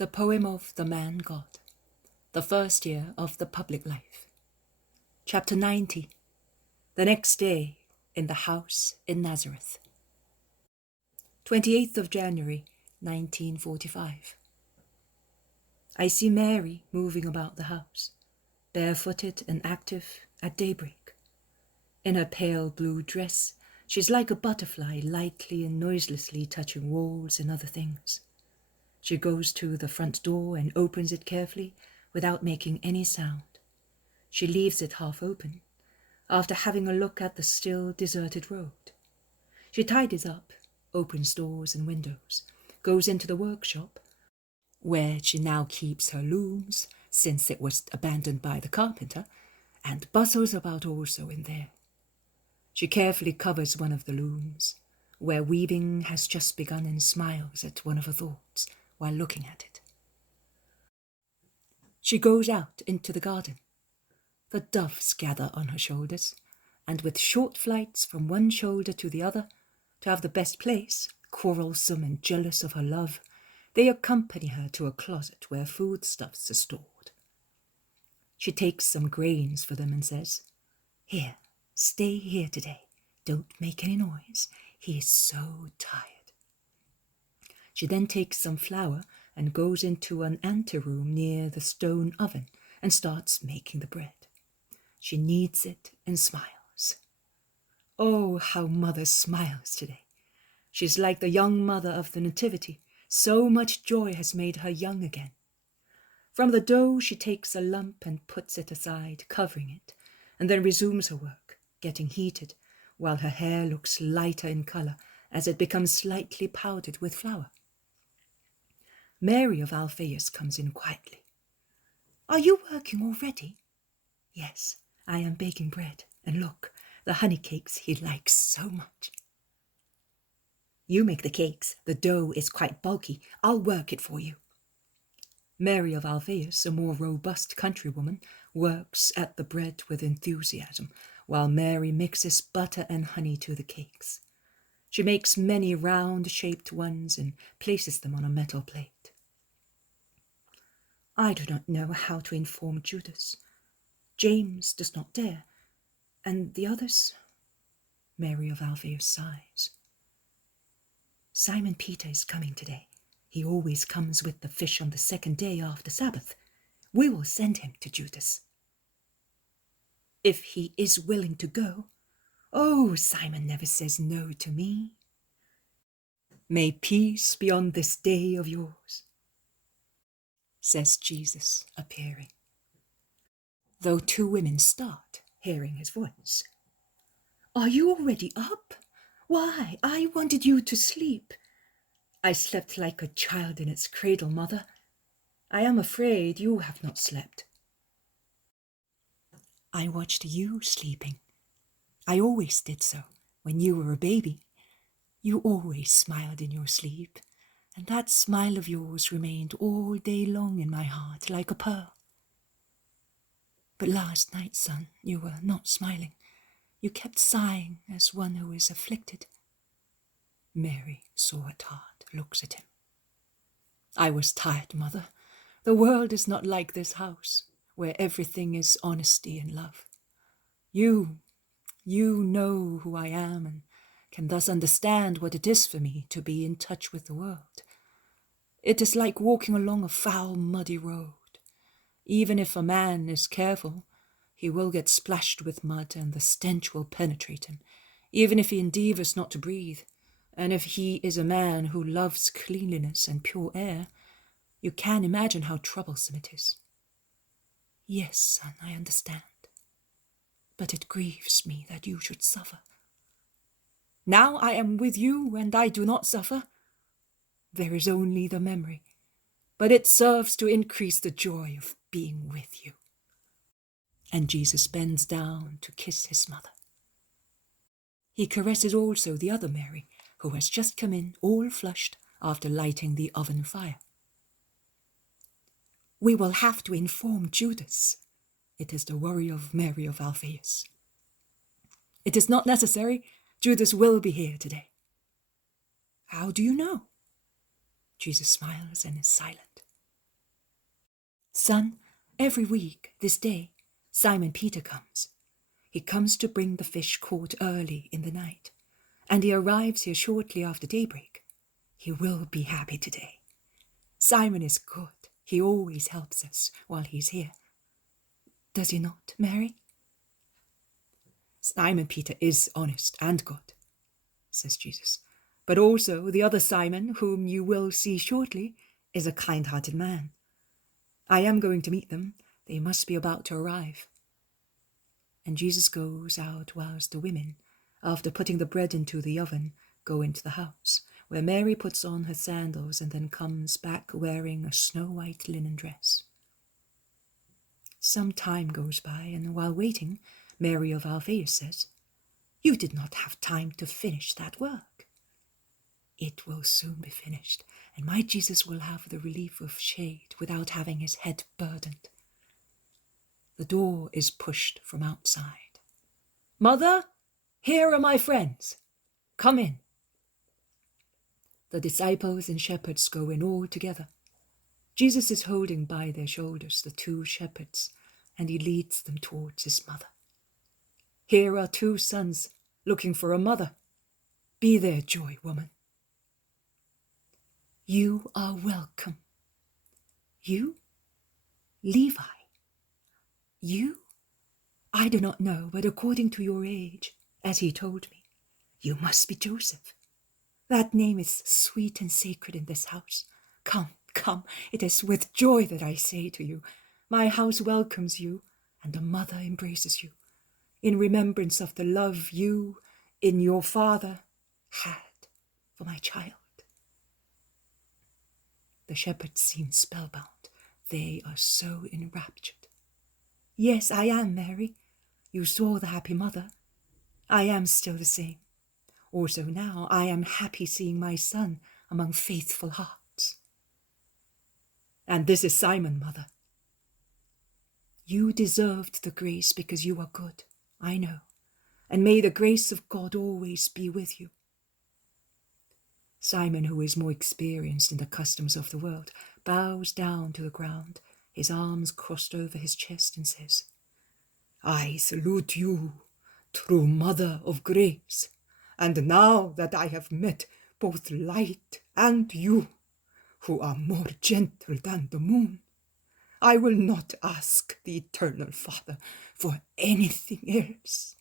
The poem of the man God, the first year of the public life. Chapter 90. The next day in the house in Nazareth. 28th of January, 1945. I see Mary moving about the house, barefooted and active at daybreak. In her pale blue dress, she's like a butterfly lightly and noiselessly touching walls and other things. She goes to the front door and opens it carefully without making any sound. She leaves it half open, after having a look at the still deserted road. She tidies up, opens doors and windows, goes into the workshop, where she now keeps her looms, since it was abandoned by the carpenter, and bustles about also in there. She carefully covers one of the looms, where weaving has just begun, and smiles at one of her thoughts while looking at it. She goes out into the garden. The doves gather on her shoulders, and with short flights from one shoulder to the other, to have the best place, quarrelsome and jealous of her love, they accompany her to a closet where foodstuffs are stored. She takes some grains for them and says, "Here, stay here today. Don't make any noise. He is so tired." She then takes some flour and goes into an anteroom near the stone oven and starts making the bread. She kneads it and smiles. Oh, how Mother smiles today. She's like the young mother of the Nativity. So much joy has made her young again. From the dough she takes a lump and puts it aside, covering it, and then resumes her work, getting heated, while her hair looks lighter in color as it becomes slightly powdered with flour. Mary of Alphaeus comes in quietly. "Are you working already?" "Yes, I am baking bread, and look, the honey cakes he likes so much." "You make the cakes. The dough is quite bulky. I'll work it for you." Mary of Alphaeus, a more robust countrywoman, works at the bread with enthusiasm, while Mary mixes butter and honey to the cakes. She makes many round-shaped ones and places them on a metal plate. I do not know how to inform Judas. James does not dare, and the others. Mary of Alphaeus sighs. Simon Peter is coming today. He always comes with the fish on the second day after Sabbath. We will send him to Judas. If he is willing to go. Oh, Simon never says no to me. May peace be on this day of yours, says Jesus, appearing. Though two women start, hearing his voice. Are you already up? Why, I wanted you to sleep. I slept like a child in its cradle, Mother. I am afraid you have not slept. I watched you sleeping. I always did so when you were a baby. You always smiled in your sleep, and that smile of yours remained all day long in my heart like a pearl. But last night, son, you were not smiling. You kept sighing as one who is afflicted. Mary, sore at heart, looks at him. I was tired, Mother. The world is not like this house, where everything is honesty and love. You know who I am and can thus understand what it is for me to be in touch with the world. It is like walking along a foul, muddy road. Even if a man is careful, he will get splashed with mud and the stench will penetrate him, even if he endeavors not to breathe. And if he is a man who loves cleanliness and pure air, you can imagine how troublesome it is. Yes, son, I understand. But it grieves me that you should suffer. Now I am with you and I do not suffer. There is only the memory, but it serves to increase the joy of being with you. And Jesus bends down to kiss his mother. He caresses also the other Mary, who has just come in, all flushed, after lighting the oven fire. We will have to inform Judas. It is the worry of Mary of Alphaeus. It is not necessary. Judas will be here today. How do you know? Jesus smiles and is silent. Son, every week, this day, Simon Peter comes. He comes to bring the fish caught early in the night, and he arrives here shortly after daybreak. He will be happy today. Simon is good. He always helps us while he's here. Does he not, Mary? Simon Peter is honest and good, says Jesus. But also the other Simon, whom you will see shortly, is a kind-hearted man. I am going to meet them. They must be about to arrive. And Jesus goes out whilst the women, after putting the bread into the oven, go into the house, where Mary puts on her sandals and then comes back wearing a snow-white linen dress. Some time goes by, and while waiting, Mary of Alphaeus says, "You did not have time to finish that work." It will soon be finished, and my Jesus will have the relief of shade without having his head burdened. The door is pushed from outside. "Mother, here are my friends. Come in." The disciples and shepherds go in all together. Jesus is holding by their shoulders the two shepherds, and he leads them towards his mother. "Here are two sons looking for a mother. Be their joy, woman." "You are welcome." "You? Levi? You? I do not know, but according to your age, as he told me, you must be Joseph. That name is sweet and sacred in this house. Come, come, it is with joy that I say to you, my house welcomes you, and a mother embraces you, in remembrance of the love you, in your father, had for my child." The shepherds seem spellbound. They are so enraptured. "Yes, I am, Mary. You saw the happy mother. I am still the same. Also now I am happy seeing my son among faithful hearts." "And this is Simon, mother." "You deserved the grace because you are good, I know, and may the grace of God always be with you." Simon, who is more experienced in the customs of the world, bows down to the ground, his arms crossed over his chest, and says, "I salute you, true Mother of Grace, and now that I have met both light and you, who are more gentle than the moon, I will not ask the Eternal Father for anything else."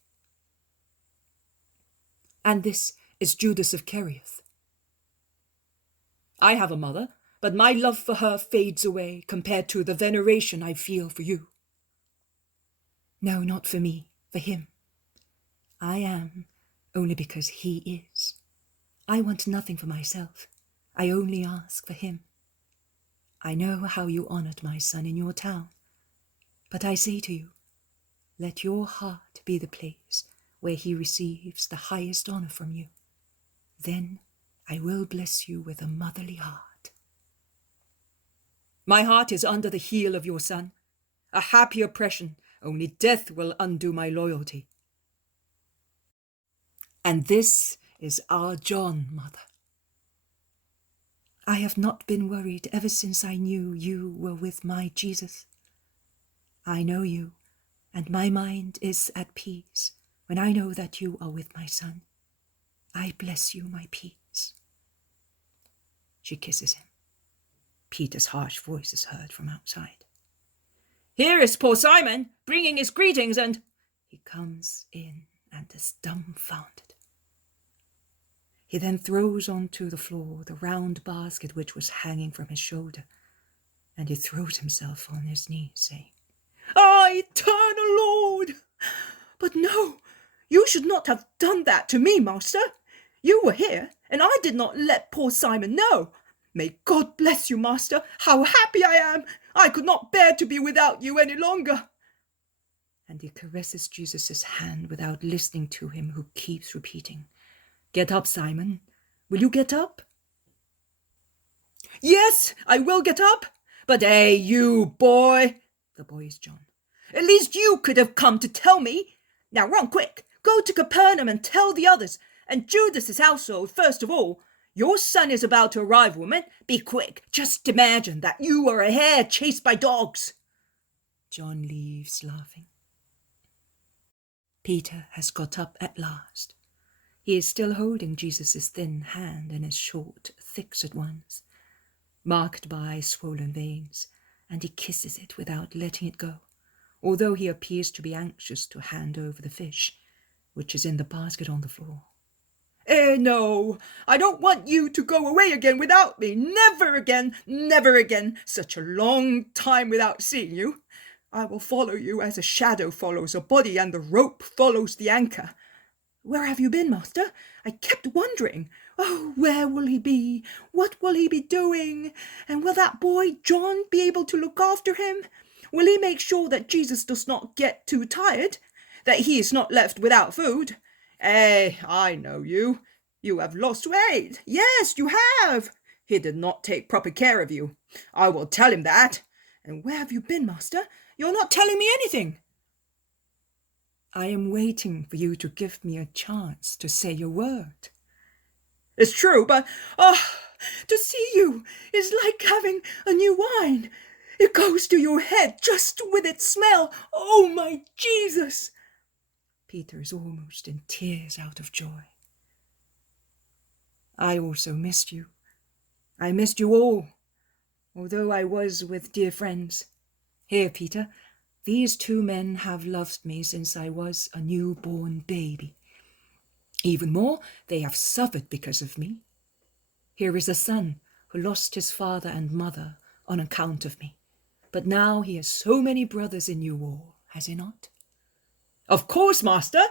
"And this is Judas of Kerioth." "I have a mother, but my love for her fades away compared to the veneration I feel for you." "No, not for me, for him. I am only because he is. I want nothing for myself. I only ask for him. I know how you honored my son in your town, but I say to you, let your heart be the place where he receives the highest honor from you. Then I will bless you with a motherly heart." "My heart is under the heel of your son. A happy oppression, only death will undo my loyalty." "And this is our John, mother." "I have not been worried ever since I knew you were with my Jesus. I know you, and my mind is at peace when I know that you are with my son. I bless you, my peace." She kisses him. Peter's harsh voice is heard from outside. "Here is poor Simon, bringing his greetings, and—" He comes in and is dumbfounded. He then throws onto the floor the round basket which was hanging from his shoulder, and he throws himself on his knees, saying, "Ah, eternal Lord! But no, you should not have done that to me, master. You were here, and I did not let poor Simon know. May God bless you, master. How happy I am! I could not bear to be without you any longer." And he caresses Jesus' hand without listening to him, who keeps repeating, "Get up, Simon. Will you get up?" "Yes, I will get up. But hey, you boy," the boy is John, "at least you could have come to tell me. Now run quick, go to Capernaum and tell the others, and Judas's household first of all. Your son is about to arrive, woman. Be quick. Just imagine that you are a hare chased by dogs. John leaves laughing. Peter has got up at last. He is still holding Jesus' thin hand in his short, thick-set ones, marked by swollen veins, and he kisses it without letting it go, although he appears to be anxious to hand over the fish, which is in the basket on the floor. No, I don't want you to go away again without me. Never again, never again. Such a long time without seeing you. I will follow you as a shadow follows a body and the rope follows the anchor. Where have you been, Master? I kept wondering. Oh, where will he be? What will he be doing? And will that boy John be able to look after him? Will he make sure that Jesus does not get too tired? That he is not left without food? I know you. You have lost weight. Yes, you have. He did not take proper care of you. I will tell him that. And where have you been, Master? You're not telling me anything. I am waiting for you to give me a chance to say a word. It's true, but to see you is like having a new wine. It goes to your head just with its smell. Oh, my Jesus! Peter is almost in tears out of joy. I also missed you. I missed you all, although I was with dear friends. Here, Peter, these two men have loved me since I was a newborn baby. Even more, they have suffered because of me. Here is a son who lost his father and mother on account of me, but now he has so many brothers in you all, has he not? Of course, Master.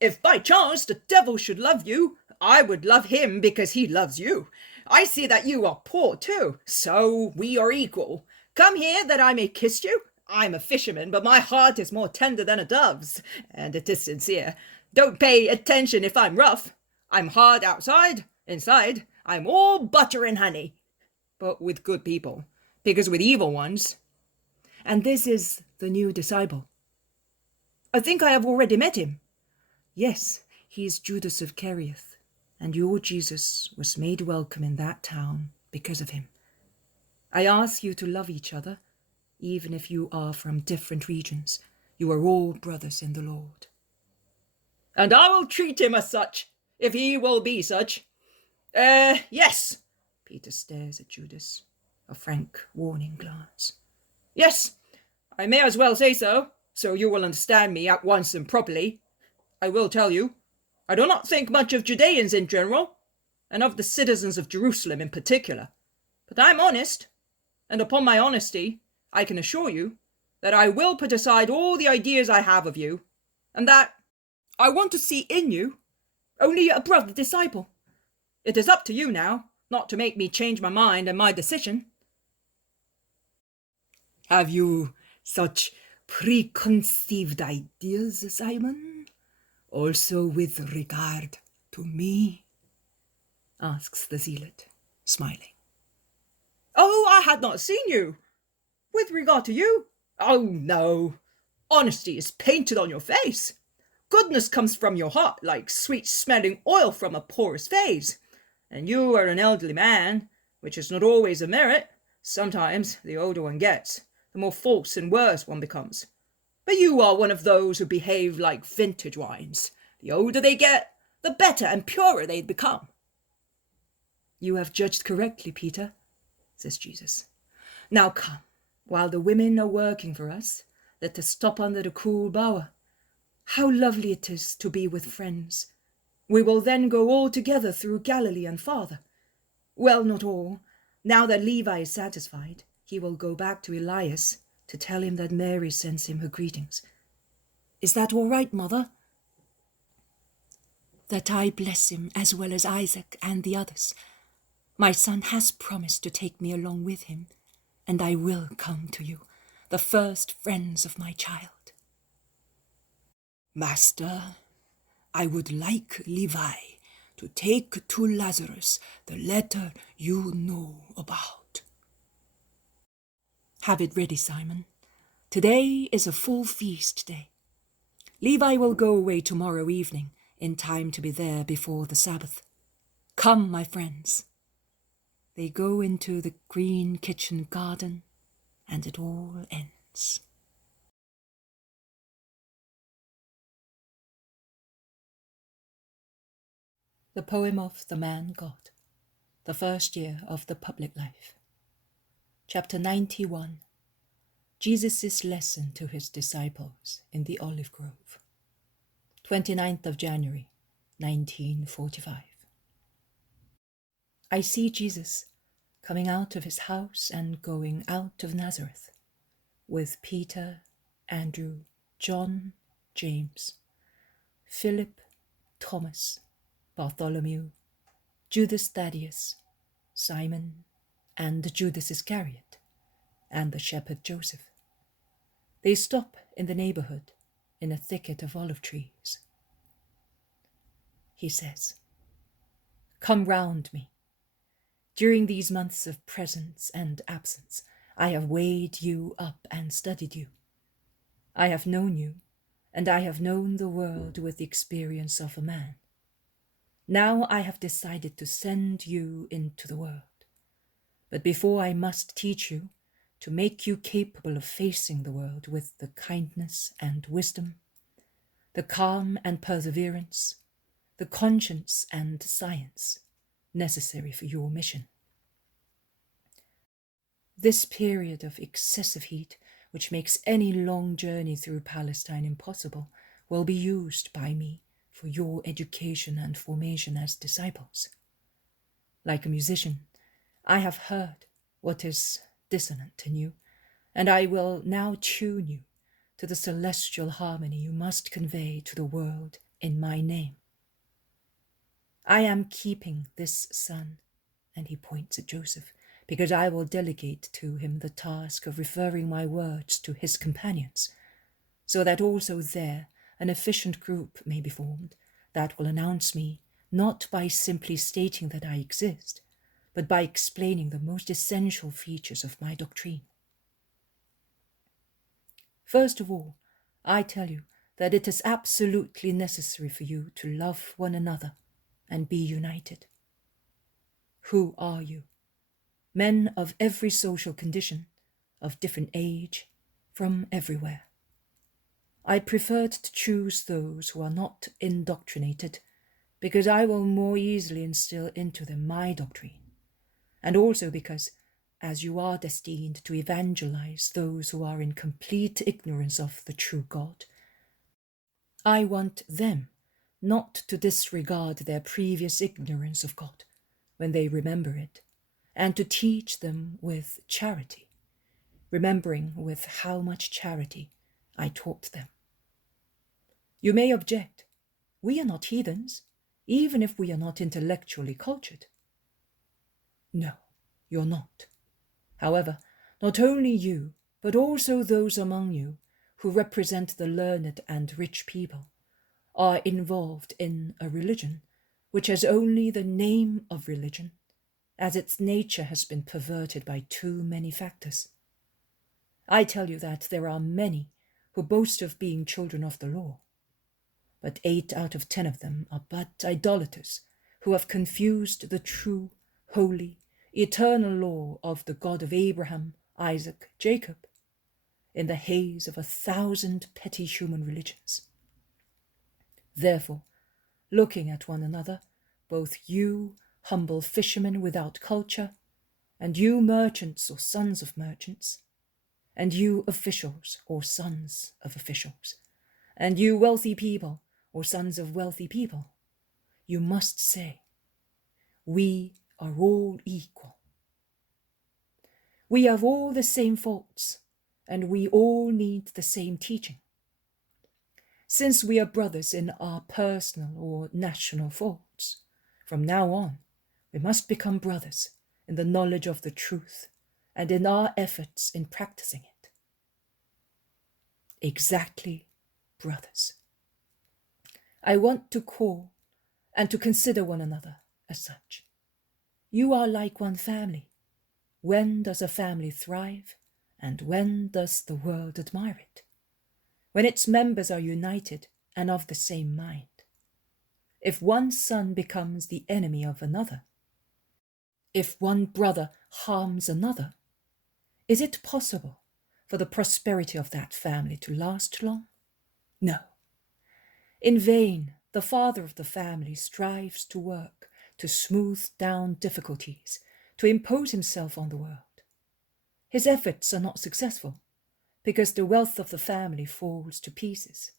If by chance the devil should love you, I would love him because he loves you. I see that you are poor too, so we are equal. Come here that I may kiss you. I'm a fisherman, but my heart is more tender than a dove's, and it is sincere. Don't pay attention if I'm rough. I'm hard outside, inside I'm all butter and honey. But with good people, because with evil ones. And this is the new disciple. I think I have already met him. Yes, he is Judas of Kerioth, and your Jesus was made welcome in that town because of him. I ask you to love each other, even if you are from different regions. You are all brothers in the Lord. And I will treat him as such, if he will be such. Yes. Peter stares at Judas, a frank, warning glance. Yes, I may as well say so you will understand me at once and properly. I will tell you, I do not think much of Judeans in general, and of the citizens of Jerusalem in particular. But I am honest, and upon my honesty, I can assure you that I will put aside all the ideas I have of you, and that I want to see in you only a brother disciple. It is up to you now, not to make me change my mind and my decision. Have you such preconceived ideas, Simon? Also with regard to me? Asks the zealot, smiling. Oh, I had not seen you. With regard to you? Oh, no. Honesty is painted on your face. Goodness comes from your heart like sweet-smelling oil from a porous vase. And you are an elderly man, which is not always a merit. Sometimes, the older one gets, the more false and worse one becomes. But you are one of those who behave like vintage wines. The older they get, the better and purer they become. You have judged correctly, Peter, says Jesus. Now come, while the women are working for us, let us stop under the cool bower. How lovely it is to be with friends. We will then go all together through Galilee and farther. Well, not all. Now that Levi is satisfied, he will go back to Elias to tell him that Mary sends him her greetings. Is that all right, Mother? That I bless him as well as Isaac and the others. My son has promised to take me along with him, and I will come to you, the first friends of my child. Master, I would like Levi to take to Lazarus the letter you know about. Have it ready, Simon. Today is a full feast day. Levi will go away tomorrow evening in time to be there before the Sabbath. Come, my friends. They go into the green kitchen garden, and it all ends. The poem of the man God, the first year of the public life. Chapter 91. Jesus' lesson to his disciples in the olive grove. 29th of January, 1945. I see Jesus coming out of his house and going out of Nazareth with Peter, Andrew, John, James, Philip, Thomas, Bartholomew, Judas Thaddeus, Simon, and Judas Iscariot, and the shepherd Joseph. They stop in the neighborhood in a thicket of olive trees. He says, "Come round me. During these months of presence and absence, I have weighed you up and studied you. I have known you, and I have known the world with the experience of a man. Now I have decided to send you into the world. But before I must teach you, to make you capable of facing the world with the kindness and wisdom, the calm and perseverance, the conscience and science necessary for your mission. This period of excessive heat, which makes any long journey through Palestine impossible, will be used by me for your education and formation as disciples. Like a musician, I have heard what is dissonant in you, and I will now tune you to the celestial harmony you must convey to the world in my name. I am keeping this son," and he points at Joseph, "because I will delegate to him the task of referring my words to his companions, so that also there an efficient group may be formed that will announce me not by simply stating that I exist, but by explaining the most essential features of my doctrine. First of all, I tell you that it is absolutely necessary for you to love one another and be united. Who are you? Men of every social condition, of different age, from everywhere. I preferred to choose those who are not indoctrinated, because I will more easily instill into them my doctrine, and also because, as you are destined to evangelize those who are in complete ignorance of the true God, I want them not to disregard their previous ignorance of God when they remember it, and to teach them with charity, remembering with how much charity I taught them. You may object, we are not heathens, even if we are not intellectually cultured. No, you're not. However, not only you, but also those among you who represent the learned and rich people are involved in a religion which has only the name of religion, as its nature has been perverted by too many factors. I tell you that there are many who boast of being children of the law, but 8 out of 10 of them are but idolaters who have confused the true, holy, eternal law of the God of Abraham, Isaac, Jacob, in the haze of 1,000 petty human religions. Therefore, looking at one another, both you, humble fishermen without culture, and you merchants or sons of merchants, and you officials or sons of officials, and you wealthy people or sons of wealthy people, you must say, we are all equal. We have all the same faults, and we all need the same teaching. Since we are brothers in our personal or national faults, from now on, we must become brothers in the knowledge of the truth and in our efforts in practicing it. Exactly, brothers. I want to call and to consider one another as such. You are like one family. When does a family thrive, and when does the world admire it? When its members are united and of the same mind. if one son becomes the enemy of another, if one brother harms another, is it possible for the prosperity of that family to last long? No. In vain, the father of the family strives to work, to smooth down difficulties, to impose himself on the world. His efforts are not successful because the wealth of the family falls to pieces.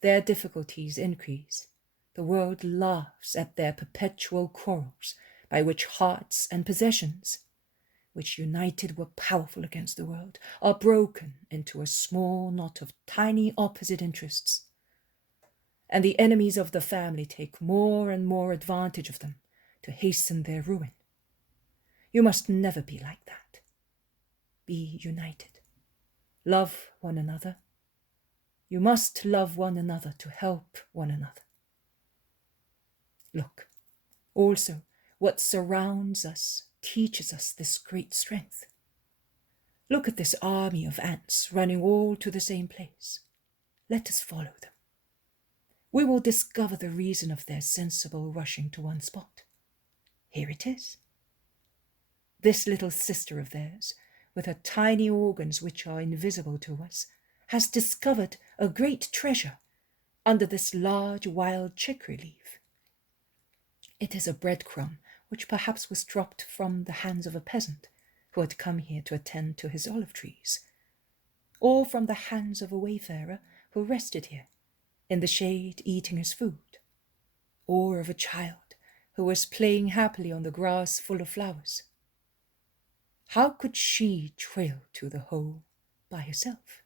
Their difficulties increase. The world laughs at their perpetual quarrels by which hearts and possessions, which united were powerful against the world, are broken into a small knot of tiny opposite interests. And the enemies of the family take more and more advantage of them to hasten their ruin. You must never be like that. Be united. Love one another. You must love one another to help one another. Look, also, what surrounds us teaches us this great strength. Look at this army of ants running all to the same place. Let us follow them. We will discover the reason of their sensible rushing to one spot. Here it is. This little sister of theirs, with her tiny organs which are invisible to us, has discovered a great treasure under this large wild chicory leaf. It is a breadcrumb which perhaps was dropped from the hands of a peasant who had come here to attend to his olive trees, or from the hands of a wayfarer who rested here in the shade eating his food, or of a child who was playing happily on the grass full of flowers. How could she trail to the hole by herself?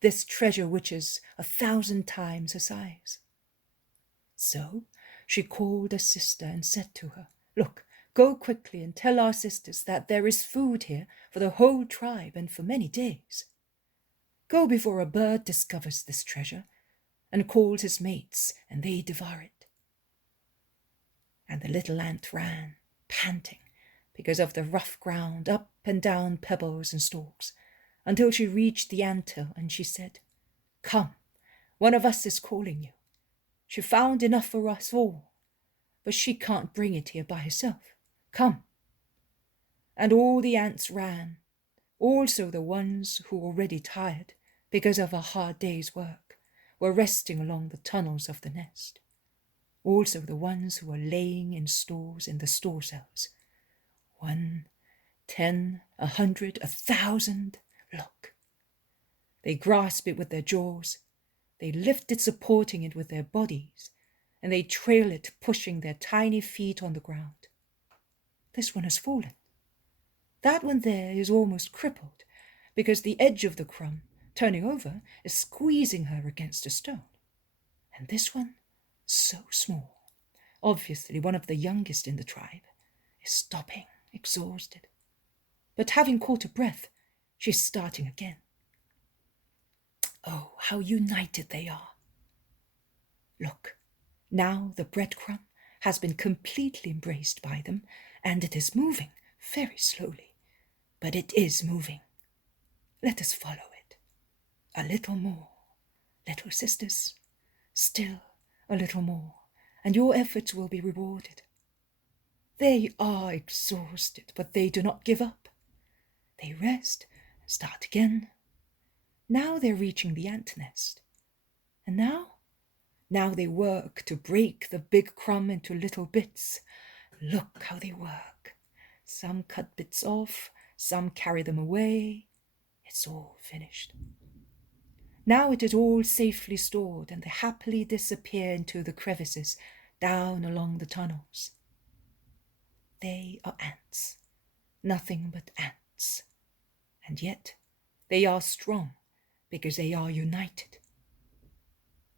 This treasure which is 1,000 times her size. So she called a sister and said to her, "Look, go quickly and tell our sisters that there is food here for the whole tribe and for many days. Go before a bird discovers this treasure and calls his mates, and they devour it." And the little ant ran, panting, because of the rough ground, up and down pebbles and stalks, until she reached the anthill, and she said, "Come, one of us is calling you. She found enough for us all, but she can't bring it here by herself. Come." And all the ants ran, also the ones who, already tired because of a hard day's work, were resting along the tunnels of the nest, also the ones who were laying in stores in the store cells. 1, 10, 100, 1,000. Look. They grasp it with their jaws, they lift it supporting it with their bodies, and they trail it pushing their tiny feet on the ground. This one has fallen. That one there is almost crippled, because the edge of the crumb, turning over, is squeezing her against a stone. And this one, so small, obviously one of the youngest in the tribe, is stopping, exhausted. But having caught a breath, she's starting again. Oh, how united they are. Look, now the breadcrumb has been completely embraced by them, and it is moving very slowly, but it is moving. Let us follow it. A little more, little sisters, still a little more, and your efforts will be rewarded. They are exhausted, but they do not give up. They rest and start again. Now they're reaching the ant nest. And now they work to break the big crumb into little bits. Look how they work. Some cut bits off, some carry them away. It's all finished. Now it is all safely stored, and they happily disappear into the crevices down along the tunnels. They are ants, nothing but ants. And yet they are strong because they are united.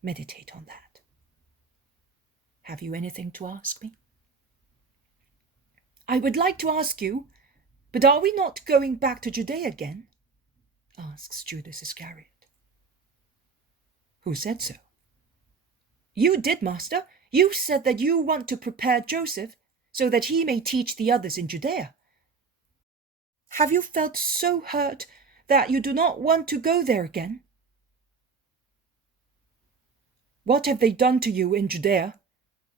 Meditate on that. Have you anything to ask me? I would like to ask you, but are we not going back to Judea again? Asks Judas Iscariot. Who said so? You did, Master. You said that you want to prepare Joseph so that he may teach the others in Judea. Have you felt so hurt that you do not want to go there again? What have they done to you in Judea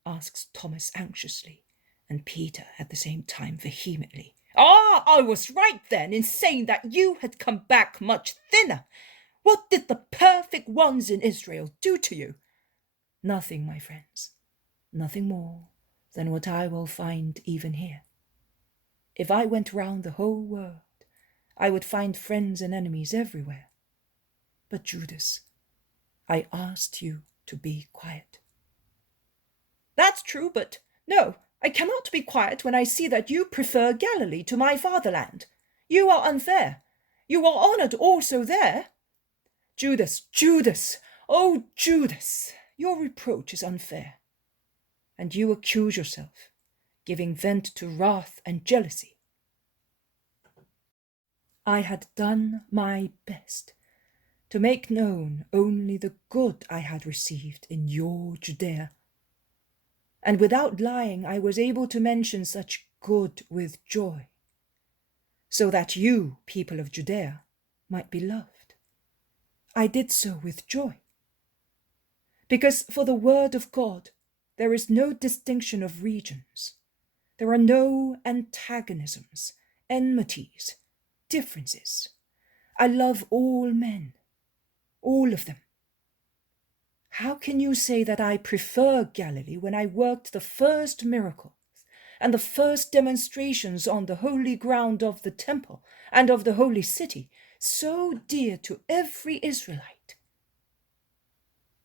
asks Thomas anxiously, and Peter at the same time vehemently. Ah, I was right then in saying that you had come back much thinner. What did the perfect ones in Israel do to you? Nothing, my friends, nothing more than what I will find even here. If I went round the whole world, I would find friends and enemies everywhere. But Judas, I asked you to be quiet. That's true, but no, I cannot be quiet when I see that you prefer Galilee to my fatherland. You are unfair. You are honored also there. Judas, Judas, oh Judas, your reproach is unfair. And you accuse yourself, giving vent to wrath and jealousy. I had done my best to make known only the good I had received in your Judea. And without lying, I was able to mention such good with joy, so that you, people of Judea, might be loved. I did so with joy. Because for the word of God, there is no distinction of regions. There are no antagonisms, enmities, differences. I love all men, all of them. How can you say that I prefer Galilee when I worked the first miracles and the first demonstrations on the holy ground of the temple and of the holy city, so dear to every Israelite?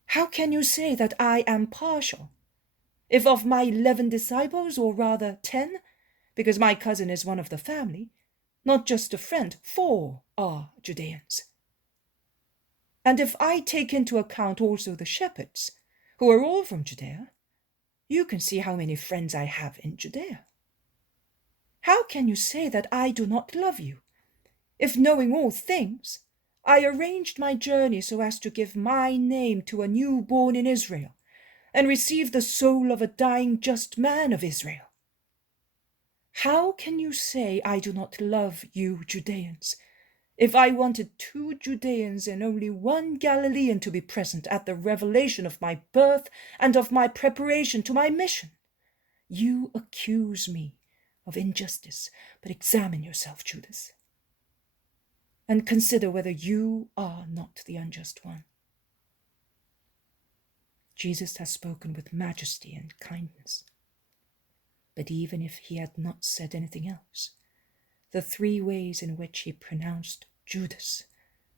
How can you say that I am partial? If of my 11 disciples, or rather 10, because my cousin is one of the family, not just a friend, 4 are Judeans. And if I take into account also the shepherds, who are all from Judea, you can see how many friends I have in Judea. How can you say that I do not love you, if knowing all things, I arranged my journey so as to give my name to a newborn in Israel, and receive the soul of a dying just man of Israel? How can you say I do not love you Judeans, if I wanted 2 Judeans and only 1 Galilean to be present at the revelation of my birth and of my preparation to my mission? You accuse me of injustice, but examine yourself, Judas, and consider whether you are not the unjust one. Jesus has spoken with majesty and kindness. But even if he had not said anything else, the 3 ways in which he pronounced Judas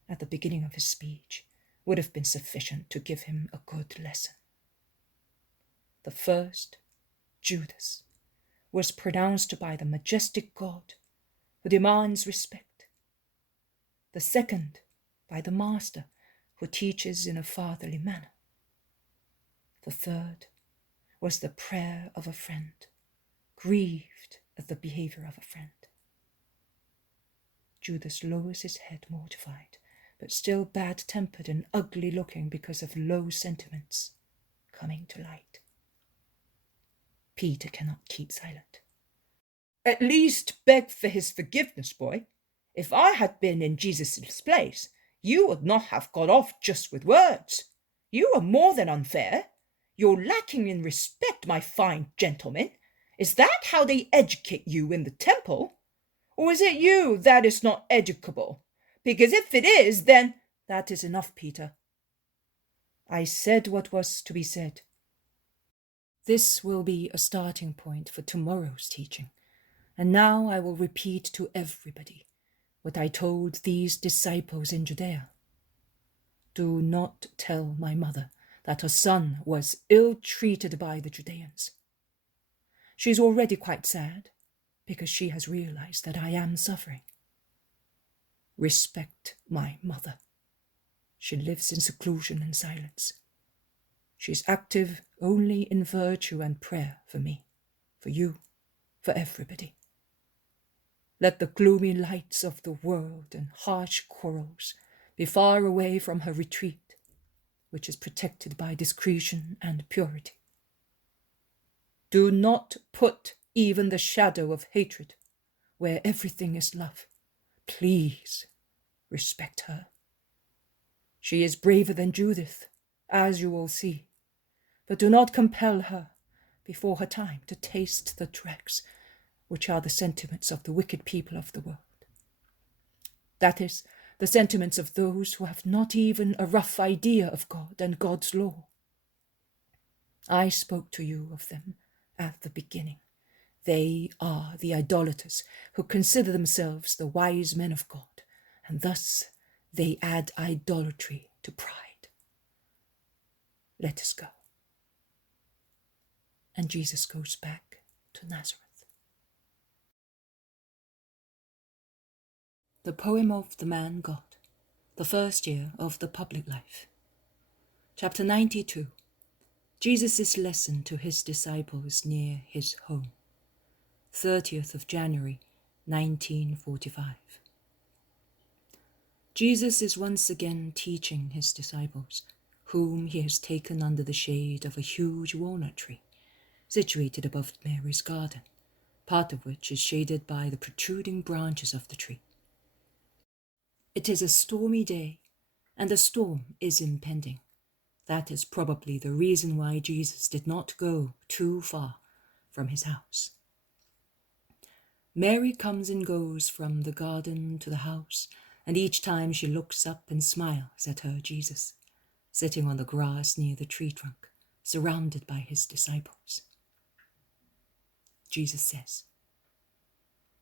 at the beginning of his speech would have been sufficient to give him a good lesson. The first, Judas, was pronounced by the majestic God who demands respect. The second, by the Master who teaches in a fatherly manner. The third was the prayer of a friend, grieved at the behavior of a friend. Judas lowers his head mortified, but still bad-tempered and ugly-looking because of low sentiments coming to light. Peter cannot keep silent. At least beg for his forgiveness, boy. If I had been in Jesus' place, you would not have got off just with words. You are more than unfair. You're lacking in respect, my fine gentleman. Is that how they educate you in the temple? Or is it you that is not educable? Because if it is, then— That is enough, Peter. I said what was to be said. This will be a starting point for tomorrow's teaching, and now I will repeat to everybody what I told these disciples in Judea. Do not tell my mother that her son was ill-treated by the Judeans. She is already quite sad, because she has realized that I am suffering. Respect my mother. She lives in seclusion and silence. She is active only in virtue and prayer for me, for you, for everybody. Let the gloomy lights of the world and harsh quarrels be far away from her retreat, which is protected by discretion and purity. Do not put even the shadow of hatred where everything is love. Please respect her. She is braver than Judith, as you will see, but do not compel her, before her time to taste the dregs which are the sentiments of the wicked people of the world. That is, the sentiments of those who have not even a rough idea of God and God's law. I spoke to you of them at the beginning. They are the idolaters who consider themselves the wise men of God, and thus they add idolatry to pride. Let us go. And Jesus goes back to Nazareth. The poem of the man God, the first year of the public life. Chapter 92. Jesus' lesson to his disciples near his home. 30th of January, 1945. Jesus is once again teaching his disciples, whom he has taken under the shade of a huge walnut tree, situated above Mary's garden, part of which is shaded by the protruding branches of the tree. It is a stormy day, and a storm is impending. That is probably the reason why Jesus did not go too far from his house. Mary comes and goes from the garden to the house, and each time she looks up and smiles at her Jesus, sitting on the grass near the tree trunk, surrounded by his disciples. Jesus says,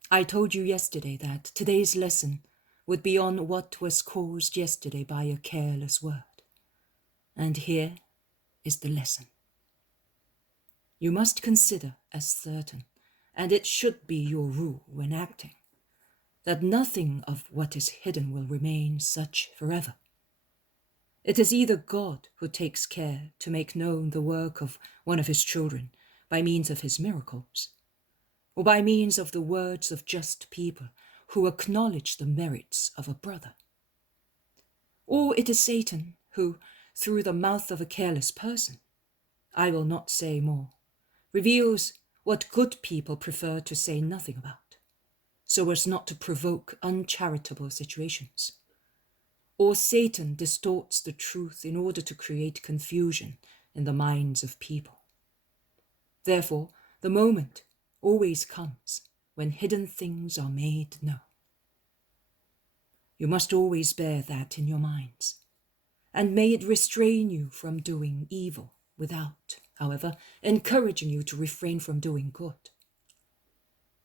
I told you yesterday that today's lesson would be on what was caused yesterday by a careless word. And here is the lesson. You must consider as certain, and it should be your rule when acting, that nothing of what is hidden will remain such forever. It is either God who takes care to make known the work of one of his children by means of his miracles, or by means of the words of just people who acknowledge the merits of a brother. Or it is Satan who, through the mouth of a careless person, I will not say more, reveals what good people prefer to say nothing about, so as not to provoke uncharitable situations. Or Satan distorts the truth in order to create confusion in the minds of people. Therefore, the moment always comes when hidden things are made known. You must always bear that in your minds, and may it restrain you from doing evil without, however, encouraging you to refrain from doing good.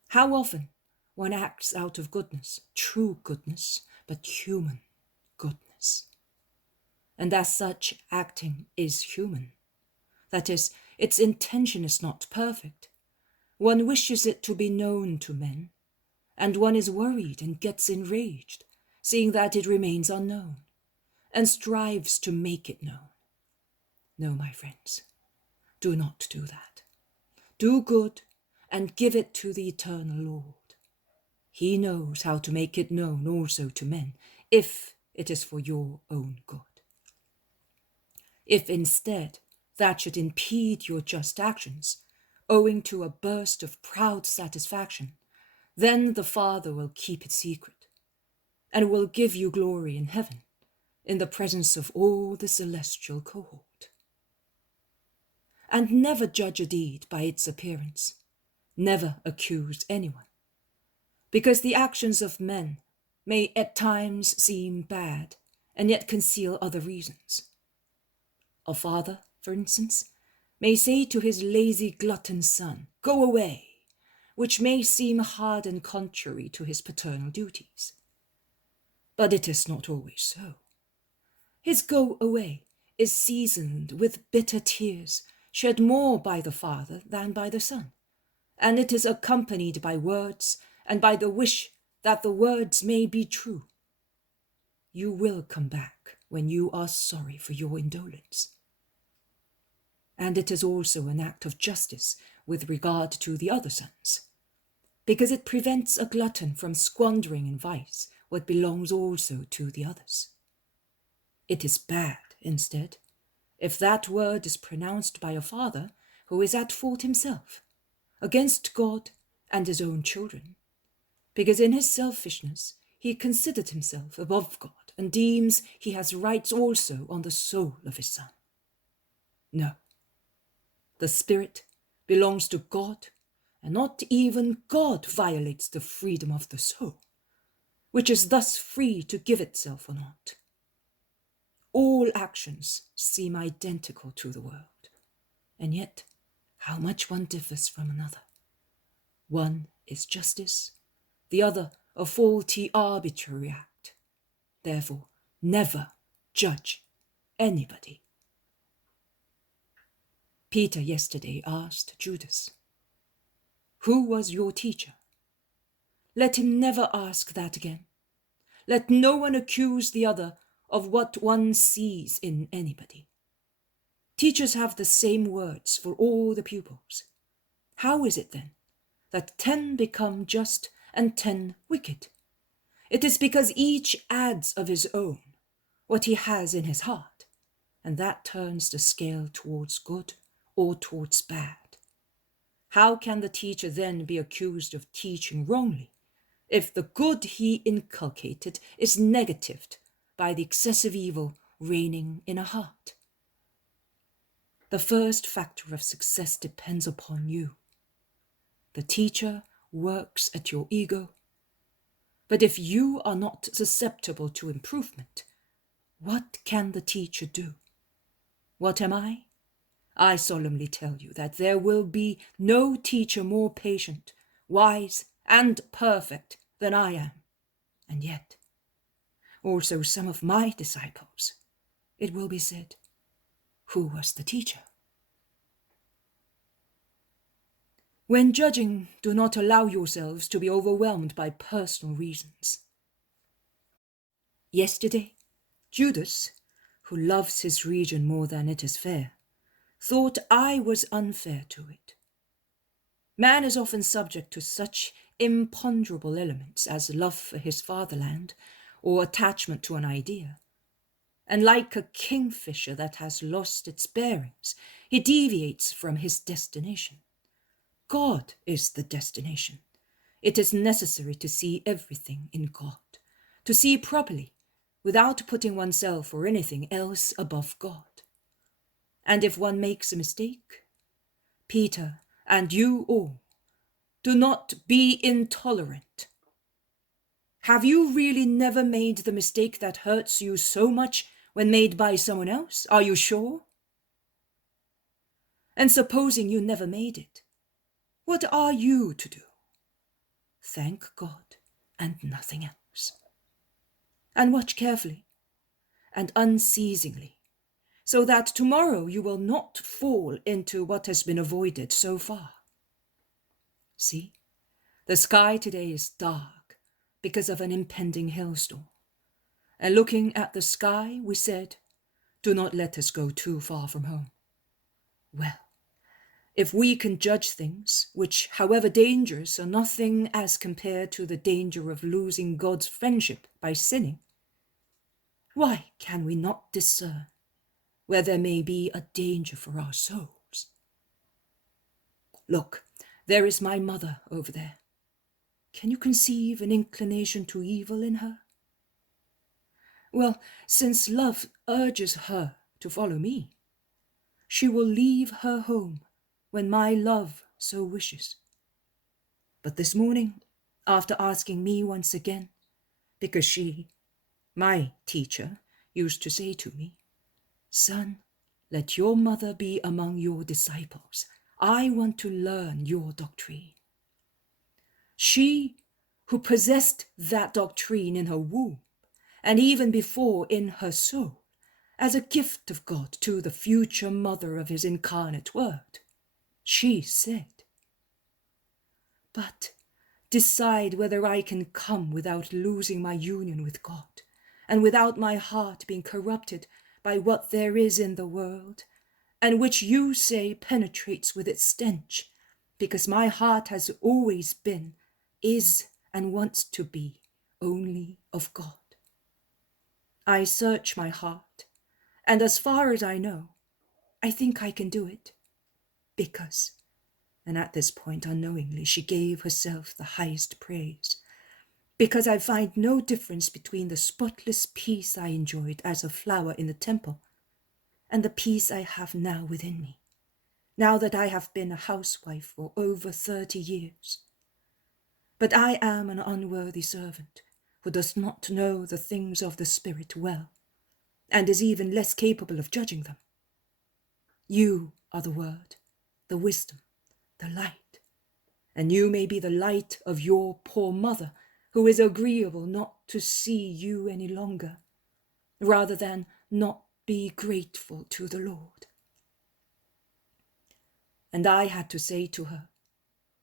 How often one acts out of goodness, true goodness, but human goodness. And as such, acting is human. That is, its intention is not perfect. One wishes it to be known to men, and one is worried and gets enraged, seeing that it remains unknown, and strives to make it known. No, my friends, do not do that. Do good and give it to the eternal Lord. He knows how to make it known also to men, if it is for your own good. If instead that should impede your just actions, owing to a burst of proud satisfaction, then the Father will keep it secret, and will give you glory in heaven, in the presence of all the celestial cohort. And never judge a deed by its appearance, never accuse anyone, because the actions of men may at times seem bad, and yet conceal other reasons. A father, for instance, may say to his lazy glutton son, "Go away," which may seem hard and contrary to his paternal duties. But it is not always so. His "go away" is seasoned with bitter tears, shed more by the father than by the son, and it is accompanied by words and by the wish that the words may be true. You will come back when you are sorry for your indolence. And it is also an act of justice with regard to the other sons, because it prevents a glutton from squandering in vice what belongs also to the others. It is bad, instead, if that word is pronounced by a father who is at fault himself, against God and his own children, because in his selfishness he considered himself above God and deems he has rights also on the soul of his son. No, the Spirit belongs to God, and not even God violates the freedom of the soul, which is thus free to give itself or not. All actions seem identical to the world, and yet how much one differs from another. One is justice, the other a faulty, arbitrary act. Therefore, never judge anybody. Peter yesterday asked Judas, "Who was your teacher?" Let him never ask that again. Let no one accuse the other of what one sees in anybody. Teachers have the same words for all the pupils. How is it then that 10 become just and 10 wicked? It is because each adds of his own what he has in his heart, and that turns the scale towards good or towards bad. How can the teacher then be accused of teaching wrongly if the good he inculcated is negatived by the excessive evil reigning in a heart? The first factor of success depends upon you. The teacher works at your ego. But if you are not susceptible to improvement, what can the teacher do? What am I? I solemnly tell you that there will be no teacher more patient, wise, and perfect than I am. And yet, also some of my disciples, it will be said, who was the teacher? When judging, do not allow yourselves to be overwhelmed by personal reasons. Yesterday, Judas, who loves his region more than it is fair, thought I was unfair to it. Man is often subject to such imponderable elements as love for his fatherland or attachment to an idea, and like a kingfisher that has lost its bearings, he deviates from his destination. God is the destination. It is necessary to see everything in God, to see properly, without putting oneself or anything else above God. And if one makes a mistake, Peter and you all, do not be intolerant. Have you really never made the mistake that hurts you so much when made by someone else? Are you sure? And supposing you never made it, what are you to do? Thank God and nothing else. And watch carefully and unceasingly, so that tomorrow you will not fall into what has been avoided so far. See, the sky today is dark because of an impending hailstorm. And looking at the sky, we said, do not let us go too far from home. Well, if we can judge things, which, however dangerous, are nothing as compared to the danger of losing God's friendship by sinning, why can we not discern where there may be a danger for our souls? Look, there is my mother over there. Can you conceive an inclination to evil in her? Well, since love urges her to follow me, she will leave her home when my love so wishes. But this morning, after asking me once again, because she, my teacher, used to say to me, "Son, let your mother be among your disciples. I want to learn your doctrine." She, who possessed that doctrine in her womb, and even before in her soul, as a gift of God to the future mother of his incarnate word, she said, "But decide whether I can come without losing my union with God, and without my heart being corrupted by what there is in the world, and which you say penetrates with its stench, because my heart has always been, is, and wants to be only of God. I search my heart, and as far as I know, I think I can do it, because," and at this point unknowingly she gave herself the highest praise, "because I find no difference between the spotless peace I enjoyed as a flower in the temple and the peace I have now within me. now that I have been a housewife for over 30 years. But I am an unworthy servant who does not know the things of the Spirit well, and is even less capable of judging them. You are the Word, the wisdom, the light, and you may be the light of your poor mother, who is agreeable not to see you any longer, rather than not be grateful to the Lord. And I had to say to her,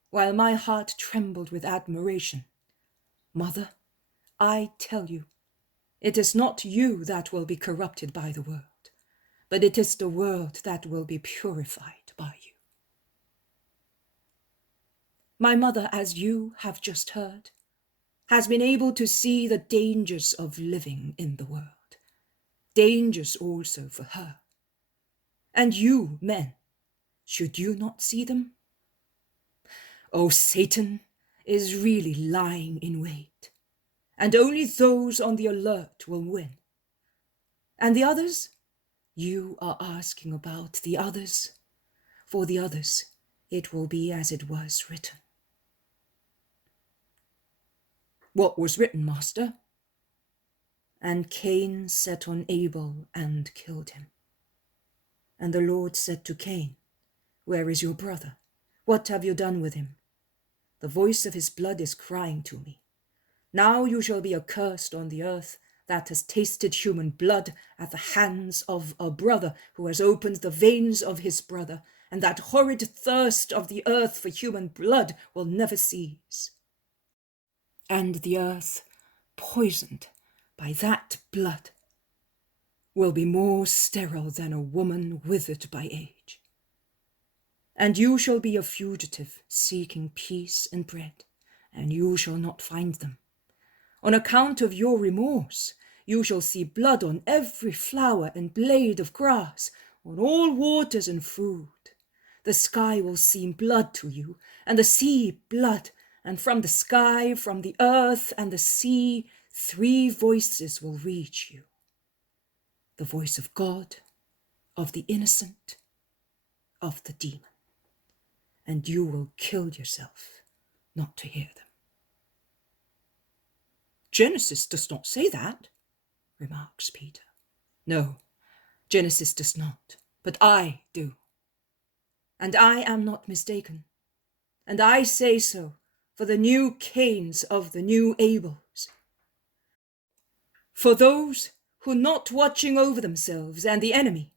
while my heart trembled with admiration, Mother, I tell you, it is not you that will be corrupted by the world, but it is the world that will be purified by you. My mother, as you have just heard, has been able to see the dangers of living in the world, dangers also for her. And you, men, should you not see them? Oh, Satan is really lying in wait, and only those on the alert will win. And the others? You are asking about the others. For the others, it will be as it was written. What was written, Master? And Cain set on Abel and killed him. And the Lord said to Cain, Where is your brother? What have you done with him? The voice of his blood is crying to me. Now you shall be accursed on the earth that has tasted human blood at the hands of a brother who has opened the veins of his brother, and that horrid thirst of the earth for human blood will never cease. And the earth, poisoned by that blood, will be more sterile than a woman withered by age. And you shall be a fugitive, seeking peace and bread, and you shall not find them. On account of your remorse, you shall see blood on every flower and blade of grass, on all waters and food. The sky will seem blood to you, and the sea blood, and from the sky, from the earth and the sea, 3 voices will reach you. The voice of God, of the innocent, of the demon. And you will kill yourself not to hear them. Genesis does not say that, remarks Peter. No, Genesis does not, but I do. And I am not mistaken. And I say so for the new Cains of the new Abels. For those who, not watching over themselves and the enemy,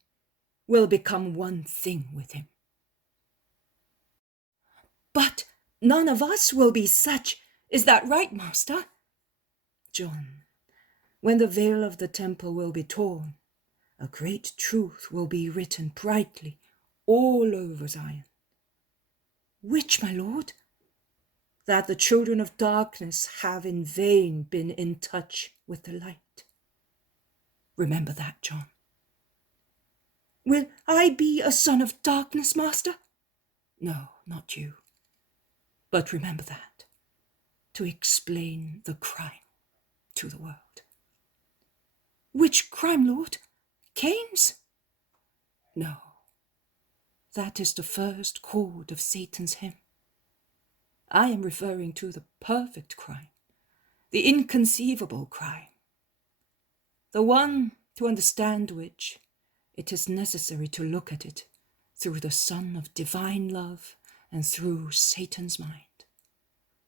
will become one thing with him. But none of us will be such. Is that right, Master? John, when the veil of the temple will be torn, a great truth will be written brightly all over Zion. Which, my Lord? That the children of darkness have in vain been in touch with the light. Remember that, John. Will I be a son of darkness, Master? No, not you. But remember that, to explain the crime to the world. Which crime, Lord? Cain's? No, that is the first chord of Satan's hymn. I am referring to the perfect crime, the inconceivable crime, the one to understand which it is necessary to look at it through the sun of divine love and through Satan's mind,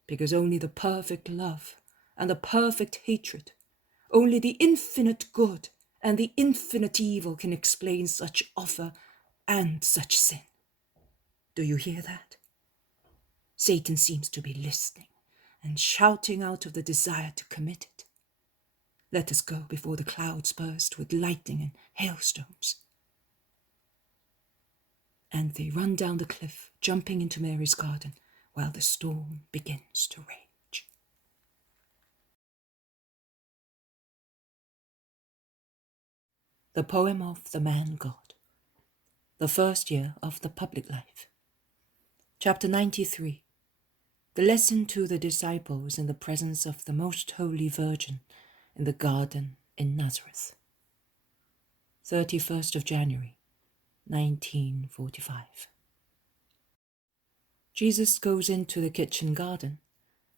because only the perfect love and the perfect hatred, only the infinite good and the infinite evil can explain such offer and such sin. Do you hear that? Satan seems to be listening and shouting out of the desire to commit it. Let us go before the clouds burst with lightning and hailstones. And they run down the cliff, jumping into Mary's garden, while the storm begins to rage. The poem of the man God. The first year of the public life. Chapter 93. The lesson to the disciples in the presence of the Most Holy Virgin in the garden in Nazareth. 31st of January, 1945. Jesus goes into the kitchen garden,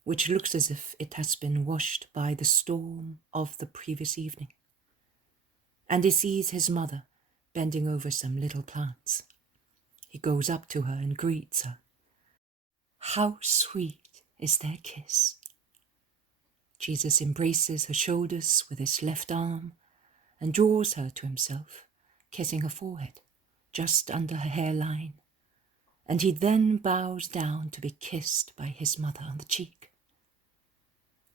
which looks as if it has been washed by the storm of the previous evening. And he sees his mother bending over some little plants. He goes up to her and greets her. How sweet is their kiss. Jesus embraces her shoulders with his left arm and draws her to himself, kissing her forehead, just under her hairline, and he then bows down to be kissed by his mother on the cheek.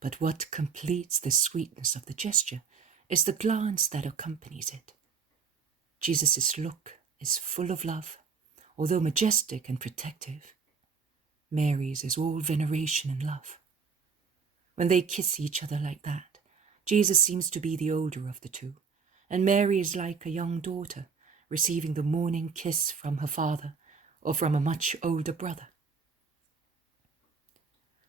But what completes the sweetness of the gesture is the glance that accompanies it. Jesus' look is full of love, although majestic and protective. Mary's is all veneration and love. When they kiss each other like that, Jesus seems to be the older of the two, and Mary is like a young daughter receiving the morning kiss from her father or from a much older brother.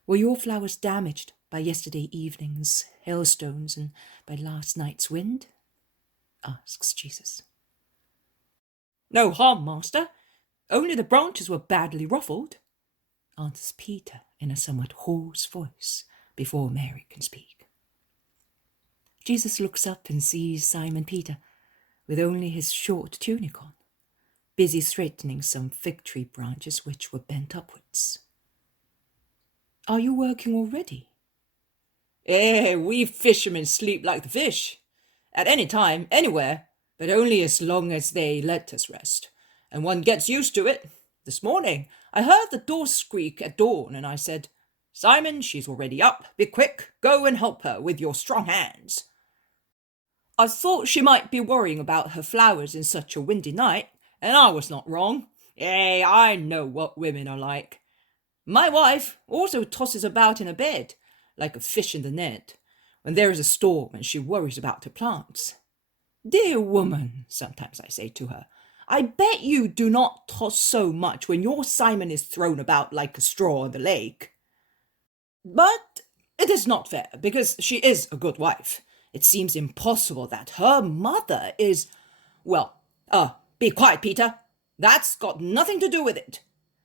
Were your flowers damaged by yesterday evening's hailstones and by last night's wind? Asks Jesus. No harm, Master. Only the branches were badly ruffled, answers Peter in a somewhat hoarse voice before Mary can speak. Jesus looks up and sees Simon Peter, with only his short tunic on, busy straightening some fig tree branches which were bent upwards. Are you working already? We fishermen sleep like the fish, at any time, anywhere, but only as long as they let us rest, and one gets used to it. This morning I heard the door squeak at dawn, and I said, Simon, she's already up. Be quick, go and help her with your strong hands. I thought she might be worrying about her flowers in such a windy night, and I was not wrong. I know what women are like. My wife also tosses about in her bed, like a fish in the net, when there is a storm and she worries about her plants. Dear woman, sometimes I say to her, I bet you do not toss so much when your Simon is thrown about like a straw in the lake. But it is not fair, because she is a good wife. It seems impossible that her mother is... be quiet, Peter. That's got nothing to do with it.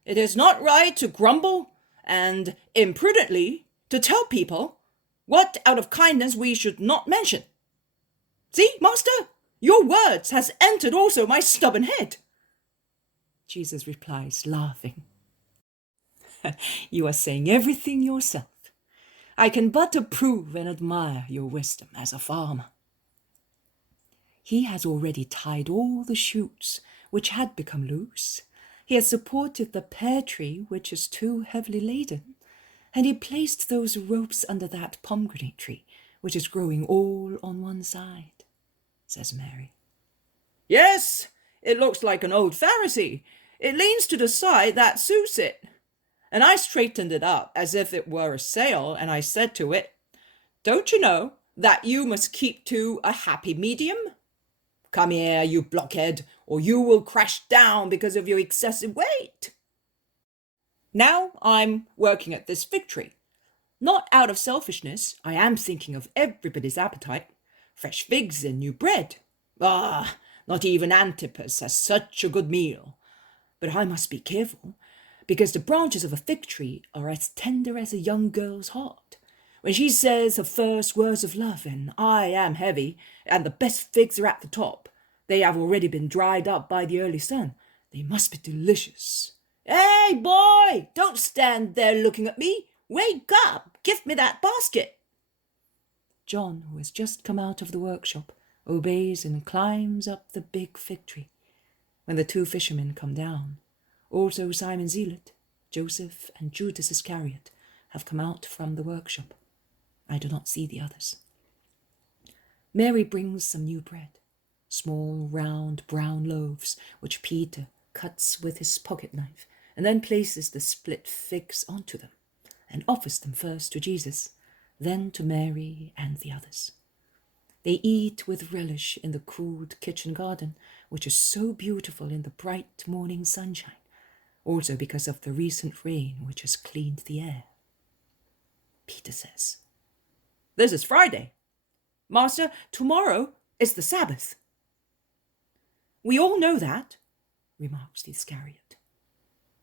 It is not right to grumble and imprudently to tell people what out of kindness we should not mention. See, Master, your words has entered also my stubborn head. Jesus replies, laughing. You are saying everything yourself. I can but approve and admire your wisdom as a farmer. He has already tied all the shoots which had become loose. He has supported the pear tree which is too heavily laden, and he placed those ropes under that pomegranate tree which is growing all on one side, says Mary. Yes, it looks like an old Pharisee. It leans to the side that suits it. And I straightened it up as if it were a sail, and I said to it, Don't you know that you must keep to a happy medium? Come here, you blockhead, or you will crash down because of your excessive weight. Now I'm working at this fig tree. Not out of selfishness, I am thinking of everybody's appetite. Fresh figs and new bread. Not even Antipas has such a good meal. But I must be careful, because the branches of a fig tree are as tender as a young girl's heart. When she says her first words of love, and I am heavy, and the best figs are at the top, they have already been dried up by the early sun. They must be delicious. Hey, boy, don't stand there looking at me. Wake up, give me that basket. John, who has just come out of the workshop, obeys and climbs up the big fig tree. When the two fishermen come down, also Simon Zealot, Joseph, and Judas Iscariot have come out from the workshop. I do not see the others. Mary brings some new bread, small, round, brown loaves, which Peter cuts with his pocket knife, and then places the split figs onto them, and offers them first to Jesus, then to Mary and the others. They eat with relish in the cooled kitchen garden, which is so beautiful in the bright morning sunshine, also because of the recent rain which has cleaned the air. Peter says, This is Friday. Master, tomorrow is the Sabbath. We all know that, remarks the Iscariot.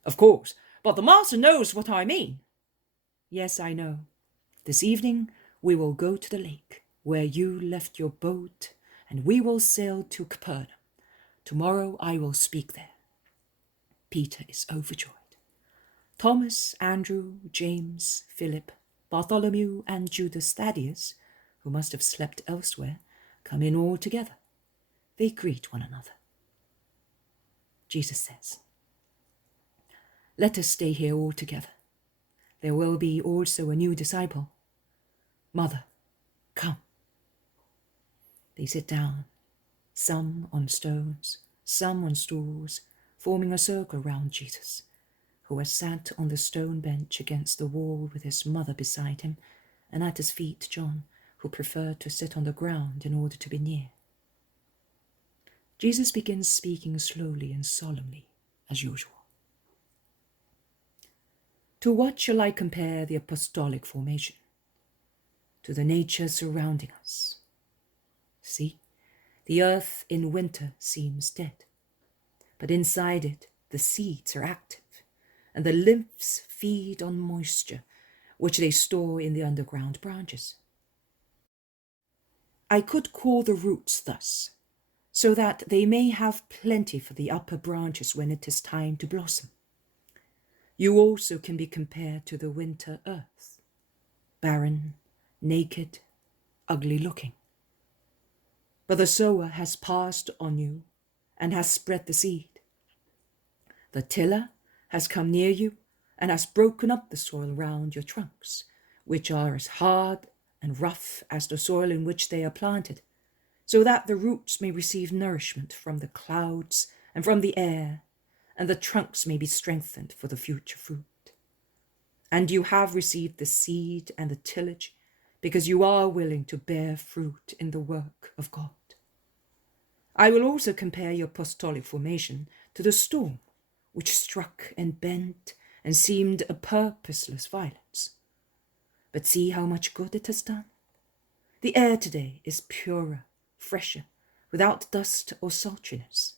Of course, but the master knows what I mean. Yes, I know. This evening we will go to the lake where you left your boat, and we will sail to Capernaum. Tomorrow I will speak there. Peter is overjoyed. Thomas, Andrew, James, Philip, Bartholomew, and Judas Thaddeus, who must have slept elsewhere, come in all together. They greet one another. Jesus says, "Let us stay here all together. There will be also a new disciple. Mother, come." They sit down, some on stones, some on stools, forming a circle round Jesus, who has sat on the stone bench against the wall with his mother beside him, and at his feet John, who preferred to sit on the ground in order to be near. Jesus begins speaking slowly and solemnly, as usual. To what shall I compare the apostolic formation? To the nature surrounding us. See, the earth in winter seems dead, but inside it the seeds are active, and the lymphs feed on moisture, which they store in the underground branches. I could call the roots thus, so that they may have plenty for the upper branches when it is time to blossom. You also can be compared to the winter earth, barren, naked, ugly-looking. But the sower has passed on you and has spread the seed. The tiller has come near you and has broken up the soil round your trunks, which are as hard and rough as the soil in which they are planted, so that the roots may receive nourishment from the clouds and from the air, and the trunks may be strengthened for the future fruit. And you have received the seed and the tillage, because you are willing to bear fruit in the work of God. I will also compare your apostolic formation to the storm, which struck and bent and seemed a purposeless violence. But see how much good it has done. The air today is purer, fresher, without dust or sultriness.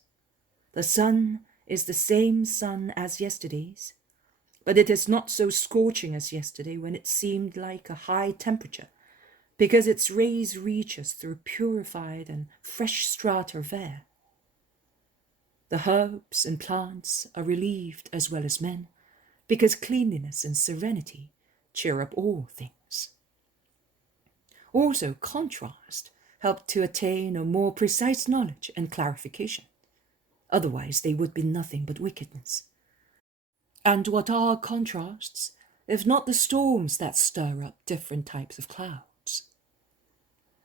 The sun is the same sun as yesterday's, but it is not so scorching as yesterday when it seemed like a high temperature, because its rays reach us through purified and fresh strata of air. The herbs and plants are relieved as well as men, because cleanliness and serenity cheer up all things. Also, contrast helped to attain a more precise knowledge and clarification. Otherwise, they would be nothing but wickedness. And what are contrasts, if not the storms that stir up different types of clouds?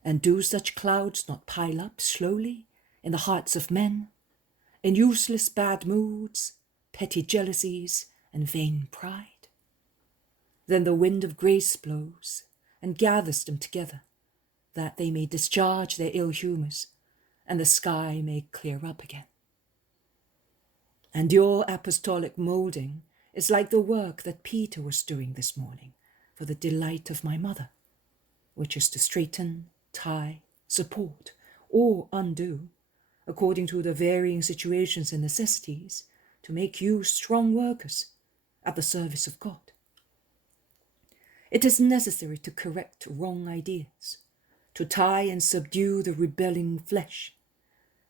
And do such clouds not pile up slowly in the hearts of men, in useless bad moods, petty jealousies, and vain pride? Then the wind of grace blows and gathers them together, that they may discharge their ill humours, and the sky may clear up again. And your apostolic moulding is like the work that Peter was doing this morning for the delight of my mother, which is to straighten, tie, support, or undo, according to the varying situations and necessities, to make you strong workers at the service of God. It is necessary to correct wrong ideas, to tie and subdue the rebelling flesh,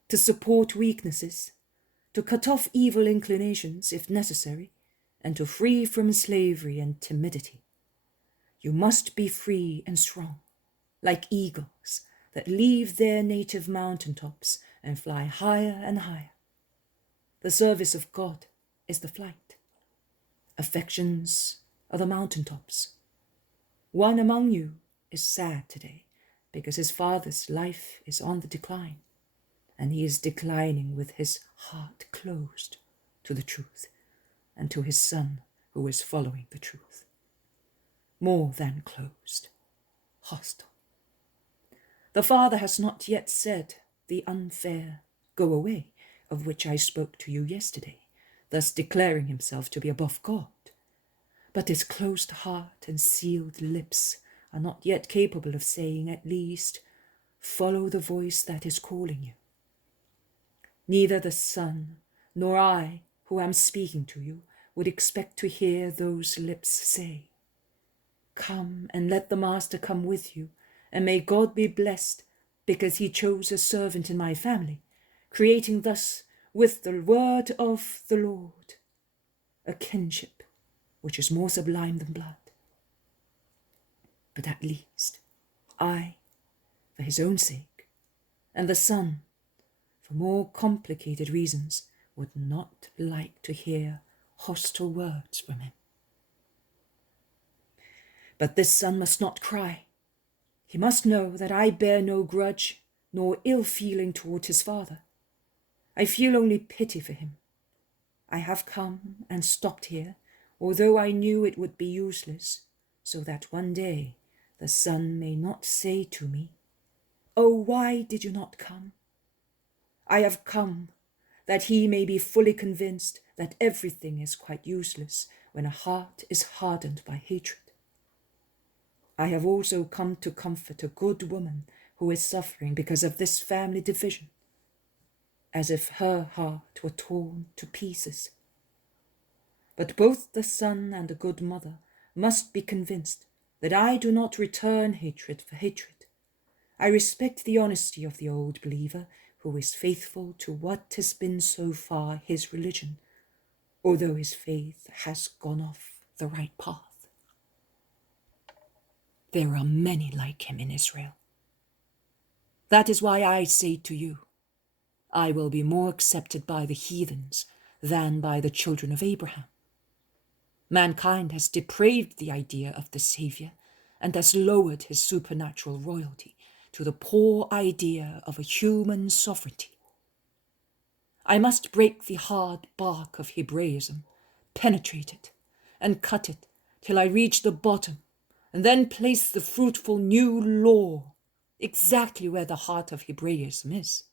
to support weaknesses, to cut off evil inclinations if necessary, and to free from slavery and timidity. You must be free and strong, like eagles that leave their native mountaintops and fly higher and higher. The service of God is the flight. Affections are the mountaintops. One among you is sad today because his father's life is on the decline, and he is declining with his heart closed to the truth and to his son who is following the truth. More than closed, hostile. The father has not yet said the unfair "go away" of which I spoke to you yesterday, thus declaring himself to be above God. But his closed heart and sealed lips are not yet capable of saying at least, "Follow the voice that is calling you." Neither the Son nor I, who am speaking to you, would expect to hear those lips say. Come and let the Master come with you, and may God be blessed, because he chose a servant in my family, creating thus with the word of the Lord a kinship which is more sublime than blood. But at least I, for his own sake, and the Son, for more complicated reasons, would not like to hear hostile words from him. But this son must not cry. He must know that I bear no grudge nor ill feeling toward his father. I feel only pity for him. I have come and stopped here, although I knew it would be useless, so that one day the son may not say to me, "Oh, why did you not come?" I have come that he may be fully convinced that everything is quite useless when a heart is hardened by hatred. I have also come to comfort a good woman who is suffering because of this family division, as if her heart were torn to pieces. But both the son and the good mother must be convinced that I do not return hatred for hatred. I respect the honesty of the old believer who is faithful to what has been so far his religion, although his faith has gone off the right path. There are many like him in Israel. That is why I say to you, I will be more accepted by the heathens than by the children of Abraham. Mankind has depraved the idea of the Saviour and has lowered his supernatural royalty to the poor idea of a human sovereignty. I must break the hard bark of Hebraism, penetrate it, and cut it till I reach the bottom, and then place the fruitful new law exactly where the heart of Hebraism is.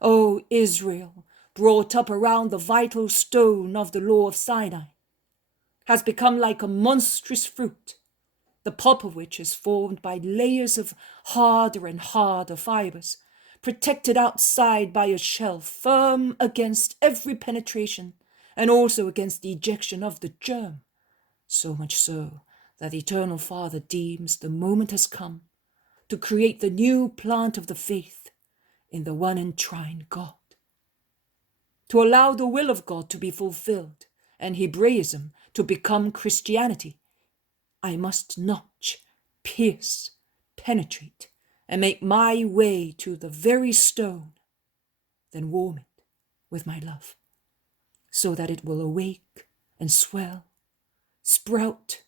O Israel, brought up around the vital stone of the law of Sinai, has become like a monstrous fruit, the pulp of which is formed by layers of harder and harder fibers, protected outside by a shell firm against every penetration and also against the ejection of the germ, so much so that the Eternal Father deems the moment has come to create the new plant of the faith in the one enshrined God. To allow the will of God to be fulfilled and Hebraism to become Christianity, I must notch, pierce, penetrate, and make my way to the very stone, then warm it with my love, so that it will awake and swell, sprout,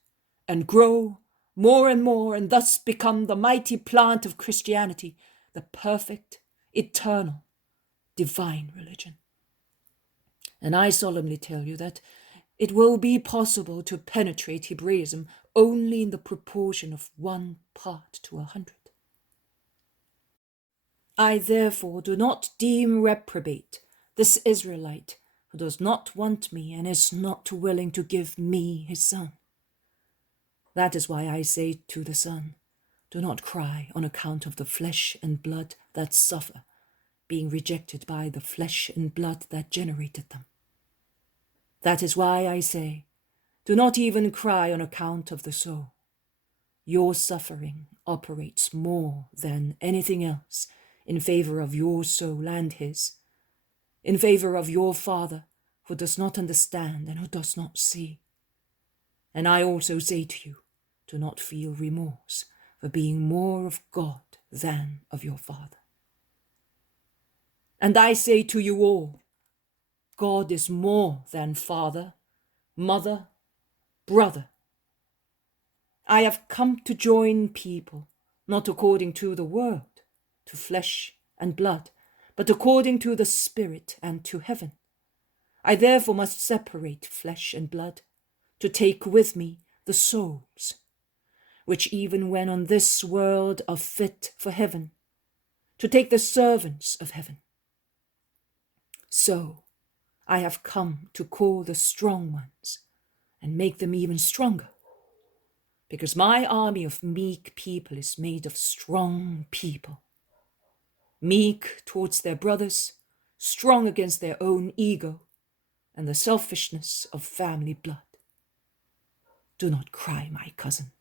and grow more and more, and thus become the mighty plant of Christianity, the perfect, eternal, divine religion. And I solemnly tell you that it will be possible to penetrate Hebraism only in the proportion of 1 part to 100. I therefore do not deem reprobate this Israelite who does not want me and is not willing to give me his son. That is why I say to the son, do not cry on account of the flesh and blood that suffer, being rejected by the flesh and blood that generated them. That is why I say, do not even cry on account of the soul. Your suffering operates more than anything else in favor of your soul and his, in favor of your Father who does not understand and who does not see. And I also say to you, do not feel remorse for being more of God than of your Father. And I say to you all, God is more than father, mother, brother. I have come to join people, not according to the world, to flesh and blood, but according to the Spirit and to heaven. I therefore must separate flesh and blood, to take with me the souls, which even when on this world are fit for heaven, to take the servants of heaven. So I have come to call the strong ones and make them even stronger, because my army of meek people is made of strong people, meek towards their brothers, strong against their own ego, and the selfishness of family blood. Do not cry, my cousin.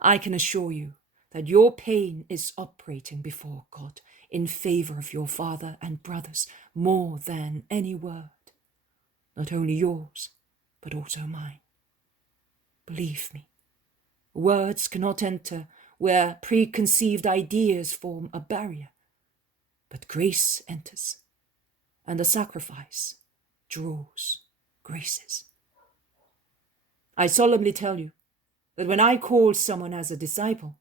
I can assure you that your pain is operating before God in favor of your father and brothers more than any word, not only yours, but also mine. Believe me, words cannot enter where preconceived ideas form a barrier, but grace enters, and the sacrifice draws graces. I solemnly tell you that when I call someone as a disciple,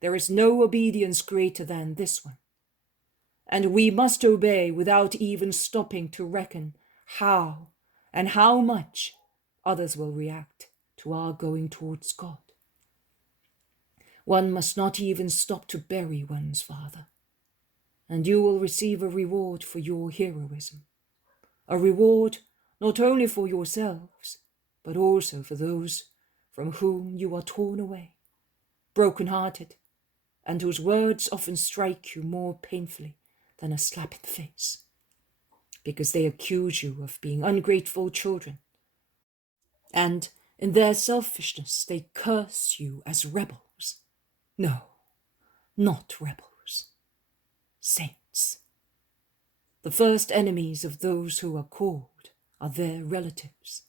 there is no obedience greater than this one. And we must obey without even stopping to reckon how and how much others will react to our going towards God. One must not even stop to bury one's father, and you will receive a reward for your heroism, a reward not only for yourselves, but also for those from whom you are torn away, broken-hearted, and whose words often strike you more painfully than a slap in the face, because they accuse you of being ungrateful children, and in their selfishness they curse you as rebels. No, not rebels, saints. The first enemies of those who are called are their relatives.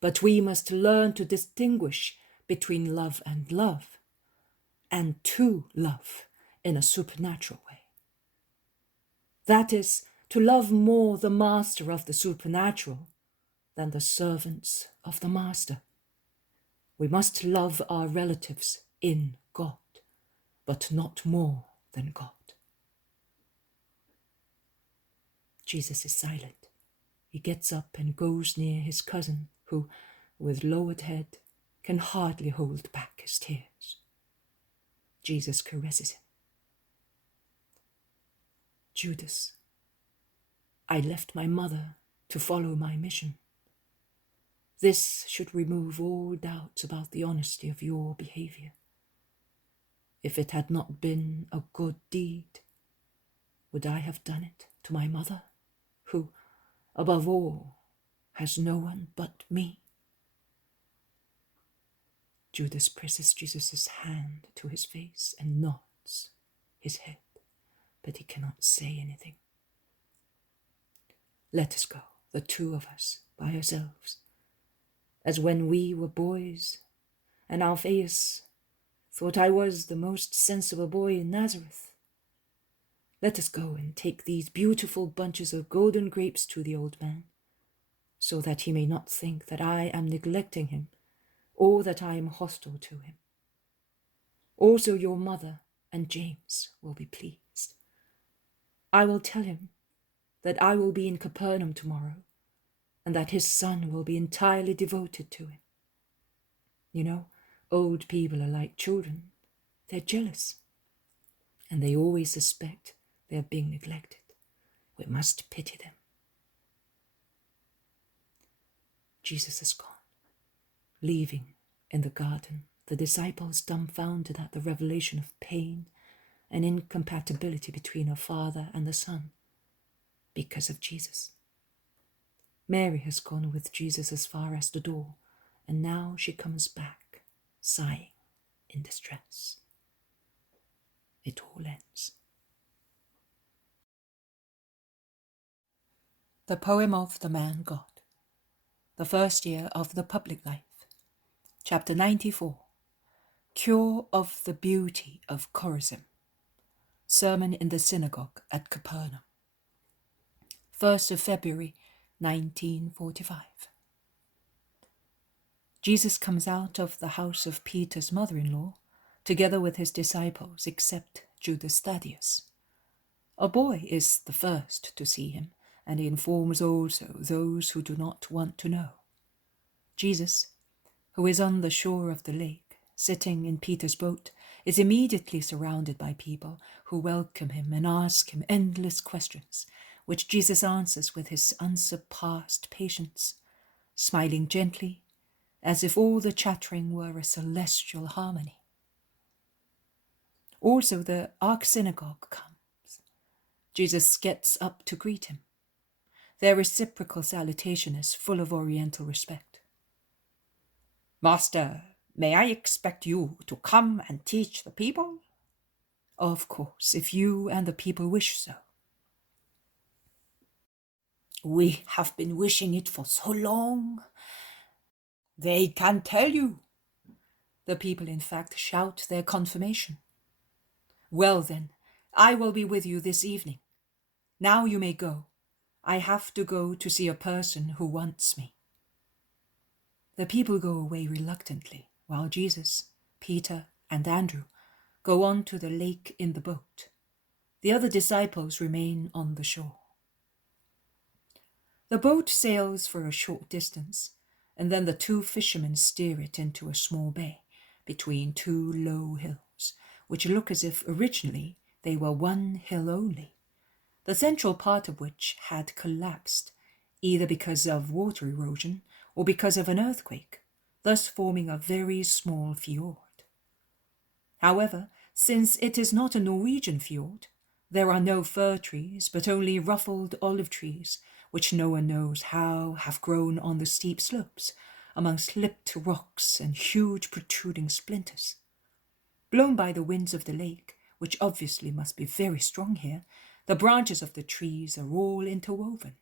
But we must learn to distinguish between love, and to love in a supernatural way. That is, to love more the master of the supernatural than the servants of the master. We must love our relatives in God, but not more than God. Jesus is silent. He gets up and goes near his cousin, who, with lowered head, can hardly hold back his tears. Jesus caresses him. Judas, I left my mother to follow my mission. This should remove all doubts about the honesty of your behavior. If it had not been a good deed, would I have done it to my mother, who, above all, has no one but me? Judas presses Jesus' hand to his face and nods his head, but he cannot say anything. Let us go, the two of us, by ourselves, as when we were boys, and Alphaeus thought I was the most sensible boy in Nazareth. Let us go and take these beautiful bunches of golden grapes to the old man, so that he may not think that I am neglecting him, or that I am hostile to him. Also your mother and James will be pleased. I will tell him that I will be in Capernaum tomorrow, and that his son will be entirely devoted to him. You know, old people are like children. They're jealous, and they always suspect they're being neglected. We must pity them. Jesus is gone, leaving in the garden the disciples dumbfounded at the revelation of pain and incompatibility between a father and the son because of Jesus. Mary has gone with Jesus as far as the door, and now she comes back, sighing in distress. It all ends. The poem of the man God. The first year of the public life. Chapter 94. Cure of the beauty of Korazim. Sermon in the Synagogue at Capernaum. 1st of February, 1945. Jesus comes out of the house of Peter's mother-in-law, together with his disciples, except Judas Thaddeus. A boy is the first to see him, and he informs also those who do not want to know. Jesus, who is on the shore of the lake, sitting in Peter's boat, is immediately surrounded by people who welcome him and ask him endless questions, which Jesus answers with his unsurpassed patience, smiling gently, as if all the chattering were a celestial harmony. Also the arch-synagogue comes. Jesus gets up to greet him. Their reciprocal salutation is full of oriental respect. Master, may I expect you to come and teach the people? Of course, if you and the people wish so. We have been wishing it for so long. They can tell you. The people, in fact, shout their confirmation. Well then, I will be with you this evening. Now you may go. I have to go to see a person who wants me. The people go away reluctantly, while Jesus, Peter, and Andrew go on to the lake in the boat. The other disciples remain on the shore. The boat sails for a short distance, and then the two fishermen steer it into a small bay between two low hills, which look as if originally they were one hill only, the central part of which had collapsed, either because of water erosion or because of an earthquake, thus forming a very small fjord. However, since it is not a Norwegian fjord, there are no fir trees, but only ruffled olive trees, which no one knows how have grown on the steep slopes, among slipped rocks and huge protruding splinters. Blown by the winds of the lake, which obviously must be very strong here, the branches of the trees are all interwoven,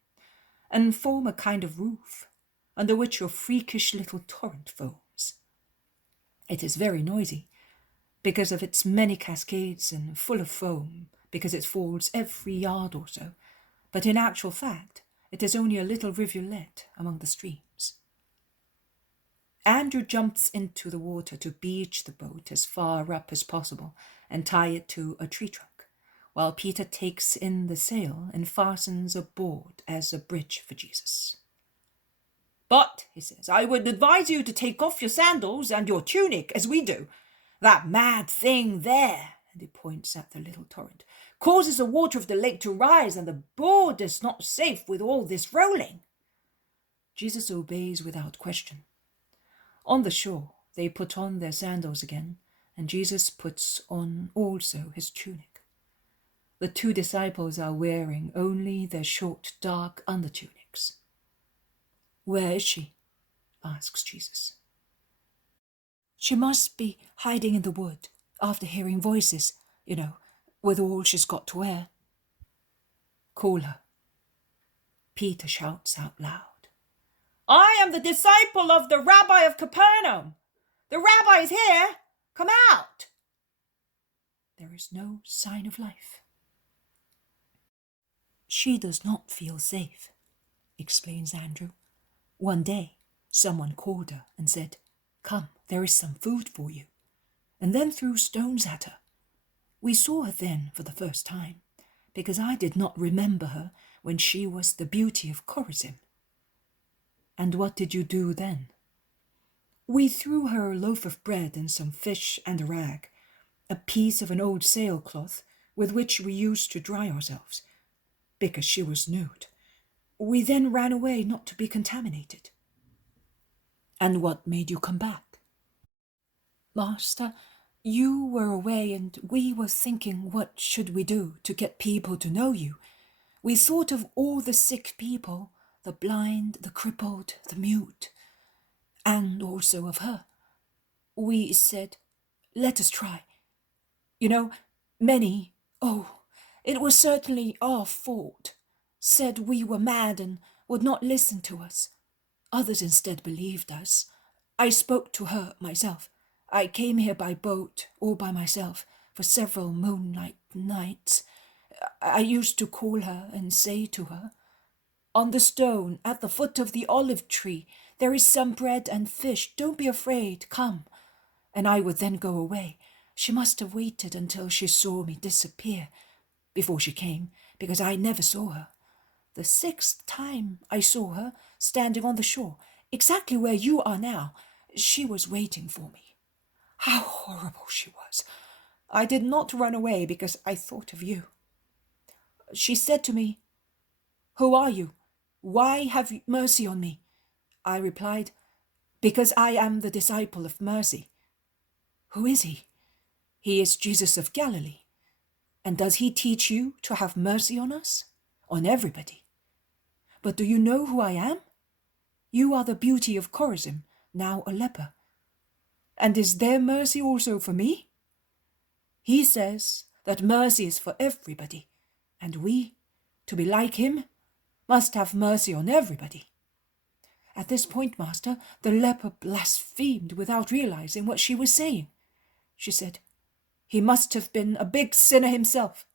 and form a kind of roof, under which a freakish little torrent foams. It is very noisy, because of its many cascades, and full of foam, because it falls every yard or so, but in actual fact, it is only a little rivulet among the streams. Andrew jumps into the water to beach the boat as far up as possible and tie it to a tree trunk, while Peter takes in the sail and fastens a board as a bridge for Jesus. But, he says, I would advise you to take off your sandals and your tunic, as we do. That mad thing there, and he points at the little torrent, causes the water of the lake to rise, and the board is not safe with all this rolling. Jesus obeys without question. On the shore, they put on their sandals again, and Jesus puts on also his tunic. The two disciples are wearing only their short, dark undertunics. Where is she? Asks Jesus. She must be hiding in the wood, after hearing voices, with all she's got to wear. Call her. Peter shouts out loud. I am the disciple of the rabbi of Capernaum. The rabbi is here. Come out. There is no sign of life. She does not feel safe, explains Andrew. One day, someone called her and said, Come, there is some food for you, and then threw stones at her. We saw her then for the first time, because I did not remember her when she was the beauty of Korazim. And what did you do then? We threw her a loaf of bread and some fish and a rag, a piece of an old sailcloth with which we used to dry ourselves, because she was nude. We then ran away not to be contaminated. And what made you come back? Master, you were away and we were thinking what should we do to get people to know you. We thought of all the sick people, the blind, the crippled, the mute, and also of her. We said, let us try. Many, it was certainly our fault, said we were mad and would not listen to us. Others instead believed us. I spoke to her myself. I came here by boat or by myself for several moonlight nights. I used to call her and say to her, On the stone at the foot of the olive tree there is some bread and fish. Don't be afraid, come. And I would then go away. She must have waited until she saw me disappear before she came, because I never saw her. The 6th time I saw her standing on the shore, exactly where you are now, she was waiting for me. How horrible she was! I did not run away because I thought of you. She said to me, Who are you? Why have you mercy on me? I replied, Because I am the disciple of mercy. Who is he? He is Jesus of Galilee. And does he teach you to have mercy on us? On everybody? But do you know who I am? You are the beauty of Korazim, now a leper. And is there mercy also for me? He says that mercy is for everybody, and we, to be like him, must have mercy on everybody." At this point, Master, the leper blasphemed without realizing what she was saying. She said, "He must have been a big sinner himself."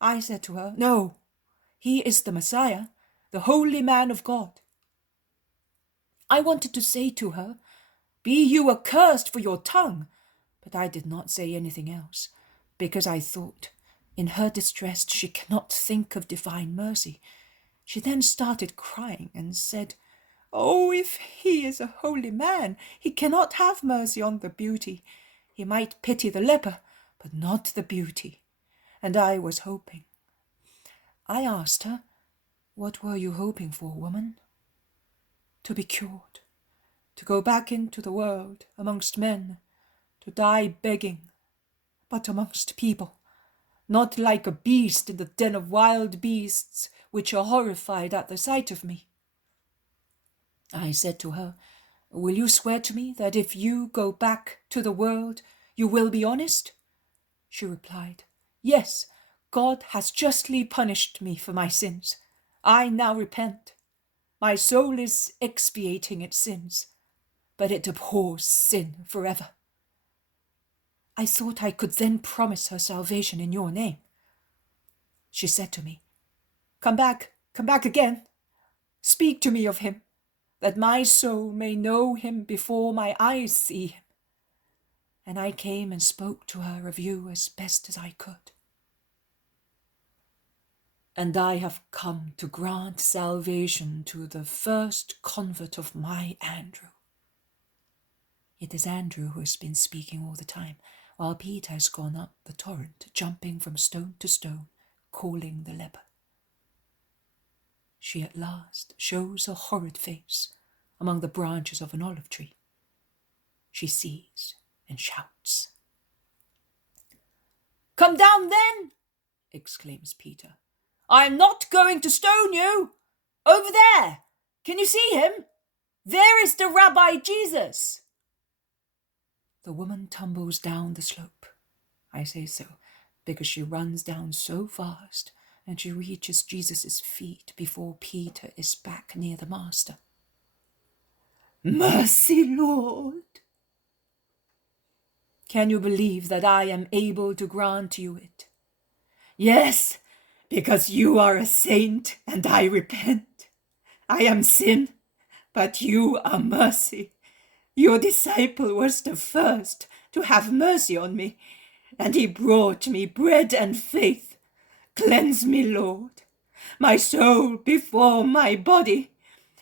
I said to her, "No, he is the Messiah, the holy man of God." I wanted to say to her, "Be you accursed for your tongue," but I did not say anything else, because I thought, in her distress, she cannot think of divine mercy. She then started crying and said, "Oh, if he is a holy man, he cannot have mercy on the beauty. He might pity the leper, but not the beauty." And I was hoping. I asked her, "What were you hoping for, woman?" "To be cured, to go back into the world, amongst men, to die begging, but amongst people, not like a beast in the den of wild beasts, which are horrified at the sight of me." I said to her, "Will you swear to me that if you go back to the world, you will be honest?" She replied, "Yes, God has justly punished me for my sins. I now repent. My soul is expiating its sins, but it abhors sin forever." I thought I could then promise her salvation in your name. She said to me, come back again. Speak to me of him, that my soul may know him before my eyes see him." And I came and spoke to her of you as best as I could. "And I have come to grant salvation to the first convert of my Andrew." It is Andrew who has been speaking all the time, while Peter has gone up the torrent, jumping from stone to stone, calling the leper. She at last shows her horrid face among the branches of an olive tree. She sees and shouts. "Come down then," exclaims Peter. "I am not going to stone you. Over there, can you see him? There is the Rabbi Jesus." The woman tumbles down the slope. I say so because she runs down so fast, and she reaches Jesus' feet before Peter is back near the Master. "Mercy, Lord." "Can you believe that I am able to grant you it?" "Yes, because you are a saint and I repent. I am sin, but you are mercy. Your disciple was the first to have mercy on me, and he brought me bread and faith. Cleanse me, Lord, my soul before my body,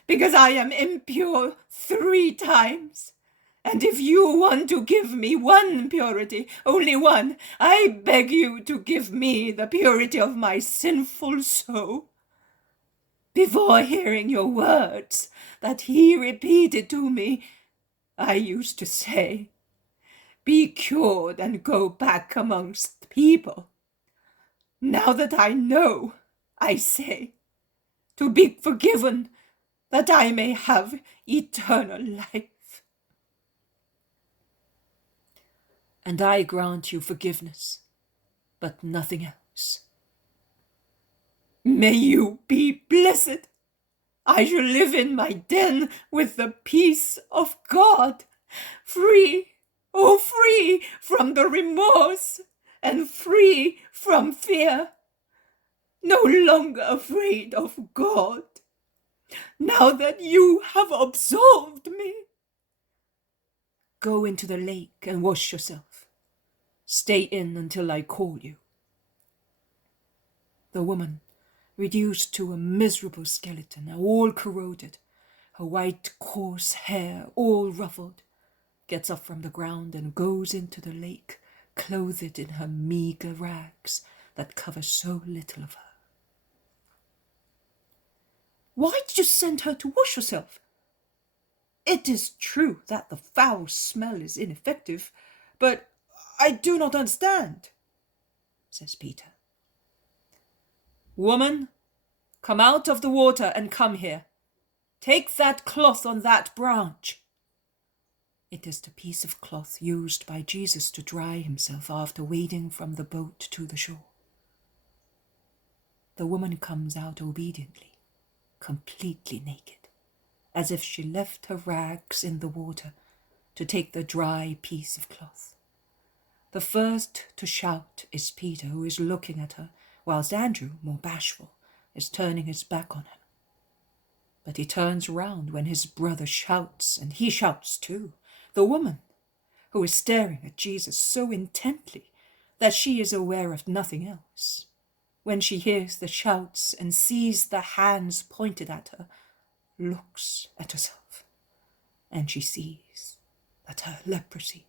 because I am impure 3 times. And if you want to give me one purity, only one, I beg you to give me the purity of my sinful soul." Before hearing your words that he repeated to me, I used to say, "Be cured and go back amongst people." Now that I know, I say, "To be forgiven, that I may have eternal life." And I grant you forgiveness, but nothing else. May you be blessed. I shall live in my den with the peace of God, free, oh free from the remorse and free from fear, no longer afraid of God, now that you have absolved me. Go into the lake and wash yourself. Stay in until I call you. The woman, reduced to a miserable skeleton, all corroded, her white coarse hair all ruffled, gets up from the ground and goes into the lake, clothed in her meagre rags that cover so little of her. Why did you send her to wash herself? It is true that the foul smell is ineffective, but I do not understand, says Peter. Woman, Come out of the water and come here. Take that cloth on that branch. It is the piece of cloth used by Jesus to dry himself after wading from the boat to the shore. The woman comes out obediently, completely naked, as if she left her rags in the water to take the dry piece of cloth. The first to shout is Peter, who is looking at her, whilst Andrew, more bashful, is turning his back on her. But he turns round when his brother shouts, and he shouts too. The woman, who is staring at Jesus so intently that she is aware of nothing else, when she hears the shouts and sees the hands pointed at her, looks at herself, and she sees that her leprosy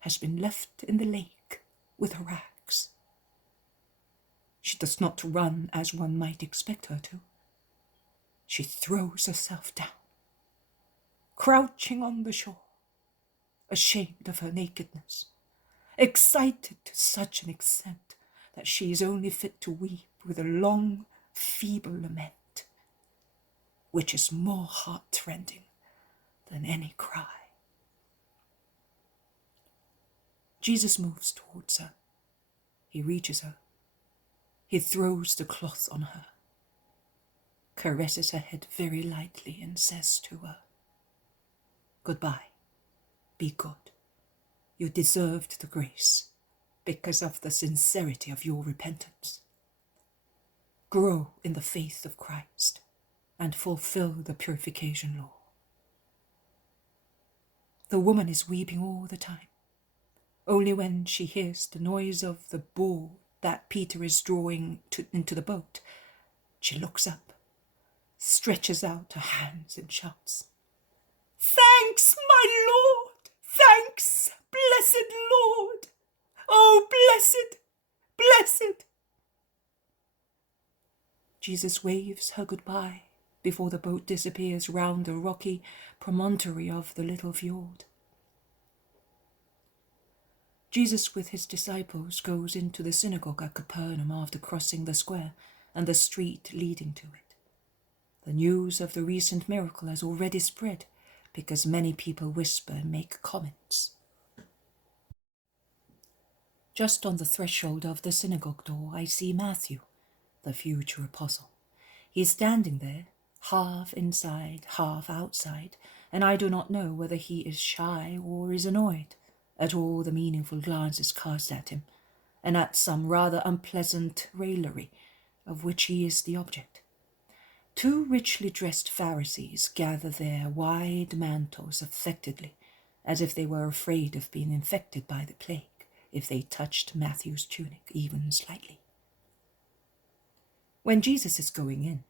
has been left in the lake with her rags. She does not run as one might expect her to. She throws herself down, crouching on the shore, ashamed of her nakedness, excited to such an extent that she is only fit to weep with a long, feeble lament, which is more heart-rending than any cry. Jesus moves towards her. He reaches her. He throws the cloth on her, caresses her head very lightly, and says to her, "Goodbye. Be good. You deserved the grace because of the sincerity of your repentance. Grow in the faith of Christ and fulfill the purification law." The woman is weeping all the time. Only when she hears the noise of the board that Peter is drawing into the boat, she looks up, stretches out her hands and shouts, "Thanks, my Lord! Thanks, blessed Lord! Oh, blessed, blessed!" Jesus waves her goodbye before the boat disappears round the rocky promontory of the little fjord. Jesus with his disciples goes into the synagogue at Capernaum after crossing the square and the street leading to it. The news of the recent miracle has already spread because many people whisper and make comments. Just on the threshold of the synagogue door, I see Matthew, the future apostle. He is standing there, half inside, half outside, and I do not know whether he is shy or is annoyed at all the meaningful glances cast at him, and at some rather unpleasant raillery of which he is the object. Two richly dressed Pharisees gather their wide mantles affectedly, as if they were afraid of being infected by the plague if they touched Matthew's tunic even slightly. When Jesus is going in,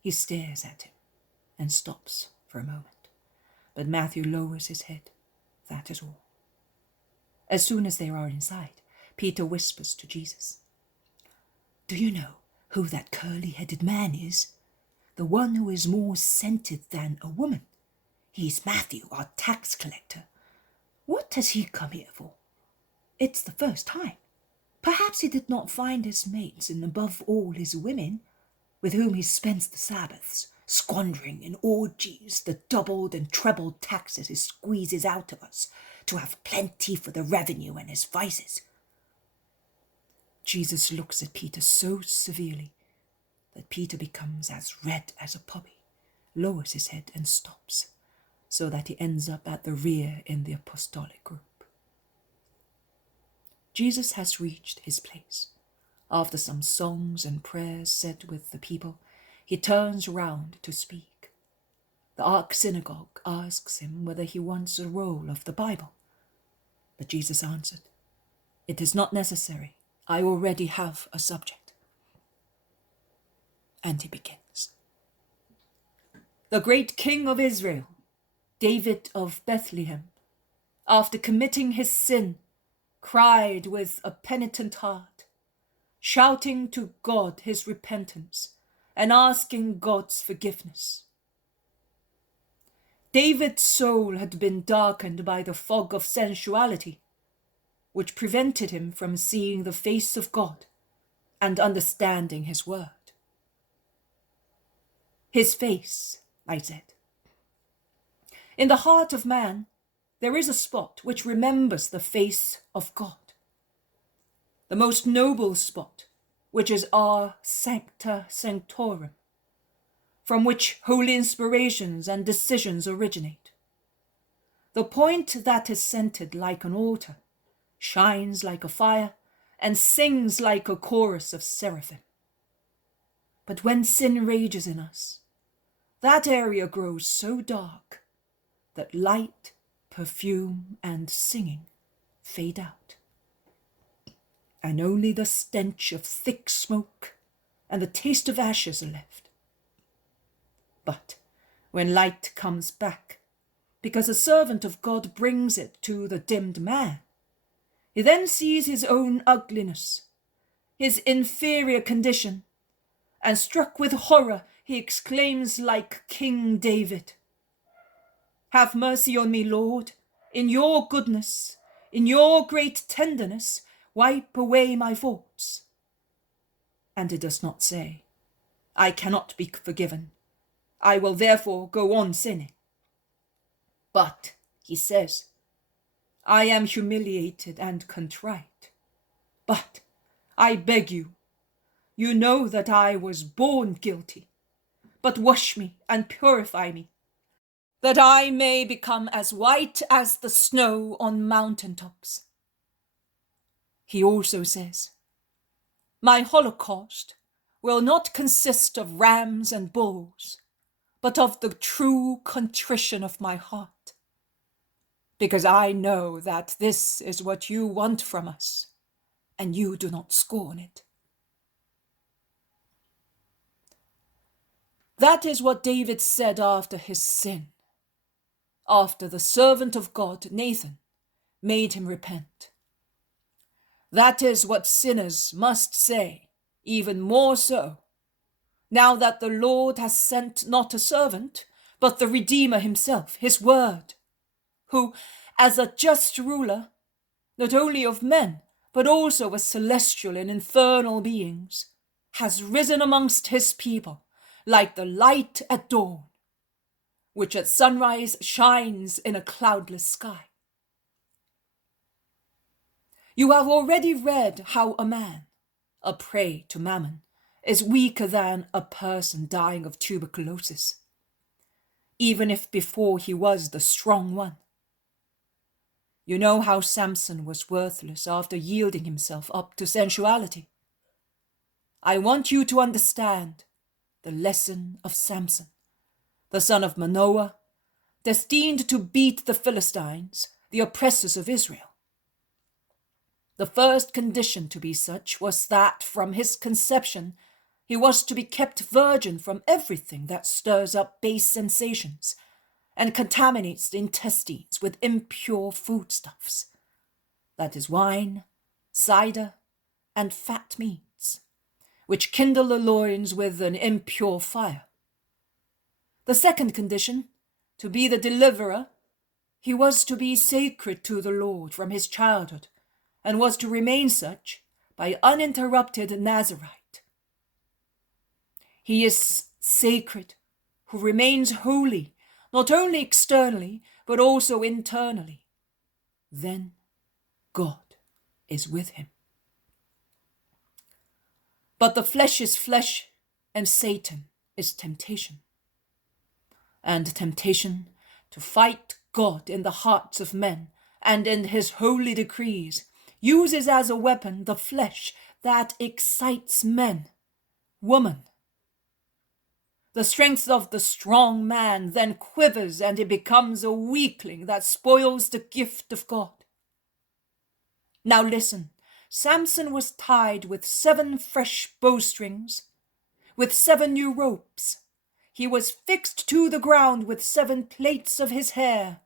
he stares at him and stops for a moment, but Matthew lowers his head, that is all. As soon as they are inside, Peter whispers to Jesus, "Do you know who that curly-headed man is? The one who is more scented than a woman. He's Matthew, our tax collector. What has he come here for? It's the first time. Perhaps he did not find his mates, and above all his women, with whom he spends the Sabbaths, squandering in orgies the doubled and trebled taxes he squeezes out of us to have plenty for the revenue and his vices." Jesus looks at Peter so severely that Peter becomes as red as a poppy, lowers his head and stops, so that he ends up at the rear in the apostolic group. Jesus has reached his place. After some songs and prayers said with the people, he turns round to speak. The Arch-Synagogue asks him whether he wants a roll of the Bible. But Jesus answered, "It is not necessary. I already have a subject." And he begins. "The great king of Israel, David of Bethlehem, after committing his sin, cried with a penitent heart, shouting to God his repentance and asking God's forgiveness. David's soul had been darkened by the fog of sensuality, which prevented him from seeing the face of God and understanding his word. His face, I said. In the heart of man, there is a spot which remembers the face of God. The most noble spot, which is our sancta sanctorum, from which holy inspirations and decisions originate. The point that is centered like an altar, shines like a fire, and sings like a chorus of seraphim. But when sin rages in us, that area grows so dark that light, perfume, and singing fade out, and only the stench of thick smoke and the taste of ashes are left. But when light comes back, because a servant of God brings it to the dimmed man, he then sees his own ugliness, his inferior condition, and struck with horror, he exclaims like King David, "Have mercy on me, Lord, in your goodness, in your great tenderness, wipe away my faults." And it does not say, "I cannot be forgiven, I will therefore go on sinning." But he says, "I am humiliated and contrite, but I beg you, you know that I was born guilty, but wash me and purify me, that I may become as white as the snow on mountain tops." He also says, "My holocaust will not consist of rams and bulls, but of the true contrition of my heart, because I know that this is what you want from us, and you do not scorn it." That is what David said after his sin, after the servant of God, Nathan, made him repent. That is what sinners must say, even more so, now that the Lord has sent not a servant, but the Redeemer himself, his word, who, as a just ruler, not only of men, but also of celestial and infernal beings, has risen amongst his people like the light at dawn, which at sunrise shines in a cloudless sky. You have already read how a man, a prey to mammon, is weaker than a person dying of tuberculosis, even if before he was the strong one. You know how Samson was worthless after yielding himself up to sensuality. I want you to understand the lesson of Samson, the son of Manoah, destined to beat the Philistines, the oppressors of Israel. The first condition to be such was that from his conception he was to be kept virgin from everything that stirs up base sensations and contaminates the intestines with impure foodstuffs, that is wine, cider, and fat meats, which kindle the loins with an impure fire. The second condition, to be the deliverer, he was to be sacred to the Lord from his childhood, and was to remain such by uninterrupted Nazarite. He is sacred who remains holy, not only externally, but also internally. Then God is with him. But the flesh is flesh, and Satan is temptation. And temptation to fight God in the hearts of men and in his holy decrees uses as a weapon the flesh that excites men, woman. The strength of the strong man then quivers, and he becomes a weakling that spoils the gift of God. Now listen, Samson was tied with 7 fresh bowstrings, with 7 new ropes. He was fixed to the ground with 7 plaits of his hair.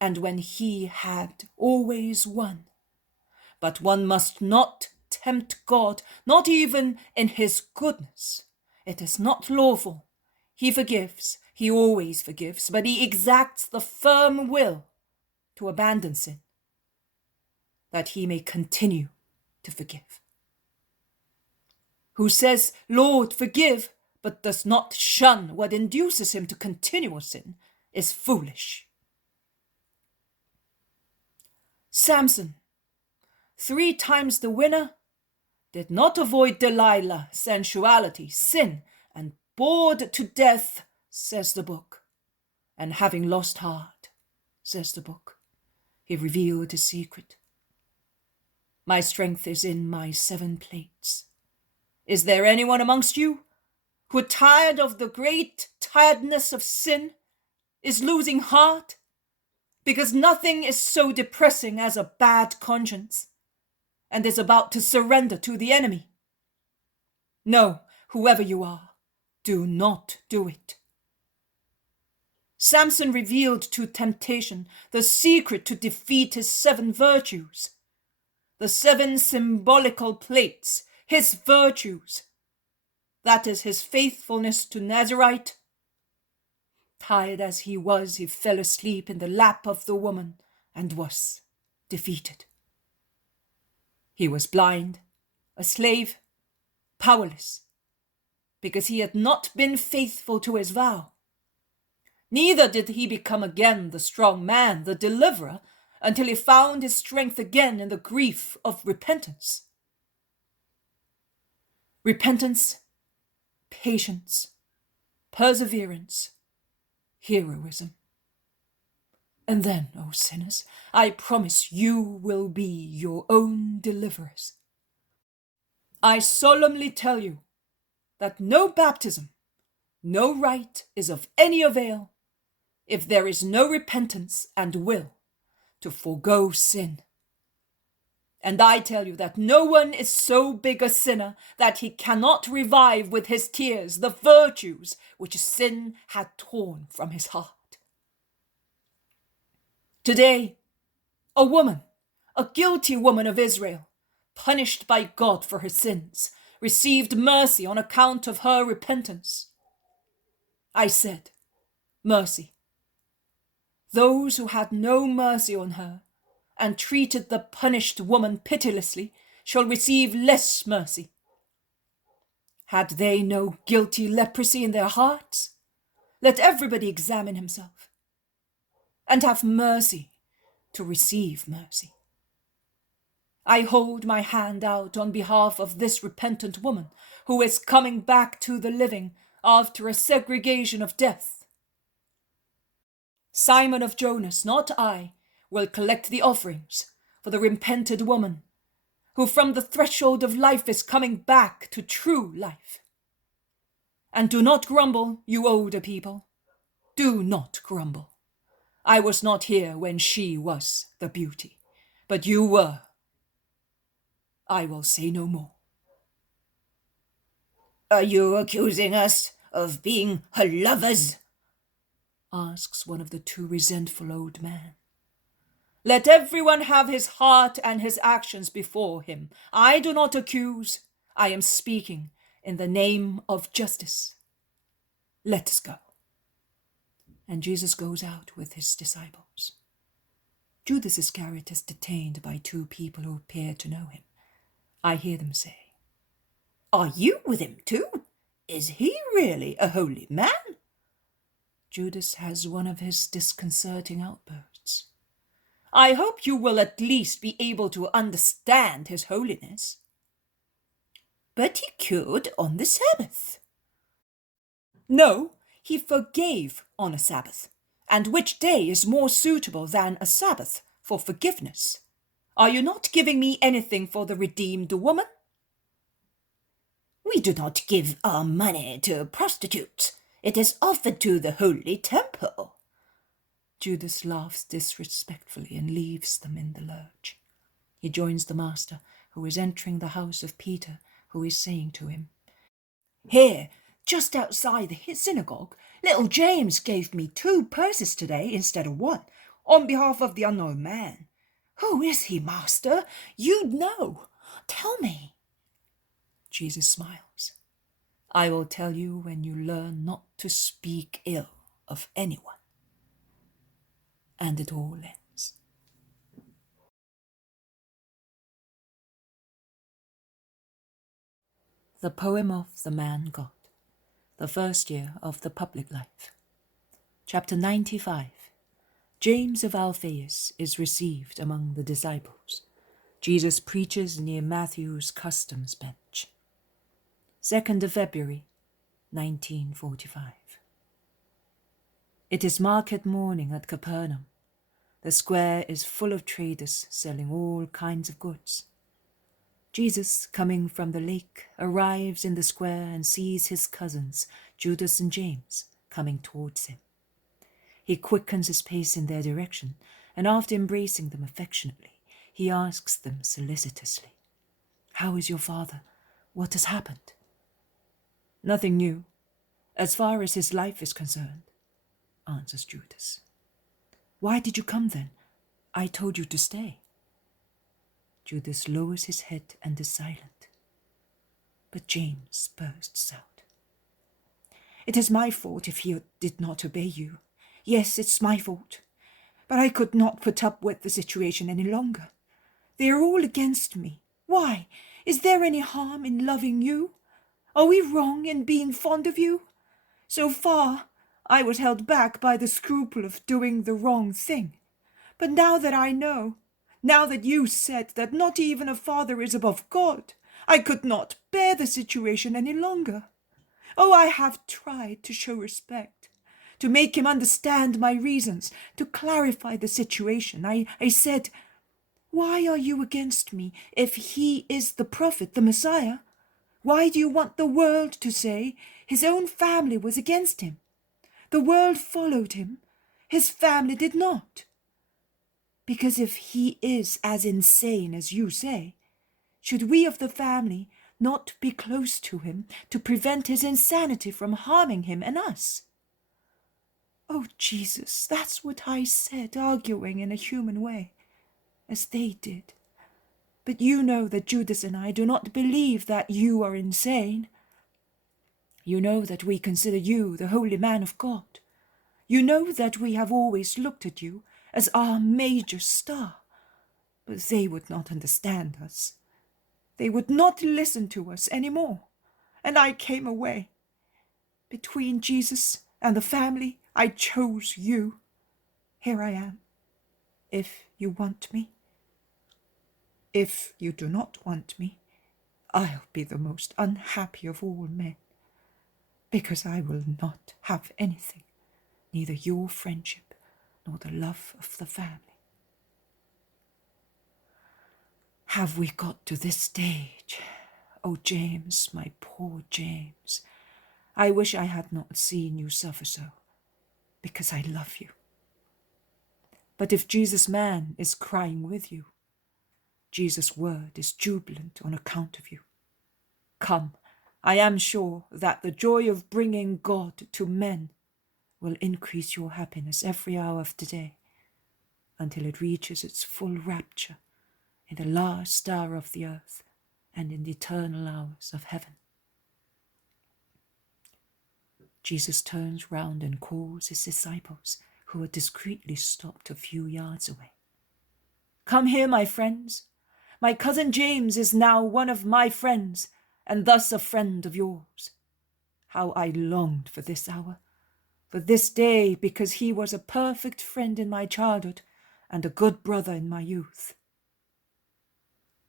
And when he had always won, but one must not tempt God, not even in his goodness. It is not lawful. He forgives, he always forgives, but he exacts the firm will to abandon sin, that he may continue to forgive. Who says, "Lord, forgive," but does not shun what induces him to continual sin, is foolish. Samson, 3 times the winner, did not avoid Delilah, sensuality, sin, and bored to death, says the book. And having lost heart, says the book, he revealed his secret. My strength is in my 7 plates. Is there anyone amongst you who, tired of the great tiredness of sin, is losing heart? Because nothing is so depressing as a bad conscience, and is about to surrender to the enemy. No, whoever you are, do not do it. Samson revealed to temptation the secret to defeat his 7 virtues, the 7 symbolical plates, his virtues. That is his faithfulness to Nazareth. Tired as he was, he fell asleep in the lap of the woman and was defeated. He was blind, a slave, powerless, because he had not been faithful to his vow. Neither did he become again the strong man, the deliverer, until he found his strength again in the grief of repentance. Repentance, patience, perseverance, heroism. And then, O sinners, I promise you will be your own deliverers. I solemnly tell you that no baptism, no rite is of any avail if there is no repentance and will to forego sin. And I tell you that no one is so big a sinner that he cannot revive with his tears the virtues which sin had torn from his heart. Today, a woman, a guilty woman of Israel, punished by God for her sins, received mercy on account of her repentance. I said, mercy. Those who had no mercy on her and treated the punished woman pitilessly shall receive less mercy. Had they no guilty leprosy in their hearts? Let everybody examine himself and have mercy to receive mercy. I hold my hand out on behalf of this repentant woman who is coming back to the living after a segregation of death. Simon of Jonas, not I, will collect the offerings for the repented woman who from the threshold of life is coming back to true life. And do not grumble, you older people. Do not grumble. I was not here when she was the beauty, but you were. I will say no more. Are you accusing us of being her lovers? Asks one of the 2 resentful old men. Let everyone have his heart and his actions before him. I do not accuse. I am speaking in the name of justice. Let us go. And Jesus goes out with his disciples. Judas Iscariot is detained by 2 people who appear to know him. I hear them say, Are you with him too? Is he really a holy man? Judas has one of his disconcerting outbursts. I hope you will at least be able to understand his holiness. But he cured on the Sabbath. No, he forgave on a Sabbath. And which day is more suitable than a Sabbath for forgiveness? Are you not giving me anything for the redeemed woman? We do not give our money to prostitutes. It is offered to the holy temple. Judas laughs disrespectfully and leaves them in the lurch. He joins the master, who is entering the house of Peter, who is saying to him, Here, just outside the synagogue, little James gave me 2 purses today instead of 1, on behalf of the unknown man. Who is he, master? You'd know. Tell me. Jesus smiles. I will tell you when you learn not to speak ill of anyone. And it all ends. The poem of the man God. the first year of the public life. Chapter 95. James of Alphaeus is received among the disciples. Jesus preaches near Matthew's customs bench. 2nd of February, 1945. It is market morning at Capernaum. The square is full of traders selling all kinds of goods. Jesus, coming from the lake, arrives in the square and sees his cousins, Judas and James, coming towards him. He quickens his pace in their direction, and after embracing them affectionately, he asks them solicitously, "How is your father? What has happened?" "Nothing new, as far as his life is concerned," answers Judas. "Why did you come then? I told you to stay." Judas lowers his head and is silent. But James bursts out. "It is my fault if he did not obey you. Yes, it's my fault. But I could not put up with the situation any longer. They are all against me. Why? Is there any harm in loving you? Are we wrong in being fond of you? So far, I was held back by the scruple of doing the wrong thing. But now that I know, now that you said that not even a father is above God, I could not bear the situation any longer. Oh, I have tried to show respect, to make him understand my reasons, to clarify the situation. I said, 'Why are you against me if he is the prophet, the Messiah? Why do you want the world to say his own family was against him? The world followed him, his family did not. Because if he is as insane as you say, should we of the family not be close to him to prevent his insanity from harming him and us?' Oh, Jesus, that's what I said, arguing in a human way, as they did. But you know that Judas and I do not believe that you are insane. You know that we consider you the holy man of God. You know that we have always looked at you as our major star. But they would not understand us. They would not listen to us any more. And I came away. Between Jesus and the family, I chose you. Here I am. If you want me. If you do not want me, I'll be the most unhappy of all men, because I will not have anything, neither your friendship nor the love of the family." Have we got to this stage? Oh, James, my poor James, I wish I had not seen you suffer so, because I love you. But if Jesus' man is crying with you, Jesus' word is jubilant on account of you. Come, I am sure that the joy of bringing God to men will increase your happiness every hour of today, until it reaches its full rapture in the last star of the earth and in the eternal hours of heaven. Jesus turns round and calls his disciples, who are discreetly stopped a few yards away. "Come here, my friends. My cousin James is now one of my friends, and thus a friend of yours. How I longed for this hour, for this day, because he was a perfect friend in my childhood and a good brother in my youth."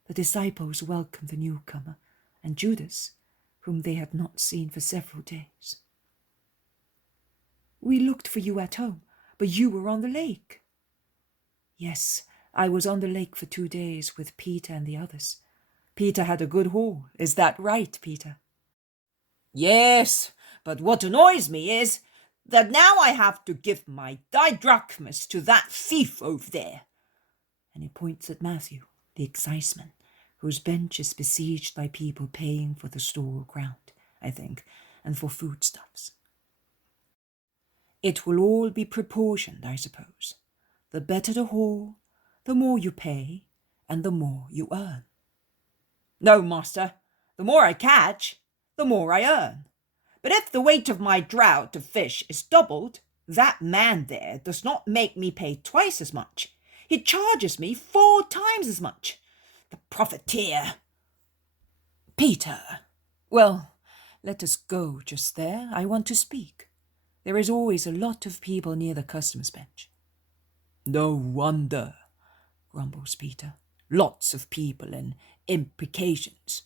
The disciples welcomed the newcomer and Judas, whom they had not seen for several days. "We looked for you at home, but you were on the lake." "Yes, I was on the lake for 2 days with Peter and the others. Peter had a good haul. Is that right, Peter?" "Yes, but what annoys me is that now I have to give my didrachmas to that thief over there." And he points at Matthew, the exciseman, whose bench is besieged by people paying for the store ground, I think, and for foodstuffs. It will all be proportioned, I suppose. The better the haul, the more you pay, and the more you earn. "No, master, the more I catch, the more I earn. But if the weight of my draught of fish is doubled, that man there does not make me pay twice as much. He charges me 4 times as much. The profiteer." Peter, well, Let us go just there. I want to speak. There is always a lot of people near the customs bench." "No wonder," grumbles Peter. "Lots of people and imprecations.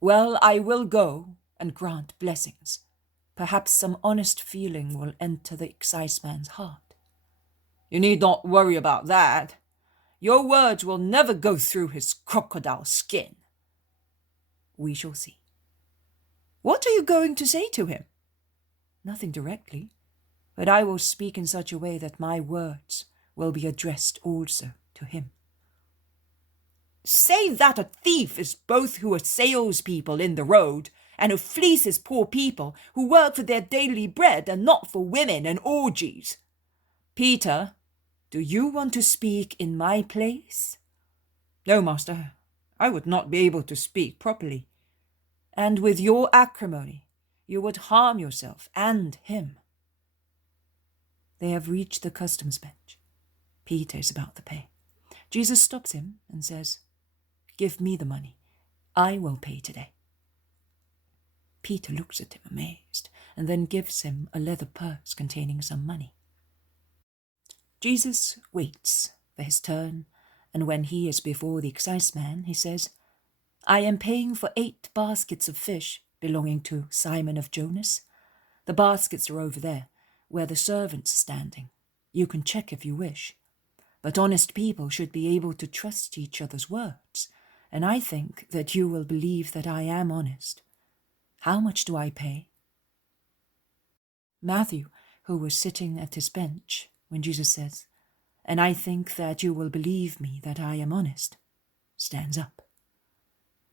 Well, I will go and grant blessings. Perhaps some honest feeling will enter the exciseman's heart." "You need not worry about that. Your words will never go through his crocodile skin." "We shall see." "What are you going to say to him?" "Nothing directly, but I will speak in such a way that my words will be addressed also to him." "Say that a thief is both who assails people in the road and who fleeces poor people who work for their daily bread and not for women and orgies." "Peter, do you want to speak in my place?" "No, master, I would not be able to speak properly." "And with your acrimony, you would harm yourself and him." They have reached the customs bench. Peter is about to pay. Jesus stops him and says, "Give me the money. I will pay today." Peter looks at him amazed and then gives him a leather purse containing some money. Jesus waits for his turn, and when he is before the exciseman, he says, "I am paying for 8 baskets of fish belonging to Simon of Jonas. The baskets are over there, where the servants are standing. You can check if you wish. But honest people should be able to trust each other's words, and I think that you will believe that I am honest. How much do I pay?" Matthew, who was sitting at his bench when Jesus says, "And I think that you will believe me that I am honest," stands up.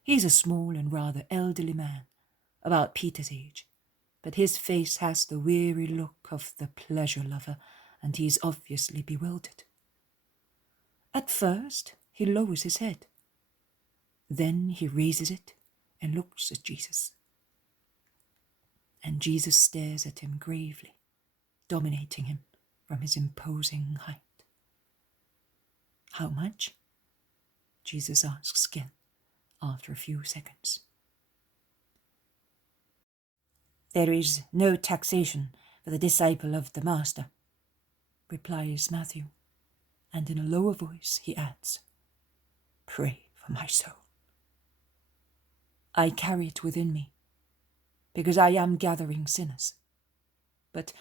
He's a small and rather elderly man, about Peter's age, but his face has the weary look of the pleasure lover, and he is obviously bewildered. At first, he lowers his head. Then he raises it and looks at Jesus. And Jesus stares at him gravely, dominating him from his imposing height. "How much?" Jesus asks again after a few seconds. "There is no taxation for the disciple of the Master," replies Matthew, and in a lower voice he adds, "Pray for my soul." "I carry it within me, because I am gathering sinners. But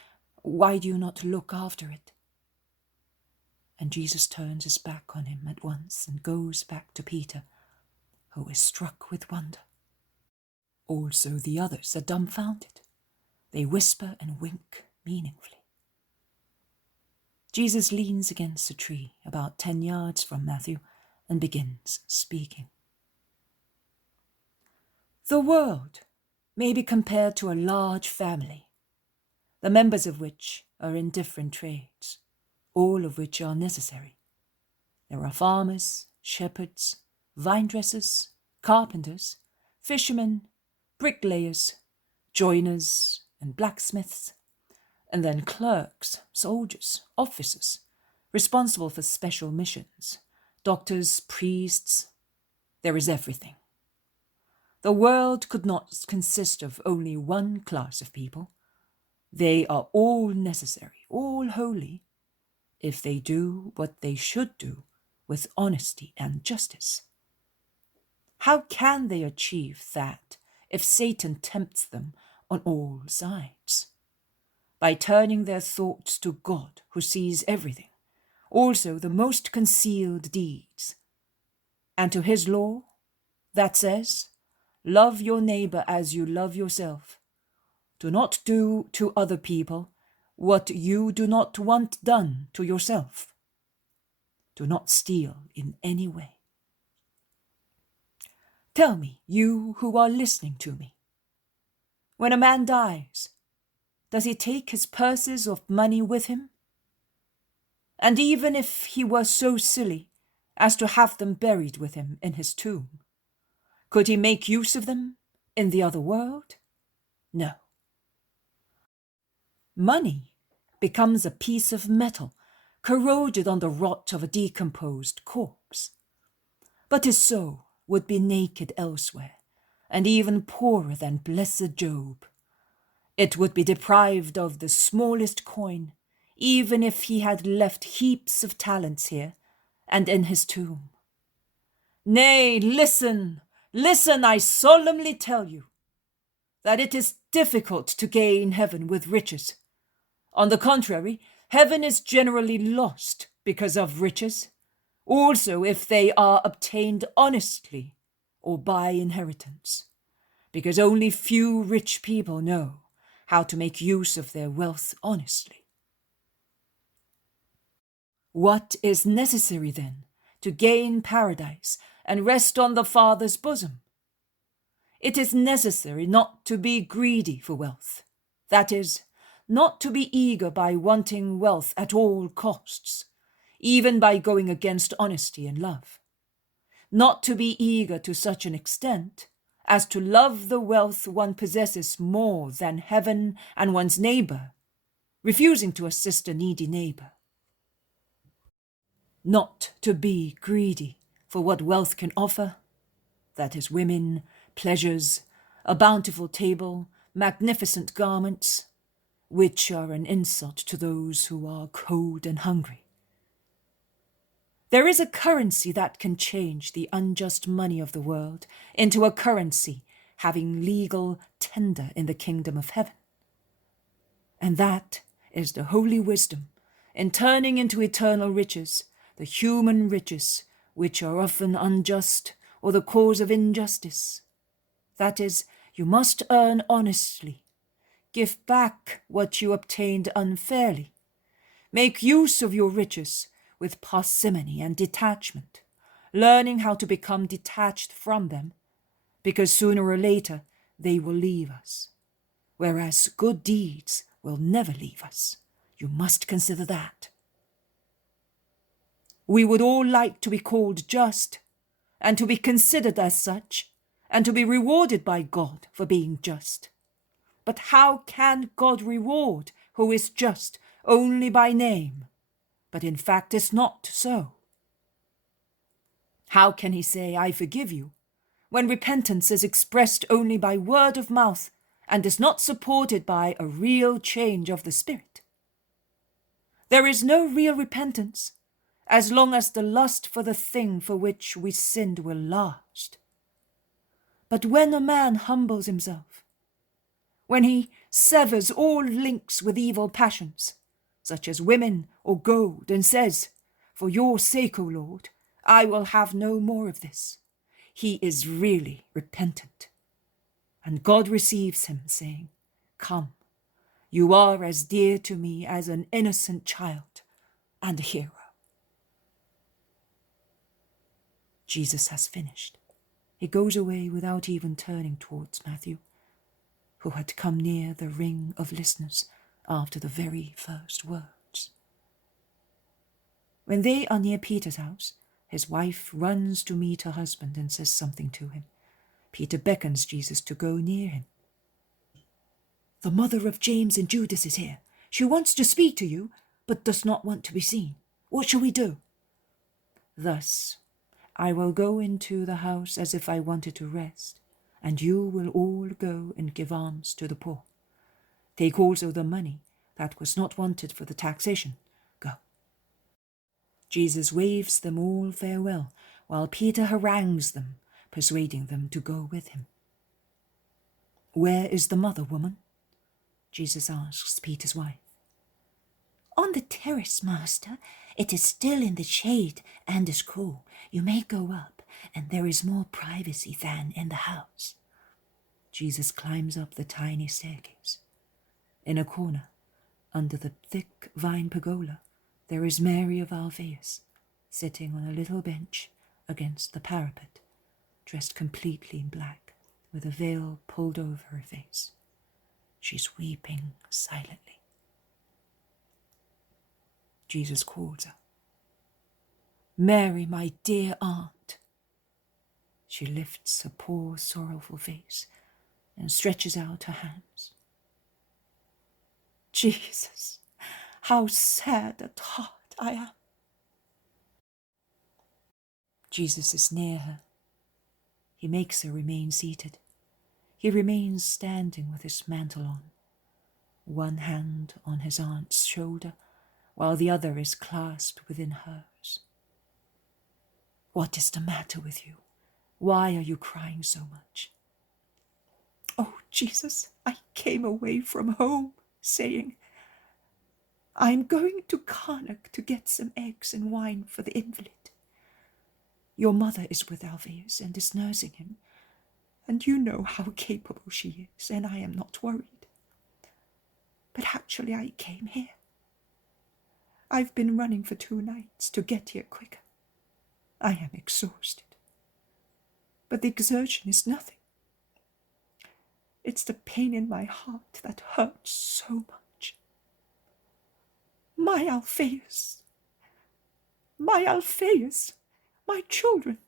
why do you not look after it?" And Jesus turns his back on him at once and goes back to Peter, who is struck with wonder. Also the others are dumbfounded. They whisper and wink meaningfully. Jesus leans against a tree about 10 yards from Matthew and begins speaking. "The world may be compared to a large family, the members of which are in different trades, all of which are necessary. There are farmers, shepherds, vine dressers, carpenters, fishermen, bricklayers, joiners, and blacksmiths, and then clerks, soldiers, officers, responsible for special missions, doctors, priests. There is everything. The world could not consist of only one class of people. They are all necessary, all holy, if they do what they should do with honesty and justice. How can they achieve that if Satan tempts them on all sides? By turning their thoughts to God, who sees everything, also the most concealed deeds, and to his law that says, love your neighbor as you love yourself. Do not do to other people what you do not want done to yourself. Do not steal in any way. Tell me, you who are listening to me, when a man dies, does he take his purses of money with him? And even if he were so silly as to have them buried with him in his tomb, could he make use of them in the other world? No. Money becomes a piece of metal corroded on the rot of a decomposed corpse, but his soul would be naked elsewhere, and even poorer than blessed Job. It would be deprived of the smallest coin, even if he had left heaps of talents here and in his tomb. Nay, listen, listen, I solemnly tell you, that it is difficult to gain heaven with riches. On the contrary, heaven is generally lost because of riches, also if they are obtained honestly or by inheritance, because only few rich people know how to make use of their wealth honestly. What is necessary then to gain paradise and rest on the Father's bosom? It is necessary not to be greedy for wealth, that is, not to be eager by wanting wealth at all costs, even by going against honesty and love. Not to be eager to such an extent as to love the wealth one possesses more than heaven and one's neighbor, refusing to assist a needy neighbor. Not to be greedy for what wealth can offer, that is, women, pleasures, a bountiful table, magnificent garments, which are an insult to those who are cold and hungry. There is a currency that can change the unjust money of the world into a currency having legal tender in the kingdom of heaven. And that is the holy wisdom in turning into eternal riches the human riches which are often unjust or the cause of injustice. That is, you must earn honestly, give back what you obtained unfairly, make use of your riches with parsimony and detachment, learning how to become detached from them, because sooner or later they will leave us, whereas good deeds will never leave us. You must consider that. We would all like to be called just, and to be considered as such, and to be rewarded by God for being just. But how can God reward who is just only by name, but in fact is not so? How can he say, I forgive you, when repentance is expressed only by word of mouth and is not supported by a real change of the spirit? There is no real repentance as long as the lust for the thing for which we sinned will last. But when a man humbles himself, when he severs all links with evil passions, such as women or gold, and says, for your sake, O Lord, I will have no more of this, he is really repentant. And God receives him, saying, come, you are as dear to me as an innocent child and a hero. Jesus has finished. He goes away without even turning towards Matthew, who had come near the ring of listeners after the very first words. When they are near Peter's house, his wife runs to meet her husband and says something to him. Peter beckons Jesus to go near him. The mother of James and Judas is here. She wants to speak to you, but does not want to be seen. What shall we do? Thus, I will go into the house as if I wanted to rest, and you will all go and give alms to the poor. Take also the money that was not wanted for the taxation. Go. Jesus waves them all farewell, while Peter harangues them, persuading them to go with him. Where is the mother, woman? Jesus asks Peter's wife. On the terrace, Master. It is still in the shade and is cool. You may go up, and there is more privacy than in the house. Jesus climbs up the tiny staircase. In a corner, under the thick vine pergola, there is Mary of Alphaeus, sitting on a little bench against the parapet, dressed completely in black, with a veil pulled over her face. She's weeping silently. Jesus calls her. Mary, my dear aunt. She lifts her poor, sorrowful face and stretches out her hands. Jesus, how sad at heart I am. Jesus is near her. He makes her remain seated He remains standing with his mantle on, one hand on his aunt's shoulder, while the other is clasped within hers. What is the matter with you? Why are you crying so much? Oh, Jesus, I came away from home saying, I'm going to Karnak to get some eggs and wine for the invalid. Your mother is with Alphaeus and is nursing him, and you know how capable she is, and I am not worried. But actually I came here. I've been running for 2 nights to get here quicker. I am exhausted. But the exertion is nothing. It's the pain in my heart that hurts so much. My Alphaeus, my children,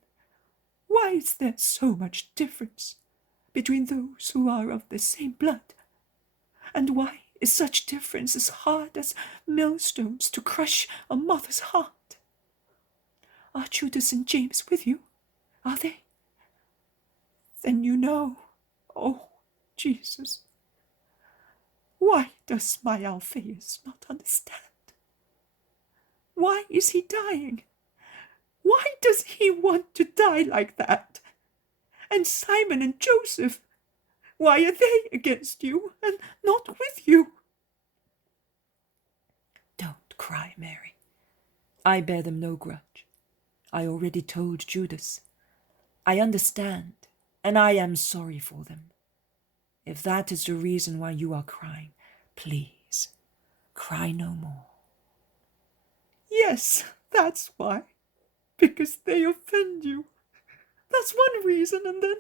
why is there so much difference between those who are of the same blood? And why is such difference as hard as millstones to crush a mother's heart? Are Judas and James with you? Are they? Then you know, oh, Jesus, why does my Alphaeus not understand? Why is he dying? Why does he want to die like that? And Simon and Joseph, why are they against you and not with you? Don't cry, Mary. I bear them no grudge. I already told Judas. I understand, and I am sorry for them. If that is the reason why you are crying, please, cry no more. Yes, that's why. Because they offend you. That's one reason, and then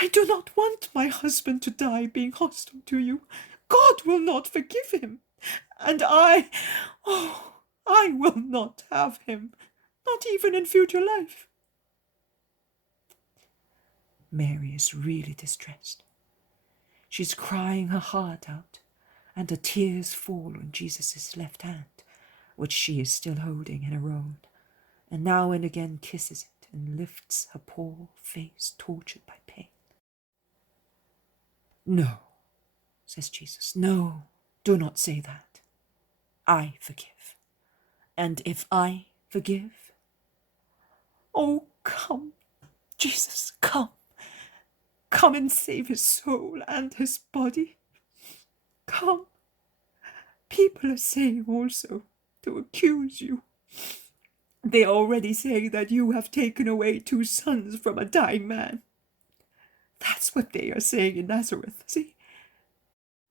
I do not want my husband to die being hostile to you. God will not forgive him. And I will not have him, not even in future life. Mary is really distressed. She's crying her heart out, and the tears fall on Jesus' left hand, which she is still holding in her own, and now and again kisses it and lifts her poor face tortured by pain. No, says Jesus, no, do not say that. I forgive. And if I forgive, oh, come, Jesus, come. Come and save his soul and his body. Come. People are saying also to accuse you. They already say that you have taken away 2 sons from a dying man. That's what they are saying in Nazareth, see?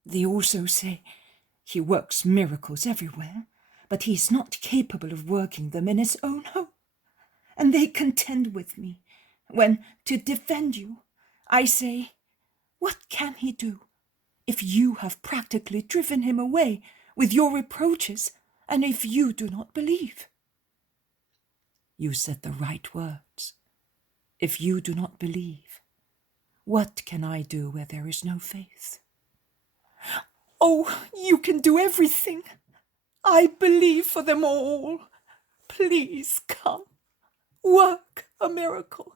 They also say he works miracles everywhere, but he is not capable of working them in his own home. And they contend with me when, to defend you, I say, what can he do if you have practically driven him away with your reproaches and if you do not believe? You said the right words. If you do not believe, what can I do where there is no faith? Oh, you can do everything. I believe for them all. Please come. Work a miracle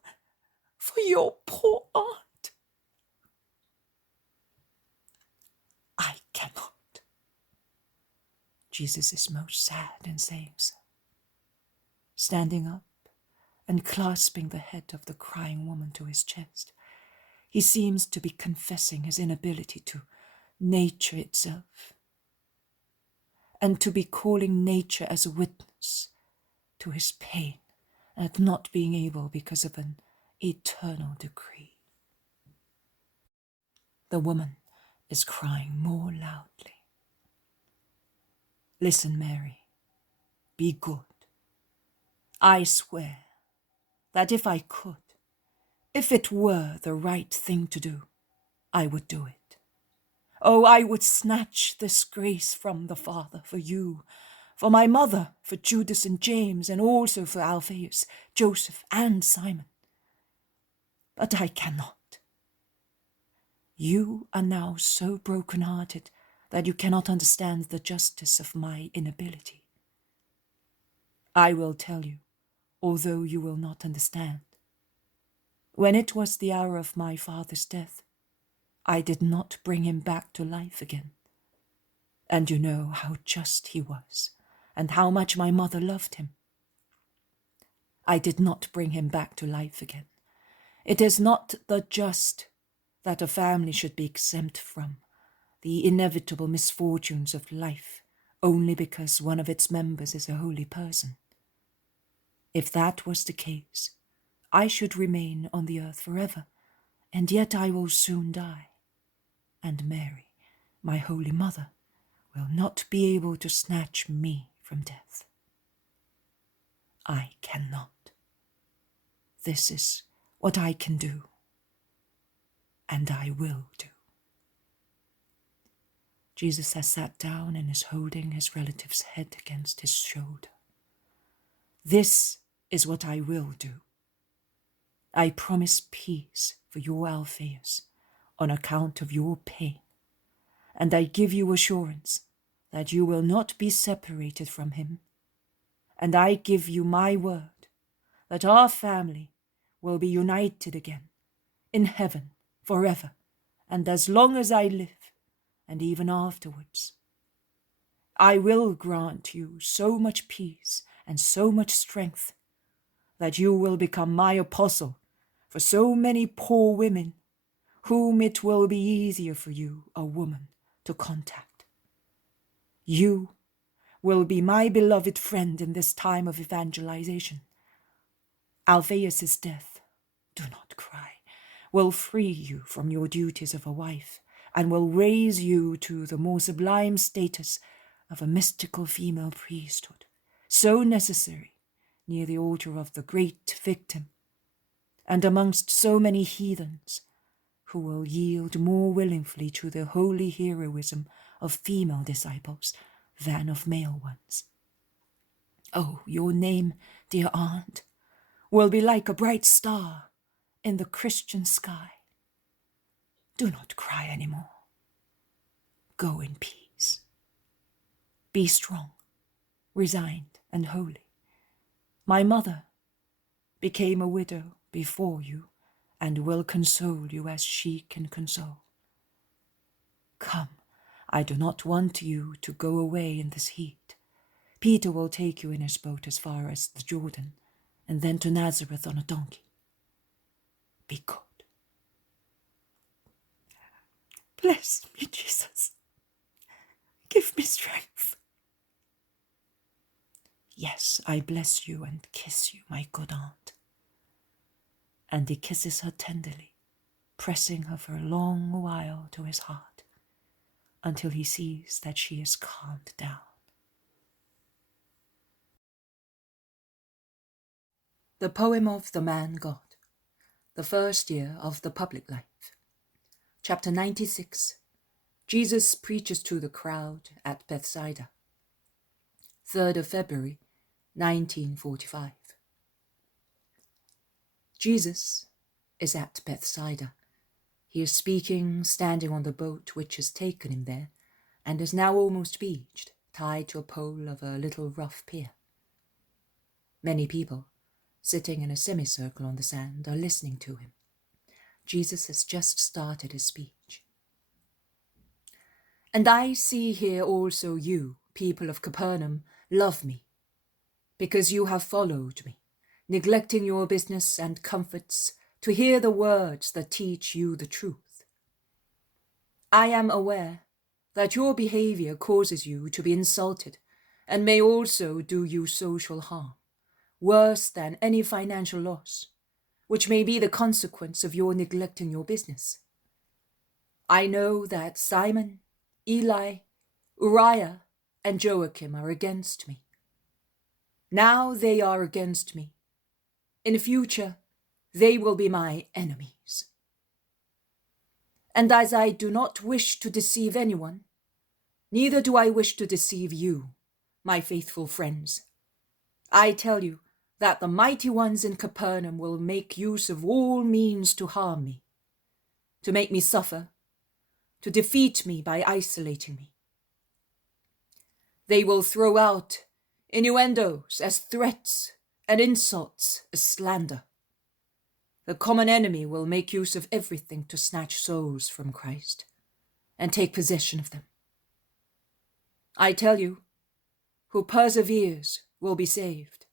for your poor aunt. I cannot. Jesus is most sad in saying so. Standing up and clasping the head of the crying woman to his chest, he seems to be confessing his inability to nature itself, and to be calling nature as a witness to his pain at not being able because of an eternal decree. The woman is crying more loudly. Listen, Mary, be good. I swear that if I could, if it were the right thing to do, I would do it. Oh, I would snatch this grace from the Father for you, for my mother, for Judas and James, and also for Alphaeus, Joseph, and Simon. But I cannot. You are now so broken-hearted that you cannot understand the justice of my inability. I will tell you, although you will not understand. When it was the hour of my father's death, I did not bring him back to life again. And you know how just he was, and how much my mother loved him. I did not bring him back to life again. It is not the just that a family should be exempt from the inevitable misfortunes of life only because one of its members is a holy person. If that was the case, I should remain on the earth forever, and yet I will soon die. And Mary, my holy mother, will not be able to snatch me from death. I cannot. This is what I can do, and I will do. Jesus has sat down and is holding his relative's head against his shoulder. This is what I will do. I promise peace for your Alphaeus on account of your pain, and I give you assurance that you will not be separated from him, and I give you my word that our family will be united again in heaven forever, and as long as I live, and even afterwards. I will grant you so much peace and so much strength that you will become my apostle for so many poor women whom it will be easier for you, a woman, to contact. You will be my beloved friend in this time of evangelization. Alphaeus' death, do not cry, will free you from your duties of a wife and will raise you to the more sublime status of a mystical female priesthood, so necessary near the altar of the great victim, and amongst so many heathens who will yield more willingly to the holy heroism of female disciples than of male ones. Oh, your name, dear aunt, will be like a bright star in the Christian sky. Do not cry any more. Go in peace. Be strong, resigned, and holy. My mother became a widow before you and will console you as she can console. Come, I do not want you to go away in this heat. Peter will take you in his boat as far as the Jordan, and then to Nazareth on a donkey. Be good. Bless me, Jesus. Give me strength. Yes, I bless you and kiss you, my good aunt. And he kisses her tenderly, pressing her for a long while to his heart, until he sees that she is calmed down. The poem of the man God, the first year of the public life. Chapter 96. Jesus preaches to the crowd at Bethsaida. 3rd of February, 1945. Jesus is at Bethsaida. He is speaking, standing on the boat which has taken him there, and is now almost beached, tied to a pole of a little rough pier. Many people, sitting in a semicircle on the sand, are listening to him. Jesus has just started his speech. And I see here also you, people of Capernaum, love me, because you have followed me, neglecting your business and comforts to hear the words that teach you the truth. I am aware that your behavior causes you to be insulted and may also do you social harm, worse than any financial loss, which may be the consequence of your neglecting your business. I know that Simon, Eli, Uriah, and Joachim are against me. Now they are against me. In future, they will be my enemies. And as I do not wish to deceive anyone, neither do I wish to deceive you, my faithful friends. I tell you that the mighty ones in Capernaum will make use of all means to harm me, to make me suffer, to defeat me by isolating me. They will throw out innuendos as threats and insults as slander. The common enemy will make use of everything to snatch souls from Christ and take possession of them. I tell you, who perseveres will be saved.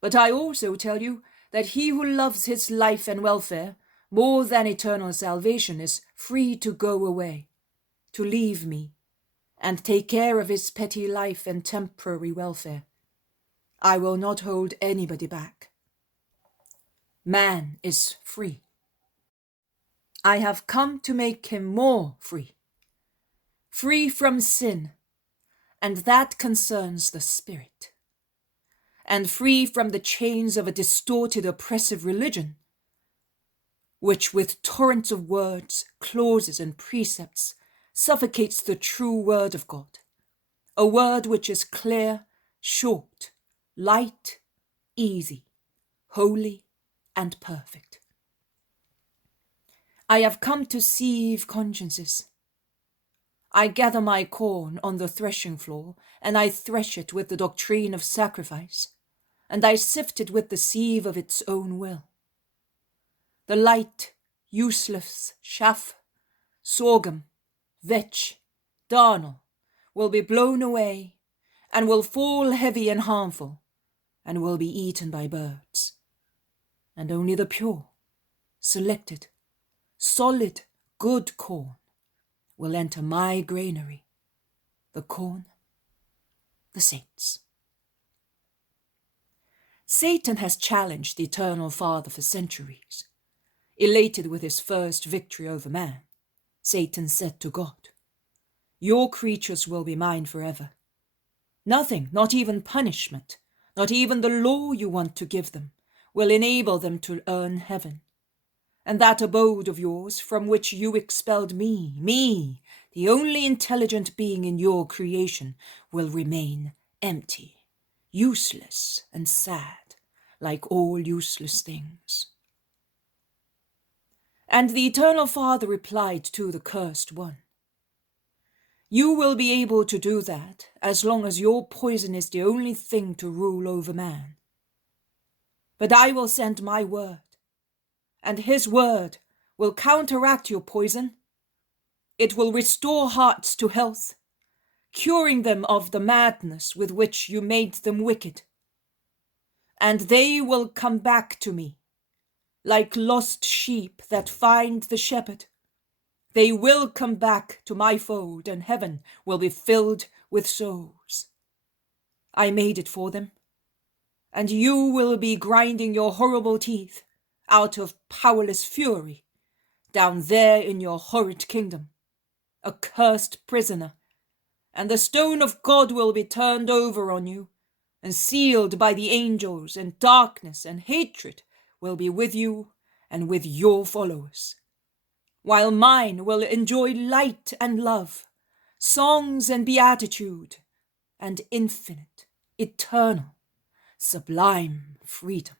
But I also tell you that he who loves his life and welfare more than eternal salvation is free to go away, to leave me, and take care of his petty life and temporary welfare. I will not hold anybody back. Man is free. I have come to make him more free. Free from sin, and that concerns the spirit. And free from the chains of a distorted, oppressive religion, which with torrents of words, clauses, and precepts suffocates the true word of God, a word which is clear, short, light, easy, holy, and perfect. I have come to sieve consciences. I gather my corn on the threshing floor, and I thresh it with the doctrine of sacrifice, and I sift it with the sieve of its own will. The light, useless chaff, sorghum, vetch, darnel will be blown away, and will fall heavy and harmful, and will be eaten by birds. And only the pure, selected, solid, good corn will enter my granary, the corn, the saints. Satan has challenged the Eternal Father for centuries. Elated with his first victory over man, Satan said to God, "Your creatures will be mine forever. Nothing, not even punishment, not even the law you want to give them, will enable them to earn heaven. And that abode of yours from which you expelled me, the only intelligent being in your creation, will remain empty, useless, and sad, like all useless things." And the Eternal Father replied to the cursed one, "You will be able to do that as long as your poison is the only thing to rule over man. But I will send my word, and his word will counteract your poison. It will restore hearts to health, curing them of the madness with which you made them wicked. And they will come back to me, like lost sheep that find the shepherd. They will come back to my fold, and heaven will be filled with souls. I made it for them, and you will be grinding your horrible teeth out of powerless fury down there in your horrid kingdom, a cursed prisoner, and the stone of God will be turned over on you and sealed by the angels, and darkness and hatred will be with you and with your followers, while mine will enjoy light and love, songs and beatitude, and infinite, eternal, sublime freedom.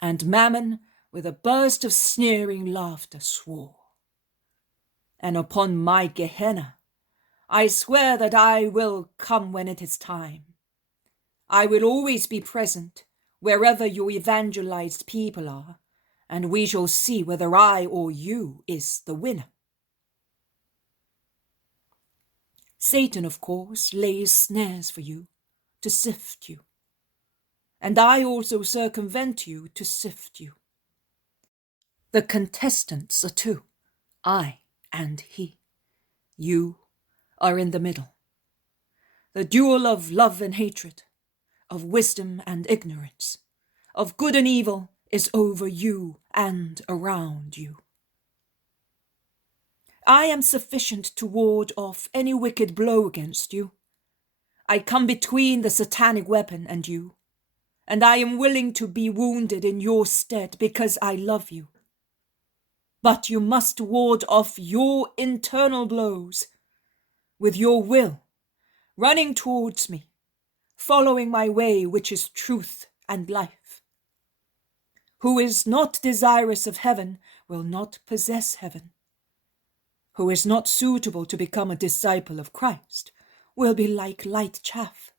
And Mammon, with a burst of sneering laughter, swore, "And upon my Gehenna, I swear that I will come when it is time. I will always be present wherever your evangelized people are, and we shall see whether I or you is the winner." Satan, of course, lays snares for you to sift you, and I also circumvent you to sift you. The contestants are two, I and he. You are in the middle. The duel of love and hatred, of wisdom and ignorance, of good and evil is over you and around you. I am sufficient to ward off any wicked blow against you. I come between the satanic weapon and you, and I am willing to be wounded in your stead because I love you. But you must ward off your internal blows with your will, running towards me, following my way, which is truth and life. Who is not desirous of heaven will not possess heaven. Who is not suitable to become a disciple of Christ will be like light chaff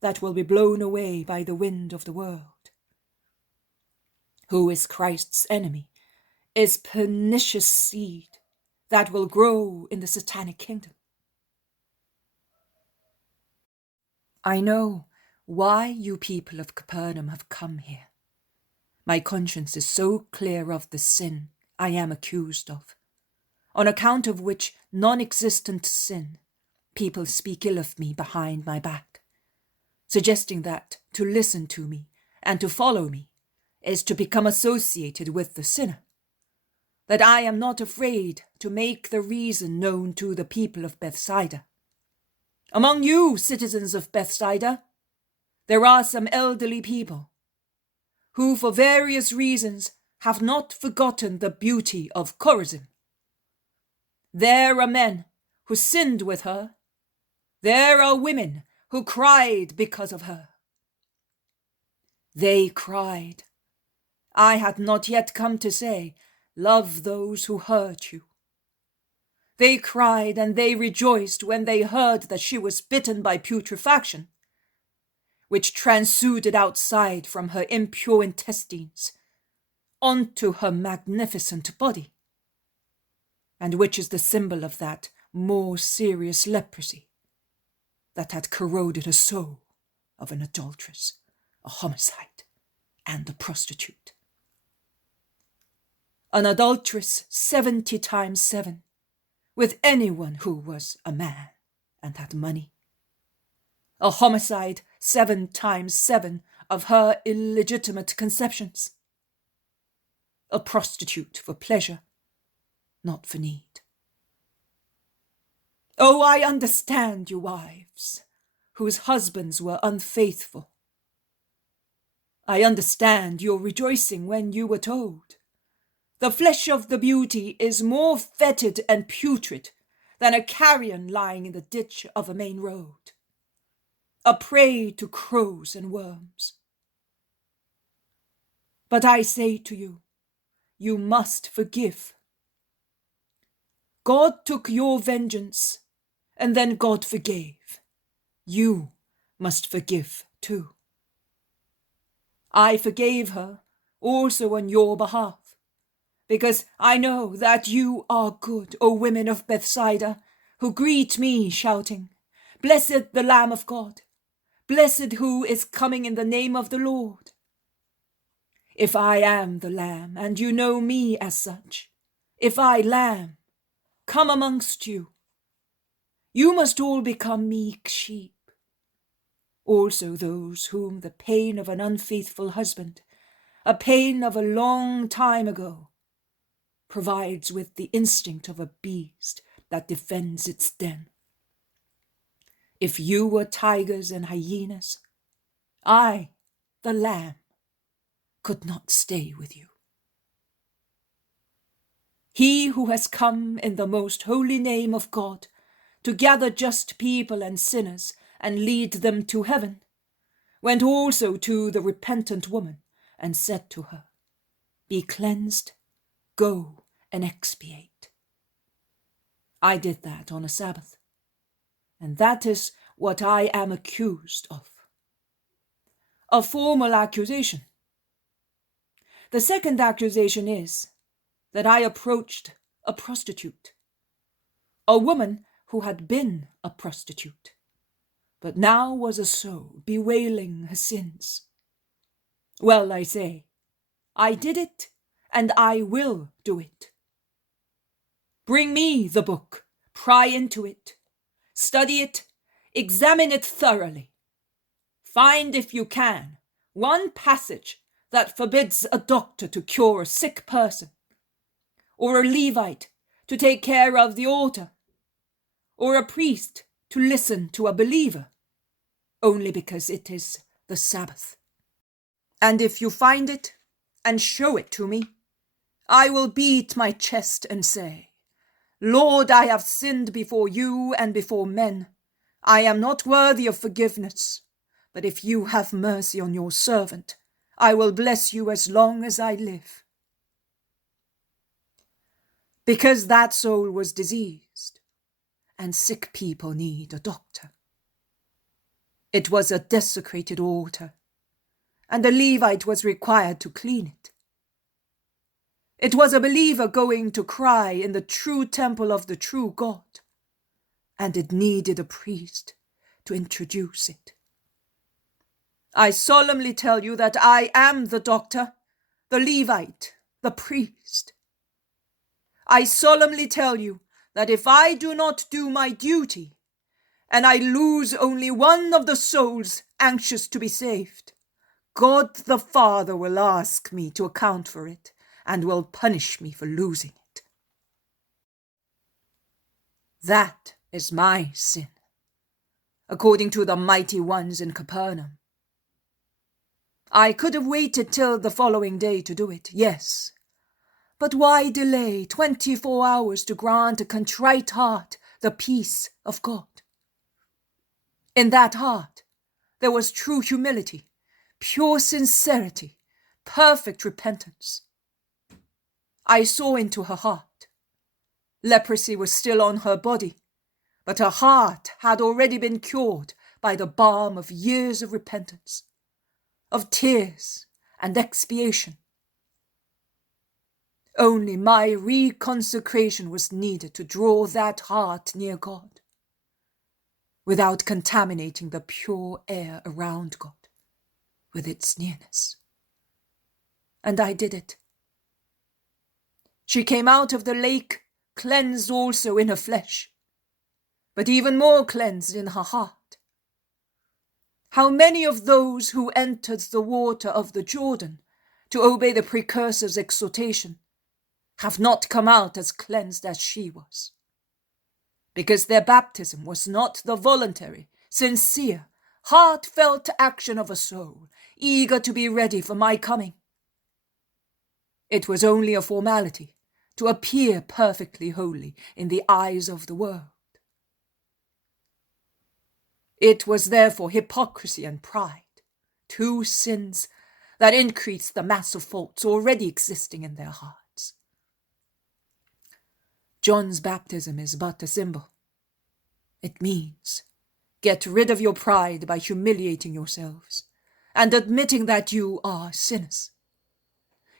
that will be blown away by the wind of the world. who is Christ's enemy, is pernicious seed that will grow in the satanic kingdom. I know why you people of Capernaum have come here. My conscience is so clear of the sin I am accused of, on account of which non-existent sin people speak ill of me behind my back, suggesting that to listen to me and to follow me is to become associated with the sinner, that I am not afraid to make the reason known to the people of Bethsaida. Among you, citizens of Bethsaida, there are some elderly people who, for various reasons, have not forgotten the beauty of Korazim. There are men who sinned with her. There are women who cried because of her. They cried. I had not yet come to say, love those who hurt you. They cried and they rejoiced when they heard that she was bitten by putrefaction, which transuded outside from her impure intestines onto her magnificent body, and which is the symbol of that more serious leprosy that had corroded the soul of an adulteress, a homicide, and a prostitute. An adulteress 70 times 7 with anyone who was a man and had money. A homicide 7 times 7 of her illegitimate conceptions. A prostitute for pleasure, not for need. Oh, I understand you wives, whose husbands were unfaithful. I understand your rejoicing when you were told, the flesh of the beauty is more fetid and putrid than a carrion lying in the ditch of a main road, a prey to crows and worms. But I say to you, you must forgive. God took your vengeance, and then God forgave. You must forgive too. I forgave her also on your behalf, because I know that you are good, O women of Bethsaida, who greet me shouting, Blessed the Lamb of God, blessed who is coming in the name of the Lord. If I am the Lamb, and you know me as such, if I, Lamb, come amongst you, you must all become meek sheep. Also those whom the pain of an unfaithful husband, a pain of a long time ago, provides with the instinct of a beast that defends its den. If you were tigers and hyenas, I, the Lamb, could not stay with you. He who has come in the most holy name of God to gather just people and sinners and lead them to heaven, went also to the repentant woman and said to her, Be cleansed, go and expiate. I did that on a Sabbath, and that is what I am accused of. A formal accusation. The second accusation is that I approached a prostitute, a woman who had been a prostitute, but now was a soul bewailing her sins. Well, I say, I did it, and I will do it. Bring me the book, pry into it, study it, examine it thoroughly. Find, if you can, one passage that forbids a doctor to cure a sick person, or a Levite to take care of the altar, or a priest to listen to a believer, only because it is the Sabbath. And if you find it and show it to me, I will beat my chest and say, Lord, I have sinned before you and before men. I am not worthy of forgiveness, but if you have mercy on your servant, I will bless you as long as I live. Because that soul was diseased, and sick people need a doctor. It was a desecrated altar, and a Levite was required to clean it. It was a believer going to cry in the true temple of the true God, and it needed a priest to introduce it. I solemnly tell you that I am the doctor, the Levite, the priest. I solemnly tell you that if I do not do my duty, and I lose only one of the souls anxious to be saved, God the Father will ask me to account for it, and will punish me for losing it. That is my sin, according to the mighty ones in Capernaum. I could have waited till the following day to do it, yes. But why delay 24 hours to grant a contrite heart the peace of God? In that heart, there was true humility, pure sincerity, perfect repentance. I saw into her heart. Leprosy was still on her body, but her heart had already been cured by the balm of years of repentance, of tears and expiation. Only my reconsecration was needed to draw that heart near God, without contaminating the pure air around God with its nearness. And I did it. She came out of the lake, cleansed also in her flesh, but even more cleansed in her heart. How many of those who entered the water of the Jordan to obey the precursor's exhortation have not come out as cleansed as she was? Because their baptism was not the voluntary, sincere, heartfelt action of a soul, eager to be ready for my coming. It was only a formality to appear perfectly holy in the eyes of the world. It was therefore hypocrisy and pride, two sins that increased the mass of faults already existing in their hearts. John's baptism is but a symbol. It means, get rid of your pride by humiliating yourselves and admitting that you are sinners.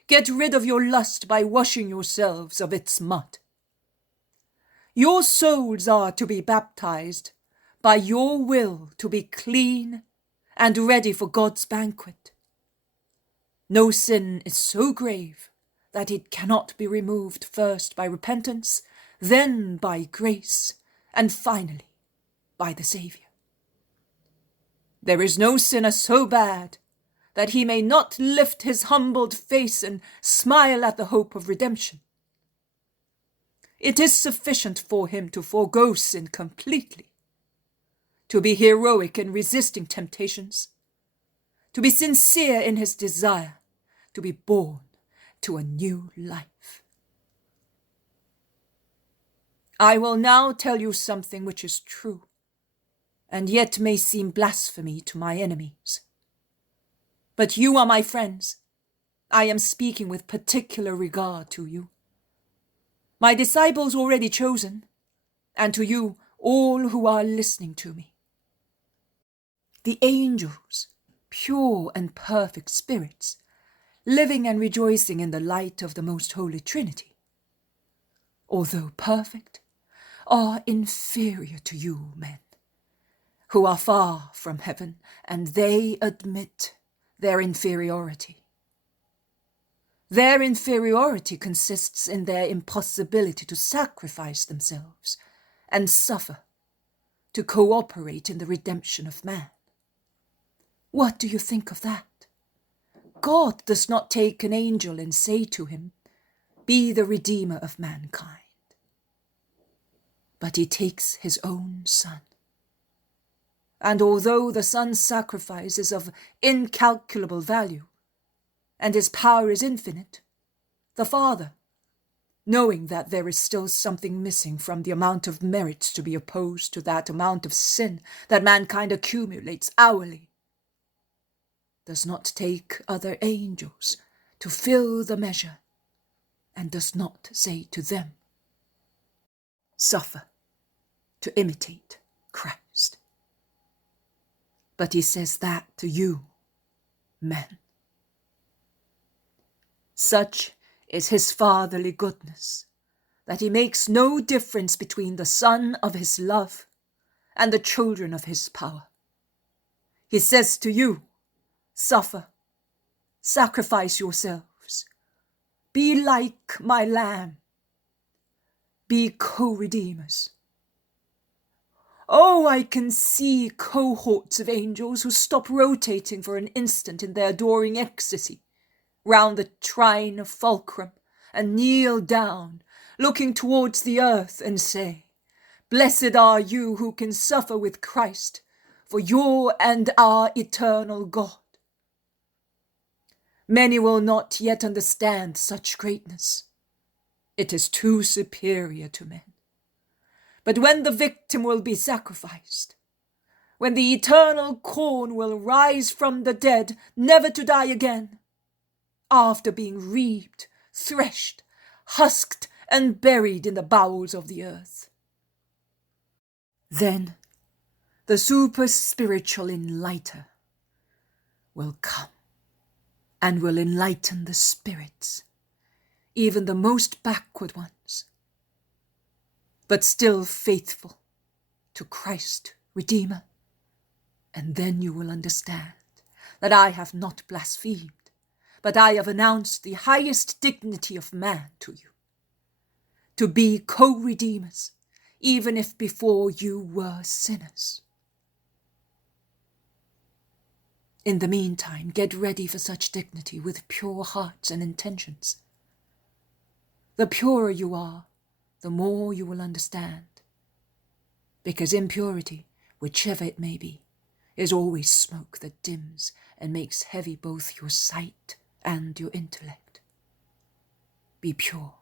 Get rid of your lust by washing yourselves of its mud. Your souls are to be baptized by your will to be clean and ready for God's banquet. No sin is so grave that it cannot be removed first by repentance, then by grace, and finally by the Saviour. There is no sinner so bad that he may not lift his humbled face and smile at the hope of redemption. It is sufficient for him to forego sin completely, to be heroic in resisting temptations, to be sincere in his desire to be born to a new life. I will now tell you something which is true, and yet may seem blasphemy to my enemies. But you are my friends. I am speaking with particular regard to you. My disciples already chosen, and to you all who are listening to me. The angels, pure and perfect spirits, living and rejoicing in the light of the most holy Trinity, although perfect, are inferior to you men, who are far from heaven, and they admit their inferiority. Their inferiority consists in their impossibility to sacrifice themselves and suffer to cooperate in the redemption of man. What do you think of that? God does not take an angel and say to him, "Be the redeemer of mankind." But he takes his own Son. And although the Son's sacrifice is of incalculable value, and his power is infinite, the Father, knowing that there is still something missing from the amount of merits to be opposed to that amount of sin that mankind accumulates hourly, does not take other angels to fill the measure, and does not say to them, "Suffer to imitate Christ." But he says that to you, men. Such is his fatherly goodness, that he makes no difference between the son of his love and the children of his power. He says to you, suffer, sacrifice yourselves, be like my lamb, be co-redeemers. Oh, I can see cohorts of angels who stop rotating for an instant in their adoring ecstasy round the shrine of fulcrum and kneel down, looking towards the earth and say, blessed are you who can suffer with Christ for your and our eternal God. Many will not yet understand such greatness. It is too superior to men. But when the victim will be sacrificed, when the eternal corn will rise from the dead, never to die again, after being reaped, threshed, husked, and buried in the bowels of the earth, then the super-spiritual enlighter will come and will enlighten the spirits, even the most backward ones, but still faithful to Christ Redeemer. And then you will understand that I have not blasphemed, but I have announced the highest dignity of man to you, to be co-redeemers, even if before you were sinners. In the meantime, get ready for such dignity with pure hearts and intentions. The purer you are, the more you will understand, because impurity, whichever it may be, is always smoke that dims and makes heavy both your sight and your intellect. Be pure.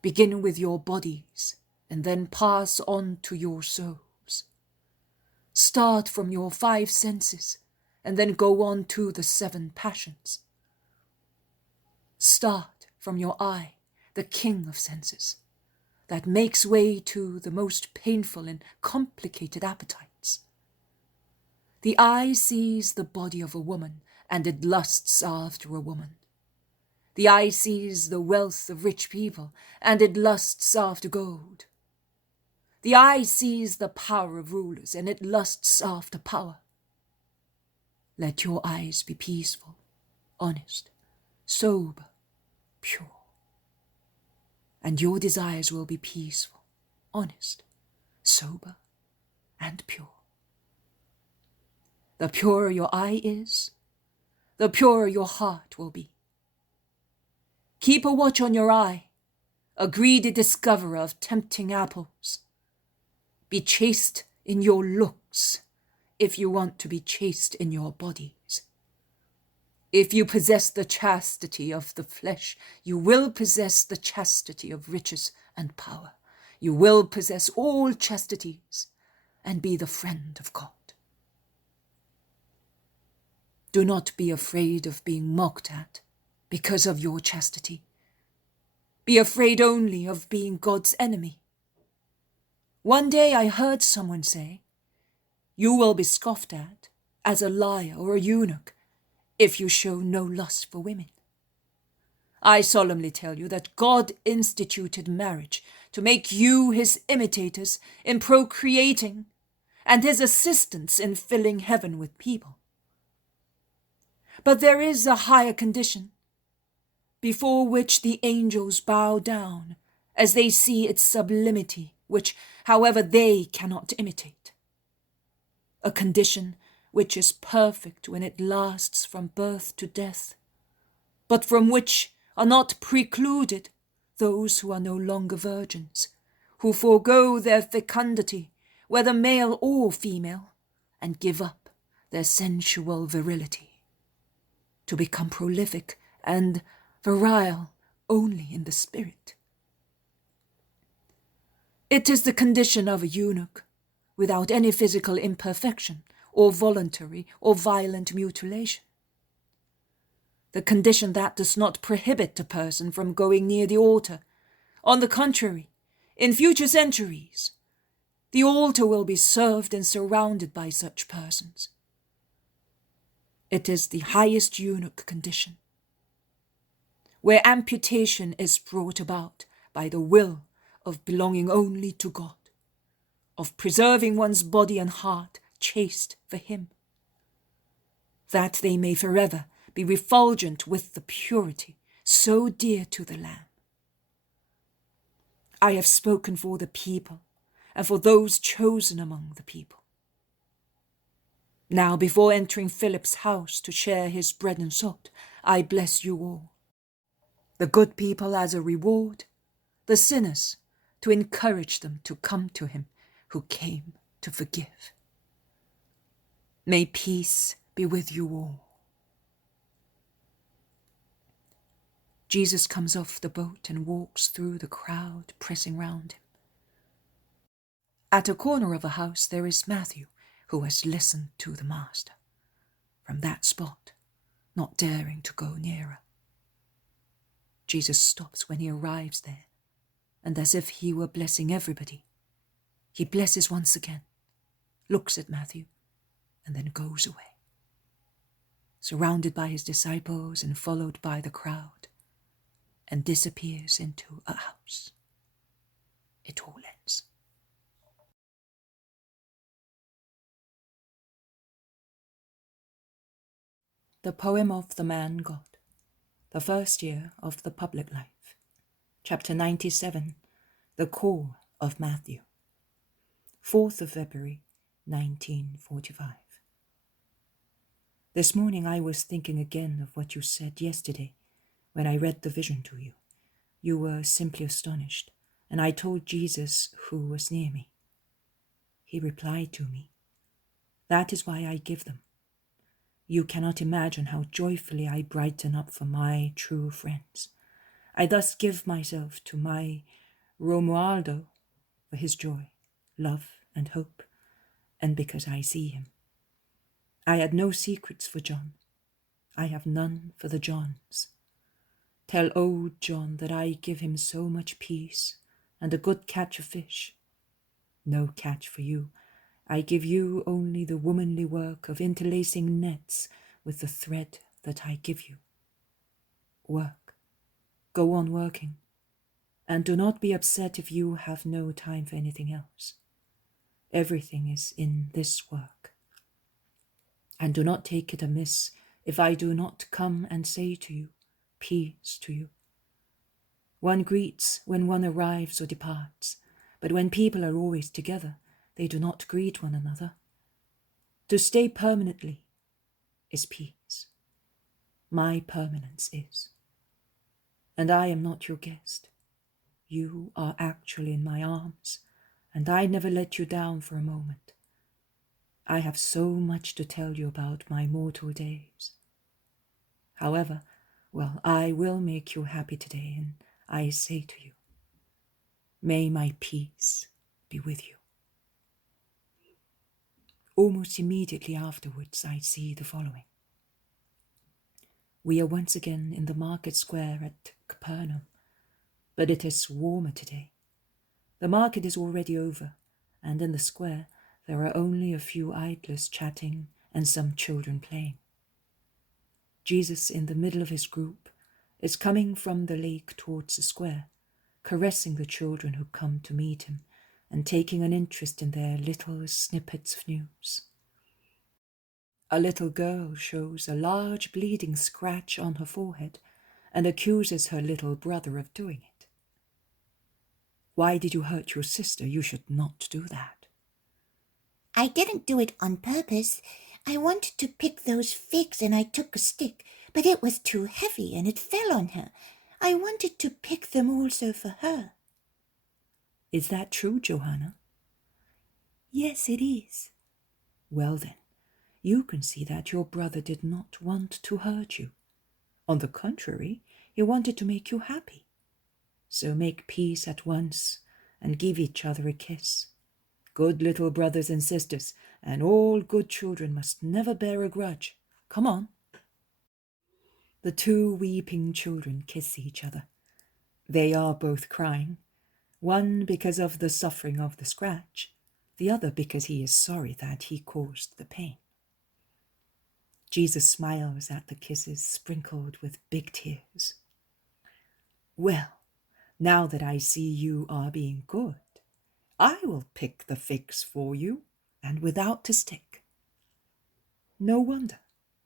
Begin with your bodies and then pass on to your souls. Start from your 5 senses and then go on to the 7 passions. Start from your eye, the king of senses, that makes way to the most painful and complicated appetites. The eye sees the body of a woman, and it lusts after a woman. The eye sees the wealth of rich people, and it lusts after gold. The eye sees the power of rulers, and it lusts after power. Let your eyes be peaceful, honest, sober, pure. And your desires will be peaceful, honest, sober, and pure. The purer your eye is, the purer your heart will be. Keep a watch on your eye, a greedy discoverer of tempting apples. Be chaste in your looks if you want to be chaste in your bodies. If you possess the chastity of the flesh, you will possess the chastity of riches and power. You will possess all chastities and be the friend of God. Do not be afraid of being mocked at because of your chastity. Be afraid only of being God's enemy. One day I heard someone say, you will be scoffed at as a liar or a eunuch if you show no lust for women. I solemnly tell you that God instituted marriage to make you his imitators in procreating and his assistants in filling heaven with people. But there is a higher condition, before which the angels bow down as they see its sublimity, which, however, they cannot imitate. A condition which is perfect when it lasts from birth to death, but from which are not precluded those who are no longer virgins, who forego their fecundity, whether male or female, and give up their sensual virility, to become prolific and virile only in the spirit. It is the condition of a eunuch, without any physical imperfection, or voluntary or violent mutilation. The condition that does not prohibit a person from going near the altar. On the contrary, in future centuries, the altar will be served and surrounded by such persons. It is the highest eunuch condition. where amputation is brought about by the will of belonging only to God, of preserving one's body and heart chaste for Him, that they may forever be refulgent with the purity so dear to the Lamb. I have spoken for the people and for those chosen among the people. Now, before entering Philip's house to share his bread and salt, I bless you all. The good people as a reward, the sinners to encourage them to come to Him who came to forgive. May peace be with you all. Jesus comes off the boat and walks through the crowd pressing round Him. At a corner of a house there is Matthew, who has listened to the Master. From that spot, not daring to go nearer. Jesus stops when he arrives there, and as if he were blessing everybody, he blesses once again, looks at Matthew, and then goes away. Surrounded by his disciples and followed by the crowd, and disappears into a house. It all ends. The poem of the man God, the first year of the public life. Chapter 97, The Call of Matthew. 4th of February, 1945. This morning I was thinking again of what you said yesterday when I read the vision to you. You were simply astonished, and I told Jesus who was near me. He replied to me, "That is why I give them. You cannot imagine how joyfully I brighten up for my true friends. I thus give myself to my Romualdo for his joy, love, and hope, and because I see him. I had no secrets for John. I have none for the Johns. Tell old John that I give him so much peace and a good catch of fish. No catch for you. I give you only the womanly work of interlacing nets with the thread that I give you. Work. Go on working. And do not be upset if you have no time for anything else. Everything is in this work. And do not take it amiss if I do not come and say to you, peace to you. One greets when one arrives or departs, but when people are always together, they do not greet one another. To stay permanently is peace. My permanence is. And I am not your guest. You are actually in my arms, and I never let you down for a moment. I have so much to tell you about my mortal days. However, I will make you happy today, and I say to you, may my peace be with you. Almost immediately afterwards, I see the following. We are once again in the market square at Capernaum, but it is warmer today. The market is already over, and in the square there are only a few idlers chatting and some children playing. Jesus, in the middle of his group, is coming from the lake towards the square, caressing the children who come to meet him and taking an interest in their little snippets of news. A little girl shows a large bleeding scratch on her forehead and accuses her little brother of doing it. Why did you hurt your sister? You should not do that. I didn't do it on purpose. I wanted to pick those figs and I took a stick, but it was too heavy and it fell on her. I wanted to pick them also for her. Is that true, Johanna? Yes, it is. Well then, you can see that your brother did not want to hurt you. On the contrary, he wanted to make you happy. So make peace at once and give each other a kiss. Good little brothers and sisters, and all good children must never bear a grudge. Come on. The two weeping children kiss each other. They are both crying, one because of the suffering of the scratch, the other because he is sorry that he caused the pain. Jesus smiles at the kisses sprinkled with big tears. Well, now that I see you are being good, I will pick the figs for you, and without a stick. No wonder,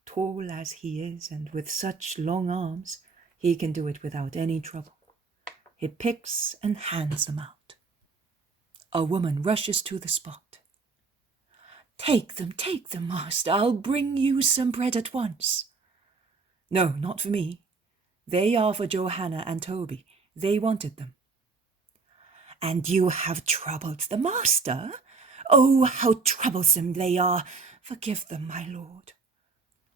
tall as he is and with such long arms, he can do it without any trouble. He picks and hands them out. A woman rushes to the spot. Take them, master. I'll bring you some bread at once. No, not for me. They are for Johanna and Toby. They wanted them. And you have troubled the master? Oh, how troublesome they are! Forgive them, my lord.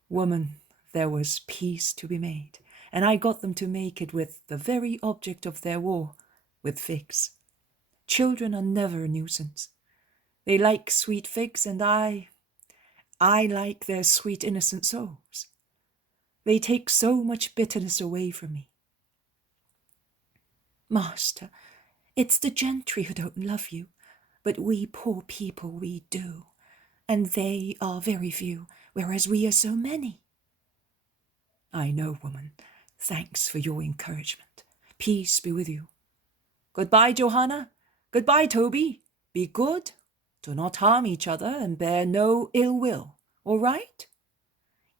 Woman, there was peace to be made, and I got them to make it with the very object of their war, with figs. Children are never a nuisance. They like sweet figs, and I like their sweet innocent souls. They take so much bitterness away from me. Master, it's the gentry who don't love you, but we poor people, we do, and they are very few, whereas we are so many. I know, woman. Thanks for your encouragement. Peace be with you. Goodbye, Johanna. Goodbye, Toby. Be good. Do not harm each other and bear no ill will. All right?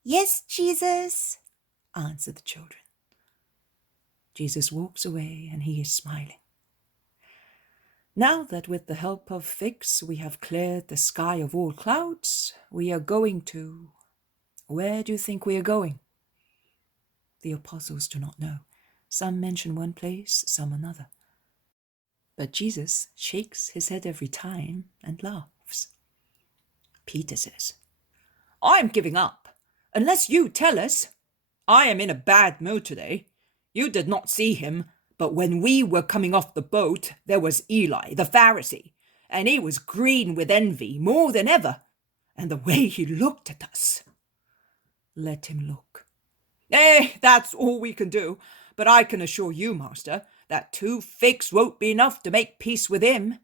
Yes, Jesus, answered the children. Jesus walks away and he is smiling. Now that with the help of figs we have cleared the sky of all clouds, we are going to... Where do you think we are going? The apostles do not know. Some mention one place, some another. But Jesus shakes his head every time and laughs. Peter says, I'm giving up, unless you tell us. I am in a bad mood today. You did not see him, but when we were coming off the boat, there was Eli, the Pharisee, and he was green with envy more than ever, and the way he looked at us. Let him look. That's all we can do, but I can assure you, master, that 2 figs won't be enough to make peace with him.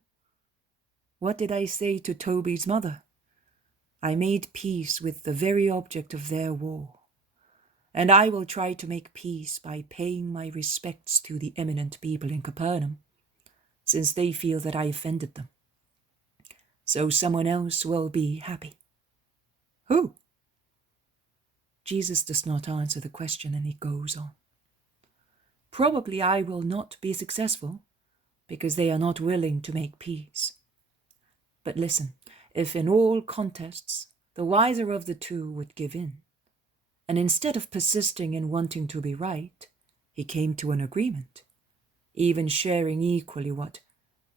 What did I say to Toby's mother? I made peace with the very object of their war, and I will try to make peace by paying my respects to the eminent people in Capernaum, since they feel that I offended them. So someone else will be happy. Who? Jesus does not answer the question and he goes on. Probably I will not be successful, because they are not willing to make peace. But listen, if in all contests the wiser of the 2 would give in, and instead of persisting in wanting to be right, he came to an agreement, even sharing equally what,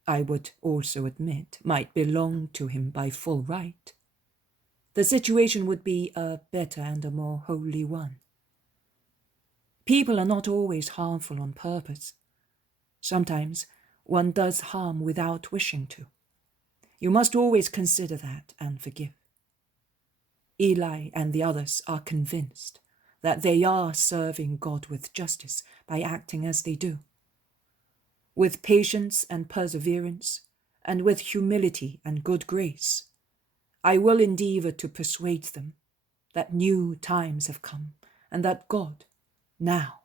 I would also admit, might belong to him by full right, the situation would be a better and a more holy one. People are not always harmful on purpose. Sometimes one does harm without wishing to. You must always consider that and forgive. Eli and the others are convinced that they are serving God with justice by acting as they do. With patience and perseverance, and with humility and good grace, I will endeavour to persuade them that new times have come and that God, now,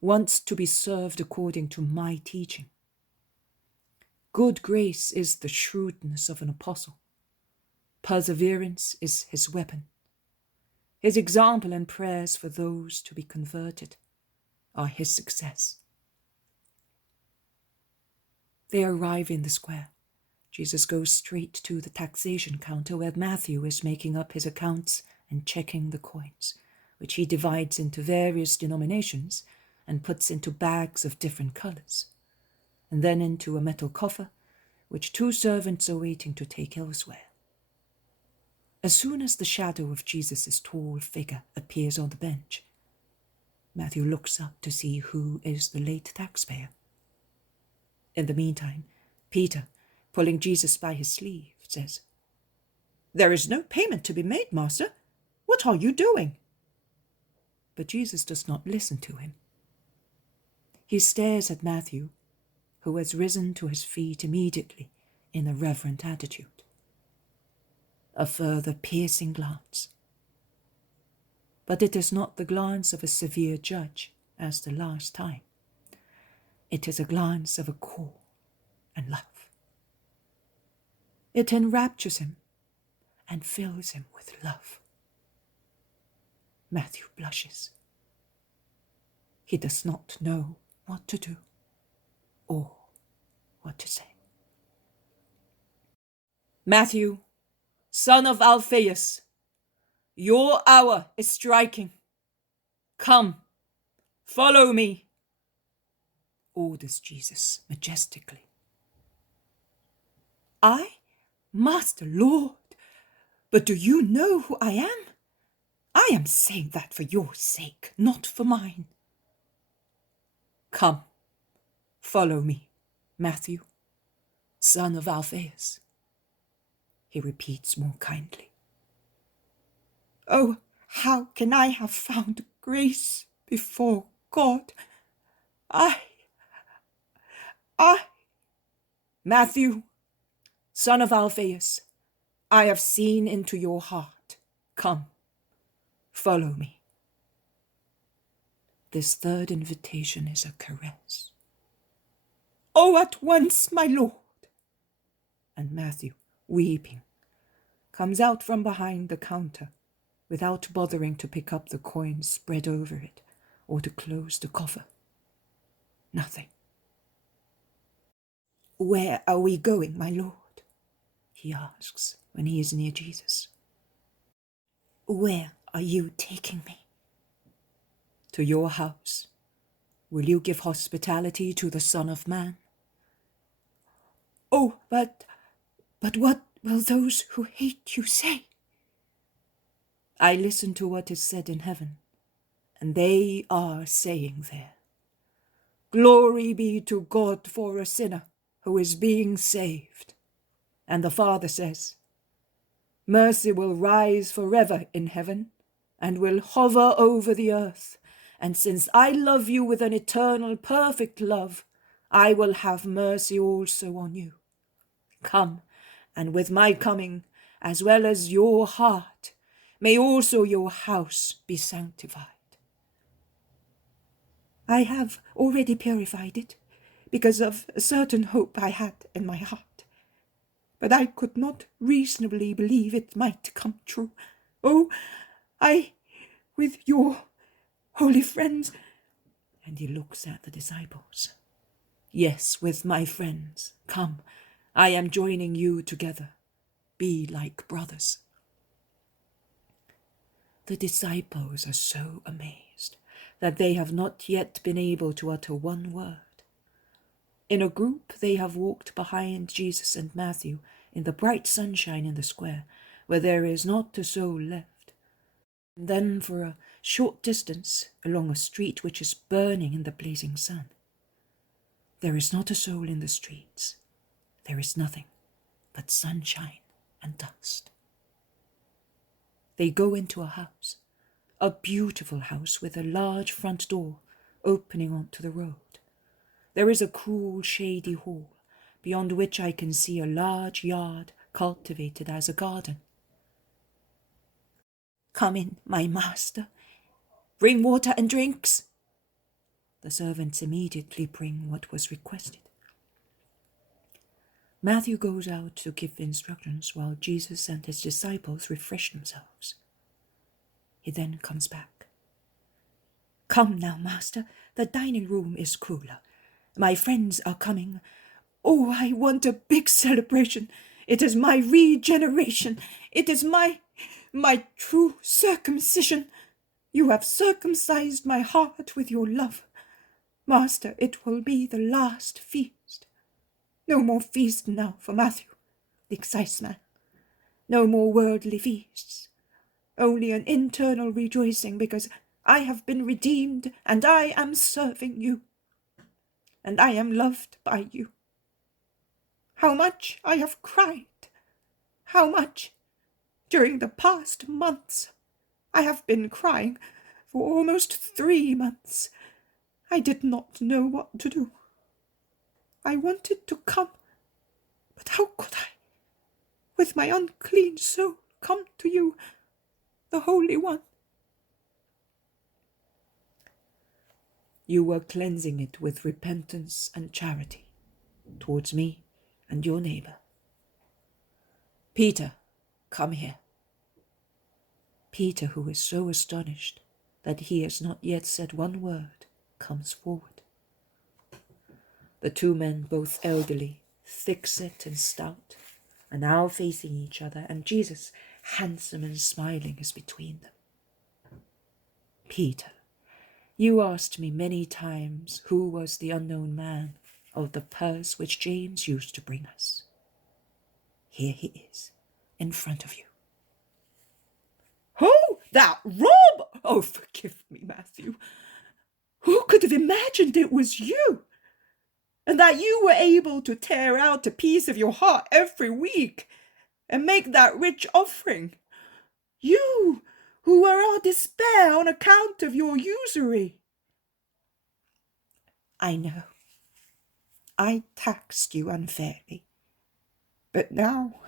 wants to be served according to my teaching. Good grace is the shrewdness of an apostle. Perseverance is his weapon. His example and prayers for those to be converted are his success. They arrive in the square. Jesus goes straight to the taxation counter where Matthew is making up his accounts and checking the coins, which he divides into various denominations and puts into bags of different colours, and then into a metal coffer, which 2 servants are waiting to take elsewhere. As soon as the shadow of Jesus' tall figure appears on the bench, Matthew looks up to see who is the late taxpayer. In the meantime, Peter, pulling Jesus by his sleeve, says, There is no payment to be made, master. What are you doing? But Jesus does not listen to him. He stares at Matthew, who has risen to his feet immediately in a reverent attitude. A further piercing glance. But it is not the glance of a severe judge as the last time. It is a glance of a call and love. It enraptures him and fills him with love. Matthew blushes. He does not know what to do or what to say. Matthew, son of Alphaeus, your hour is striking. Come, follow me, orders Jesus majestically. I, Master, Lord, but do you know who I am? I am saying that for your sake, not for mine. Come, follow me, Matthew, son of Alphaeus, he repeats more kindly. Oh, how can I have found grace before God? Matthew, son of Alphaeus, I have seen into your heart. Come, follow me. This third invitation is a caress. Oh, at once, my Lord! And Matthew, weeping, comes out from behind the counter without bothering to pick up the coins spread over it or to close the coffer. Nothing. Where are we going, my Lord? He asks when he is near Jesus. Where are you taking me? To your house. Will you give hospitality to the Son of Man? Oh, but what will those who hate you say? I listen to what is said in heaven, and they are saying there, Glory be to God for a sinner who is being saved. And the Father says, Mercy will rise forever in heaven and will hover over the earth. And since I love you with an eternal, perfect love, I will have mercy also on you. Come, and with my coming, as well as your heart, may also your house be sanctified. I have already purified it, because of a certain hope I had in my heart. But I could not reasonably believe it might come true. Oh, I, with your holy friends, and he looks at the disciples. Yes, with my friends, come, I am joining you together. Be like brothers. The disciples are so amazed that they have not yet been able to utter one word. In a group they have walked behind Jesus and Matthew in the bright sunshine in the square, where there is not a soul left. And then for a short distance, along a street which is burning in the blazing sun. There is not a soul in the streets. There is nothing but sunshine and dust. They go into a house, a beautiful house with a large front door opening onto the road. There is a cool, shady hall, beyond which I can see a large yard cultivated as a garden. Come in, my master. Bring water and drinks. The servants immediately bring what was requested. Matthew goes out to give instructions while Jesus and his disciples refresh themselves. He then comes back. Come now, master, the dining room is cooler. My friends are coming. Oh, I want a big celebration. It is my regeneration. It is my true circumcision. You have circumcised my heart with your love. Master, it will be the last feast. No more feast now for Matthew, the exciseman. No more worldly feasts. Only an internal rejoicing because I have been redeemed and I am serving you. And I am loved by you. How much I have cried. How much. During the past months. I have been crying for almost 3 months. I did not know what to do. I wanted to come, but how could I, with my unclean soul, come to you, the Holy One? You were cleansing it with repentance and charity towards me and your neighbor. Peter, come here. Peter, who is so astonished that he has not yet said one word, comes forward. The two men, both elderly, thick-set and stout, are now facing each other, and Jesus, handsome and smiling, is between them. Peter, you asked me many times who was the unknown man of the purse which James used to bring us. Here he is, in front of you. Oh, that Rob! Oh, forgive me, Matthew. Who could have imagined it was you? And that you were able to tear out a piece of your heart every week and make that rich offering? You, who were our despair on account of your usury. I know. I taxed you unfairly. But now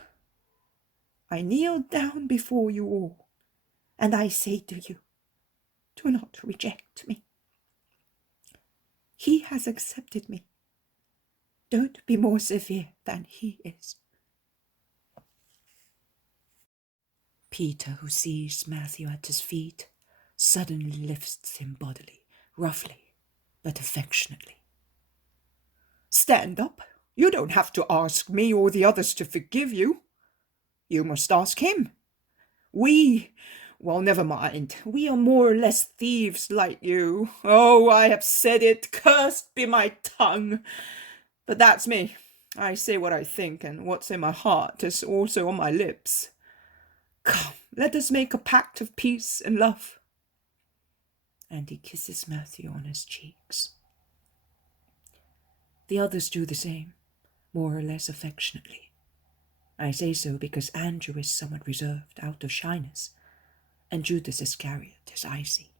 I kneel down before you all, and I say to you, do not reject me. He has accepted me. Don't be more severe than he is. Peter, who sees Matthew at his feet, suddenly lifts him bodily, roughly, but affectionately. Stand up. You don't have to ask me or the others to forgive you. You must ask him. Well, never mind. We are more or less thieves like you. Oh, I have said it. Cursed be my tongue. But that's me. I say what I think, and what's in my heart is also on my lips. Come, let us make a pact of peace and love. And he kisses Matthew on his cheeks. The others do the same, more or less affectionately. I say so because Andrew is somewhat reserved out of shyness, and Judas Iscariot is icy.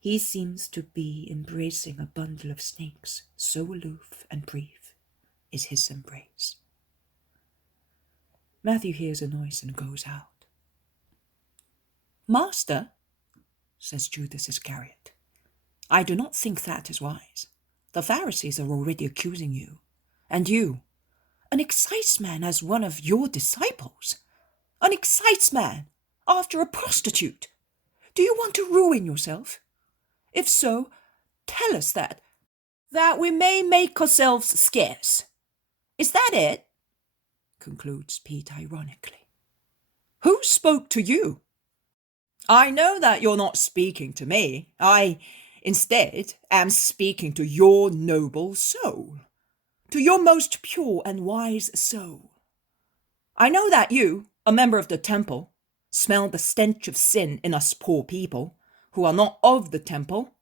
He seems to be embracing a bundle of snakes, so aloof and brief is his embrace. Matthew hears a noise and goes out. Master, says Judas Iscariot, I do not think that is wise. The Pharisees are already accusing you, and you, an exciseman as one of your disciples, an exciseman after a prostitute. Do you want to ruin yourself? If so, tell us that we may make ourselves scarce. Is that it? Concludes Pete ironically. Who spoke to you? I know that you're not speaking to me. I, instead, am speaking to your noble soul, to your most pure and wise soul. I know that you, a member of the temple, smell the stench of sin in us poor people, who are not of the temple.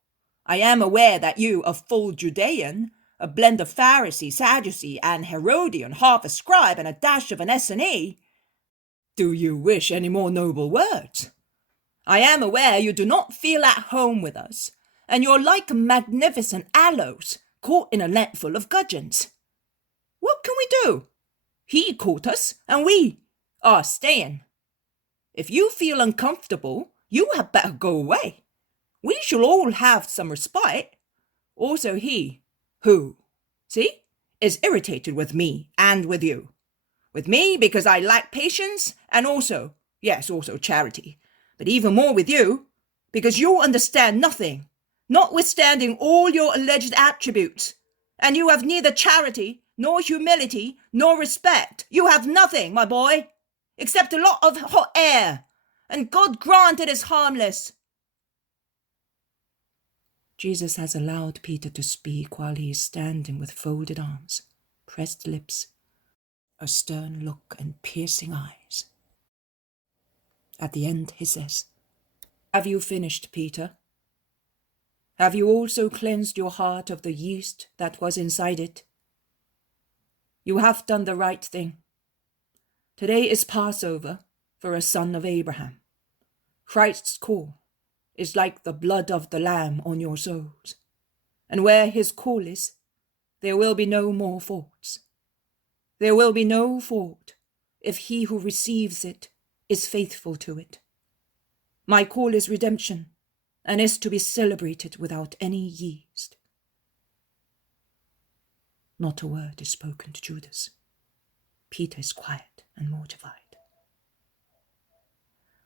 I am aware that you, a full Judean, a blend of Pharisee, Sadducee, and Herodian, half a scribe and a dash of an S&E. Do you wish any more noble words? I am aware you do not feel at home with us, and you're like magnificent aloes caught in a net full of gudgeons. What can we do? He caught us, and we are staying. If you feel uncomfortable, you had better go away. We shall all have some respite. Also he, who, see, is irritated with me and with you. With me because I lack patience, and also charity. But even more with you, because you understand nothing, notwithstanding all your alleged attributes. And you have neither charity, nor humility, nor respect. You have nothing, my boy, except a lot of hot air. And God grant it is harmless. Jesus has allowed Peter to speak while he is standing with folded arms, pressed lips, a stern look and piercing eyes. At the end he says, Have you finished, Peter? Have you also cleansed your heart of the yeast that was inside it? You have done the right thing. Today is Passover for a son of Abraham. Christ's call is like the blood of the Lamb on your souls. And where his call is, there will be no more faults. There will be no fault if he who receives it is faithful to it. My call is redemption, and is to be celebrated without any yeast." Not a word is spoken to Judas. Peter is quiet and mortified.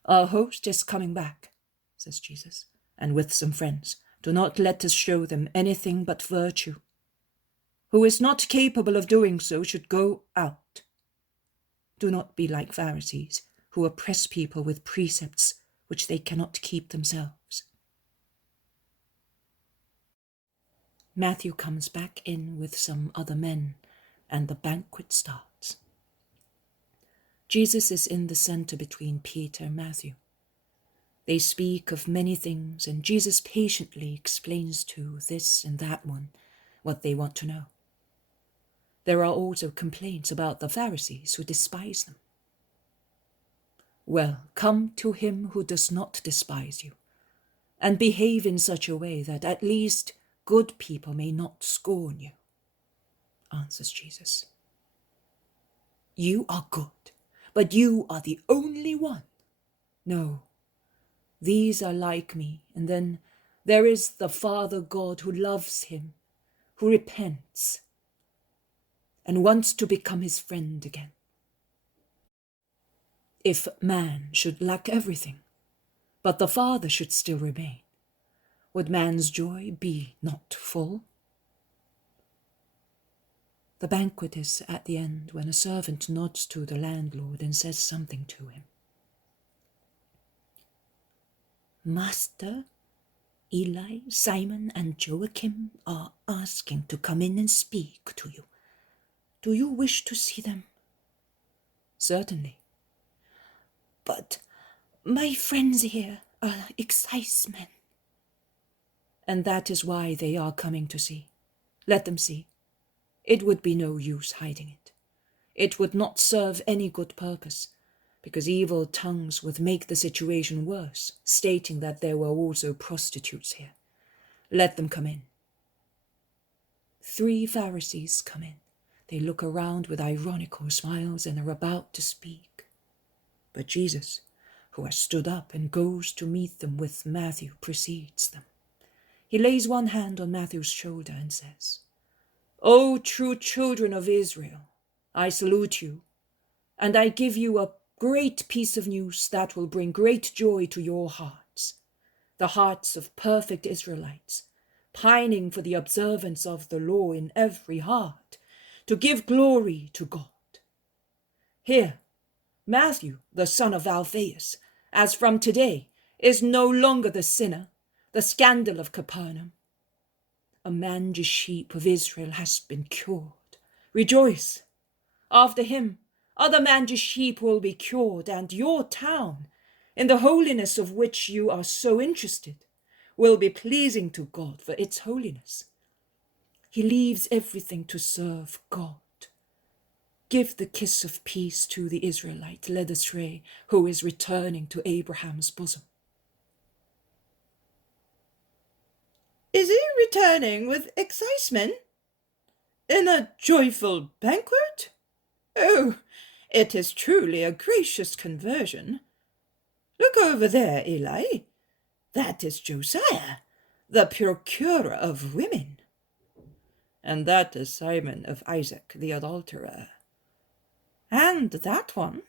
"Our host is coming back," says Jesus, "and with some friends. Do not let us show them anything but virtue. Who is not capable of doing so should go out. Do not be like Pharisees, who oppress people with precepts which they cannot keep themselves." Matthew comes back in with some other men, and the banquet starts. Jesus is in the center between Peter and Matthew. They speak of many things, and Jesus patiently explains to this and that one what they want to know. There are also complaints about the Pharisees who despise them. "Well, come to him who does not despise you, and behave in such a way that at least good people may not scorn you," answers Jesus. "You are good, but you are the only one. No, these are like me, and then there is the Father God who loves him, who repents, and wants to become his friend again. If man should lack everything, but the Father should still remain, would man's joy be not full?" The banquet is at the end when a servant nods to the landlord and says something to him. "Master, Eli, Simon, and Joachim are asking to come in and speak to you. Do you wish to see them?" "Certainly." "But my friends here are excisemen." "And that is why they are coming to see. Let them see. It would be no use hiding it. It would not serve any good purpose, because evil tongues would make the situation worse, stating that there were also prostitutes here. Let them come in." 3 Pharisees come in. They look around with ironical smiles and are about to speak. But Jesus, who has stood up and goes to meet them with Matthew, precedes them. He lays one hand on Matthew's shoulder and says, "O true children of Israel, I salute you, and I give you a great piece of news that will bring great joy to your hearts, the hearts of perfect Israelites, pining for the observance of the law in every heart, to give glory to God. Here, Matthew, the son of Alphaeus, as from today, is no longer the sinner, the scandal of Capernaum. A mangy sheep of Israel has been cured. Rejoice! After him, other mangy sheep will be cured, and your town, in the holiness of which you are so interested, will be pleasing to God for its holiness. He leaves everything to serve God. Give the kiss of peace to the Israelite led astray, who is returning to Abraham's bosom." Is he returning with excisemen? In a joyful banquet? Oh, it is truly a gracious conversion. Look over there, Eli. That is Josiah, the procurer of women. And that is Simon of Isaac, the adulterer. And that one,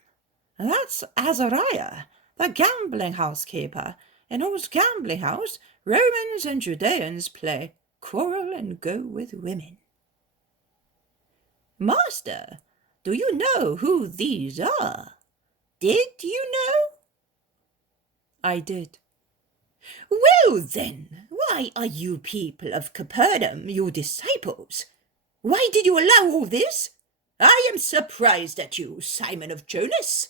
that's Azariah, the gambling house keeper, in whose gambling house Romans and Judeans play, quarrel, and go with women. Master, do you know who these are? Did you know? I did. Well then, why are you people of Capernaum your disciples? Why did you allow all this? I am surprised at you, Simon of Jonas.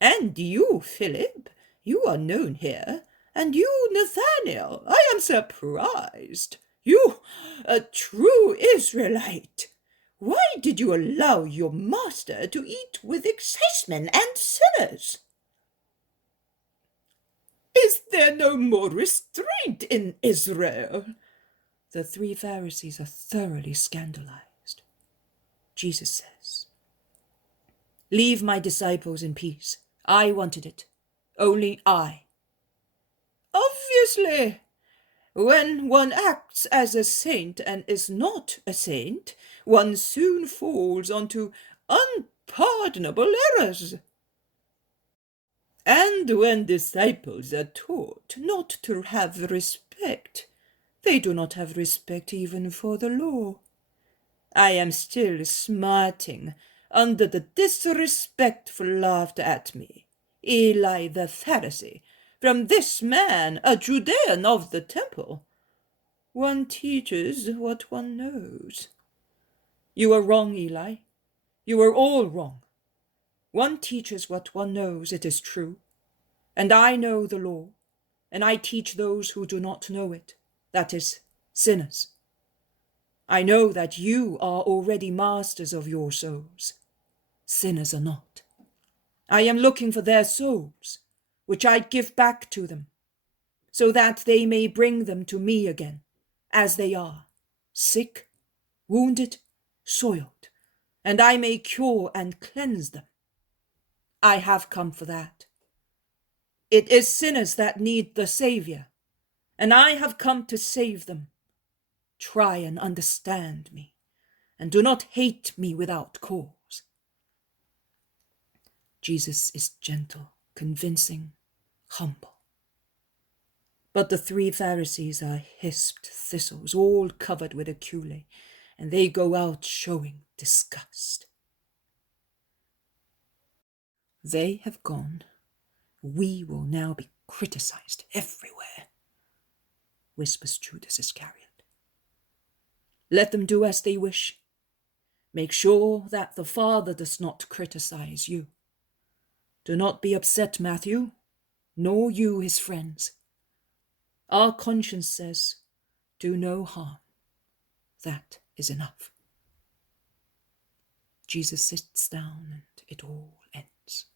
And you, Philip, you are known here, and you, Nathanael, I am surprised. You, a true Israelite. Why did you allow your master to eat with excisemen and sinners? Is there no more restraint in Israel? The 3 Pharisees are thoroughly scandalized. Jesus says, "Leave my disciples in peace. I wanted it. Only I. Obviously. When one acts as a saint and is not a saint, one soon falls onto unpardonable errors. And when disciples are taught not to have respect, they do not have respect even for the law. I am still smarting under the disrespectful laughter at me, Eli the Pharisee, from this man, a Judean of the temple. One teaches what one knows. You are wrong, Eli. You are all wrong. One teaches what one knows, it is true. And I know the law, and I teach those who do not know it, that is, sinners. I know that you are already masters of your souls. Sinners are not. I am looking for their souls, which I give back to them, so that they may bring them to me again, as they are, sick, wounded, soiled, and I may cure and cleanse them. I have come for that. It is sinners that need the Saviour, and I have come to save them. Try and understand me, and do not hate me without cause. Jesus is gentle, convincing, humble. But the 3 Pharisees are hisped thistles, all covered with aculae, and they go out showing disgust. They have gone. We will now be criticized everywhere, whispers Judas Iscariot. Let them do as they wish. Make sure that the Father does not criticize you. Do not be upset, Matthew, nor you, his friends. Our conscience says, do no harm. That is enough. Jesus sits down and it all ends.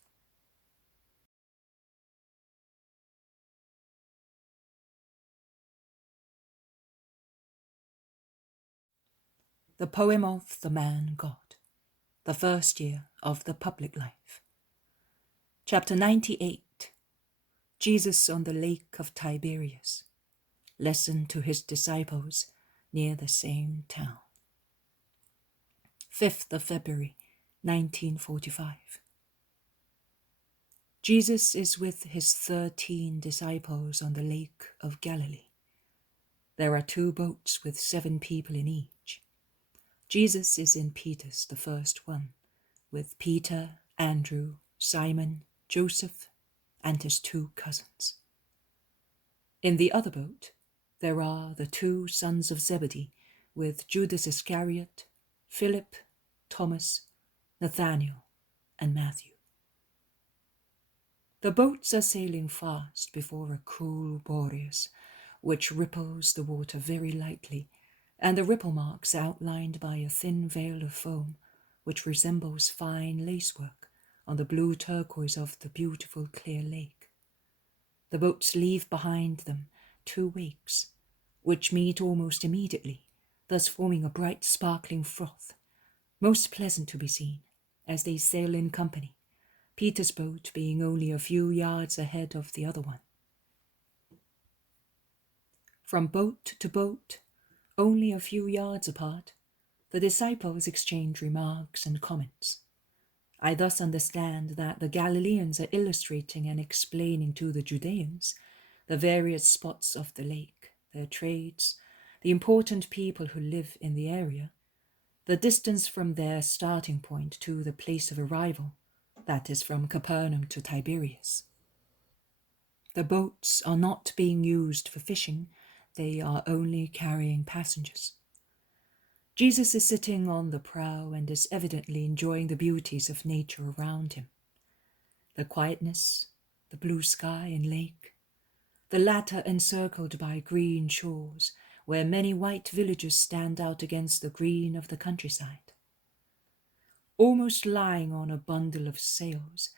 The poem of the man God, the first year of the public life. Chapter 98. Jesus on the Lake of Tiberias. Lesson to his disciples near the same town. 5th of February, 1945. Jesus is with his 13 disciples on the Lake of Galilee. There are 2 boats with 7 people in each. Jesus is in Peter's, the first one, with Peter, Andrew, Simon, Joseph, and his 2 cousins. In the other boat, there are the 2 sons of Zebedee, with Judas Iscariot, Philip, Thomas, Nathanael, and Matthew. The boats are sailing fast before a cool Boreas, which ripples the water very lightly, and the ripple marks outlined by a thin veil of foam, which resembles fine lacework on the blue turquoise of the beautiful clear lake. The boats leave behind them 2 wakes, which meet almost immediately, thus forming a bright sparkling froth, most pleasant to be seen, as they sail in company, Peter's boat being only a few yards ahead of the other one. From boat to boat, only a few yards apart, the disciples exchange remarks and comments. I thus understand that the Galileans are illustrating and explaining to the Judeans the various spots of the lake, their trades, the important people who live in the area, the distance from their starting point to the place of arrival, that is from Capernaum to Tiberias. The boats are not being used for fishing, they are only carrying passengers. Jesus is sitting on the prow and is evidently enjoying the beauties of nature around him. The quietness, the blue sky and lake, the latter encircled by green shores, where many white villages stand out against the green of the countryside. Almost lying on a bundle of sails,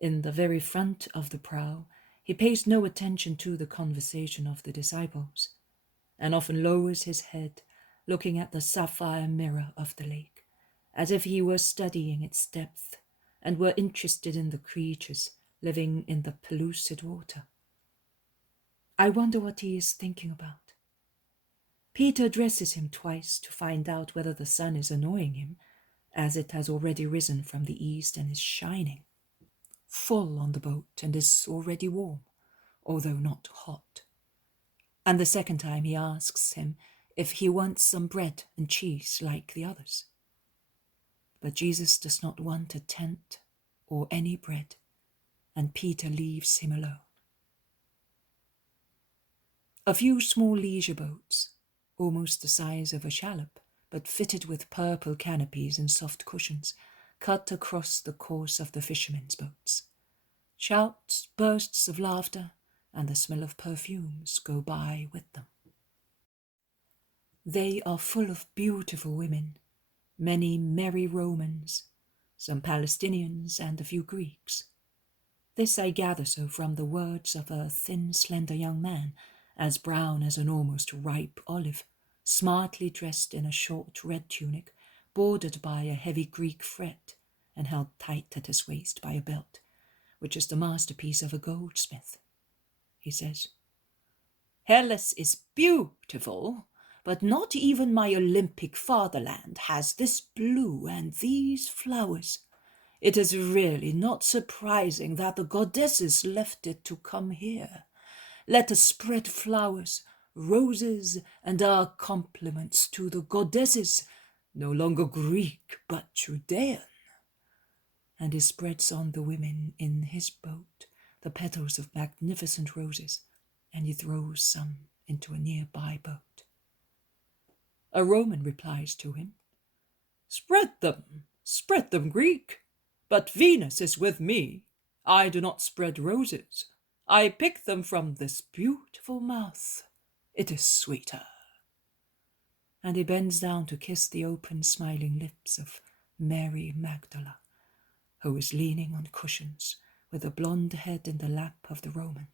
in the very front of the prow, he pays no attention to the conversation of the disciples, and often lowers his head, looking at the sapphire mirror of the lake, as if he were studying its depth and were interested in the creatures living in the pellucid water. I wonder what he is thinking about. Peter addresses him twice to find out whether the sun is annoying him, as it has already risen from the east and is shining full on the boat and is already warm, although not hot. And the second time he asks him if he wants some bread and cheese like the others. But Jesus does not want a tent or any bread, and Peter leaves him alone. A few small leisure boats, almost the size of a shallop, but fitted with purple canopies and soft cushions, cut across the course of the fishermen's boats. Shouts, bursts of laughter, and the smell of perfumes go by with them. They are full of beautiful women, many merry Romans, some Palestinians, and a few Greeks. This I gather so from the words of a thin, slender young man, as brown as an almost ripe olive, smartly dressed in a short red tunic, bordered by a heavy Greek fret, and held tight at his waist by a belt, which is the masterpiece of a goldsmith. He says, "Hellas is beautiful, but not even my Olympic fatherland has this blue and these flowers. It is really not surprising that the goddesses left it to come here. Let us spread flowers, roses, and our compliments to the goddesses, no longer Greek but Judean." And he spreads on the women in his boat the petals of magnificent roses, and he throws some into a nearby boat. A Roman replies to him, spread them, Greek. But Venus is with me. I do not spread roses. I pick them from this beautiful mouth. It is sweeter." And he bends down to kiss the open, smiling lips of Mary Magdala, who is leaning on cushions with a blonde head in the lap of the Roman.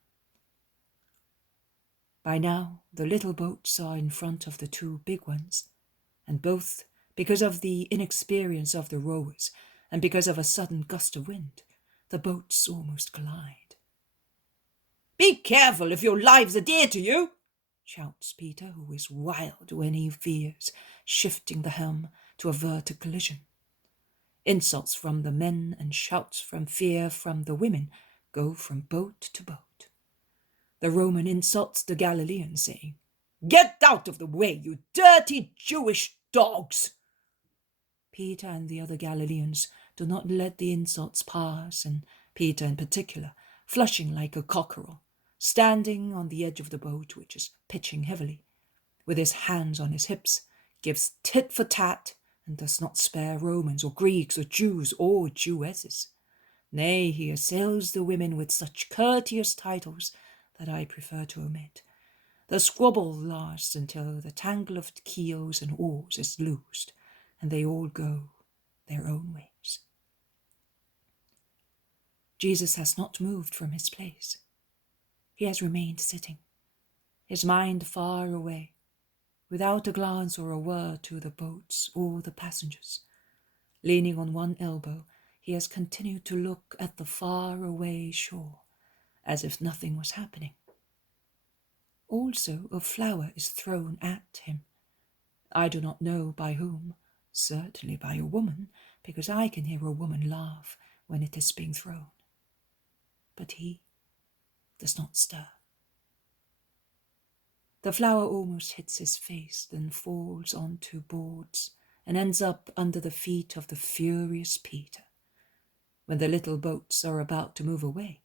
By now, the little boats are in front of the two big ones, and both, because of the inexperience of the rowers and because of a sudden gust of wind, the boats almost collide. "Be careful if your lives are dear to you," shouts Peter, who is wild when he veers, shifting the helm to avert a collision. Insults from the men and shouts from fear from the women go from boat to boat. The Roman insults the Galilean, saying, "Get out of the way, you dirty Jewish dogs!" Peter and the other Galileans do not let the insults pass, and Peter in particular, flushing like a cockerel, standing on the edge of the boat, which is pitching heavily, with his hands on his hips, gives tit for tat, and does not spare Romans or Greeks or Jews or Jewesses. Nay, he assails the women with such courteous titles that I prefer to omit. The squabble lasts until the tangle of keels and oars is loosed, and they all go their own ways. Jesus has not moved from his place. He has remained sitting, his mind far away, without a glance or a word to the boats or the passengers. Leaning on one elbow, he has continued to look at the far-away shore, as if nothing was happening. Also, a flower is thrown at him. I do not know by whom, certainly by a woman, because I can hear a woman laugh when it is being thrown. But he does not stir. The flower almost hits his face, then falls onto boards and ends up under the feet of the furious Peter. When the little boats are about to move away,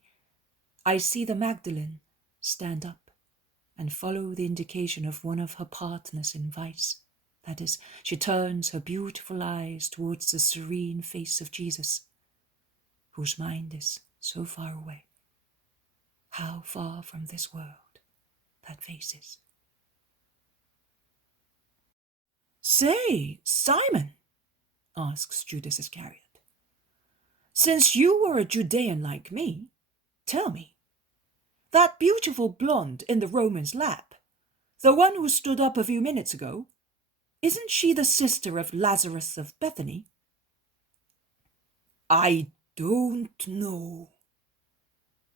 I see the Magdalene stand up and follow the indication of one of her partners in vice. That is, she turns her beautiful eyes towards the serene face of Jesus, whose mind is so far away. How far from this world that face is. "Say, Simon," asks Judas Iscariot, "since you are a Judean like me, tell me, that beautiful blonde in the Roman's lap, the one who stood up a few minutes ago, isn't she the sister of Lazarus of Bethany?" "I don't know,"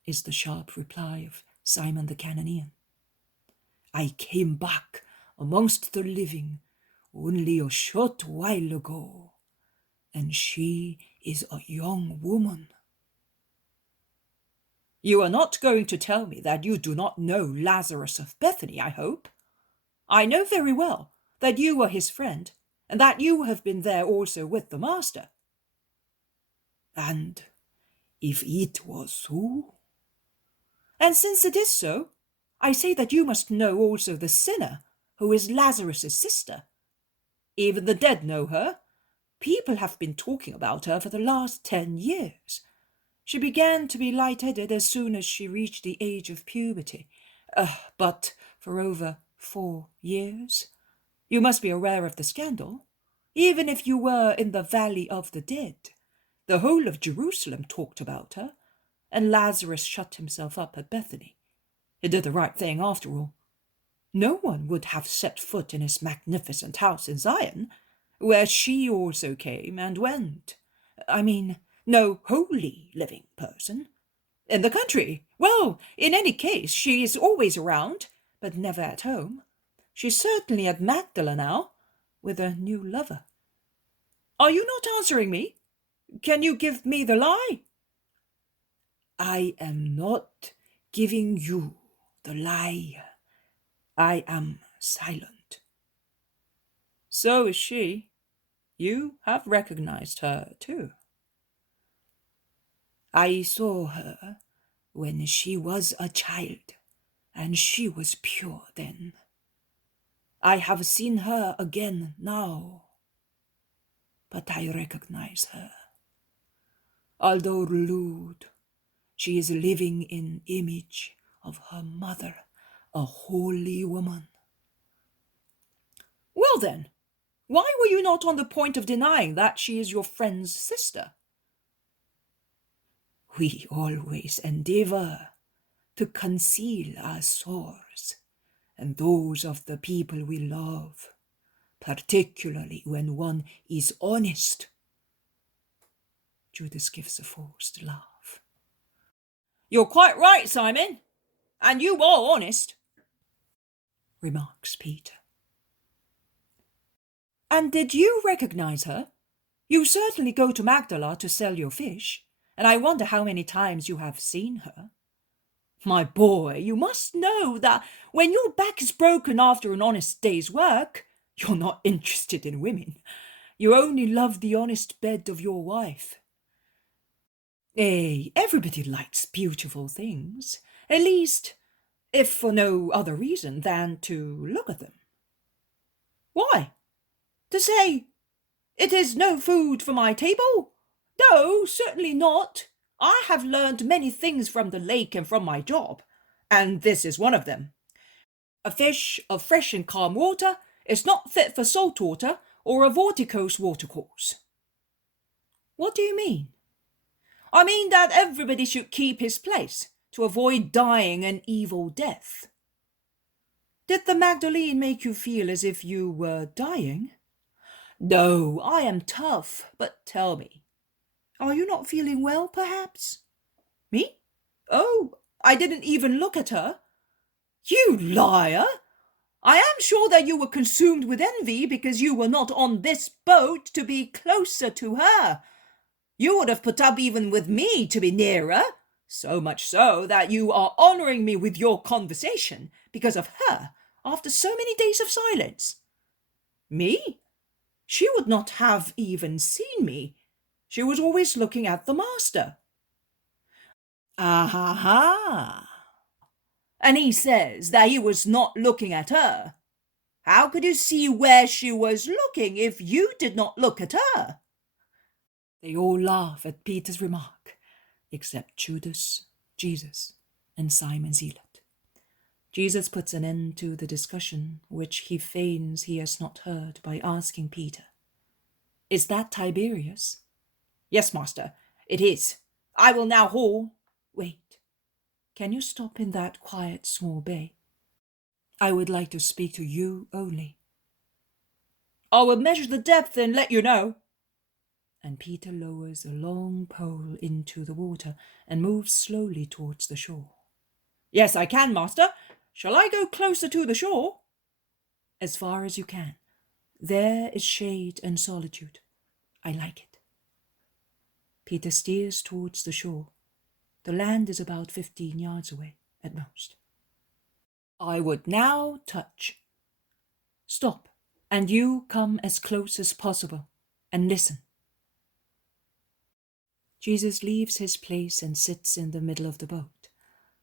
is the sharp reply of Simon the Cananean. I came back amongst the living only a short while ago, and she is a young woman." You are not going to tell me that you do not know Lazarus of Bethany, I hope. I know very well that you were his friend, and that you have been there also with the Master. "And if it was so?" And since it is so, I say that you must know also the sinner, who is Lazarus' sister. Even the dead know her. People have been talking about her for the last 10 years. She began to be light-headed as soon as she reached the age of puberty, but for over 4 years. You must be aware of the scandal. Even if you were in the Valley of the Dead, the whole of Jerusalem talked about her, and Lazarus shut himself up at Bethany. He did the right thing after all. No one would have set foot in his magnificent house in Zion, where she also came and went. I mean, no holy living person. In the country, well, in any case, she is always around, but never at home. She's certainly at Magdala now, with a new lover. Are you not answering me? Can you give me the lie? "I am not giving you the lie. I am silent." So is she. You have recognized her, too. "I saw her when she was a child, and she was pure then. I have seen her again now, but I recognize her. Although lewd, she is living in image of her mother, a holy woman." Well then, why were you not on the point of denying that she is your friend's sister? "We always endeavor to conceal our sores and those of the people we love, particularly when one is honest." Judas gives a forced laugh. "You're quite right, Simon, and you are honest," remarks Peter. "And did you recognize her? You certainly go to Magdala to sell your fish, and I wonder how many times you have seen her. My boy, you must know that when your back is broken after an honest day's work, you're not interested in women. You only love the honest bed of your wife. Everybody likes beautiful things, at least, if for no other reason than to look at them. Why? To say, 'It is no food for my table'? No, certainly not. I have learned many things from the lake and from my job, and this is one of them. A fish of fresh and calm water is not fit for salt water or a vorticose watercourse." What do you mean? I mean that everybody should keep his place to avoid dying an evil death. Did the Magdalene make you feel as if you were dying? No, I am tough, but tell me, are you not feeling well, perhaps? Me? Oh, I didn't even look at her. You liar! I am sure that you were consumed with envy because you were not on this boat to be closer to her. You would have put up even with me to be nearer, so much so that you are honouring me with your conversation because of her after so many days of silence. Me? She would not have even seen me. She was always looking at the Master. Ah-ha-ha! And he says that he was not looking at her. How could you see where she was looking if you did not look at her? They all laugh at Peter's remark, except Judas, Jesus, and Simon Zealot. Jesus puts an end to the discussion, which he feigns he has not heard, by asking Peter, "Is that Tiberias?" "Yes, Master, it is. I will now haul—" "Wait. Can you stop in that quiet small bay? I would like to speak to you only." "I will measure the depth and let you know." And Peter lowers a long pole into the water and moves slowly towards the shore. "Yes, I can, Master. Shall I go closer to the shore? As far as you can. There is shade and solitude. I like it. Peter steers towards the shore. The land is about 15 yards away, at most. I would now touch. Stop, and you come as close as possible, and listen. Jesus leaves his place and sits in the middle of the boat,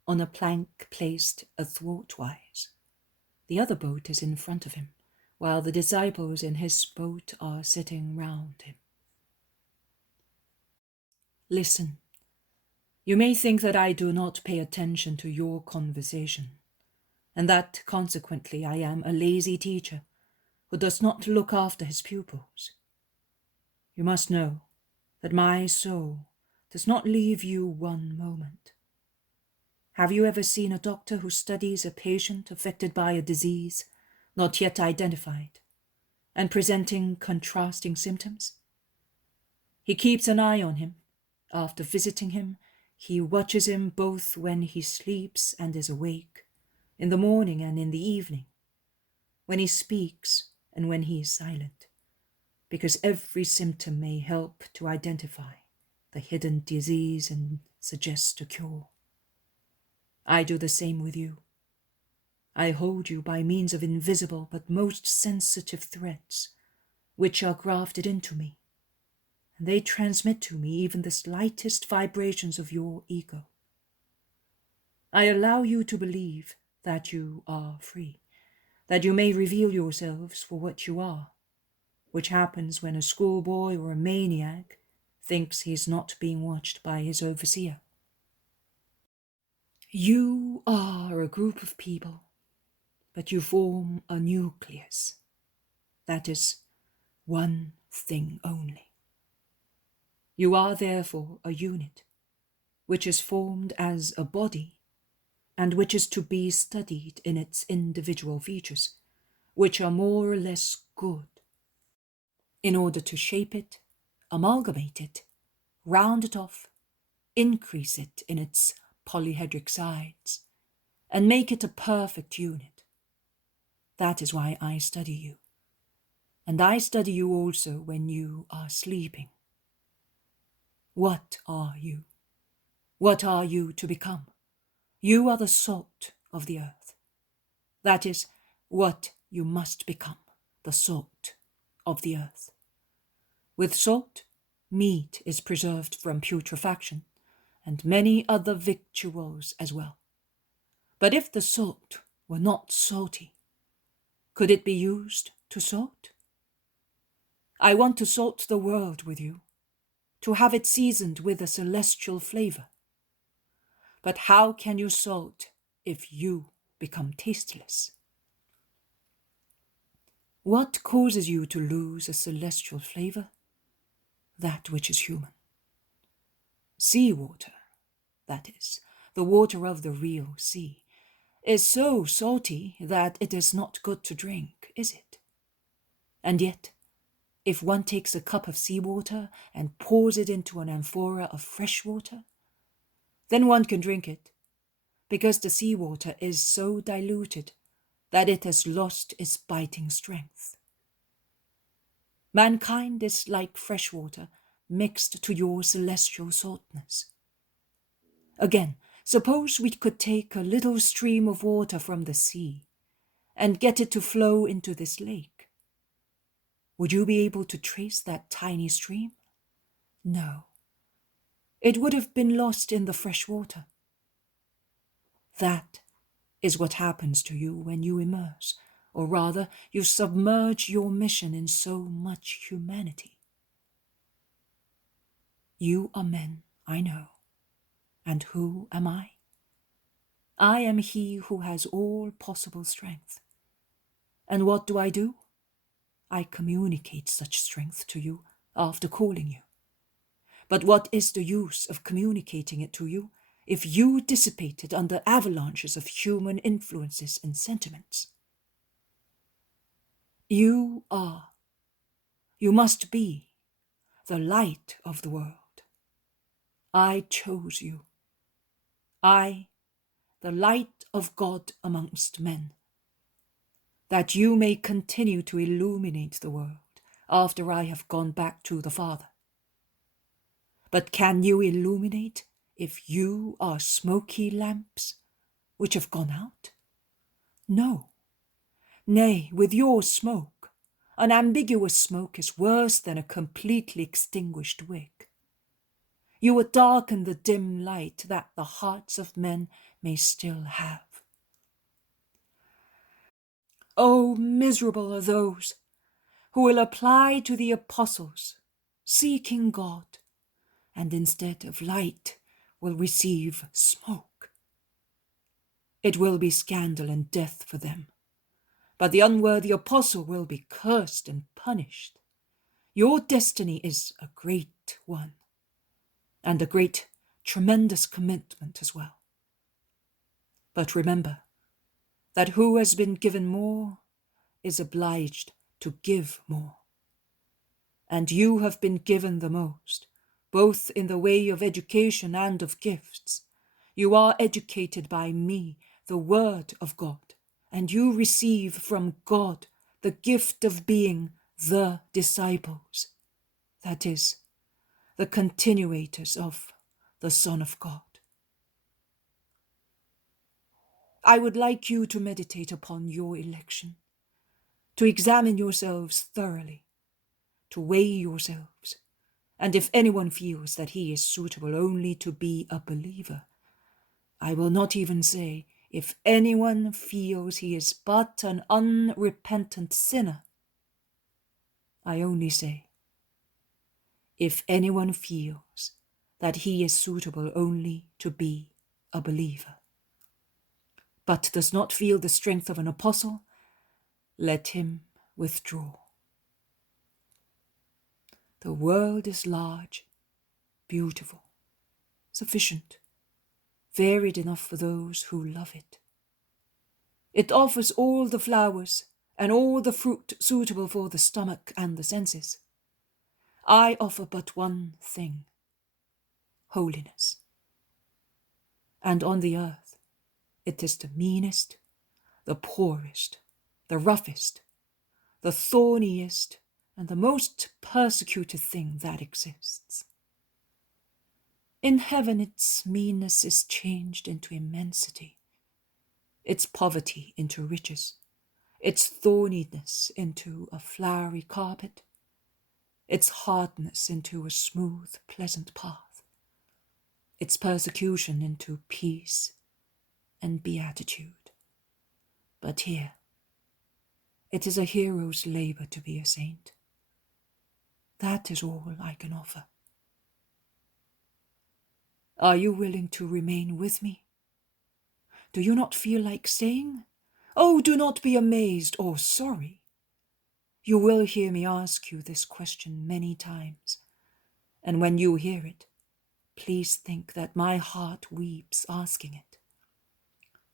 on a plank placed athwartwise. The other boat is in front of him, while the disciples in his boat are sitting round him. Listen. You may think that I do not pay attention to your conversation, and that, consequently, I am a lazy teacher who does not look after his pupils. You must know that my soul does not leave you one moment. Have you ever seen a doctor who studies a patient affected by a disease not yet identified and presenting contrasting symptoms? He keeps an eye on him. After visiting him, he watches him both when he sleeps and is awake, in the morning and in the evening, when he speaks and when he is silent, because every symptom may help to identify the hidden disease and suggest a cure. I do the same with you. I hold you by means of invisible but most sensitive threads, which are grafted into me, and they transmit to me even the slightest vibrations of your ego. I allow you to believe that you are free, that you may reveal yourselves for what you are, which happens when a schoolboy or a maniac thinks he is not being watched by his overseer. You are a group of people, but you form a nucleus. That is one thing only. You are therefore a unit, which is formed as a body, and which is to be studied in its individual features, which are more or less good, in order to shape it, amalgamate it, round it off, increase it in its polyhedric sides, and make it a perfect unit. That is why I study you, and I study you also when you are sleeping. What are you? What are you to become? You are the salt of the earth. That is what you must become, the salt of the earth. With salt, meat is preserved from putrefaction, and many other victuals as well. But if the salt were not salty, could it be used to salt? I want to salt the world with you, to have it seasoned with a celestial flavor. But how can you salt if you become tasteless? What causes you to lose a celestial flavor? That which is human. Sea water, that is, the water of the real sea, is so salty that it is not good to drink, is it? And yet, if one takes a cup of seawater and pours it into an amphora of fresh water, then one can drink it, because the seawater is so diluted that it has lost its biting strength. Mankind is like fresh water mixed to your celestial saltness. Again, suppose we could take a little stream of water from the sea and get it to flow into this lake. Would you be able to trace that tiny stream? No. It would have been lost in the fresh water. That is what happens to you when you immerse, or rather, you submerge your mission in so much humanity. You are men, I know. And who am I? I am he who has all possible strength. And what do? I communicate such strength to you after calling you. But what is the use of communicating it to you if you dissipate it under avalanches of human influences and sentiments? You must be, the light of the world. I chose you. I, the light of God amongst men, that you may continue to illuminate the world after I have gone back to the Father. But can you illuminate if you are smoky lamps which have gone out? No. Nay, with your smoke, an ambiguous smoke is worse than a completely extinguished wick. You would darken the dim light that the hearts of men may still have. Oh, miserable are those who will apply to the apostles, seeking God, and instead of light will receive smoke. It will be scandal and death for them, but the unworthy apostle will be cursed and punished. Your destiny is a great one, and a great, tremendous commitment as well. But remember that who has been given more is obliged to give more. And you have been given the most, both in the way of education and of gifts. You are educated by me, the Word of God, and you receive from God the gift of being the disciples, that is, the continuators of the Son of God. I would like you to meditate upon your election, to examine yourselves thoroughly, to weigh yourselves, and if anyone feels that he is suitable only to be a believer, I will not even say if anyone feels he is but an unrepentant sinner. I only say, if anyone feels that he is suitable only to be a believer, but does not feel the strength of an apostle, let him withdraw. The world is large, beautiful, sufficient, varied enough for those who love it. It offers all the flowers and all the fruit suitable for the stomach and the senses. I offer but one thing: holiness. And on the earth, it is the meanest, the poorest, the roughest, the thorniest, and the most persecuted thing that exists. In heaven, its meanness is changed into immensity, its poverty into riches, its thorniness into a flowery carpet, its hardness into a smooth, pleasant path, its persecution into peace and beatitude. But here, it is a hero's labor to be a saint. That is all I can offer. Are you willing to remain with me? Do you not feel like staying? Oh, do not be amazed or sorry. You will hear me ask you this question many times, and when you hear it, please think that my heart weeps asking it,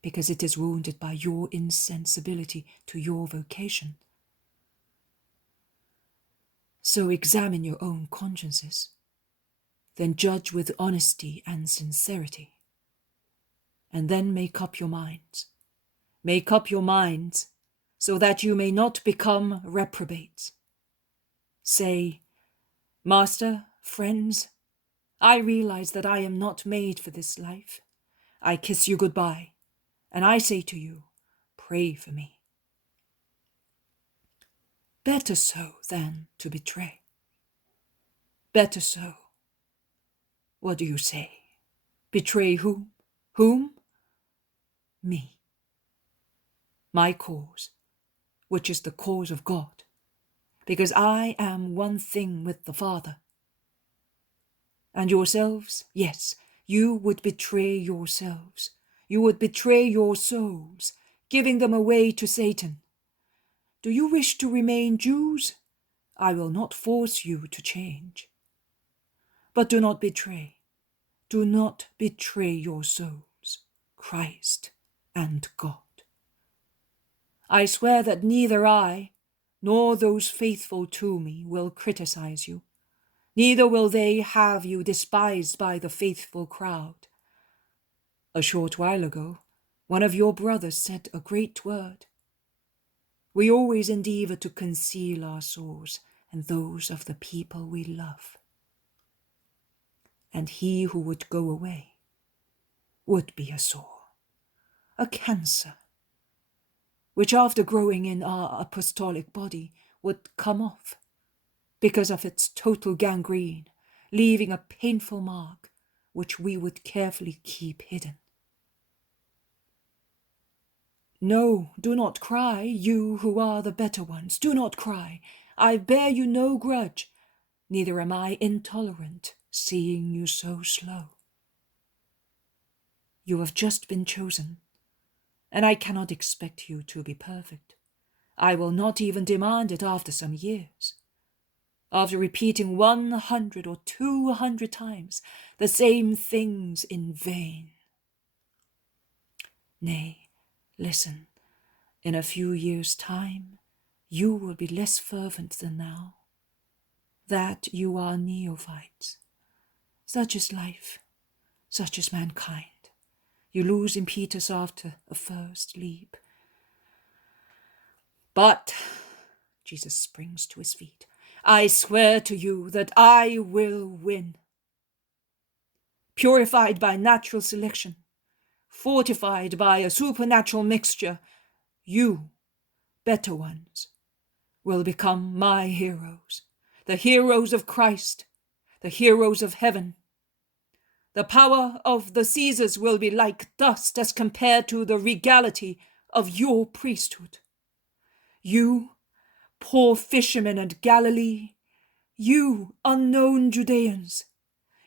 because it is wounded by your insensibility to your vocation. So examine your own consciences, then judge with honesty and sincerity, and then make up your minds. Make up your minds so that you may not become reprobates. Say, Master, friends, I realize that I am not made for this life. I kiss you goodbye, and I say to you, pray for me. Better so than to betray. Better so. What do you say? Betray whom? Whom? Me. My cause, which is the cause of God, because I am one thing with the Father. And yourselves, yes, you would betray yourselves. You would betray your souls, giving them away to Satan. Do you wish to remain Jews? I will not force you to change. But do not betray your souls, Christ and God. I swear that neither I, nor those faithful to me, will criticize you. Neither will they have you despised by the faithful crowd. A short while ago, One of your brothers said a great word. We always endeavour to conceal our sores and those of the people we love. And he who would go away would be a sore, a cancer, which after growing in our apostolic body would come off because of its total gangrene, leaving a painful mark which we would carefully keep hidden. No, do not cry, you who are the better ones, do not cry. I bear you no grudge, neither am I intolerant, seeing you so slow. You have just been chosen, and I cannot expect you to be perfect. I will not even demand it after some years. After repeating 100 or 200 times the same things in vain. Nay, listen, in a few years' time, you will be less fervent than now. That you are neophytes. Such is life, such is mankind. You lose impetus after a first leap. But, Jesus springs to his feet, I swear to you that I will win. Purified by natural selection, fortified by a supernatural mixture, you, better ones, will become my heroes, the heroes of Christ, the heroes of heaven. The power of the Caesars will be like dust as compared to the regality of your priesthood. You, poor fishermen at Galilee, you, unknown Judeans,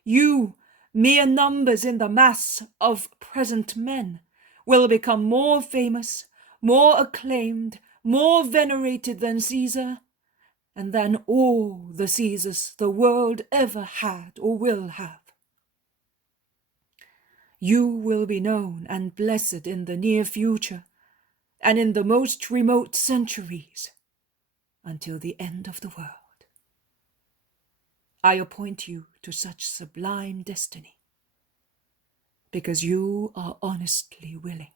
you, mere numbers in the mass of present men, will become more famous, more acclaimed, more venerated than Caesar, and than all the Caesars the world ever had or will have. You will be known and blessed in the near future, and in the most remote centuries, until the end of the world. I appoint you to such sublime destiny, because you are honestly willing.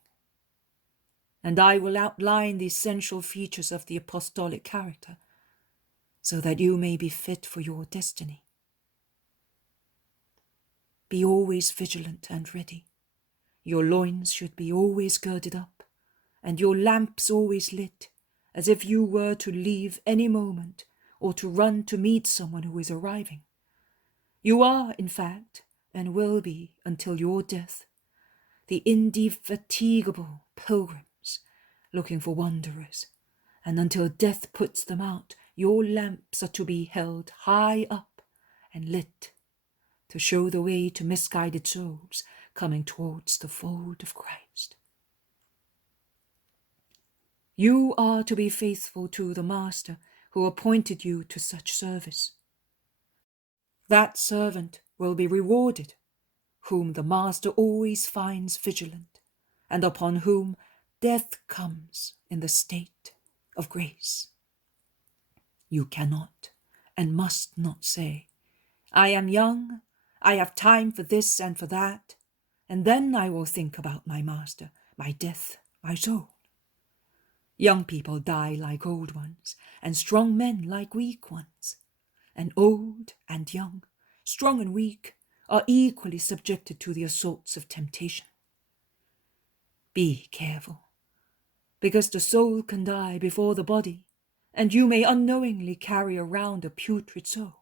And I will outline the essential features of the apostolic character, so that you may be fit for your destiny. Be always vigilant and ready. Your loins should be always girded up, and your lamps always lit, as if you were to leave any moment or to run to meet someone who is arriving. You are, in fact, and will be until your death, the indefatigable pilgrims looking for wanderers, and until death puts them out, your lamps are to be held high up and lit to show the way to misguided souls coming towards the fold of Christ. You are to be faithful to the Master who appointed you to such service. That servant will be rewarded, whom the Master always finds vigilant, and upon whom death comes in the state of grace. You cannot and must not say, I am young, I have time for this and for that, and then I will think about my Master, my death, my soul. Young people die like old ones, and strong men like weak ones. And old and young, strong and weak, are equally subjected to the assaults of temptation. Be careful, because the soul can die before the body, and you may unknowingly carry around a putrid soul.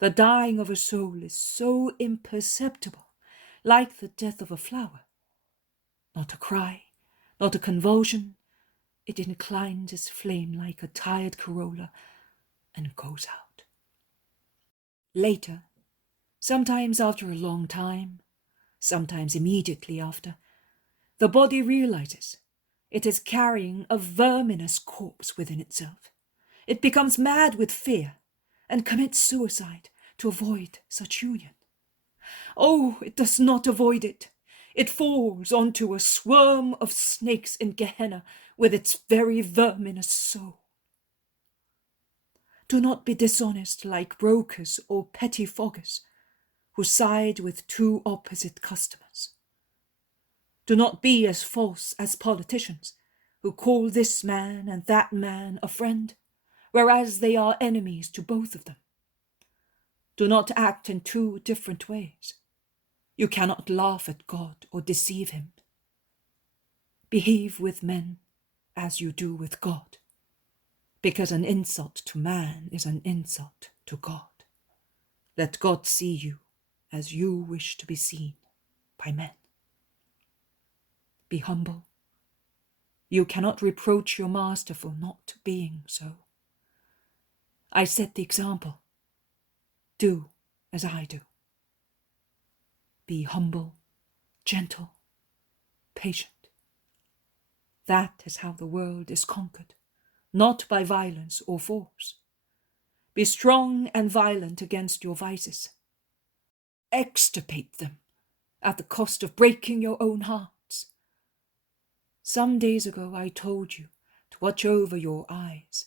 The dying of a soul is so imperceptible, like the death of a flower. Not a cry, not a convulsion, it inclines its flame like a tired corolla and goes out. Later, sometimes after a long time, sometimes immediately after, the body realizes it is carrying a verminous corpse within itself. It becomes mad with fear and commits suicide to avoid such union. Oh, it does not avoid it. It falls onto a swarm of snakes in Gehenna with its very verminous soul. Do not be dishonest like brokers or pettifoggers who side with two opposite customers. Do not be as false as politicians, who call this man and that man a friend, whereas they are enemies to both of them. Do not act in two different ways. You cannot laugh at God or deceive him. Behave with men as you do with God, because an insult to man is an insult to God. Let God see you as you wish to be seen by men. Be humble. You cannot reproach your master for not being so. I set the example. Do as I do. Be humble, gentle, patient. That is how the world is conquered, not by violence or force. Be strong and violent against your vices. Extirpate them at the cost of breaking your own hearts. Some days ago I told you to watch over your eyes,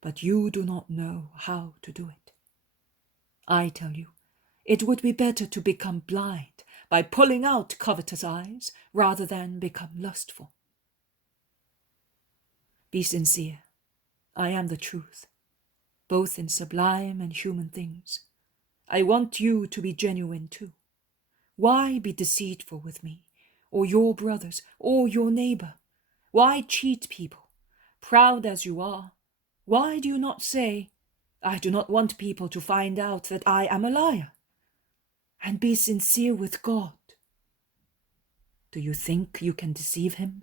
but you do not know how to do it. I tell you, it would be better to become blind by pulling out covetous eyes rather than become lustful. Be sincere. I am the truth, both in sublime and human things. I want you to be genuine too. Why be deceitful with me, or your brothers, or your neighbor? Why cheat people? Proud as you are, why do you not say, I do not want people to find out that I am a liar? And be sincere with God. Do you think you can deceive him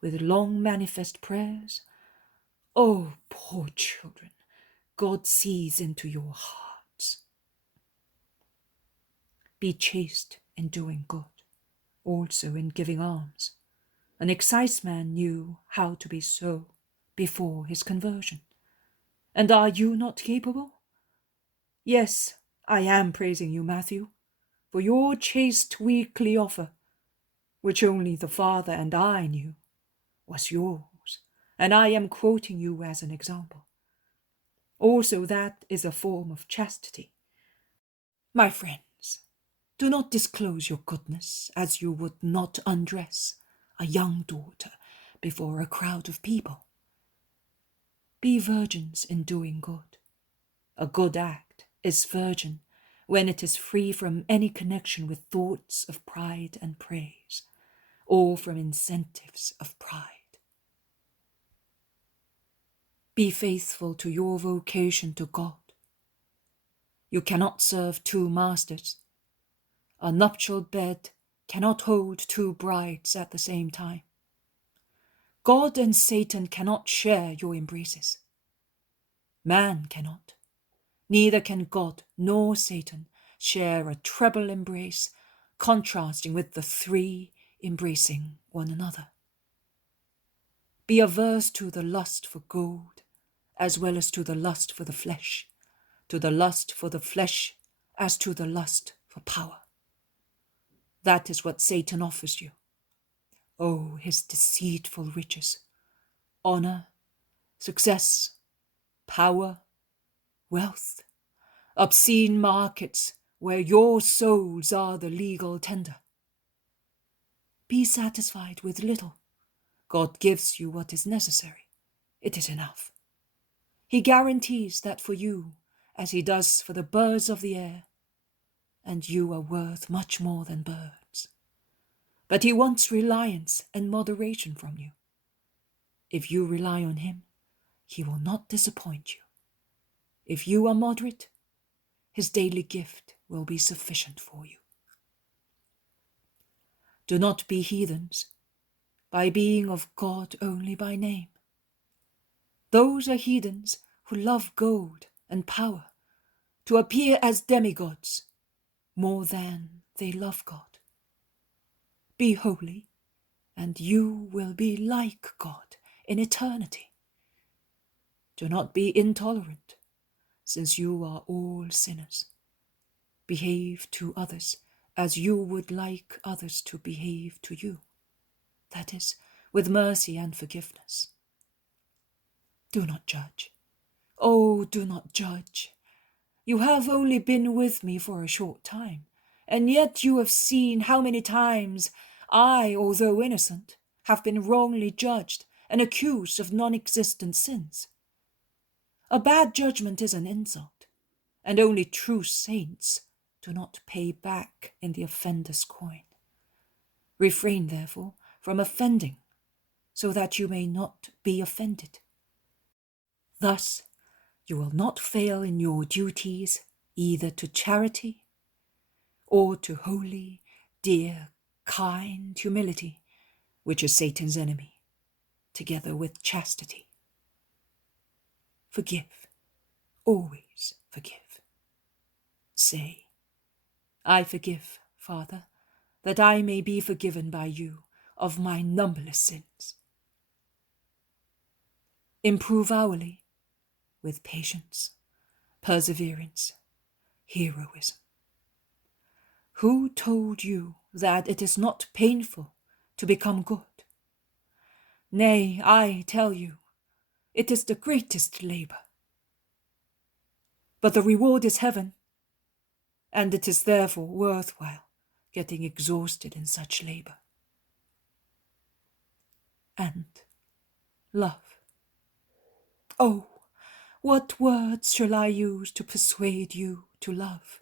with long manifest prayers? Oh, poor children, God sees into your hearts. Be chaste in doing good, also in giving alms. An exciseman knew how to be so before his conversion. And are you not capable? Yes, I am praising you, Matthew, for your chaste weekly offer, which only the Father and I knew, was yours, and I am quoting you as an example. Also, that is a form of chastity. My friends, do not disclose your goodness as you would not undress a young daughter before a crowd of people. Be virgins in doing good. A good act is virgin when it is free from any connection with thoughts of pride and praise, or from incentives of pride. Be faithful to your vocation to God. You cannot serve two masters. A nuptial bed cannot hold two brides at the same time. God and Satan cannot share your embraces. Man cannot. Neither can God nor Satan share a treble embrace, contrasting with the three embracing one another. Be averse to the lust for gold, as well as to the lust for the flesh, to the lust for the flesh as to the lust for power. That is what Satan offers you. Oh, his deceitful riches, honor, success, power, wealth, obscene markets where your souls are the legal tender. Be satisfied with little. God gives you what is necessary. It is enough. He guarantees that for you, as he does for the birds of the air, and you are worth much more than birds. But he wants reliance and moderation from you. If you rely on him, he will not disappoint you. If you are moderate, his daily gift will be sufficient for you. Do not be heathens, by being of God only by name. Those are heathens who love gold and power, to appear as demigods, more than they love God. Be holy, and you will be like God in eternity. Do not be intolerant, since you are all sinners. Behave to others as you would like others to behave to you. That is, with mercy and forgiveness. Do not judge. Oh, do not judge. You have only been with me for a short time, and yet you have seen how many times I, although innocent, have been wrongly judged and accused of non-existent sins. A bad judgment is an insult, and only true saints do not pay back in the offender's coin. Refrain, therefore, from offending, so that you may not be offended. Thus, you will not fail in your duties either to charity or to holy, dear, kind humility, which is Satan's enemy, together with chastity. Forgive, always forgive. Say, I forgive, Father, that I may be forgiven by you of my numberless sins. Improve hourly with patience, perseverance, heroism. Who told you that it is not painful to become good? Nay, I tell you, it is the greatest labor. But the reward is heaven, and it is therefore worthwhile getting exhausted in such labor. And love. Oh, what words shall I use to persuade you to love?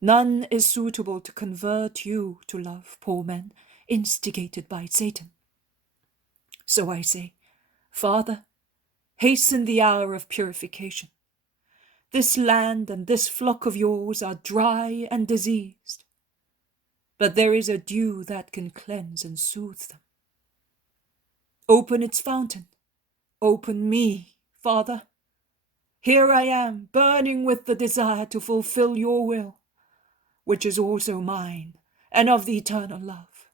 None is suitable to convert you to love, poor men, instigated by Satan. So I say, Father, hasten the hour of purification. This land and this flock of yours are dry and diseased, but there is a dew that can cleanse and soothe them. Open its fountain. Open me, Father. Here I am, burning with the desire to fulfill your will, which is also mine and of the eternal love.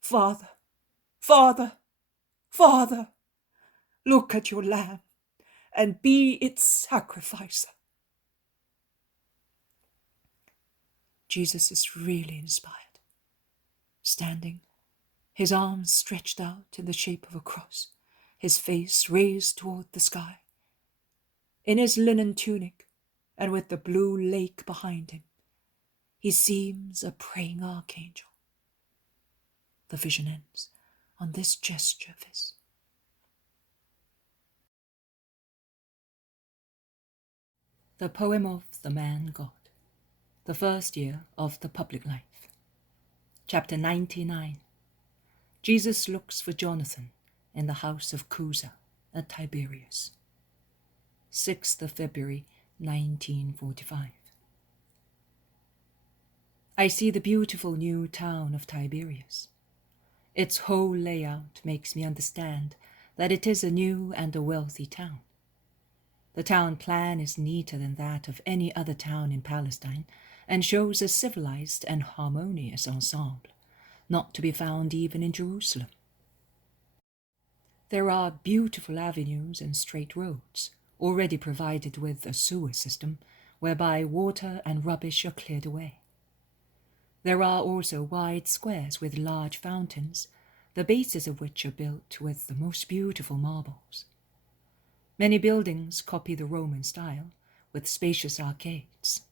Father, Father, Father, look at your lamb and be its sacrificer. Jesus is really inspired, standing, his arms stretched out in the shape of a cross, his face raised toward the sky. In his linen tunic and with the blue lake behind him, he seems a praying archangel. The vision ends on this gesture of his. The poem of the man God, the first year of the public life. Chapter 99. Jesus looks for Jonathan in the house of Chuza at Tiberias. 6th of February, 1945. I see the beautiful new town of Tiberias. Its whole layout makes me understand that it is a new and a wealthy town. The town plan is neater than that of any other town in Palestine and shows a civilized and harmonious ensemble, not to be found even in Jerusalem. There are beautiful avenues and straight roads, already provided with a sewer system whereby water and rubbish are cleared away. There are also wide squares with large fountains, the bases of which are built with the most beautiful marbles. Many buildings copy the Roman style, with spacious arcades.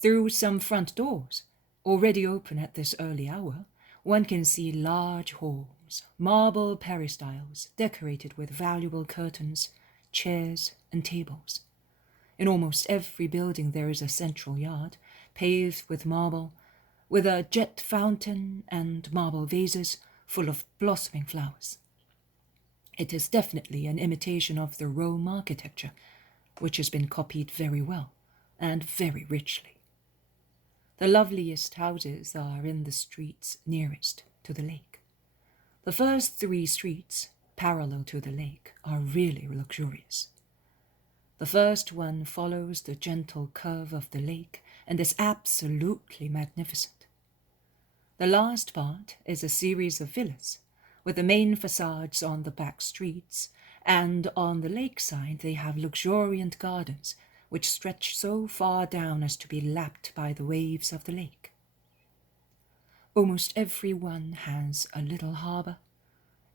Through some front doors, already open at this early hour, one can see large halls, marble peristyles decorated with valuable curtains, chairs, and tables. In almost every building there is a central yard, paved with marble, with a jet fountain and marble vases full of blossoming flowers. It is definitely an imitation of the Rome architecture, which has been copied very well and very richly. The loveliest houses are in the streets nearest to the lake. The first 3 streets, parallel to the lake, are really luxurious. The first one follows the gentle curve of the lake and is absolutely magnificent. The last part is a series of villas, with the main facades on the back streets, and on the lakeside they have luxuriant gardens which stretch so far down as to be lapped by the waves of the lake. Almost every one has a little harbour,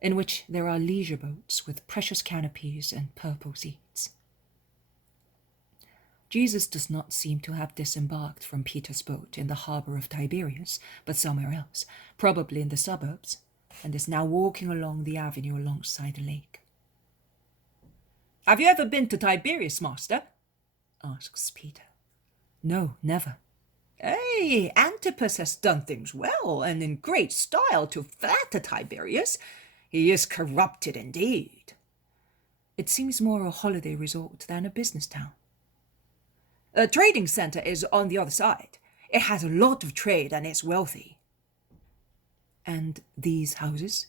in which there are leisure boats with precious canopies and purple seats. Jesus does not seem to have disembarked from Peter's boat in the harbour of Tiberias, but somewhere else, probably in the suburbs, and is now walking along the avenue alongside the lake. Have you ever been to Tiberias, master? Asks Peter. No, never. Hey, Antipas has done things well and in great style to flatter Tiberias. He is corrupted indeed. It seems more a holiday resort than a business town. A trading centre is on the other side. It has a lot of trade and is wealthy. And these houses,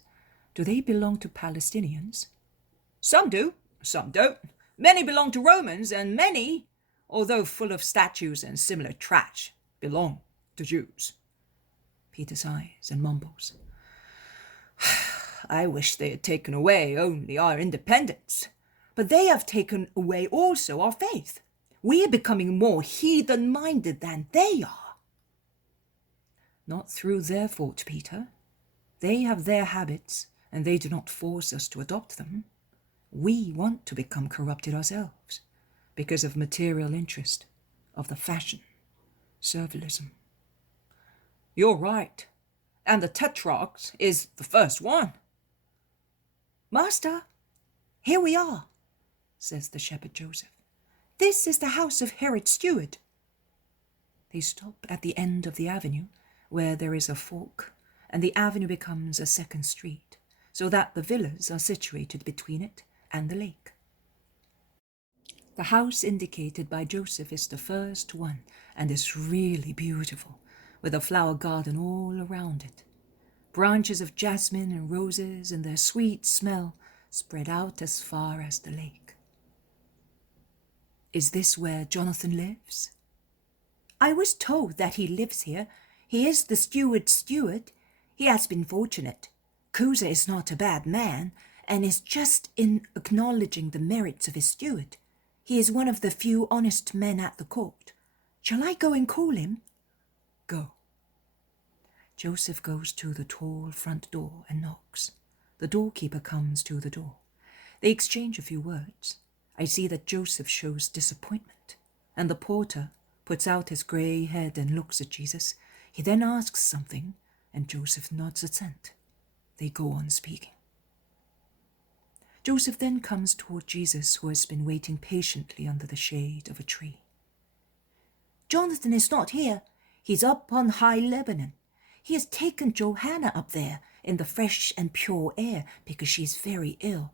do they belong to Palestinians? Some do, some don't. Many belong to Romans, and many, although full of statues and similar trash, belong to Jews. Peter sighs and mumbles. I wish they had taken away only our independence, but they have taken away also our faith. We are becoming more heathen-minded than they are. Not through their fault, Peter. They have their habits, and they do not force us to adopt them. We want to become corrupted ourselves, because of material interest, of the fashion, servilism. You're right, and the Tetrarch is the first one. Master, here we are, says the shepherd Joseph. This is the house of Herod's steward. They stop at the end of the avenue, where there is a fork, and the avenue becomes a second street, so that the villas are situated between it and the lake. The house indicated by Joseph is the first one, and is really beautiful, with a flower garden all around it. Branches of jasmine and roses and their sweet smell spread out as far as the lake. Is this where Jonathan lives? I was told that he lives here. He is the steward's steward. He has been fortunate. Chuza is not a bad man, and is just in acknowledging the merits of his steward. He is one of the few honest men at the court. Shall I go and call him? Go. Joseph goes to the tall front door and knocks. The doorkeeper comes to the door. They exchange a few words. I see that Joseph shows disappointment, and the porter puts out his grey head and looks at Jesus. He then asks something, and Joseph nods assent. They go on speaking. Joseph then comes toward Jesus, who has been waiting patiently under the shade of a tree. Jonathan is not here. He's up on high Lebanon. He has taken Johanna up there in the fresh and pure air because she is very ill.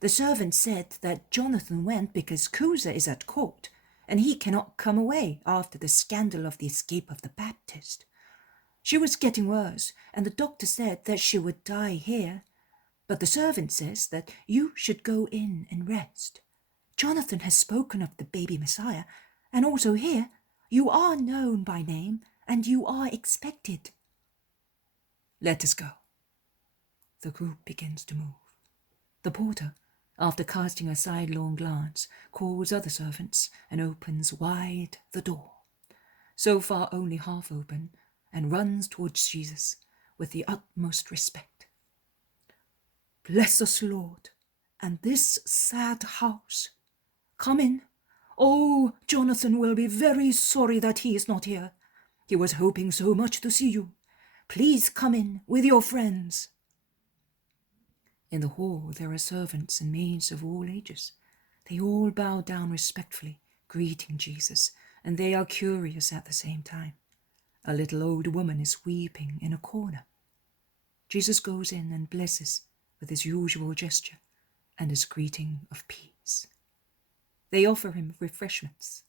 The servant said that Jonathan went because Chuza is at court, and he cannot come away after the scandal of the escape of the Baptist. She was getting worse, and the doctor said that she would die here. But the servant says that you should go in and rest. Jonathan has spoken of the baby Messiah, and also here you are known by name, and you are expected. Let us go. The group begins to move. The porter, after casting a sidelong glance, calls other servants and opens wide the door, so far only half open, and runs towards Jesus with the utmost respect. Bless us, Lord, and this sad house. Come in. Oh, Jonathan will be very sorry that he is not here. He was hoping so much to see you. Please come in with your friends. In the hall there are servants and maids of all ages. They all bow down respectfully, greeting Jesus, and they are curious at the same time. A little old woman is weeping in a corner. Jesus goes in and blesses with his usual gesture and his greeting of peace. They offer him refreshments.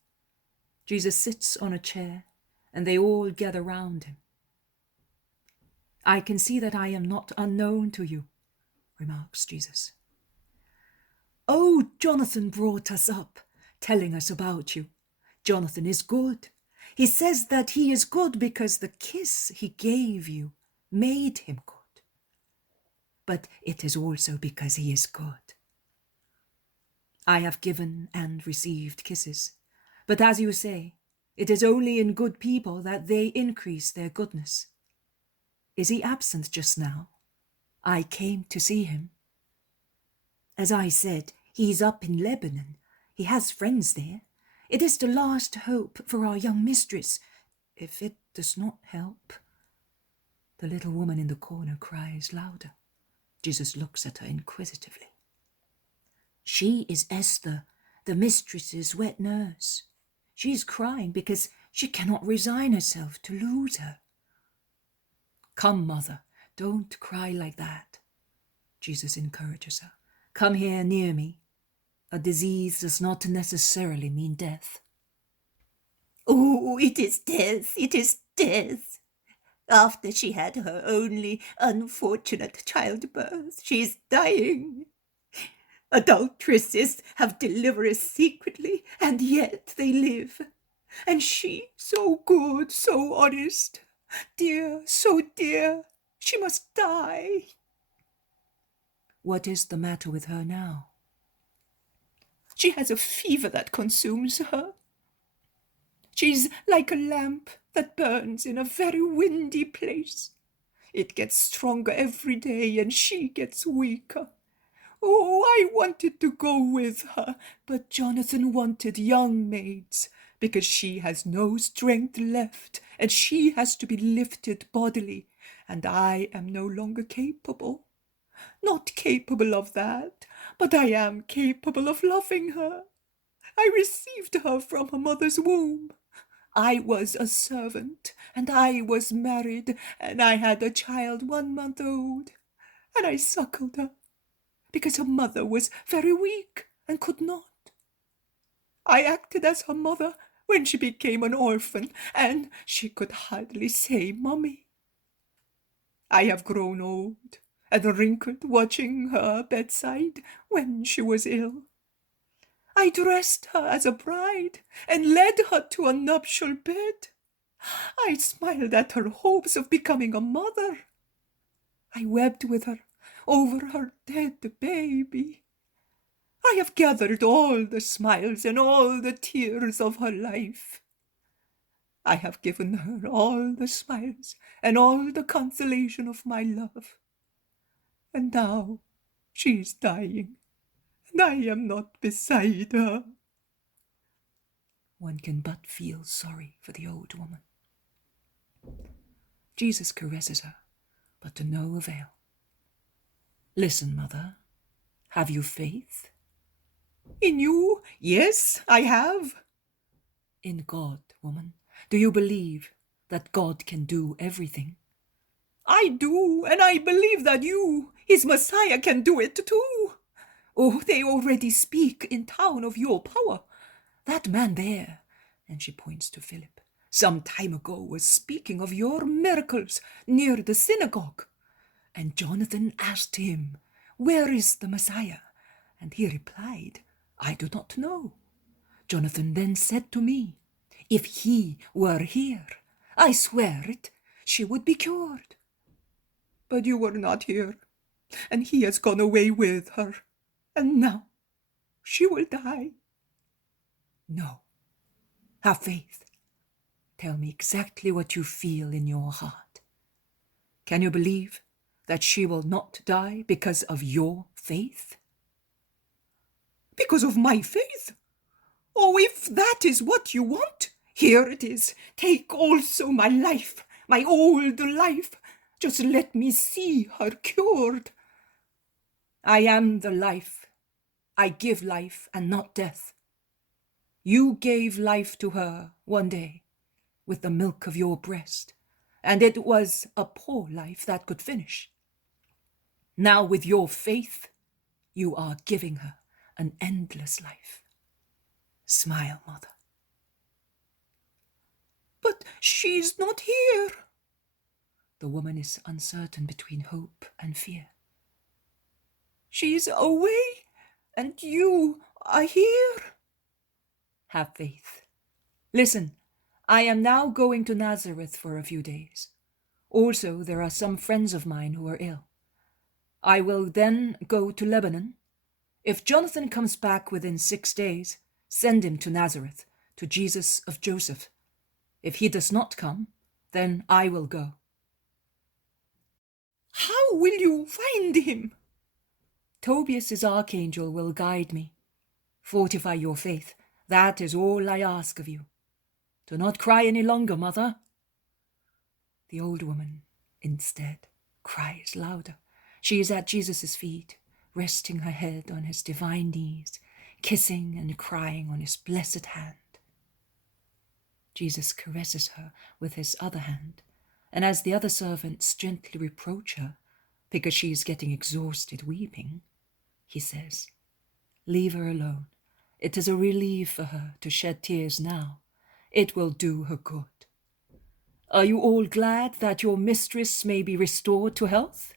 Jesus sits on a chair, and they all gather round him. I can see that I am not unknown to you, remarks Jesus. Oh, Jonathan brought us up, telling us about you. Jonathan is good. He says that he is good because the kiss he gave you made him good. But it is also because he is good. I have given and received kisses, but as you say, it is only in good people that they increase their goodness. Is he absent just now? I came to see him. As I said, he's up in Lebanon. He has friends there. It is the last hope for our young mistress. If it does not help. The little woman in the corner cries louder. Jesus looks at her inquisitively. She is Esther, the mistress's wet nurse. She is crying because she cannot resign herself to lose her. Come, mother, don't cry like that. Jesus encourages her. Come here near me. A disease does not necessarily mean death. Oh, it is death, it is death. After she had her only unfortunate childbirth, she is dying. Adulteresses have deliverers secretly, and yet they live. And she, so good, so honest, dear, so dear, she must die. What is the matter with her now? She has a fever that consumes her. She's like a lamp that burns in a very windy place. It gets stronger every day, and she gets weaker. Oh, I wanted to go with her, but Jonathan wanted young maids, because she has no strength left, and she has to be lifted bodily, and I am no longer capable. Not capable of that, but I am capable of loving her. I received her from her mother's womb. I was a servant, and I was married, and I had a child 1 month old, and I suckled her, because her mother was very weak and could not. I acted as her mother when she became an orphan, and she could hardly say Mummy. I have grown old and wrinkled watching her bedside when she was ill. I dressed her as a bride and led her to a nuptial bed. I smiled at her hopes of becoming a mother. I wept with her over her dead baby. I have gathered all the smiles and all the tears of her life. I have given her all the smiles and all the consolation of my love. And now she is dying, and I am not beside her. One can but feel sorry for the old woman. Jesus caresses her, but to no avail. Listen, mother, have you faith? In you? Yes, I have. In God, woman, do you believe that God can do everything? I do, and I believe that you, his Messiah, can do it too. Oh, they already speak in town of your power. That man there, and she points to Philip, some time ago was speaking of your miracles near the synagogue. And Jonathan asked him, Where is the Messiah? And he replied, I do not know. Jonathan then said to me, If he were here, I swear it, she would be cured. But you were not here, and he has gone away with her, and now she will die. No. Have faith. Tell me exactly what you feel in your heart. Can you believe that she will not die because of your faith? Because of my faith? Oh, if that is what you want, here it is. Take also my life, my old life. Just let me see her cured. I am the life. I give life and not death. You gave life to her one day with the milk of your breast, and it was a poor life that could finish. Now with your faith, you are giving her an endless life. Smile, mother. But she's not here. The woman is uncertain between hope and fear. She's away, and you are here. Have faith. Listen, I am now going to Nazareth for a few days. Also, there are some friends of mine who are ill. I will then go to Lebanon. If Jonathan comes back within 6 days, send him to Nazareth, to Jesus of Joseph. If he does not come, then I will go. How will you find him? Tobias' archangel will guide me. Fortify your faith. That is all I ask of you. Do not cry any longer, mother." The old woman, instead, cries louder. She is at Jesus' feet, resting her head on his divine knees, kissing and crying on his blessed hand. Jesus caresses her with his other hand, and as the other servants gently reproach her because she is getting exhausted weeping, he says, "Leave her alone. It is a relief for her to shed tears now. It will do her good. Are you all glad that your mistress may be restored to health?"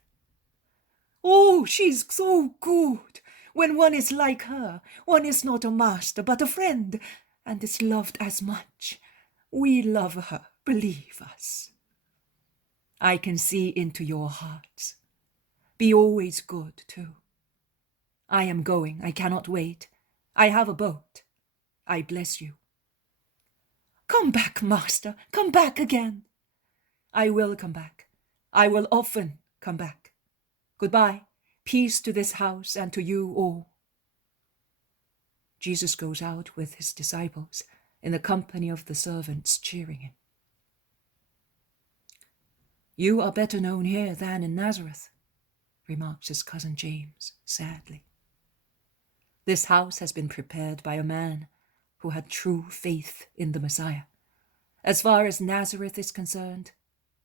"Oh, she's so good. When one is like her, one is not a master but a friend, and is loved as much. We love her, believe us." "I can see into your hearts. Be always good, too. I am going. I cannot wait. I have a boat. I bless you." "Come back, master. Come back again." "I will come back. I will often come back. Goodbye. Peace to this house and to you all." Jesus goes out with his disciples in the company of the servants cheering him. "You are better known here than in Nazareth," remarks his cousin James sadly. "This house has been prepared by a man who had true faith in the Messiah. As far as Nazareth is concerned,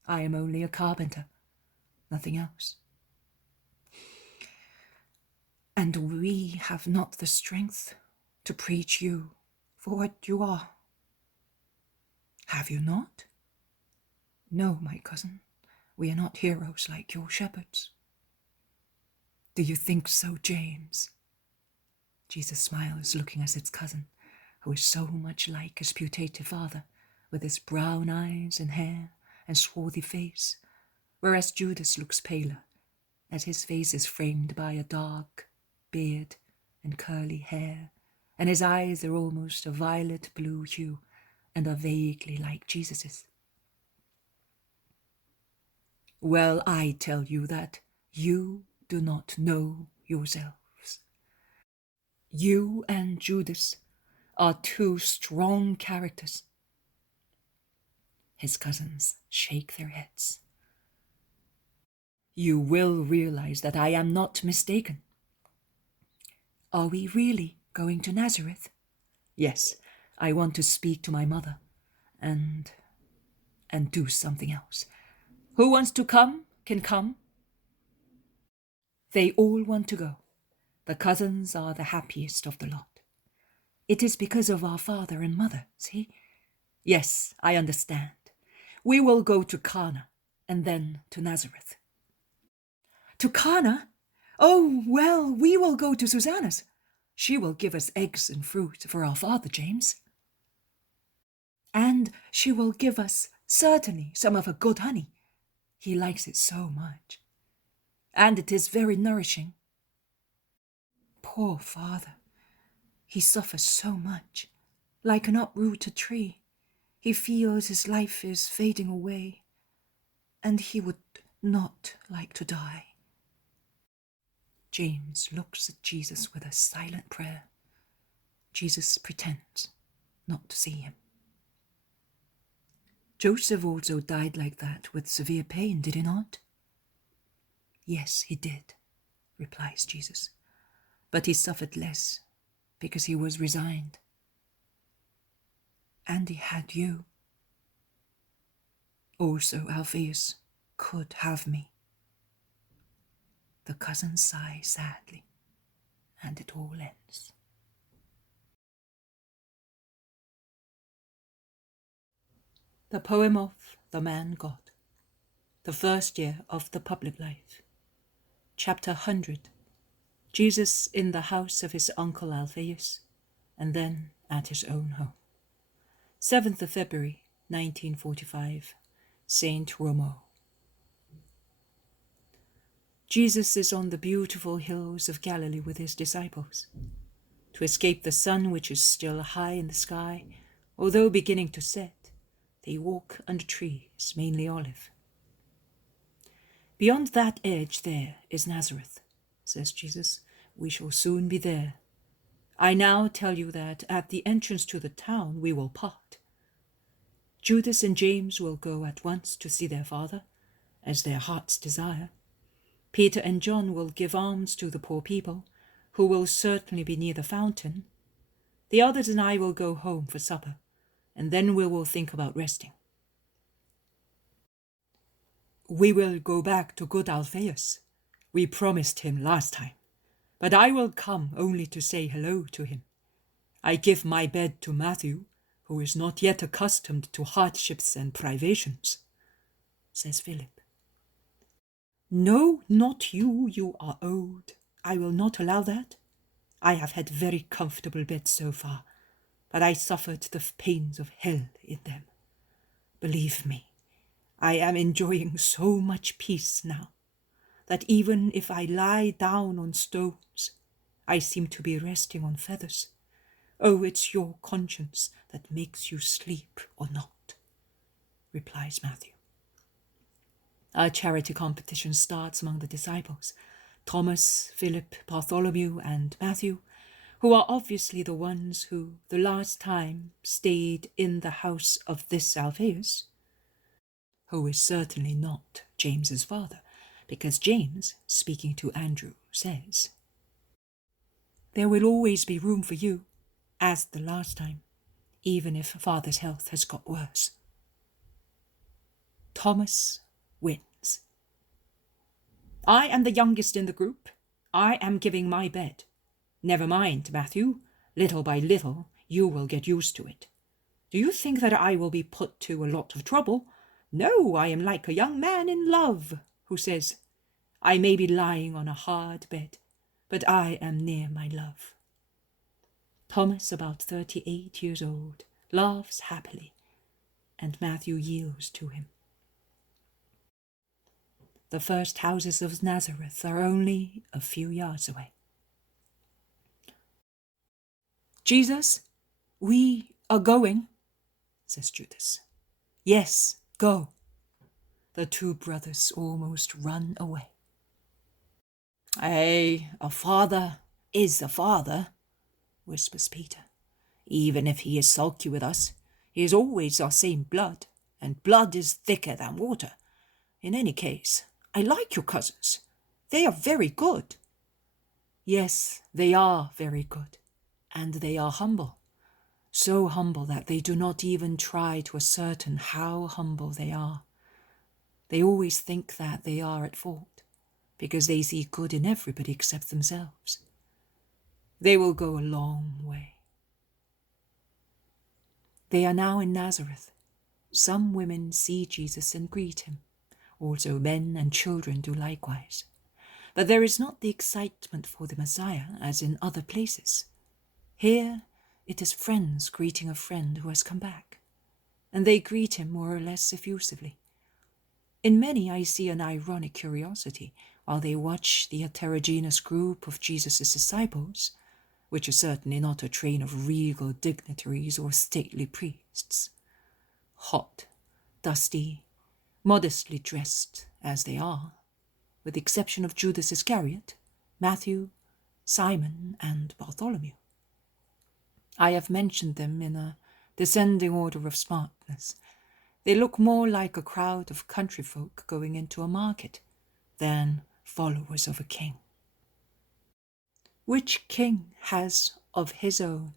I am only a carpenter, nothing else. And we have not the strength to preach you for what you are." "Have you not?" "No, my cousin, we are not heroes like your shepherds." "Do you think so, James?" Jesus smiles, looking at his cousin, who is so much like his putative father, with his brown eyes and hair and swarthy face, whereas Judas looks paler, as his face is framed by a dark beard and curly hair, and his eyes are almost a violet blue hue and are vaguely like Jesus's. "Well, I tell you that you do not know yourselves. You and Judas are two strong characters." His cousins shake their heads. "You will realize that I am not mistaken." "Are we really going to Nazareth?" "Yes, I want to speak to my mother and do something else. Who wants to come can come." They all want to go. The cousins are the happiest of the lot. "It is because of our father and mother, see?" "Yes, I understand. We will go to Cana and then to Nazareth." "To Cana? Oh, well, we will go to Susanna's. She will give us eggs and fruit for our father, James. And she will give us, certainly, some of her good honey. He likes it so much. And it is very nourishing. Poor father. He suffers so much, like an uprooted tree. He feels his life is fading away, and he would not like to die." James looks at Jesus with a silent prayer. Jesus pretends not to see him. "Joseph also died like that, with severe pain, did he not?" "Yes, he did," replies Jesus, "but he suffered less because he was resigned. And he had you. Also, Alphaeus could have me." The cousins sigh sadly, and it all ends. The poem of The Man God, the first year of the public life. Chapter 100. Jesus in the house of his uncle Alphaeus, and then at his own home. 7th of February, 1945, Saint Romo. Jesus is on the beautiful hills of Galilee with his disciples. To escape the sun, which is still high in the sky, although beginning to set, they walk under trees, mainly olive. "Beyond that edge there is Nazareth," says Jesus. "We shall soon be there." I now tell you that at the entrance to the town we will part. Judas and James will go at once to see their father, as their hearts desire. Peter and John will give alms to the poor people, who will certainly be near the fountain. The others and I will go home for supper, and then we will think about resting. We will go back to good Alphaeus. We promised him last time, but I will come only to say hello to him. I give my bed to Matthew, who is not yet accustomed to hardships and privations, says Philip. No, not you, you are old. I will not allow that. I have had very comfortable beds so far, but I suffered the pains of hell in them. Believe me, I am enjoying so much peace now, that even if I lie down on stones, I seem to be resting on feathers. Oh, it's your conscience that makes you sleep or not, replies Matthew. A charity competition starts among the disciples, Thomas, Philip, Bartholomew, and Matthew, who are obviously the ones who, the last time, stayed in the house of this Alphaeus, who is certainly not James's father, because James, speaking to Andrew, says, "There will always be room for you, as the last time, even if father's health has got worse." Thomas wins. "I am the youngest in the group. I am giving my bed. Never mind, Matthew. Little by little, you will get used to it. Do you think that I will be put to a lot of trouble? No, I am like a young man in love who says, 'I may be lying on a hard bed, but I am near my love.'" Thomas, about 38 years old, laughs happily, and Matthew yields to him. The first houses of Nazareth are only a few yards away. "Jesus, we are going," says Judas. "Yes, go." The two brothers almost run away. "Hey, a father is a father," whispers Peter. "Even if he is sulky with us, he is always our same blood, and blood is thicker than water. In any case, I like your cousins. They are very good." Yes, they are very good, and they are humble. So humble that they do not even try to ascertain how humble they are. They always think that they are at fault, because they see good in everybody except themselves. They will go a long way. They are now in Nazareth. Some women see Jesus and greet him. Also men and children do likewise. But there is not the excitement for the Messiah as in other places. Here it is friends greeting a friend who has come back, and they greet him more or less effusively. In many I see an ironic curiosity while they watch the heterogeneous group of Jesus' disciples, which is certainly not a train of regal dignitaries or stately priests. Hot, dusty, modestly dressed as they are, with the exception of Judas Iscariot, Matthew, Simon, and Bartholomew. I have mentioned them in a descending order of smartness. They look more like a crowd of country folk going into a market than followers of a king. Which king has of his own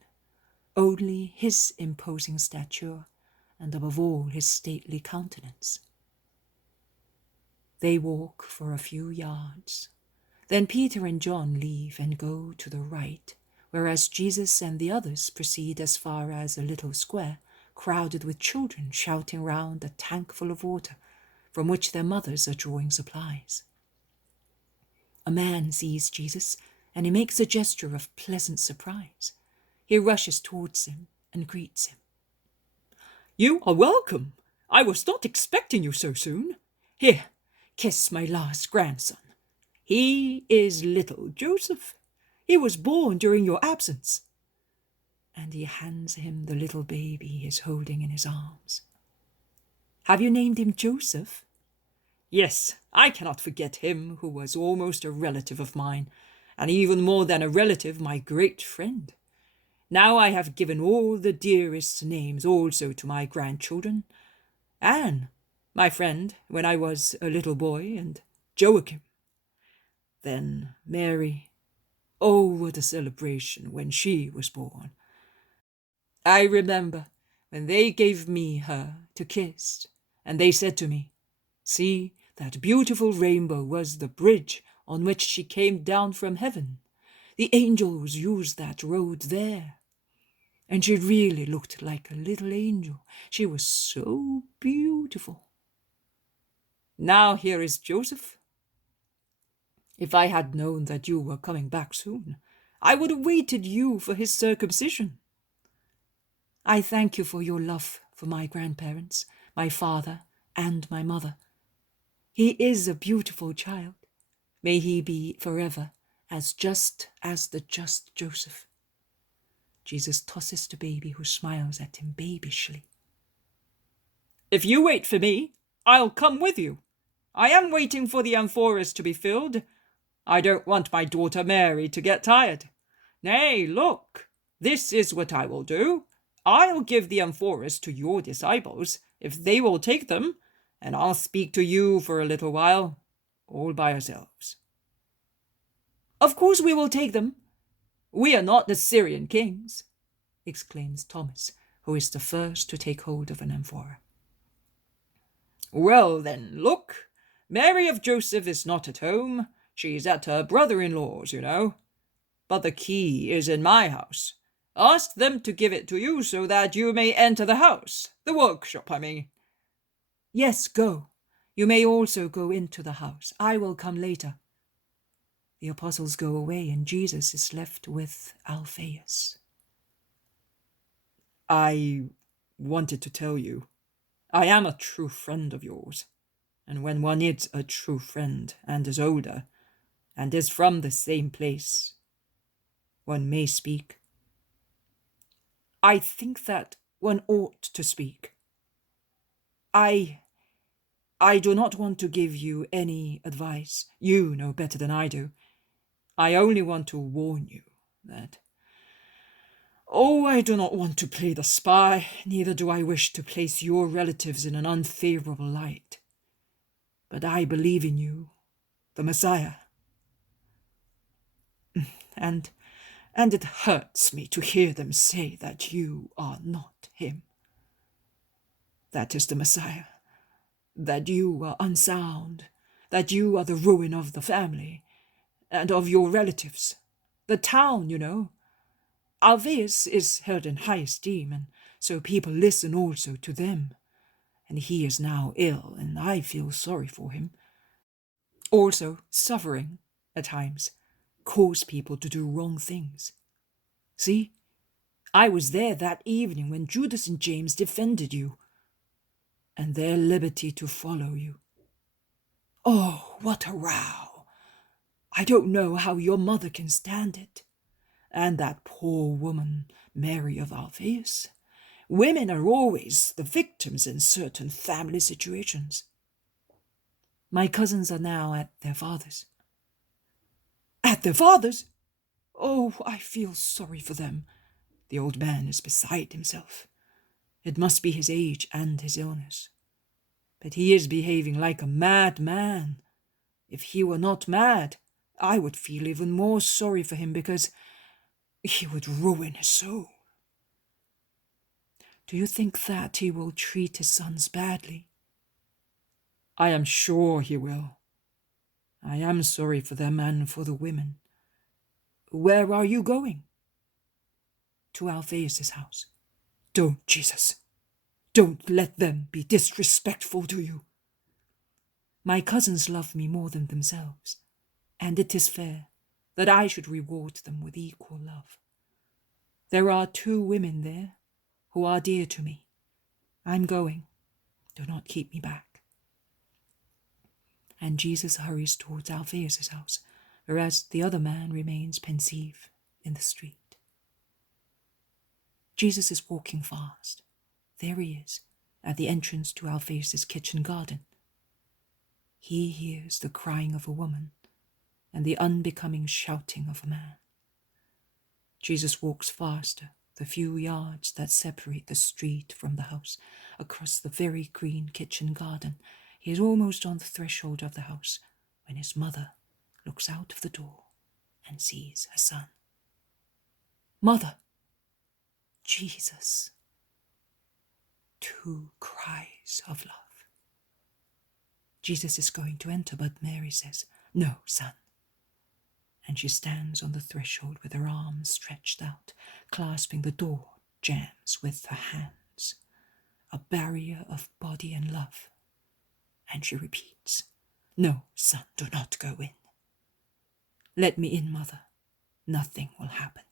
only his imposing stature and above all his stately countenance? They walk for a few yards. Then Peter and John leave and go to the right, whereas Jesus and the others proceed as far as a little square crowded with children shouting round a tank full of water from which their mothers are drawing supplies. A man sees Jesus, and he makes a gesture of pleasant surprise. He rushes towards him and greets him. "You are welcome. I was not expecting you so soon. Here, kiss my last grandson. He is little Joseph. He was born during your absence." And he hands him the little baby he is holding in his arms. "Have you named him Joseph?" "Yes, I cannot forget him who was almost a relative of mine, and even more than a relative, my great friend. Now I have given all the dearest names also to my grandchildren. Anne, my friend, when I was a little boy, and Joachim. Then Mary, oh, what a celebration when she was born. I remember when they gave me her to kiss, and they said to me, 'See, that beautiful rainbow was the bridge on which she came down from heaven. The angels used that road there.' And she really looked like a little angel. She was so beautiful. Now here is Joseph. If I had known that you were coming back soon, I would have waited you for his circumcision. I thank you for your love for my grandparents, my father, and my mother. He is a beautiful child. May he be forever as just as the just Joseph." Jesus tosses the baby, who smiles at him babishly. "If you wait for me, I'll come with you. I am waiting for the amphoras to be filled. I don't want my daughter Mary to get tired. Nay, look, this is what I will do. I'll give the amphoras to your disciples, if they will take them, and I'll speak to you for a little while, all by ourselves." "Of course we will take them. We are not the Syrian kings," exclaims Thomas, who is the first to take hold of an amphora. "Well then, look, Mary of Joseph is not at home. She's at her brother-in-law's, you know. But the key is in my house. Ask them to give it to you so that you may enter the house, the workshop, I mean." "Yes, go. You may also go into the house. I will come later." The apostles go away, and Jesus is left with Alphaeus. "I wanted to tell you, I am a true friend of yours, and when one is a true friend and is older, and is from the same place, one may speak. I think that one ought to speak. I do not want to give you any advice. You know better than I do. I only want to warn you that... Oh, I do not want to play the spy, neither do I wish to place your relatives in an unfavorable light. But I believe in you, the Messiah. And it hurts me to hear them say that you are not him. That is the Messiah, that you are unsound, that you are the ruin of the family and of your relatives, the town, you know. Alphaeus is held in high esteem, and so people listen also to them. And he is now ill, and I feel sorry for him. Also, suffering, at times, cause people to do wrong things. See, I was there that evening when Judas and James defended you, and their liberty to follow you. Oh, what a row! I don't know how your mother can stand it. And that poor woman, Mary of Alphaeus. Women are always the victims in certain family situations. My cousins are now at their father's. At their father's? Oh, I feel sorry for them. The old man is beside himself. It must be his age and his illness. But he is behaving like a madman. If he were not mad, I would feel even more sorry for him, because he would ruin his soul. Do you think that he will treat his sons badly? I am sure he will. I am sorry for them and for the women. Where are you going? To Alphaeus' house. Don't, Jesus. Don't let them be disrespectful to you. My cousins love me more than themselves, and it is fair that I should reward them with equal love. There are 2 women there who are dear to me. I'm going. Do not keep me back. And Jesus hurries towards Alphaeus' house, whereas the other man remains pensive in the street. Jesus is walking fast. There he is, at the entrance to Alphaeus' kitchen garden. He hears the crying of a woman and the unbecoming shouting of a man. Jesus walks faster the few yards that separate the street from the house, across the very green kitchen garden. He is almost on the threshold of the house when his mother looks out of the door and sees her son. Mother! Jesus! 2 cries of love. Jesus is going to enter, but Mary says, "No, son." And she stands on the threshold with her arms stretched out, clasping the door jambs with her hands, a barrier of body and love. And she repeats, "No, son, do not go in. Let me in, mother. Nothing will happen."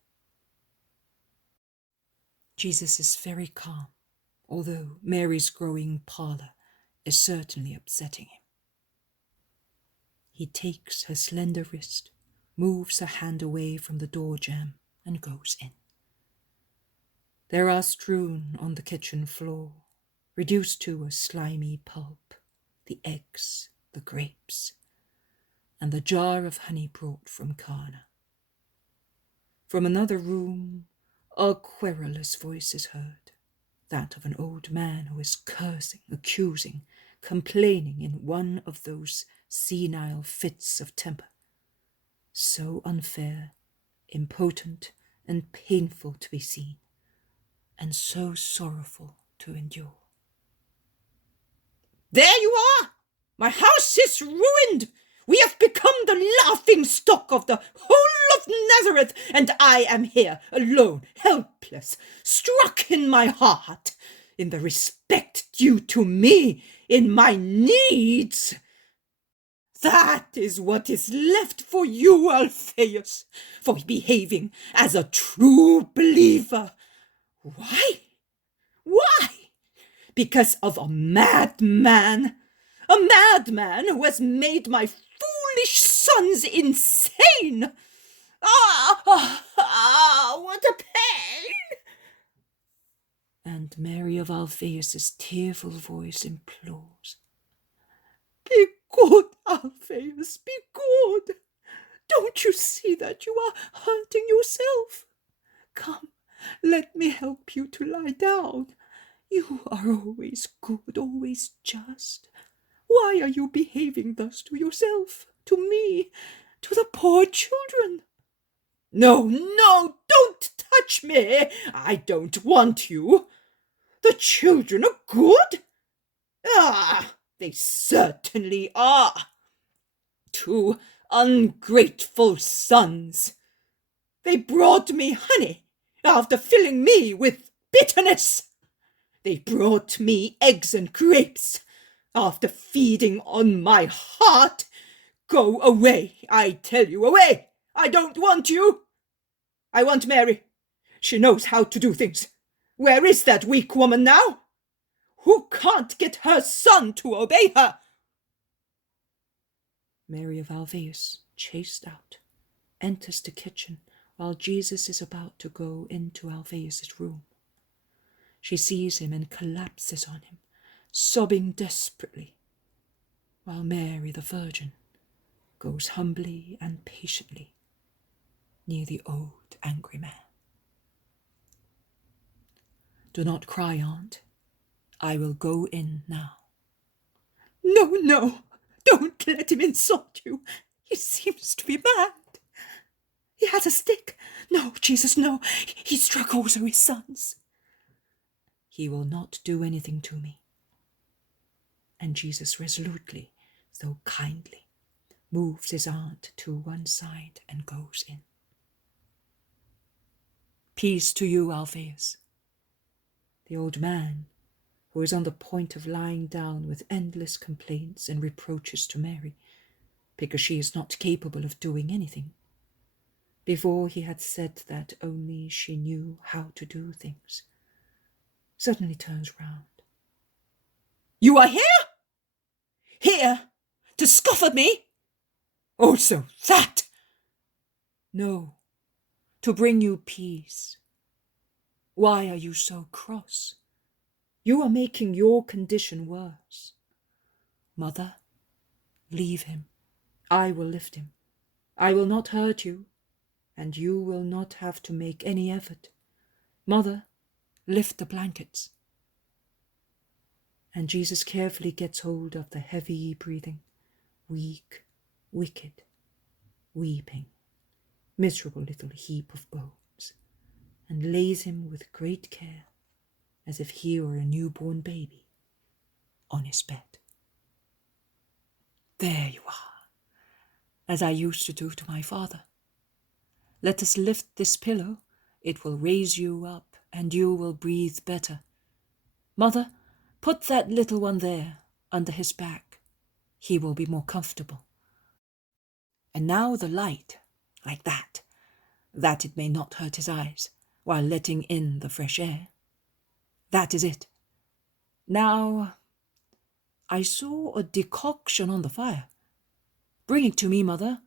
Jesus is very calm, although Mary's growing pallor is certainly upsetting him. He takes her slender wrist, moves her hand away from the door jamb, and goes in. There are strewn on the kitchen floor, reduced to a slimy pulp, the eggs, the grapes, and the jar of honey brought from Cana. From another room, a querulous voice is heard, that of an old man who is cursing, accusing, complaining in one of those senile fits of temper, so unfair, impotent, and painful to be seen, and so sorrowful to endure. "There you are! My house is ruined! We have become the laughing stock of the whole of Nazareth, and I am here, alone, helpless, struck in my heart, in the respect due to me, in my needs. That is what is left for you, Alphaeus, for behaving as a true believer. Why? Why? Because of a madman who has made my foolish sons insane. What a pain!" And Mary of Alphaeus' tearful voice implores, Be good, Alphaeus, be good. Don't you see that you are hurting yourself? Come, let me help you to lie down. You are always good, always just. Why are you behaving thus to yourself, to me, to the poor children? No, don't touch me. I don't want you. The children are good. They certainly are. 2 ungrateful sons. They brought me honey after filling me with bitterness. They brought me eggs and grapes after feeding on my heart. Go away, I tell you, away. I don't want you. I want Mary. She knows how to do things. Where is that weak woman now? Who can't get her son to obey her? Mary of Alphaeus, chased out, enters the kitchen while Jesus is about to go into Alphaeus' room. She sees him and collapses on him, sobbing desperately, while Mary the Virgin goes humbly and patiently near the old angry man. "Do not cry, Aunt. I will go in now." No, don't let him insult you. He seems to be mad. He has a stick. No, Jesus, no. He struck also his sons. "He will not do anything to me." And Jesus resolutely, though kindly, moves his aunt to one side and goes in. "Peace to you, Alphaeus." The old man, who is on the point of lying down with endless complaints and reproaches to Mary, because she is not capable of doing anything, before he had said that only she knew how to do things, suddenly turns round. "You are here? Here to scoff at me? Also that?" "No, to bring you peace. Why are you so cross? You are making your condition worse. Mother, leave him. I will lift him. I will not hurt you, and you will not have to make any effort. Mother, lift the blankets. And Jesus carefully gets hold of the heavy breathing, weak, wicked, weeping, miserable little heap of bones, and lays him with great care, as if he were a newborn baby, on his bed. There you are, as I used to do to my father. Let us lift this pillow, it will raise you up, and you will breathe better. Mother, put that little one there, under his back. He will be more comfortable. And now the light, like that it may not hurt his eyes, while letting in the fresh air. That is it. Now, I saw a decoction on the fire. Bring it to me, Mother,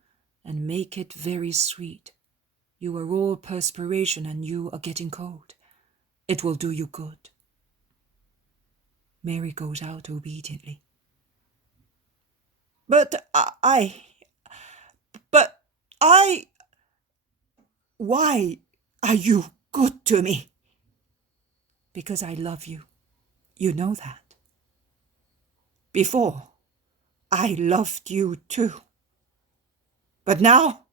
and make it very sweet. You are all perspiration and you are getting cold. It will do you good. Mary goes out obediently. But why are you good to me? Because I love you. You know that. Before, I loved you too. But now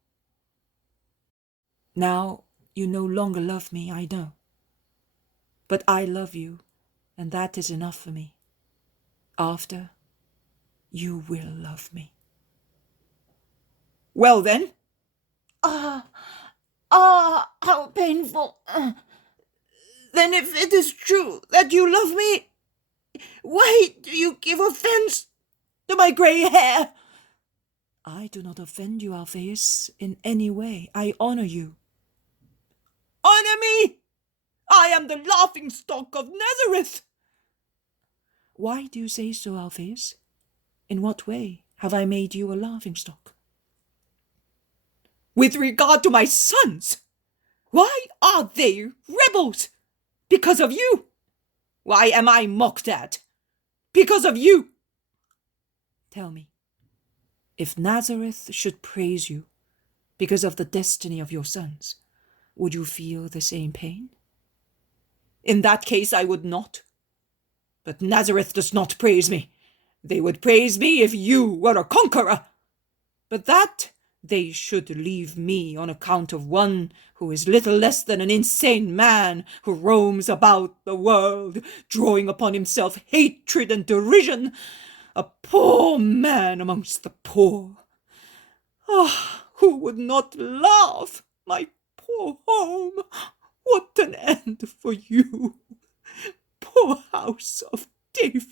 you no longer love me, I know. But I love you, and that is enough for me. After, you will love me. Well then. How painful. Then if it is true that you love me, why do you give offense to my grey hair? I do not offend you, Alphaeus, in any way. I honor you. Honor me? I am the laughingstock of Nazareth. Why do you say so, Alphaeus? In what way have I made you a laughingstock? With regard to my sons, why are they rebels? Because of you. Why am I mocked at? Because of you. Tell me, if Nazareth should praise you because of the destiny of your sons, would you feel the same pain? In that case, I would not. But Nazareth does not praise me. They would praise me if you were a conqueror. But that they should leave me on account of one who is little less than an insane man who roams about the world, drawing upon himself hatred and derision, a poor man amongst the poor. Ah, who would not laugh? My poor home, what an end for you, poor house of David.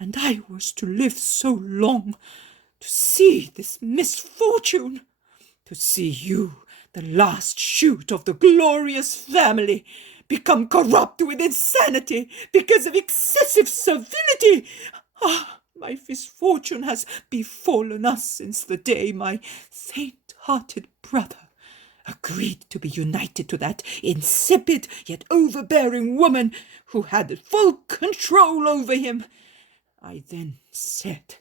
And I was to live so long to see this misfortune, to see you, the last shoot of the glorious family, become corrupt with insanity because of excessive servility. Ah, my misfortune has befallen us since the day my faint-hearted brother agreed to be united to that insipid yet overbearing woman who had full control over him. I then said,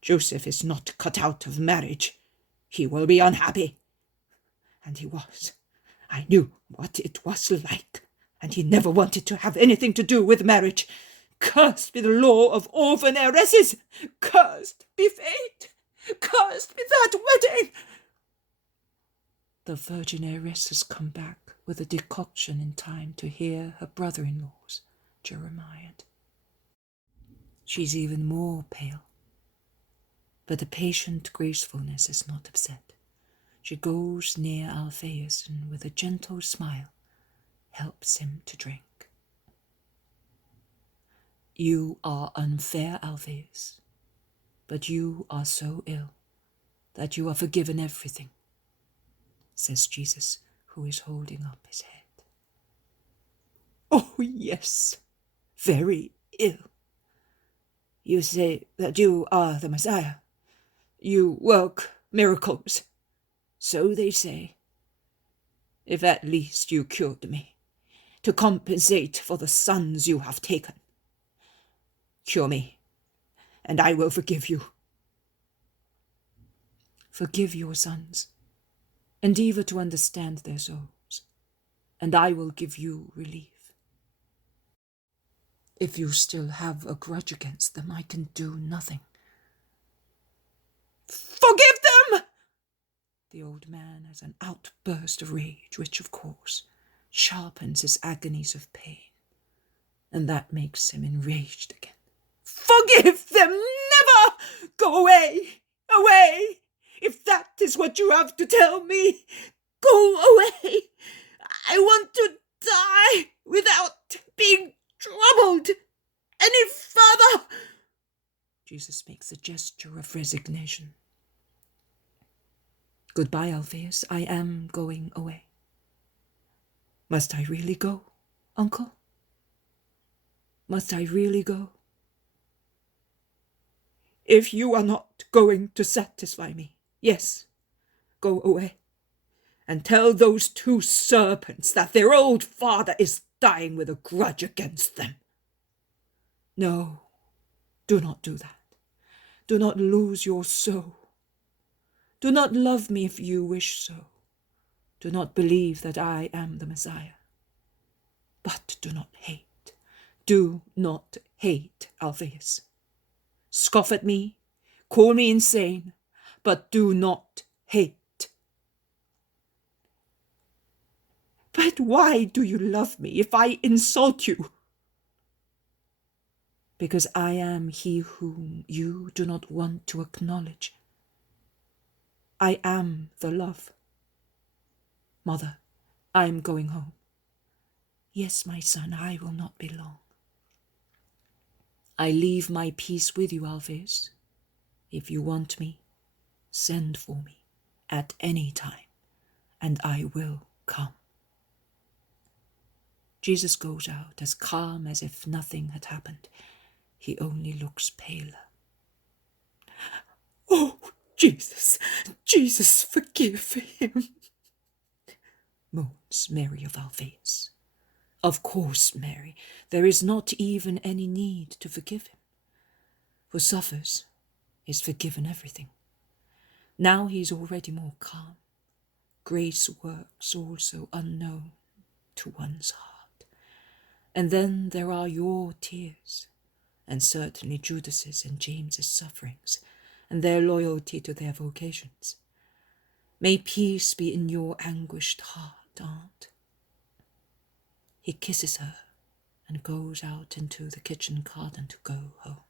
Joseph is not cut out of marriage. He will be unhappy. And he was. I knew what it was like, and he never wanted to have anything to do with marriage. Cursed be the law of orphan heiresses! Cursed be fate! Cursed be that wedding! The virgin heiress has come back with a decoction in time to hear her brother-in-law's Jeremiah. She's even more pale. But the patient gracefulness is not upset. She goes near Alphaeus and with a gentle smile helps him to drink. You are unfair, Alphaeus, but you are so ill that you are forgiven everything, says Jesus, who is holding up his head. Oh, yes, very ill. You say that you are the Messiah. You work miracles. So they say. If at least you cured me, to compensate for the sons you have taken. Cure me, and I will forgive you. Forgive your sons. Endeavor to understand their souls, and I will give you relief. If you still have a grudge against them, I can do nothing. Forgive them! The old man has an outburst of rage, which, of course, sharpens his agonies of pain, and that makes him enraged again. Forgive them! Never! Go away! Away! If that is what you have to tell me, go away! I want to die without being troubled any further. Jesus makes a gesture of resignation. Goodbye, Alphaeus. I am going away. Must I really go, uncle? Must I really go? If you are not going to satisfy me, yes, go away. And tell those two serpents that their old father is dying with a grudge against them. No, do not do that. Do not lose your soul. Do not love me if you wish so. Do not believe that I am the Messiah. But do not hate. Do not hate, Alphaeus. Scoff at me, call me insane, but do not hate. But why do you love me if I insult you? Because I am he whom you do not want to acknowledge. I am the love. Mother, I am going home. Yes, my son, I will not be long. I leave my peace with you, Alphaeus. If you want me, send for me at any time, and I will come. Jesus goes out as calm as if nothing had happened. He only looks paler. Oh, Jesus, Jesus, forgive him, moans Mary of Alphaeus. Of course, Mary, there is not even any need to forgive him. Who suffers is forgiven everything. Now he is already more calm. Grace works also unknown to one's heart. And then there are your tears, and certainly Judas's and James's sufferings, and their loyalty to their vocations. May peace be in your anguished heart, Aunt. He kisses her and goes out into the kitchen garden to go home.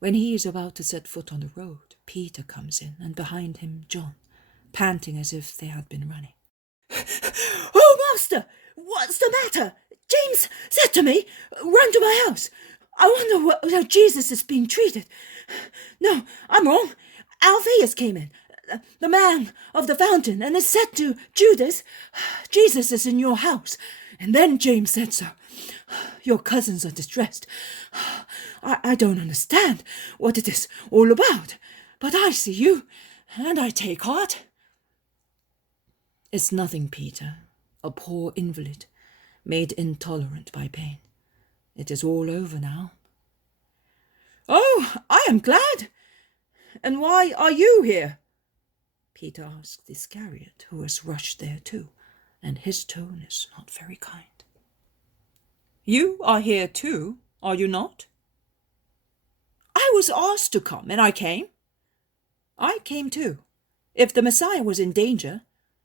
When he is about to set foot on the road, Peter comes in, and behind him John, panting as if they had been running. Oh, Master, what's the matter? James said to me, run to my house. I wonder how Jesus is being treated. No, I'm wrong. Alphaeus came in, the man of the fountain, and has said to Judas, Jesus is in your house. And then James said so. Your cousins are distressed. I don't understand what it is all about, but I see you, and I take heart. It's nothing, Peter. A poor invalid, made intolerant by pain. It is all over now. Oh, I am glad. And why are you here? Peter asked Iscariot, who has rushed there too, and his tone is not very kind. You are here too, are you not? I was asked to come, and I came. I came too. If the Messiah was in danger,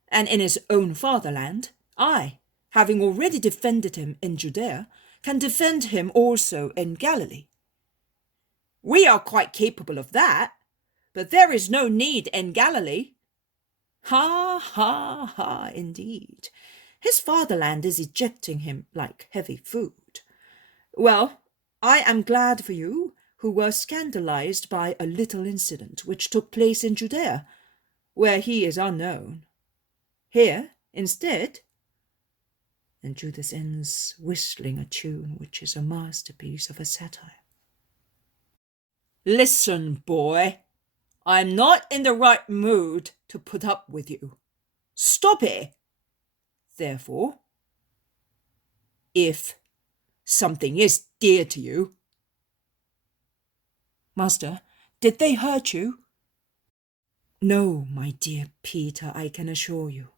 and in his own fatherland, I, having already defended him in Judea, can defend him also in Galilee. We are quite capable of that, but there is no need in Galilee. Ha, ha, ha, indeed. His fatherland is ejecting him like heavy food. Well, I am glad for you, who were scandalized by a little incident which took place in Judea, where he is unknown. Here, instead, and Judas ends whistling a tune which is a masterpiece of a satire. Listen, boy, I'm not in the right mood to put up with you. Stop it. Therefore, if something is dear to you. Master, did they hurt you? No, my dear Peter, I can assure you.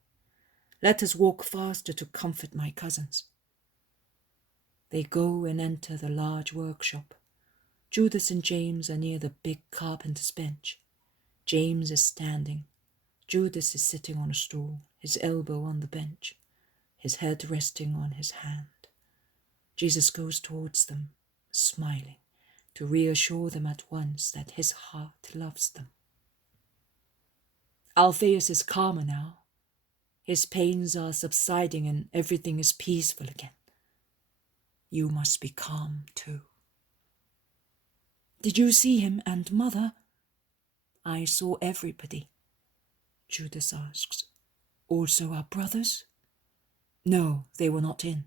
Let us walk faster to comfort my cousins. They go and enter the large workshop. Judas and James are near the big carpenter's bench. James is standing. Judas is sitting on a stool, his elbow on the bench, his head resting on his hand. Jesus goes towards them, smiling, to reassure them at once that his heart loves them. Alphaeus is calmer now. His pains are subsiding and everything is peaceful again. You must be calm too. Did you see him and Mother? I saw everybody, Judas asks. Also our brothers? No, they were not in.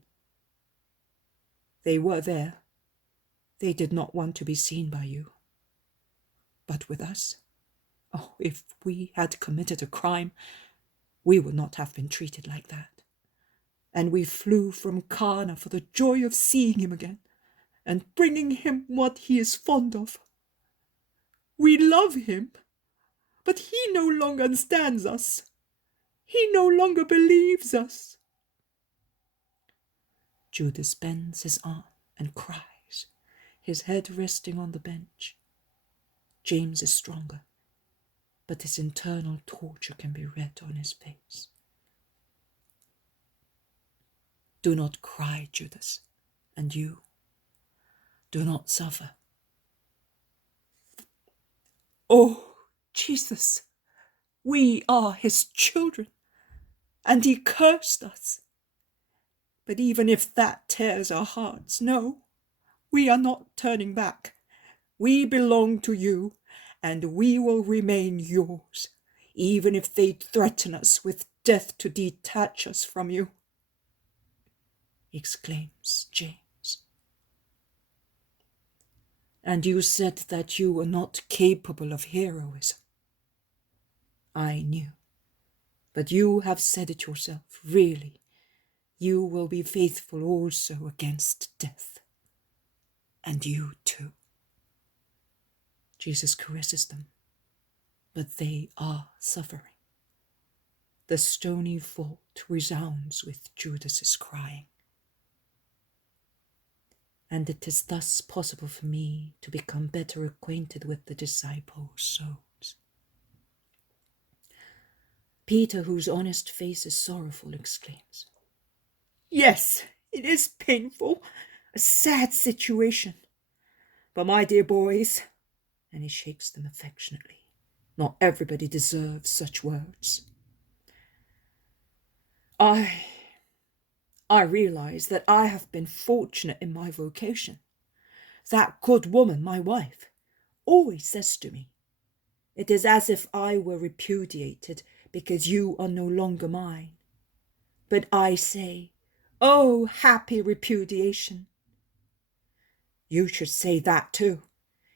They were there. They did not want to be seen by you. But with us? Oh, if we had committed a crime, we would not have been treated like that. And we flew from Cana for the joy of seeing him again and bringing him what he is fond of. We love him, but he no longer understands us. He no longer believes us. Judas bends his arm and cries, his head resting on the bench. James is stronger, but his internal torture can be read on his face. Do not cry, Judas, and you, do not suffer. Oh, Jesus, we are his children, and he cursed us. But even if that tears our hearts, no, we are not turning back. We belong to you, and we will remain yours, even if they threaten us with death to detach us from you, exclaims James. And you said that you were not capable of heroism. I knew, but you have said it yourself, really. You will be faithful also against death. And you too. Jesus caresses them, but they are suffering. The stony vault resounds with Judas's crying. And it is thus possible for me to become better acquainted with the disciples' souls. Peter, whose honest face is sorrowful, exclaims, Yes, it is painful, a sad situation. But my dear boys, and he shakes them affectionately, not everybody deserves such words. I realize that I have been fortunate in my vocation. That good woman, my wife, always says to me, it is as if I were repudiated because you are no longer mine. But I say, oh, happy repudiation. You should say that too.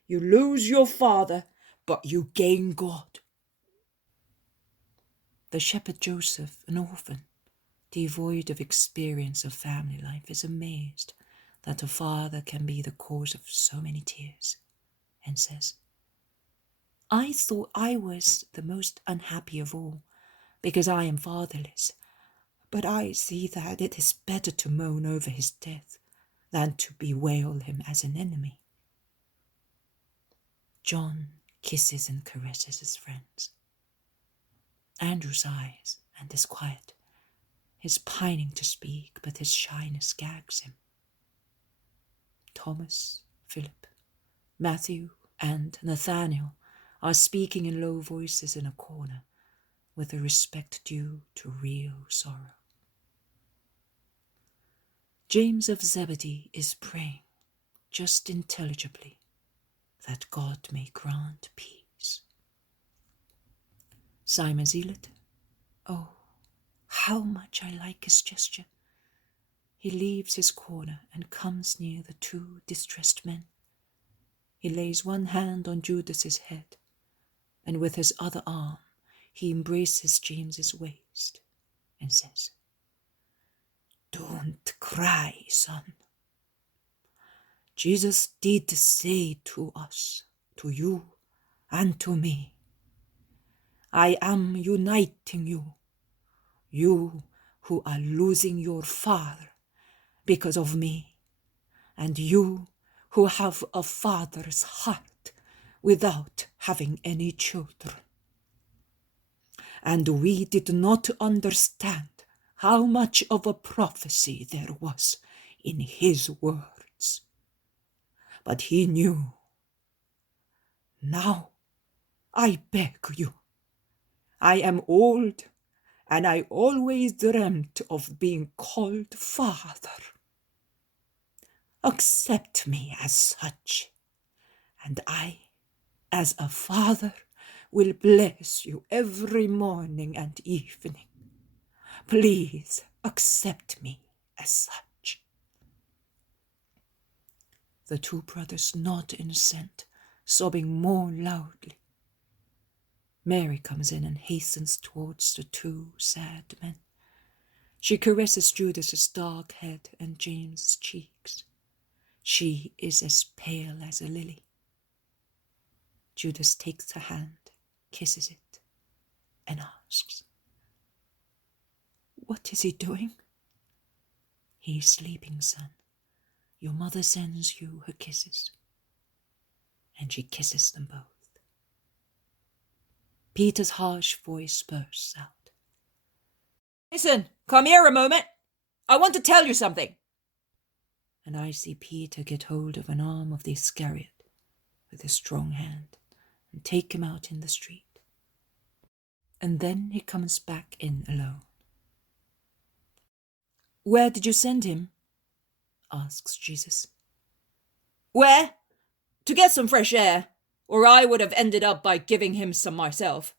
You lose your father, but you gain God. The shepherd Joseph, an orphan, devoid of experience of family life, is amazed that a father can be the cause of so many tears, and says, I thought I was the most unhappy of all, because I am fatherless, but I see that it is better to moan over his death than to bewail him as an enemy. John kisses and caresses his friends. Andrew sighs and is quiet. He's pining to speak, but his shyness gags him. Thomas, Philip, Matthew, and Nathanael are speaking in low voices in a corner, with the respect due to real sorrow. James of Zebedee is praying, just intelligibly, that God may grant peace. Simon Zealot, oh, how much I like his gesture. He leaves his corner and comes near the two distressed men. He lays one hand on Judas's head, and with his other arm he embraces James's waist and says, Don't cry, son. Jesus did say to us, to you, and to me, I am uniting you. You who are losing your father because of me, and you who have a father's heart without having any children. And we did not understand how much of a prophecy there was in his words. But he knew. Now, I beg you, I am old, and I always dreamt of being called Father. Accept me as such, and I, as a father, will bless you every morning and evening. Please accept me as such. The two brothers nod in assent, sobbing more loudly. Mary comes in and hastens towards the two sad men. She caresses Judas's dark head and James's cheeks. She is as pale as a lily. Judas takes her hand, kisses it, and asks, "What is he doing?" "He is sleeping, son. Your mother sends you her kisses." And she kisses them both. Peter's harsh voice bursts out. Listen, come here a moment. I want to tell you something. And I see Peter get hold of an arm of the Iscariot with a strong hand and take him out in the street. And then he comes back in alone. "Where did you send him?" asks Jesus. Where? To get some fresh air, or I would have ended up by giving him some myself,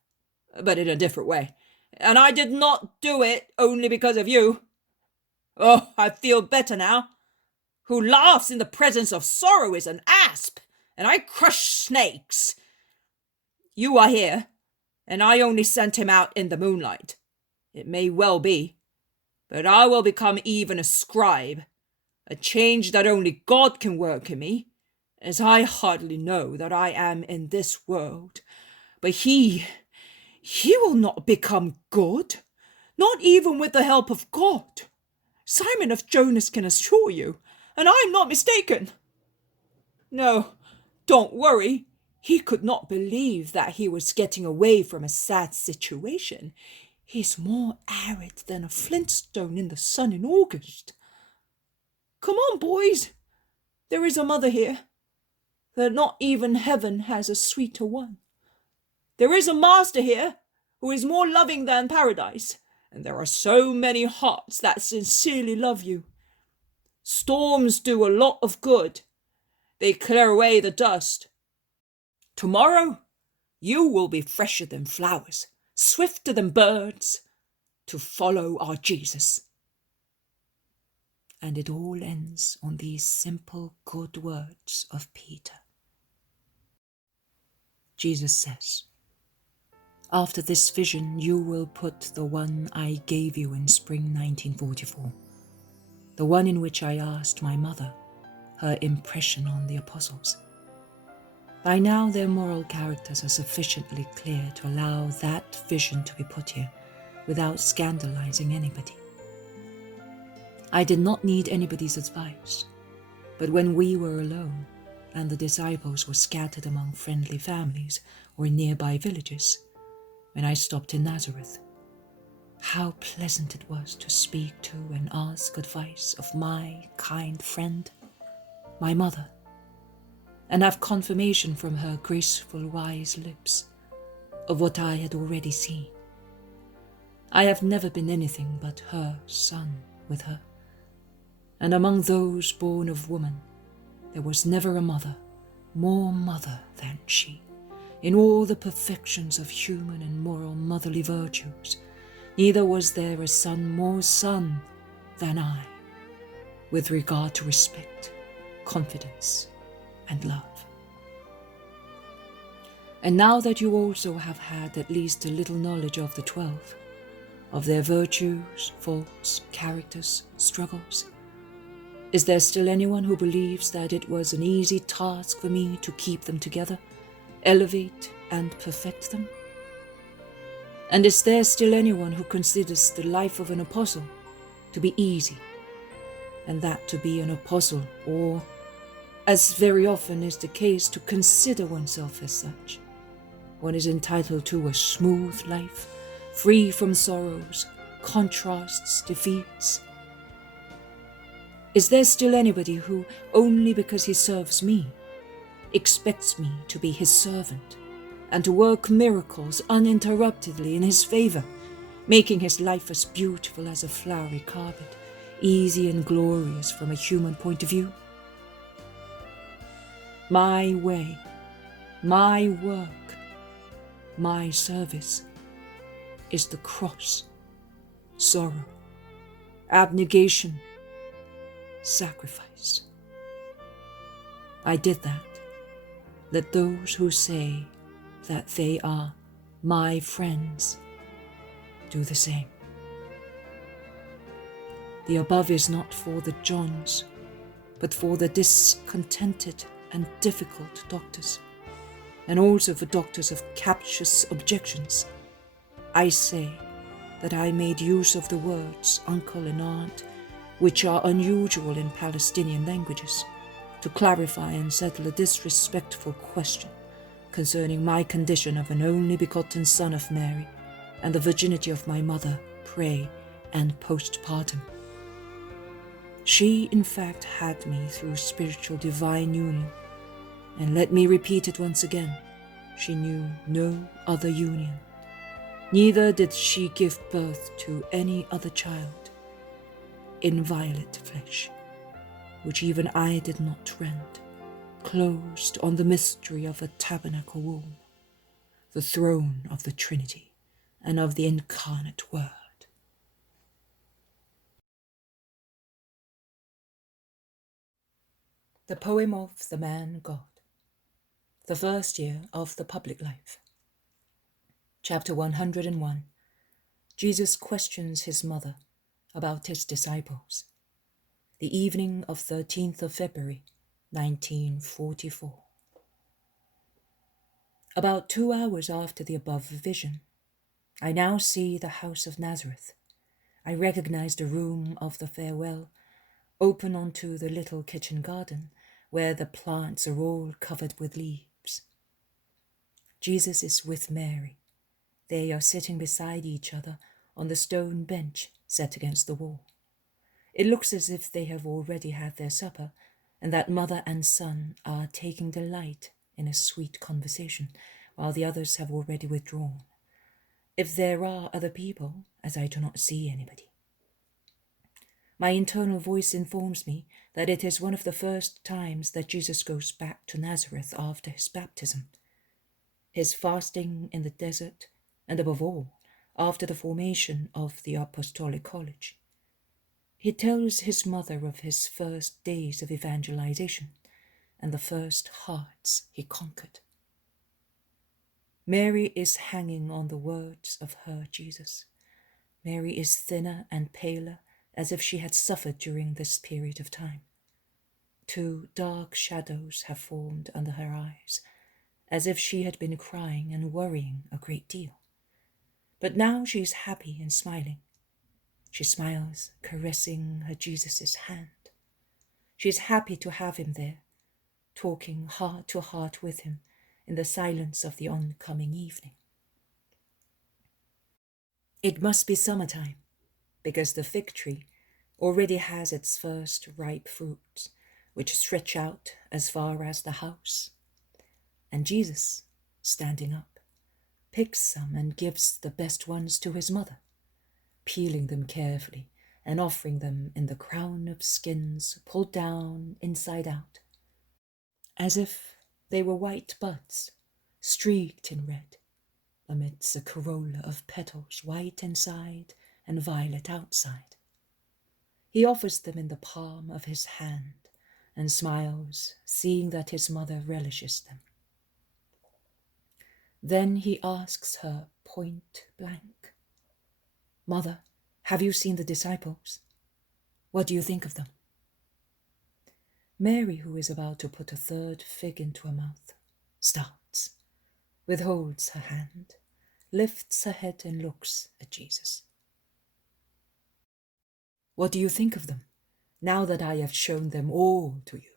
but in a different way. And I did not do it only because of you. Oh, I feel better now. Who laughs in the presence of sorrow is an asp, and I crush snakes. You are here, and I only sent him out in the moonlight. It may well be, but I will become even a scribe, a change that only God can work in me, as I hardly know that I am in this world. But he will not become good, not even with the help of God. Simon of Jonas can assure you, and I am not mistaken. No, don't worry. He could not believe that he was getting away from a sad situation. He's more arid than a flintstone in the sun in August. Come on, boys. There is a mother here, that not even heaven has a sweeter one. There is a master here who is more loving than paradise, and there are so many hearts that sincerely love you. Storms do a lot of good. They clear away the dust. Tomorrow, you will be fresher than flowers, swifter than birds, to follow our Jesus. And it all ends on these simple good words of Peter. Jesus says, "After this vision, you will put the one I gave you in spring 1944, the one in which I asked my mother her impression on the apostles. By now, their moral characters are sufficiently clear to allow that vision to be put here without scandalizing anybody. I did not need anybody's advice, but when we were alone and the disciples were scattered among friendly families or nearby villages, when I stopped in Nazareth, how pleasant it was to speak to and ask advice of my kind friend, my mother, and have confirmation from her graceful, wise lips of what I had already seen. I have never been anything but her son with her, and among those born of woman, there was never a mother more mother than she, in all the perfections of human and moral motherly virtues. Neither was there a son more son than I, with regard to respect, confidence, and love. And now that you also have had at least a little knowledge of the 12, of their virtues, faults, characters, struggles, is there still anyone who believes that it was an easy task for me to keep them together, elevate and perfect them? And is there still anyone who considers the life of an apostle to be easy, and that to be an apostle, or, as very often is the case, to consider oneself as such. One is entitled to a smooth life, free from sorrows, contrasts, defeats. Is there still anybody who, only because he serves me, expects me to be his servant, and to work miracles uninterruptedly in his favor, making his life as beautiful as a flowery carpet, easy and glorious from a human point of view? My way, my work, my service is the cross, sorrow, abnegation, sacrifice. I did that. Let those who say that they are my friends do the same. The above is not for the Johns, but for the discontented and difficult doctors, and also for doctors of captious objections. I say that I made use of the words uncle and aunt, which are unusual in Palestinian languages, to clarify and settle a disrespectful question concerning my condition of an only begotten son of Mary, and the virginity of my mother, pre and postpartum. She, in fact, had me through spiritual divine union, and let me repeat it once again, she knew no other union. Neither did she give birth to any other child, inviolate flesh, which even I did not rend, closed on the mystery of a tabernacle womb, the throne of the Trinity and of the incarnate Word. The poem of the man God, the first year of the public life. Chapter 101. Jesus questions his mother about his disciples. The evening of 13th of February, 1944. About 2 hours after the above vision, I now see the house of Nazareth. I recognize the room of the farewell, open onto the little kitchen garden, where the plants are all covered with leaves. Jesus is with Mary. They are sitting beside each other on the stone bench set against the wall. It looks as if they have already had their supper, and that mother and son are taking delight in a sweet conversation, while the others have already withdrawn. If there are other people, as I do not see anybody. My internal voice informs me that it is one of the first times that Jesus goes back to Nazareth after his baptism. His fasting in the desert, and above all, after the formation of the Apostolic College. He tells his mother of his first days of evangelization and the first hearts he conquered. Mary is hanging on the words of her Jesus. Mary is thinner and paler, as if she had suffered during this period of time. 2 dark shadows have formed under her eyes, as if she had been crying and worrying a great deal. But now she is happy and smiling. She smiles, caressing her Jesus' hand. She is happy to have him there, talking heart to heart with him in the silence of the oncoming evening. It must be summertime, because the fig tree already has its first ripe fruits, which stretch out as far as the house. And Jesus, standing up, picks some and gives the best ones to his mother, peeling them carefully and offering them in the crown of skins pulled down inside out, as if they were white buds, streaked in red, amidst a corolla of petals white inside and violet outside. He offers them in the palm of his hand and smiles, seeing that his mother relishes them. Then he asks her point blank, "Mother, have you seen the disciples? What do you think of them?" Mary, who is about to put a third fig into her mouth, starts, withholds her hand, lifts her head and looks at Jesus. What do you think of them, now that I have shown them all to you?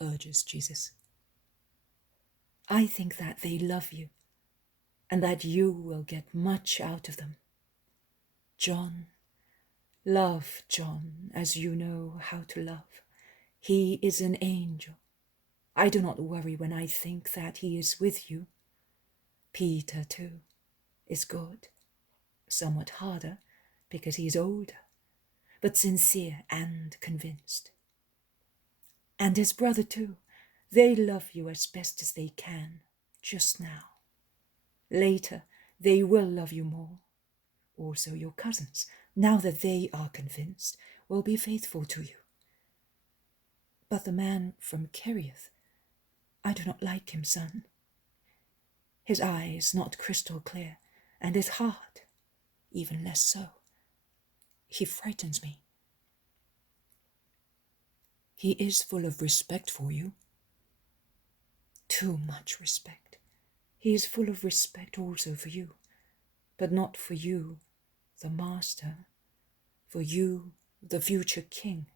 Urges Jesus. I think that they love you, and that you will get much out of them. John, love John as you know how to love. He is an angel. I do not worry when I think that he is with you. Peter, too, is good, somewhat harder because he is older, but sincere and convinced. And his brother, too, they love you as best as they can, just now. Later, they will love you more. Also your cousins, now that they are convinced, will be faithful to you. But the man from Kerioth, I do not like him, son. His eye is not crystal clear, and his heart even less so. He frightens me. He is full of respect for you. Too much respect. He is full of respect also for you, but not for you, the master, for you, the future king,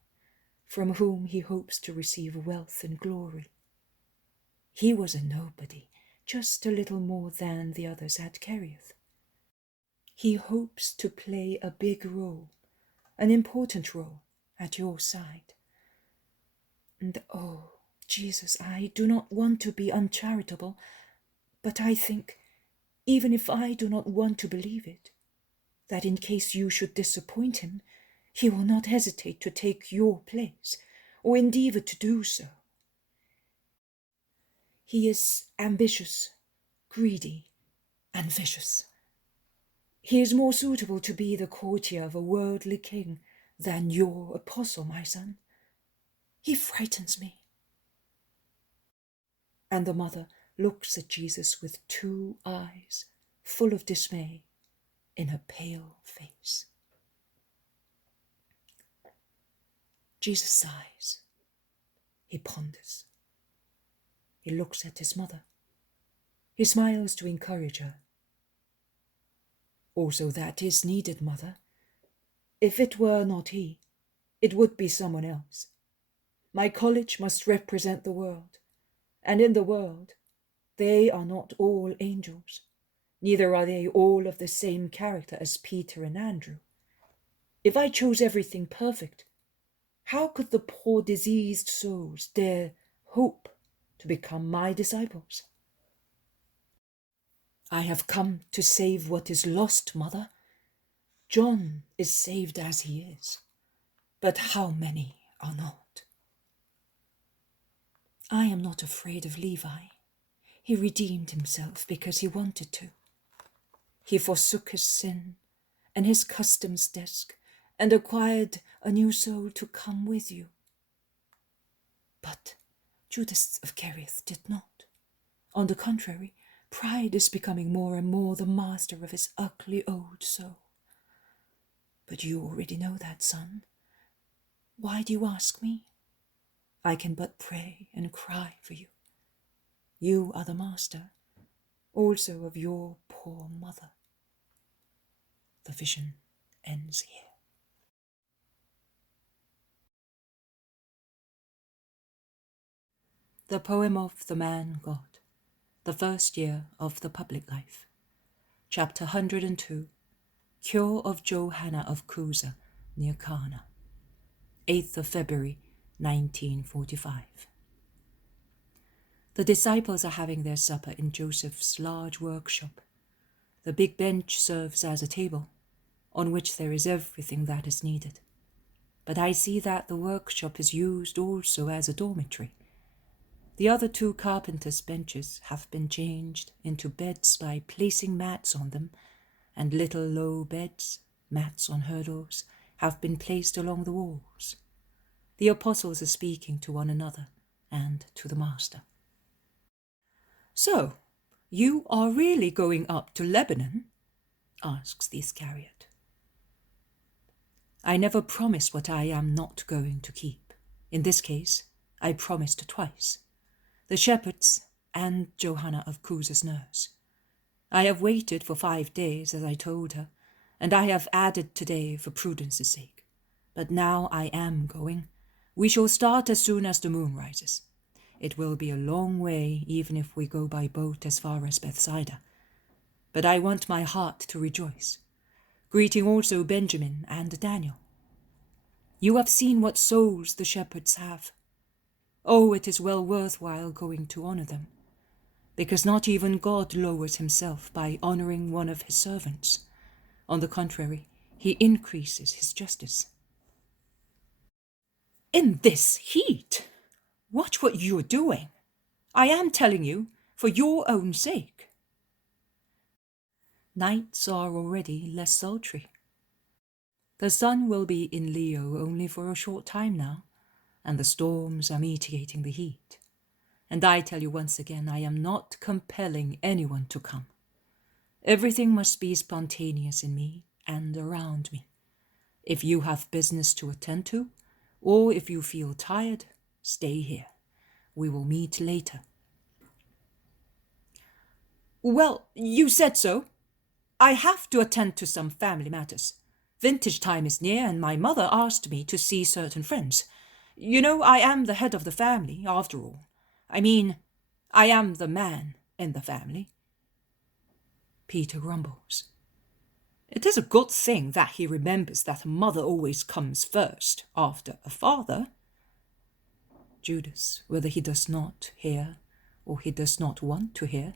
from whom he hopes to receive wealth and glory. He was a nobody, just a little more than the others at Kerioth. He hopes to play a big role, an important role, at your side. And oh, Jesus, I do not want to be uncharitable, but I think, even if I do not want to believe it, that in case you should disappoint him, he will not hesitate to take your place, or endeavour to do so. He is ambitious, greedy, and vicious. He is more suitable to be the courtier of a worldly king than your apostle, my son. He frightens me. And the mother looks at Jesus with 2 eyes, full of dismay, in her pale face. Jesus sighs. He ponders. He looks at his mother. He smiles to encourage her. Also, that is needed, mother. If it were not he, it would be someone else. My college must represent the world, and in the world, they are not all angels. Neither are they all of the same character as Peter and Andrew. If I chose everything perfect, how could the poor diseased souls dare hope to become my disciples? I have come to save what is lost, mother. John is saved as he is, but how many are not? I am not afraid of Levi. He redeemed himself because he wanted to. He forsook his sin and his customs desk and acquired a new soul to come with you. But Judas of Kerioth did not. On the contrary, pride is becoming more and more the master of his ugly old soul. But you already know that, son. Why do you ask me? I can but pray and cry for you. You are the master, also of your poor mother. The vision ends here. The poem of the man God, the first year of the public life. Chapter 102, Cure of Johanna of Chuza, near Cana. 8th of February, 1945. The disciples are having their supper in Joseph's large workshop. The big bench serves as a table, on which there is everything that is needed. But I see that the workshop is used also as a dormitory. The other 2 carpenters' benches have been changed into beds by placing mats on them, and little low beds, mats on hurdles, have been placed along the walls. The apostles are speaking to one another and to the master. So, you are really going up to Lebanon? Asks the Iscariot. I never promise what I am not going to keep. In this case, I promised twice. The shepherds and Johanna of Chuza's nurse. I have waited for 5 days, as I told her, and I have added today for prudence's sake. But now I am going. We shall start as soon as the moon rises. It will be a long way, even if we go by boat as far as Bethsaida. But I want my heart to rejoice. Greeting also Benjamin and Daniel. You have seen what souls the shepherds have. Oh, it is well worthwhile going to honor them, because not even God lowers himself by honoring one of his servants. On the contrary, he increases his justice. In this heat, watch what you are doing. I am telling you, for your own sake. Nights are already less sultry. The sun will be in Leo only for a short time now, and the storms are mitigating the heat. And I tell you once again, I am not compelling anyone to come. Everything must be spontaneous in me and around me. If you have business to attend to, or if you feel tired, stay here. We will meet later. Well, you said so. I have to attend to some family matters. Vintage time is near, and my mother asked me to see certain friends. You know, I am the head of the family, after all. I mean, I am the man in the family. Peter grumbles. It is a good thing that he remembers that a mother always comes first, after a father. Judas, whether he does not hear or he does not want to hear,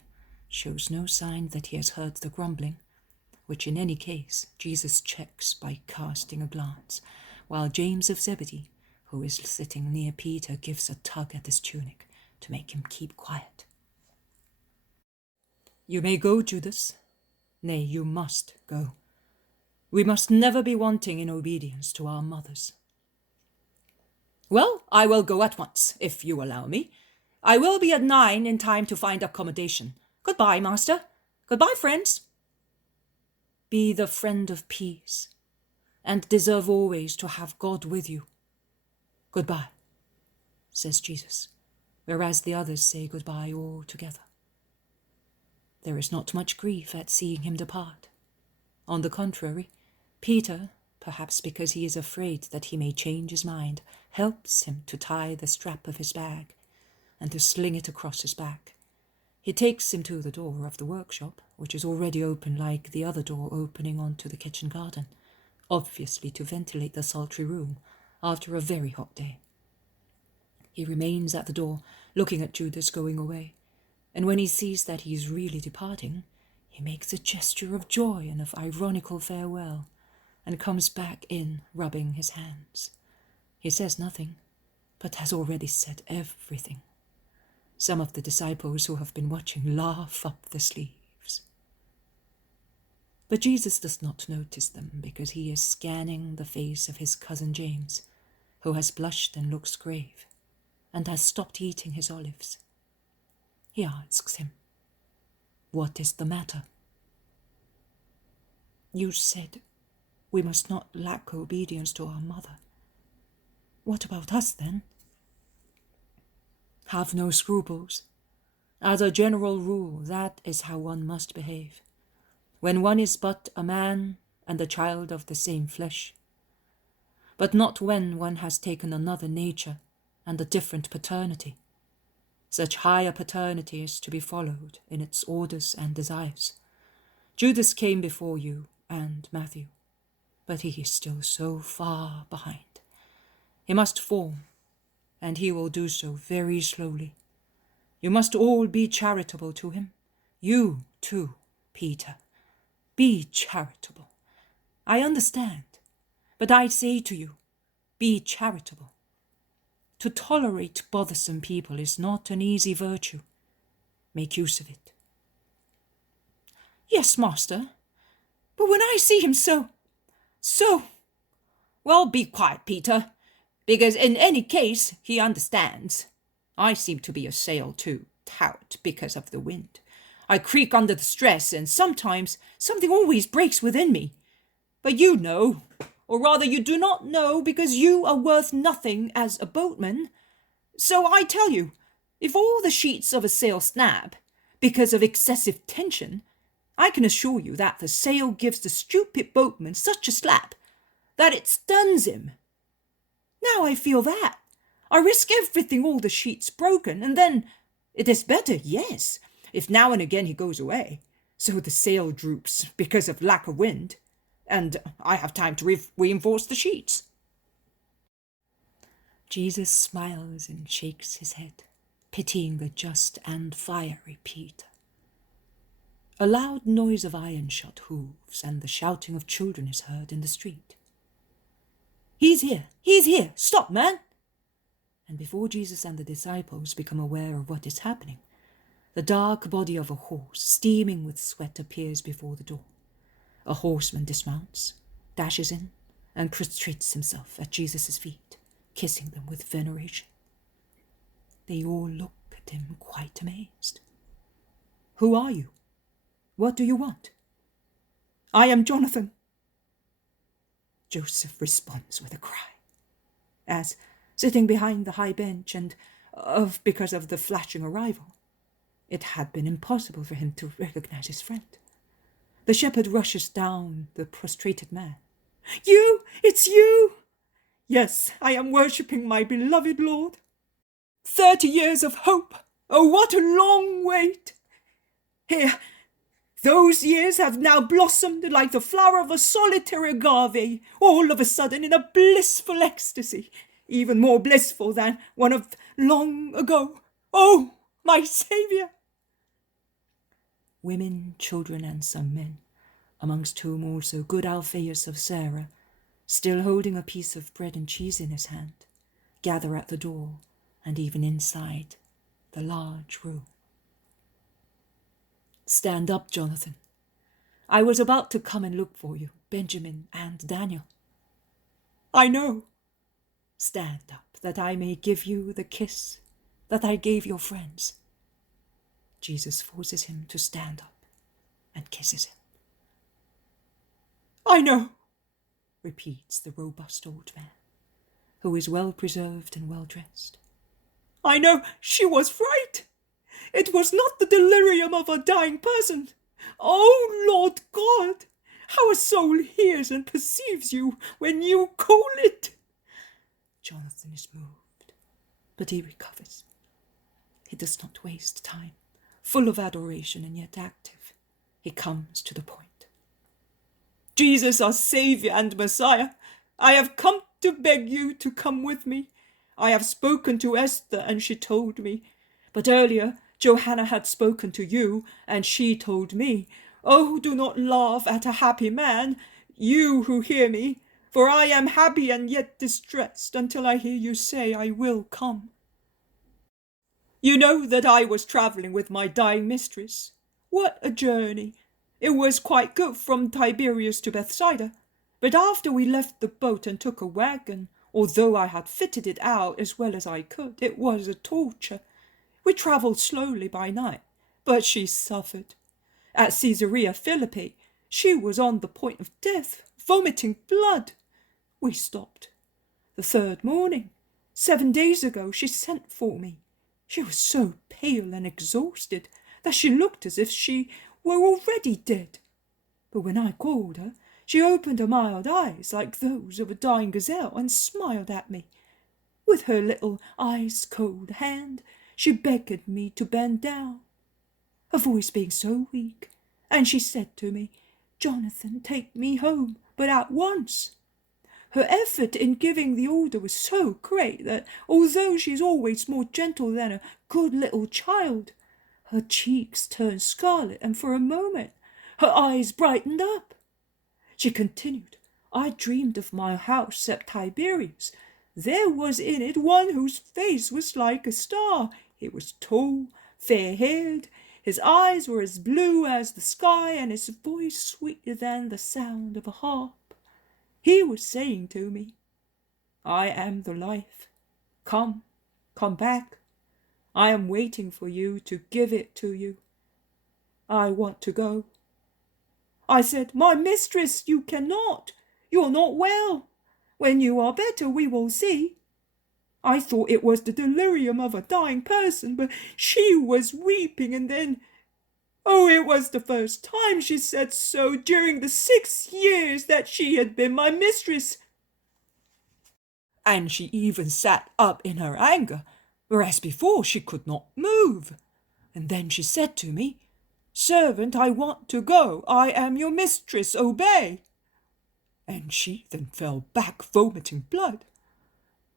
shows no sign that he has heard the grumbling, which in any case Jesus checks by casting a glance, while James of Zebedee, who is sitting near Peter, gives a tug at his tunic to make him keep quiet. You may go, Judas. Nay, you must go. We must never be wanting in obedience to our mothers. Well, I will go at once, if you allow me. I will be at 9 in time to find accommodation. Goodbye, master. Goodbye, friends. Be the friend of peace, and deserve always to have God with you. Goodbye, says Jesus, whereas the others say goodbye all together. There is not much grief at seeing him depart. On the contrary, Peter, perhaps because he is afraid that he may change his mind, helps him to tie the strap of his bag and to sling it across his back. He takes him to the door of the workshop, which is already open like the other door opening onto the kitchen garden, obviously to ventilate the sultry room after a very hot day. He remains at the door, looking at Judas going away, and when he sees that he is really departing, he makes a gesture of joy and of ironical farewell, and comes back in, rubbing his hands. He says nothing, but has already said everything. Some of the disciples who have been watching laugh up their sleeves. But Jesus does not notice them, because he is scanning the face of his cousin James, who has blushed and looks grave, and has stopped eating his olives. He asks him, "What is the matter?" "You said we must not lack obedience to our mother. What about us, then?" "Have no scruples. As a general rule, that is how one must behave, when one is but a man and a child of the same flesh. But not when one has taken another nature and a different paternity. Such higher paternity is to be followed in its orders and desires. Judas came before you and Matthew, but he is still so far behind. He must form, and he will do so very slowly. You must all be charitable to him. You, too, Peter. Be charitable. I understand, but I say to you, be charitable. To tolerate bothersome people is not an easy virtue. Make use of it." "Yes, master, but when I see him so... Well, be quiet, Peter, because in any case he understands. I seem to be a sail too taut because of the wind. I creak under the stress, and sometimes something always breaks within me. But you know, or rather you do not know, because you are worth nothing as a boatman. So I tell you, if all the sheets of a sail snap because of excessive tension, I can assure you that the sail gives the stupid boatman such a slap that it stuns him Now I feel that. I risk everything, all the sheets broken, and then it is better, yes, if now and again he goes away, so the sail droops because of lack of wind, and I have time to reinforce the sheets. Jesus smiles and shakes his head, pitying the just and fiery Peter. A loud noise of iron-shod hooves and the shouting of children is heard in the street. "He's here! He's here! Stop, man!" And before Jesus and the disciples become aware of what is happening, the dark body of a horse, steaming with sweat, appears before the door. A horseman dismounts, dashes in, and prostrates himself at Jesus' feet, kissing them with veneration. They all look at him quite amazed. "Who are you? What do you want?" "I am Jonathan." Joseph responds with a cry, as, sitting behind the high bench because of the flashing arrival, it had been impossible for him to recognize his friend. The shepherd rushes down the prostrated man. "You! It's you! Yes, I am worshipping my beloved Lord. 30 years of hope! Oh, what a long wait! Here, those years have now blossomed like the flower of a solitary agave, all of a sudden in a blissful ecstasy, even more blissful than one of long ago. Oh, my Saviour!" Women, children, and some men, amongst whom also good Alphaeus of Sarah, still holding a piece of bread and cheese in his hand, gather at the door and even inside the large room. "Stand up, Jonathan. I was about to come and look for you, Benjamin and Daniel." "I know." "Stand up, that I may give you the kiss that I gave your friends." Jesus forces him to stand up and kisses him. "I know," repeats the robust old man, who is well preserved and well dressed. "I know, she was right. It was not the delirium of a dying person. Oh, Lord God, how a soul hears and perceives you when you call it." Jonathan is moved, but he recovers. He does not waste time, full of adoration and yet active. He comes to the point. "Jesus, our Saviour and Messiah, I have come to beg you to come with me. I have spoken to Esther, and she told me. But earlier, Johanna had spoken to you, and she told me. Oh, do not laugh at a happy man, you who hear me, for I am happy and yet distressed until I hear you say I will come. You know that I was travelling with my dying mistress. What a journey! It was quite good from Tiberias to Bethsaida, but after we left the boat and took a wagon, although I had fitted it out as well as I could, it was a torture. We travelled slowly by night, but she suffered. At Caesarea Philippi, she was on the point of death, vomiting blood. We stopped. The third morning, 7 days ago, she sent for me. She was so pale and exhausted that she looked as if she were already dead. But when I called her, she opened her mild eyes like those of a dying gazelle and smiled at me. With her little ice-cold hand, she beckoned me to bend down, her voice being so weak, and she said to me, "Jonathan, take me home, but at once." Her effort in giving the order was so great that, although she is always more gentle than a good little child, her cheeks turned scarlet, and for a moment her eyes brightened up. She continued, "I dreamed of my house at Tiberias. There was in it one whose face was like a star. He was tall, fair-haired, his eyes were as blue as the sky, and his voice sweeter than the sound of a harp. He was saying to me, 'I am the life. Come back. I am waiting for you to give it to you. I want to go.' I said, 'My mistress, you cannot. You are not well. When you are better, we will see.' I thought it was the delirium of a dying person, but she was weeping, and then, oh, it was the first time she said so during the 6 years that she had been my mistress. and she even sat up in her anger, whereas before she could not move. And then she said to me, 'Servant, I want to go. I am your mistress. Obey.' And she then fell back, vomiting blood.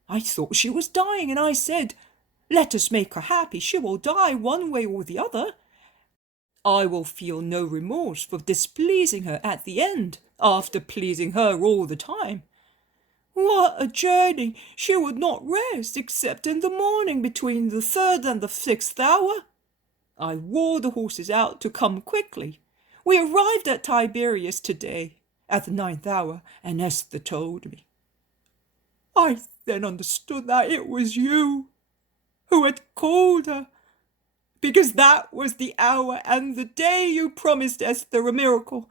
I thought she was dying, and I said, 'Let us make her happy. She will die one way or the other. I will feel no remorse for displeasing her at the end, after pleasing her all the time.' What a journey! She would not rest except in the morning between the 3rd and the 6th hour. I wore the horses out to come quickly. We arrived at Tiberias today at the 9th hour, and Esther told me. I then understood that it was you who had called her, because that was the hour and the day you promised Esther a miracle,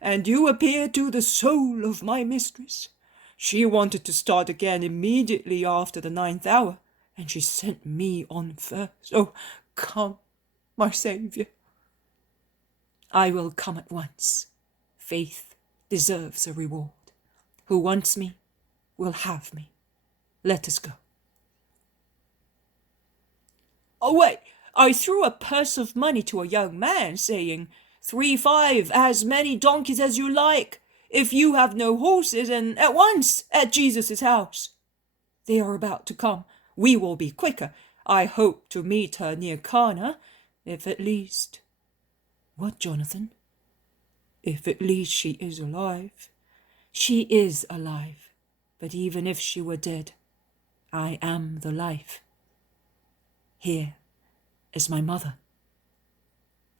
and you appeared to the soul of my mistress. She wanted to start again immediately after the 9th hour, and she sent me on first. Oh, come, my Saviour." "I will come at once. Faith deserves a reward. Who wants me will have me. Let us go." "Oh, wait, I threw a purse of money to a young man, saying, 3 5, as many donkeys as you like, if you have no horses, and at once at Jesus' house. They are about to come. We will be quicker. I hope to meet her near Cana, if at least—" "What, Jonathan?" "If at least she is alive." "She is alive, but even if she were dead, I am the life. Here is my mother."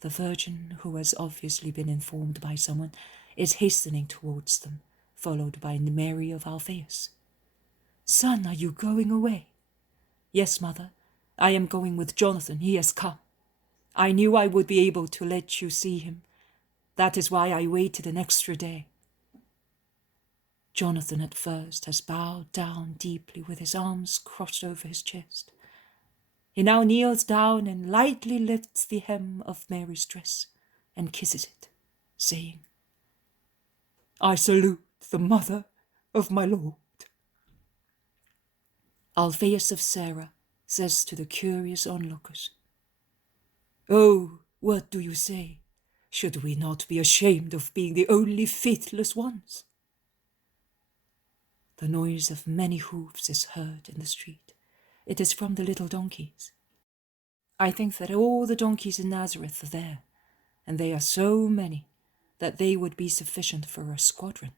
The Virgin, who has obviously been informed by someone, is hastening towards them, followed by Mary of Alphaeus. "Son, are you going away?" "Yes, mother, I am going with Jonathan. He has come. I knew I would be able to let you see him. That is why I waited an extra day." Jonathan at first has bowed down deeply with his arms crossed over his chest. He now kneels down and lightly lifts the hem of Mary's dress and kisses it, saying, "I salute the mother of my Lord." Alphaeus of Sarah says to the curious onlookers, "Oh, what do you say? Should we not be ashamed of being the only faithless ones?" The noise of many hoofs is heard in the street. It is from the little donkeys. I think that all the donkeys in Nazareth are there, and they are so many that they would be sufficient for a squadron.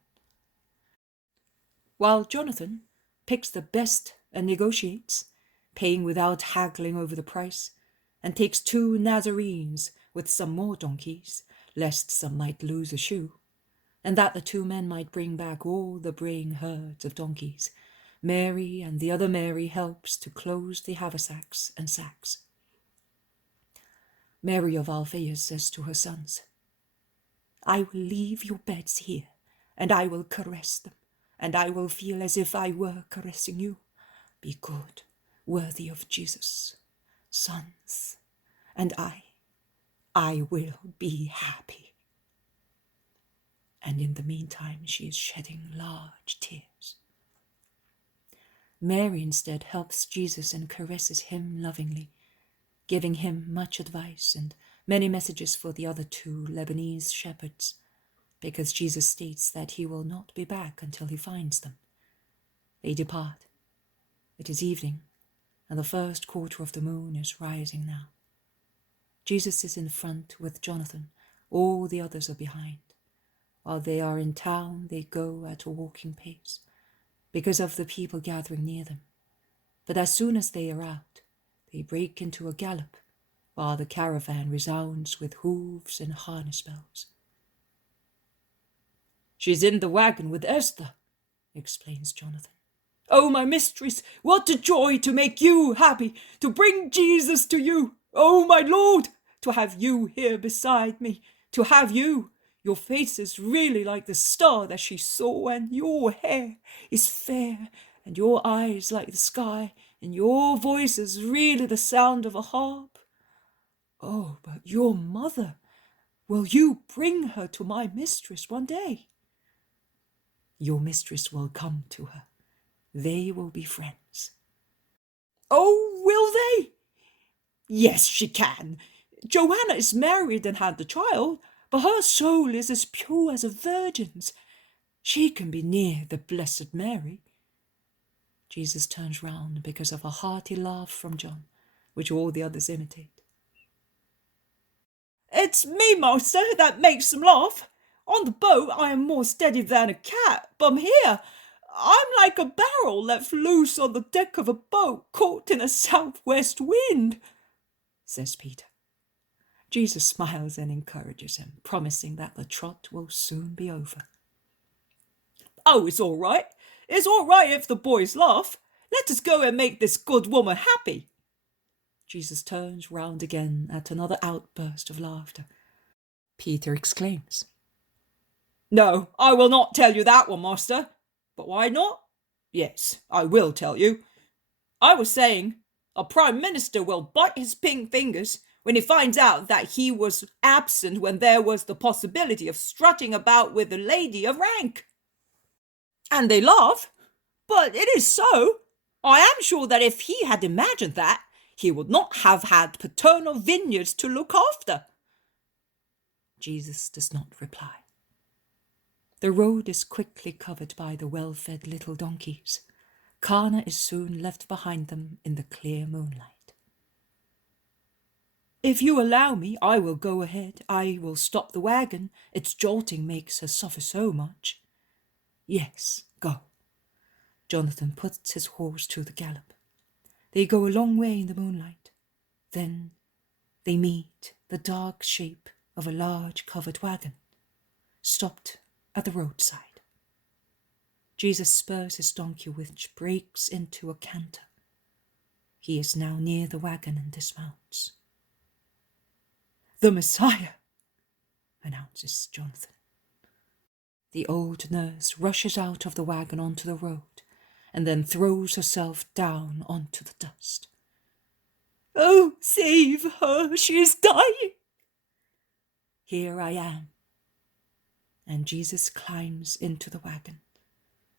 While Jonathan picks the best and negotiates, paying without haggling over the price, and takes 2 Nazarenes with some more donkeys, lest some might lose a shoe, and that the 2 men might bring back all the braying herds of donkeys, Mary and the other Mary helps to close the haversacks and sacks. Mary of Alphaeus says to her sons, "I will leave your beds here, and I will caress them, and I will feel as if I were caressing you. Be good, worthy of Jesus, sons, and I will be happy." And in the meantime she is shedding large tears. Mary instead helps Jesus and caresses him lovingly, giving him much advice and many messages for the other 2 Lebanese shepherds, because Jesus states that he will not be back until he finds them. They depart. It is evening, and the first quarter of the moon is rising now. Jesus is in front with Jonathan. All the others are behind. While they are in town, they go at a walking pace, because of the people gathering near them. But as soon as they are out, they break into a gallop, while the caravan resounds with hooves and harness bells. "She's in the wagon with Esther," explains Jonathan. "Oh, my mistress, what a joy to make you happy, to bring Jesus to you. Oh, my Lord, to have you here beside me, to have you. Your face is really like the star that she saw, and your hair is fair, and your eyes like the sky, and your voice is really the sound of a harp. Oh, but your mother, will you bring her to my mistress one day?" "Your mistress will come to her. They will be friends. Oh, will they? Yes, she can. Johanna is married and had the child, but her soul is as pure as a virgin's. She can be near the Blessed Mary. Jesus turns round because of a hearty laugh from John, which all the others imitate. It's me, master, that makes them laugh. On the boat I am more steady than a cat, but here I'm like a barrel left loose on the deck of a boat caught in a southwest wind, says Peter. Jesus smiles and encourages him, promising that the trot will soon be over. Oh, it's all right. It's all right if the boys laugh. Let us go and make this good woman happy. Jesus turns round again at another outburst of laughter. Peter exclaims, No, I will not tell you that one, master. But why not? Yes, I will tell you. I was saying, a prime minister will bite his pink fingers when he finds out that he was absent when there was the possibility of strutting about with a lady of rank. And they laugh, but it is so. I am sure that if he had imagined that, he would not have had paternal vineyards to look after. Jesus does not reply. The road is quickly covered by the well-fed little donkeys. Cana is soon left behind them in the clear moonlight. If you allow me, I will go ahead. I will stop the wagon. Its jolting makes her suffer so much. Yes, go. Jonathan puts his horse to the gallop. They go a long way in the moonlight. Then they meet the dark shape of a large covered wagon, stopped at the roadside. Jesus spurs his donkey, which breaks into a canter. He is now near the wagon and dismounts. The Messiah, announces Jonathan. The old nurse rushes out of the wagon onto the road and then throws herself down onto the dust. Oh, save her, she is dying. Here I am. And Jesus climbs into the wagon,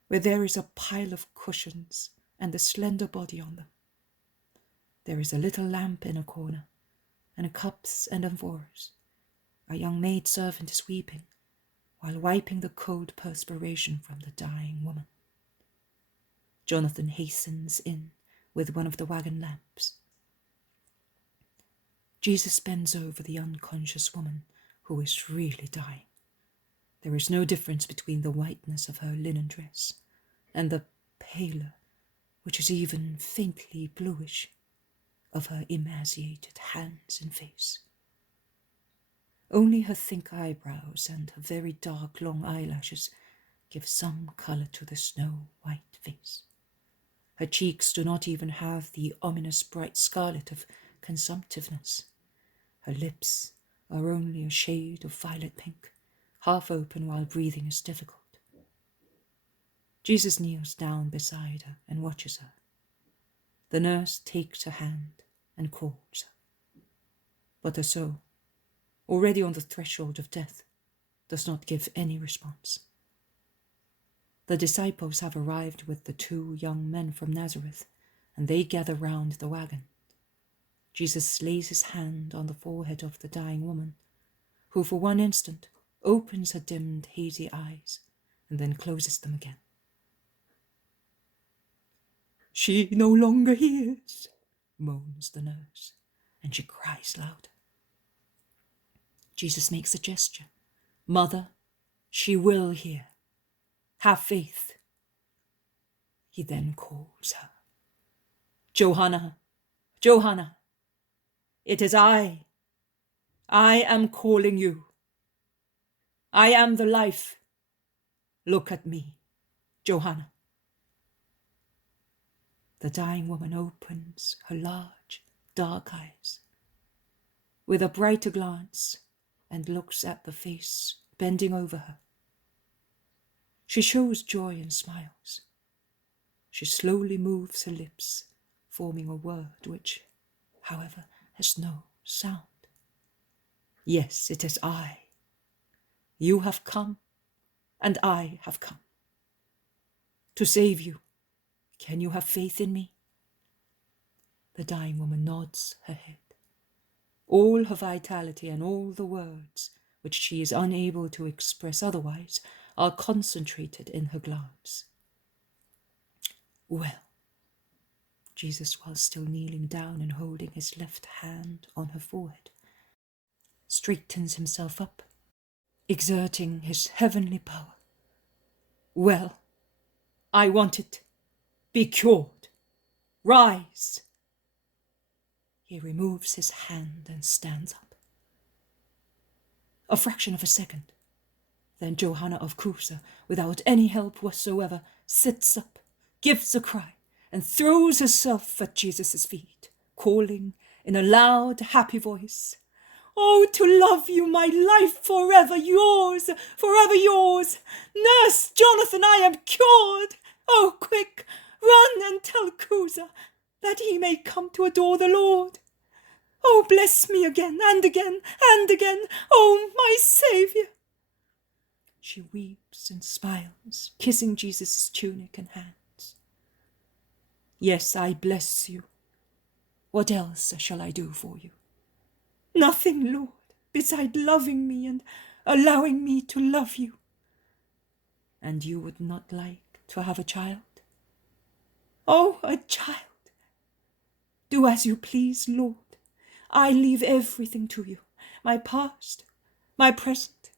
where there is a pile of cushions and a slender body on them. There is a little lamp in a corner, and cups and amphores. A young maidservant is weeping, while wiping the cold perspiration from the dying woman. Jonathan hastens in with one of the wagon lamps. Jesus bends over the unconscious woman, who is really dying. There is no difference between the whiteness of her linen dress and the paler, which is even faintly bluish, of her emaciated hands and face. Only her thick eyebrows and her very dark long eyelashes give some colour to the snow-white face. Her cheeks do not even have the ominous bright scarlet of consumptiveness. Her lips are only a shade of violet pink, half open while breathing is difficult. Jesus kneels down beside her and watches her. The nurse takes her hand and calls her. But her soul, already on the threshold of death, does not give any response. The disciples have arrived with the 2 young men from Nazareth, and they gather round the wagon. Jesus lays his hand on the forehead of the dying woman, who for one instant opens her dimmed, hazy eyes and then closes them again. She no longer hears, moans the nurse, and she cries louder. Jesus makes a gesture. Mother, she will hear. Have faith. He then calls her. Johanna, Johanna, it is I. I am calling you. I am the life. Look at me, Johanna. The dying woman opens her large, dark eyes with a brighter glance and looks at the face bending over her. She shows joy and smiles. She slowly moves her lips, forming a word which, however, has no sound. Yes, it is I. You have come, and I have come to save you, Can you have faith in me?" The dying woman nods her head. All her vitality and all the words, which she is unable to express otherwise, are concentrated in her glance. "Well," Jesus, while still kneeling down and holding his left hand on her forehead, straightens himself up, exerting his heavenly power. "Well, I want it. Be cured. Rise." He removes his hand and stands up. A fraction of a second. Then Johanna of Chuza, without any help whatsoever, sits up, gives a cry, and throws herself at Jesus' feet, calling in a loud, happy voice, "Oh, to love you, my life, forever yours, forever yours! Nurse Jonathan, I am cured! Oh, quick, run and tell Chuza that he may come to adore the Lord. Oh, bless me again and again and again, oh, my Saviour!" She weeps and smiles, kissing Jesus' tunic and hands. "Yes, I bless you. What else shall I do for you?" "Nothing, Lord, beside loving me and allowing me to love you." "And you would not like to have a child?" "Oh, a child! Do as you please, Lord. I leave everything to you, my past, my present,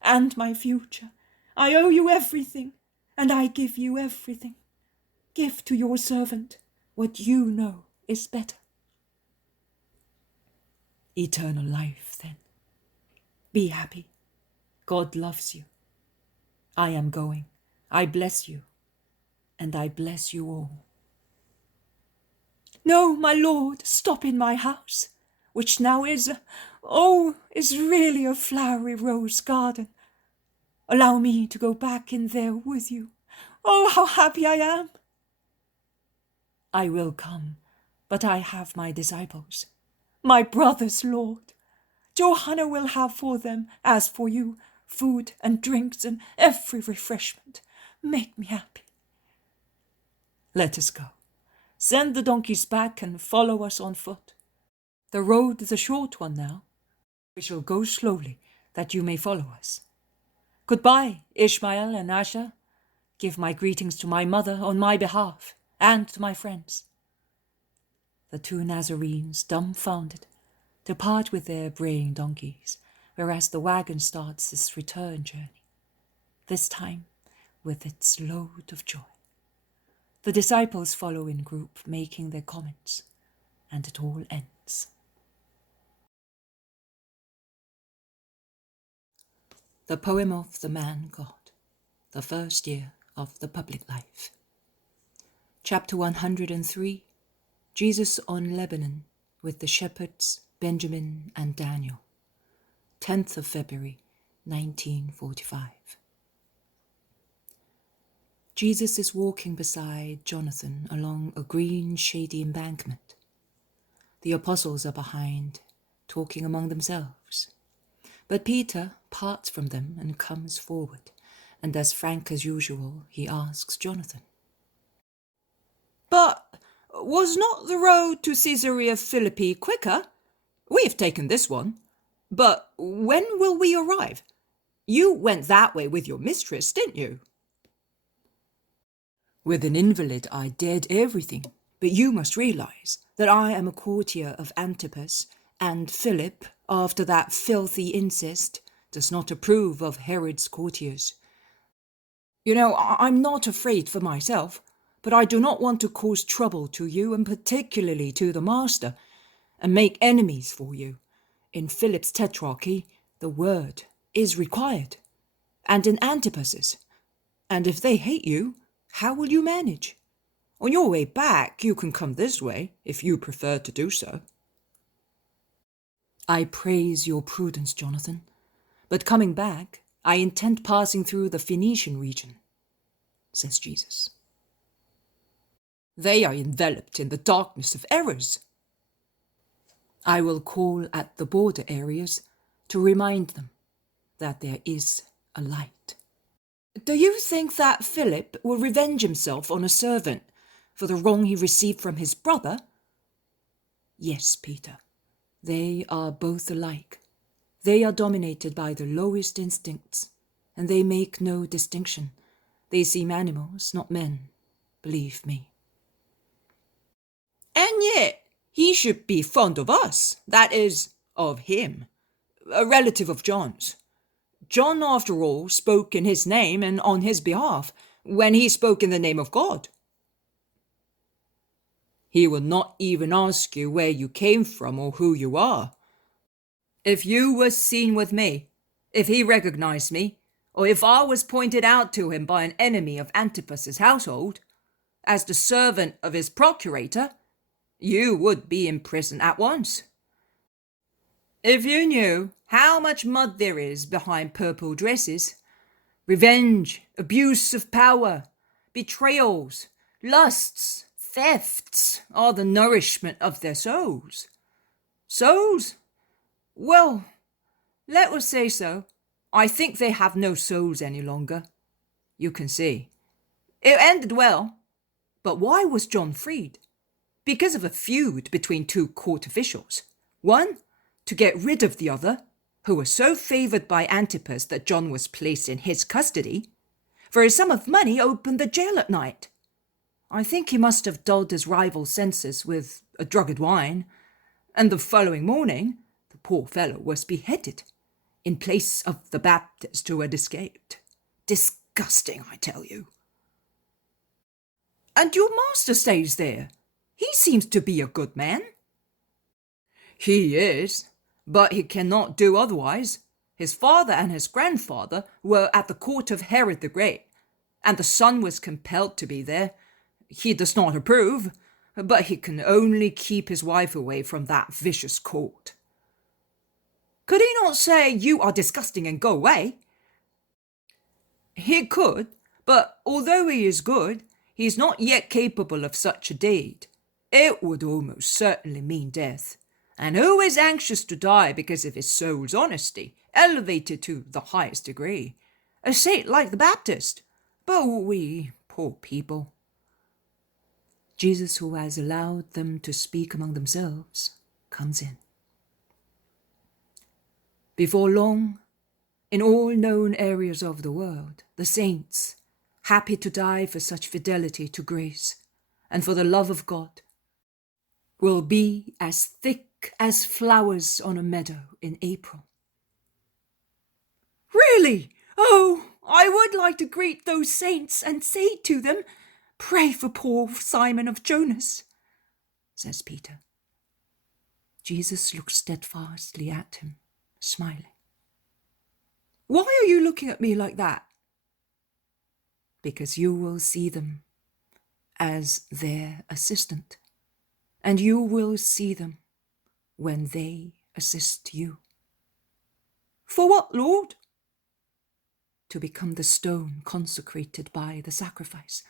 and my future. I owe you everything, and I give you everything. Give to your servant what you know is better." "Eternal life, then. Be happy. God loves you. I am going. I bless you, and I bless you all." "No, my Lord, stop in my house, which now is really a flowery rose garden. Allow me to go back in there with you. Oh, how happy I am!" "I will come, but I have my disciples." "My brothers, Lord. Johanna will have for them, as for you, food and drinks and every refreshment. Make me happy." "Let us go. Send the donkeys back and follow us on foot. The road is a short one now. We shall go slowly, that you may follow us. Goodbye, Ishmael and Asher. Give my greetings to my mother on my behalf, and to my friends." The two Nazarenes, dumbfounded, depart with their braying donkeys, whereas the wagon starts its return journey, this time with its load of joy. The disciples follow in group, making their comments, and it all ends. The poem of the man God, the first year of the public life. Chapter 103, Jesus on Lebanon with the shepherds Benjamin and Daniel. 10th of February, 1945. Jesus is walking beside Jonathan along a green, shady embankment. The apostles are behind, talking among themselves. But Peter parts from them and comes forward, and as frank as usual, he asks Jonathan, "But was not the road to Caesarea Philippi quicker? We have taken this one. But when will we arrive? You went that way with your mistress, didn't you?" "With an invalid I dared everything, but you must realize that I am a courtier of Antipas, and Philip, after that filthy incest, does not approve of Herod's courtiers. You know, I'm not afraid for myself, but I do not want to cause trouble to you, and particularly to the master, and make enemies for you. In Philip's tetrarchy, the word is required, and in Antipas's. And if they hate you, how will you manage? On your way back, you can come this way, if you prefer to do so." "I praise your prudence, Jonathan, but coming back, I intend passing through the Phoenician region," says Jesus. They are enveloped in the darkness of errors. "I will call at the border areas to remind them that there is a light." Do you think that Philip will revenge himself on a servant for the wrong he received from his brother? Yes, Peter, they are both alike. They are dominated by the lowest instincts, and they make no distinction. They seem animals, not men, believe me. And yet, he should be fond of us, that is, of him, a relative of John's. John, after all, spoke in his name and on his behalf, when he spoke in the name of God. He will not even ask you where you came from or who you are. If you were seen with me, if he recognized me, or if I was pointed out to him by an enemy of Antipas's household, as the servant of his procurator, you would be in prison at once. If you knew how much mud there is behind purple dresses, revenge, abuse of power, betrayals, lusts, thefts are the nourishment of their souls. Souls? Well, let us say so. I think they have no souls any longer. You can see. It ended well. But why was John freed? Because of a feud between two court officials. One, to get rid of the other, who was so favoured by Antipas that John was placed in his custody. For a sum of money opened the jail at night. I think he must have dulled his rival's senses with a drugged wine, and the following morning the poor fellow was beheaded, in place of the Baptist who had escaped. Disgusting, I tell you. And your master stays there. He seems to be a good man. He is, but he cannot do otherwise. His father and his grandfather were at the court of Herod the Great, and the son was compelled to be there. He does not approve, but he can only keep his wife away from that vicious court. Could he not say, "You are disgusting and go away"? He could, but although he is good, he is not yet capable of such a deed. It would almost certainly mean death. And who is anxious to die because of his soul's honesty, elevated to the highest degree? A saint like the Baptist. But we, poor people. Jesus, who has allowed them to speak among themselves, comes in. Before long, in all known areas of the world, the saints, happy to die for such fidelity to grace and for the love of God, will be as thick as flowers on a meadow in April. Really? Oh, I would like to greet those saints and say to them, "Pray for poor Simon of Jonas," says Peter. Jesus looks steadfastly at him, smiling. Why are you looking at me like that? Because you will see them as their assistant, and you will see them when they assist you. For what, Lord? To become the stone consecrated by the sacrifice,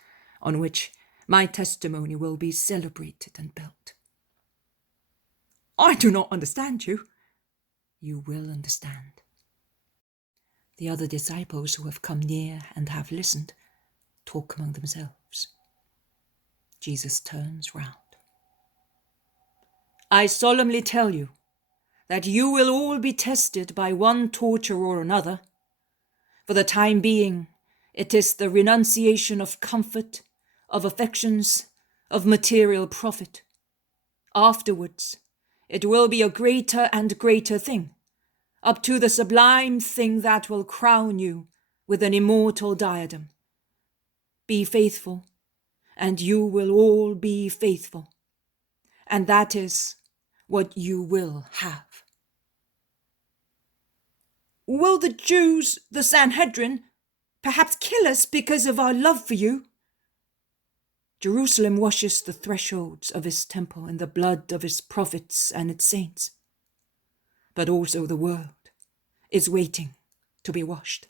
on which my testimony will be celebrated and built. I do not understand you. You will understand. The other disciples who have come near and have listened talk among themselves. Jesus turns round. I solemnly tell you that you will all be tested by one torture or another. For the time being, it is the renunciation of comfort, of affections, of material profit. Afterwards, it will be a greater and greater thing, up to the sublime thing that will crown you with an immortal diadem. Be faithful, and you will all be faithful, and that is what you will have. Will the Jews, the Sanhedrin, perhaps kill us because of our love for you? Jerusalem washes the thresholds of his temple in the blood of his prophets and its saints. But also the world is waiting to be washed.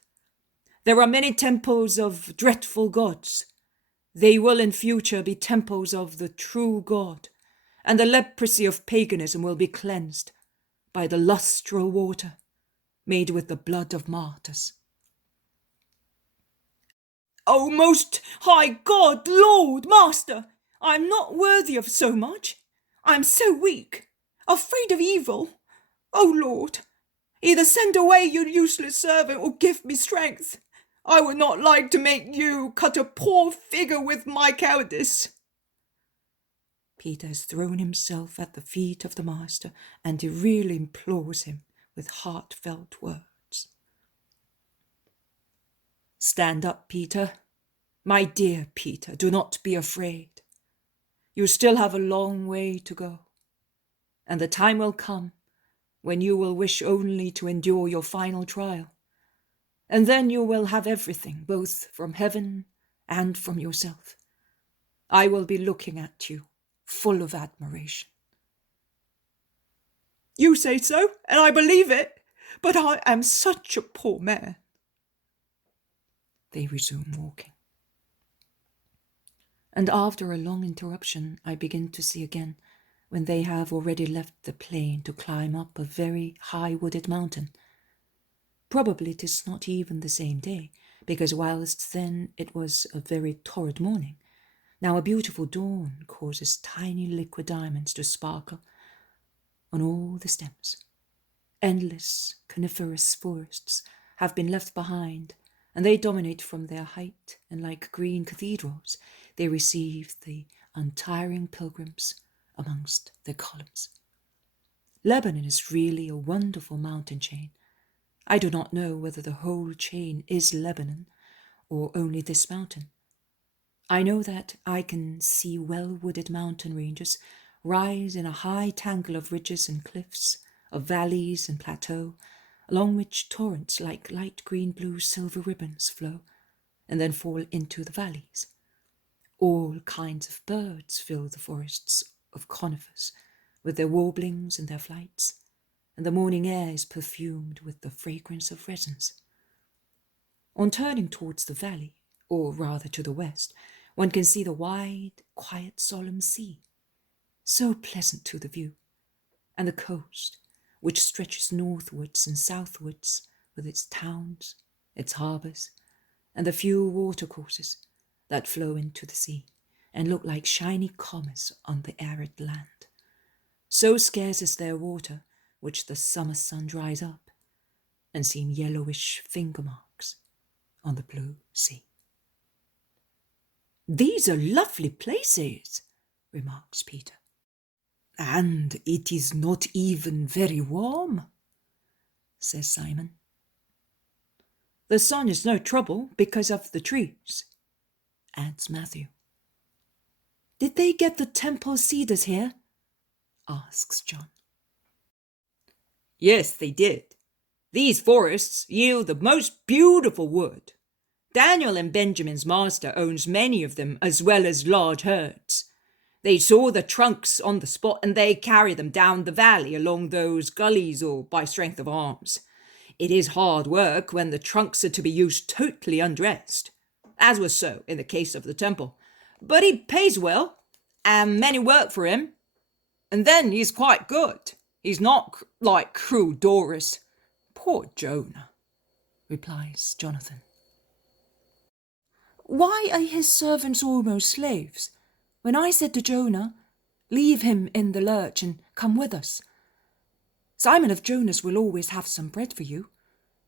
There are many temples of dreadful gods. They will in future be temples of the true God, and the leprosy of paganism will be cleansed by the lustral water made with the blood of martyrs. O most high God, Lord, Master, I am not worthy of so much. I am so weak, afraid of evil. O Lord, either send away your useless servant or give me strength. I would not like to make you cut a poor figure with my cowardice." Peter has thrown himself at the feet of the Master, and he really implores him with heartfelt words. "Stand up, Peter. My dear Peter, do not be afraid. You still have a long way to go, and the time will come when you will wish only to endure your final trial, and then you will have everything, both from heaven and from yourself. I will be looking at you, full of admiration." "You say so, and I believe it, but I am such a poor man." They resume walking. And after a long interruption, I begin to see again, when they have already left the plain to climb up a very high wooded mountain. Probably it is not even the same day, because whilst then it was a very torrid morning, now a beautiful dawn causes tiny liquid diamonds to sparkle on all the stems. Endless coniferous forests have been left behind, and they dominate from their height, and like green cathedrals, they receive the untiring pilgrims amongst their columns. Lebanon is really a wonderful mountain chain. I do not know whether the whole chain is Lebanon or only this mountain. I know that I can see well-wooded mountain ranges rise in a high tangle of ridges and cliffs, of valleys and plateaux, along which torrents like light green, blue, silver ribbons flow, and then fall into the valleys. All kinds of birds fill the forests of conifers with their warblings and their flights, and the morning air is perfumed with the fragrance of resins. On turning towards the valley, or rather to the west, one can see the wide, quiet, solemn sea, so pleasant to the view, and the coast, which stretches northwards and southwards with its towns, its harbours, and the few watercourses that flow into the sea and look like shiny comets on the arid land. So scarce is their water, which the summer sun dries up, and seem yellowish finger marks on the blue sea. "These are lovely places," remarks Peter. "And it is not even very warm," says Simon. "The sun is no trouble because of the trees," adds Matthew. "Did they get the temple cedars here?" asks John. "Yes, they did. These forests yield the most beautiful wood. Daniel and Benjamin's master owns many of them, as well as large herds. They saw the trunks on the spot, and they carry them down the valley along those gullies or by strength of arms. It is hard work when the trunks are to be used totally undressed, as was so in the case of the temple. But he pays well, and many work for him. And then he's quite good. He's not like cruel Doris." "Poor Jonah," replies Jonathan. "Why are his servants almost slaves? When I said to Jonah, 'Leave him in the lurch and come with us,' Simon of Jonas will always have some bread for you.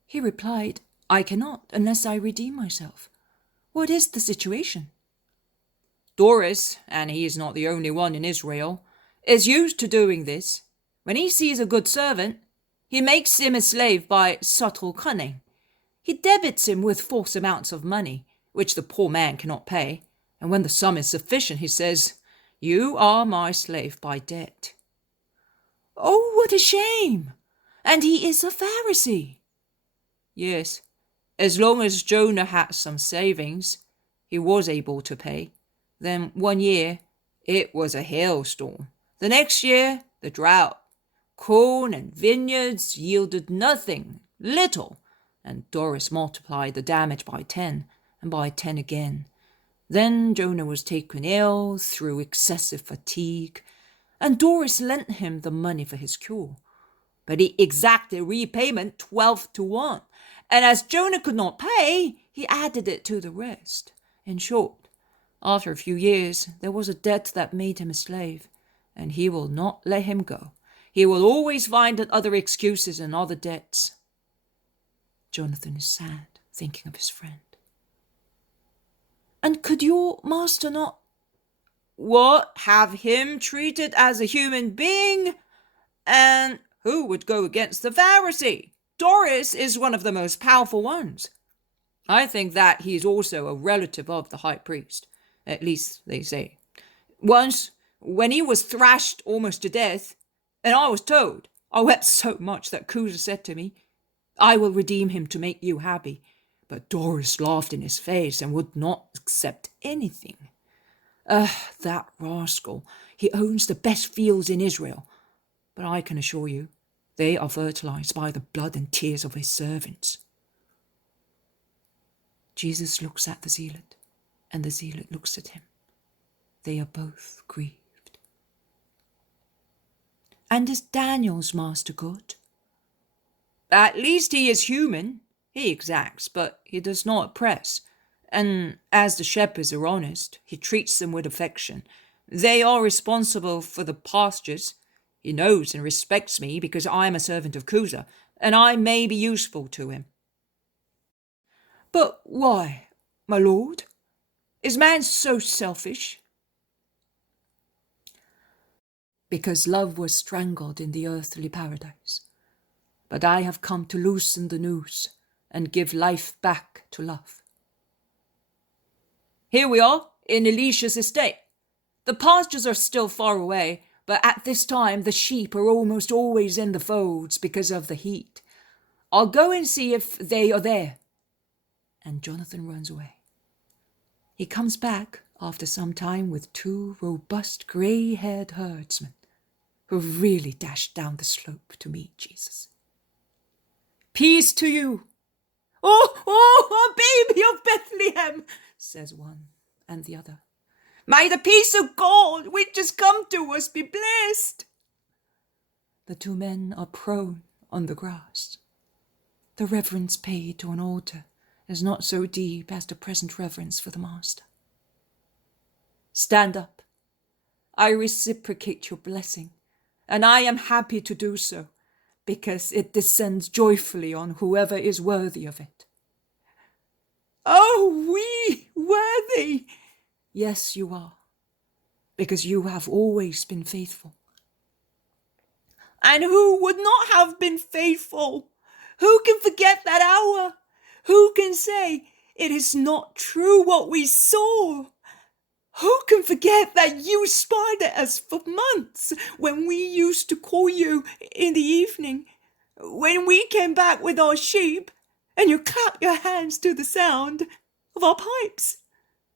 He replied, 'I cannot unless I redeem myself.' What is the situation?" "Doris, and he is not the only one in Israel, is used to doing this. When he sees a good servant, he makes him a slave by subtle cunning. He debits him with false amounts of money, which the poor man cannot pay, and when the sum is sufficient, he says, 'You are my slave by debt.'" "Oh, what a shame! And he is a Pharisee." "Yes, as long as Jonah had some savings, he was able to pay. Then one year, it was a hailstorm. The next year, the drought. Corn and vineyards yielded nothing, little, and Doris multiplied the damage by 10, and by 10 again. Then Jonah was taken ill through excessive fatigue, and Doris lent him the money for his cure. But he exacted repayment 12 to 1, and as Jonah could not pay, he added it to the rest. In short, After a few years, there was a debt that made him a slave, and he will not let him go. He will always find other excuses and other debts. Jonathan is sad, thinking of his friend. And could your master not... What? Have him treated as a human being? And who would go against the Pharisee? Doris is one of the most powerful ones. I think that he is also a relative of the high priest. At least they say. Once, when he was thrashed almost to death, and I was told, I wept so much that Chuza said to me, I will redeem him to make you happy. But Doris laughed in his face and would not accept anything. That rascal, he owns the best fields in Israel. But I can assure you, they are fertilized by the blood and tears of his servants. Jesus looks at the zealot, and the zealot looks at him. They are both grieved. And is Daniel's master good? At least he is human. He exacts, but he does not oppress. And as the shepherds are honest, he treats them with affection. They are responsible for the pastures. He knows and respects me because I am a servant of Chuza, and I may be useful to him. But why, my lord? Is man so selfish? Because love was strangled in the earthly paradise. But I have come to loosen the noose and give life back to love. Here we are, in Elisha's estate. The pastures are still far away, but at this time the sheep are almost always in the folds because of the heat. I'll go and see if they are there. And Jonathan runs away. He comes back after some time with 2 robust grey-haired herdsmen who really dashed down the slope to meet Jesus. Peace to you. Oh, a baby of Bethlehem, says one and the other. May the peace of God which has come to us be blessed. The 2 men are prone on the grass. The reverence paid to an altar is not so deep as the present reverence for the Master. Stand up. I reciprocate your blessing, and I am happy to do so, because it descends joyfully on whoever is worthy of it. Oh, we worthy! Yes, you are, because you have always been faithful. And who would not have been faithful? Who can forget that hour? Who can say it is not true what we saw? Who can forget that you spied at us for months when we used to call you in the evening, when we came back with our sheep and you clapped your hands to the sound of our pipes?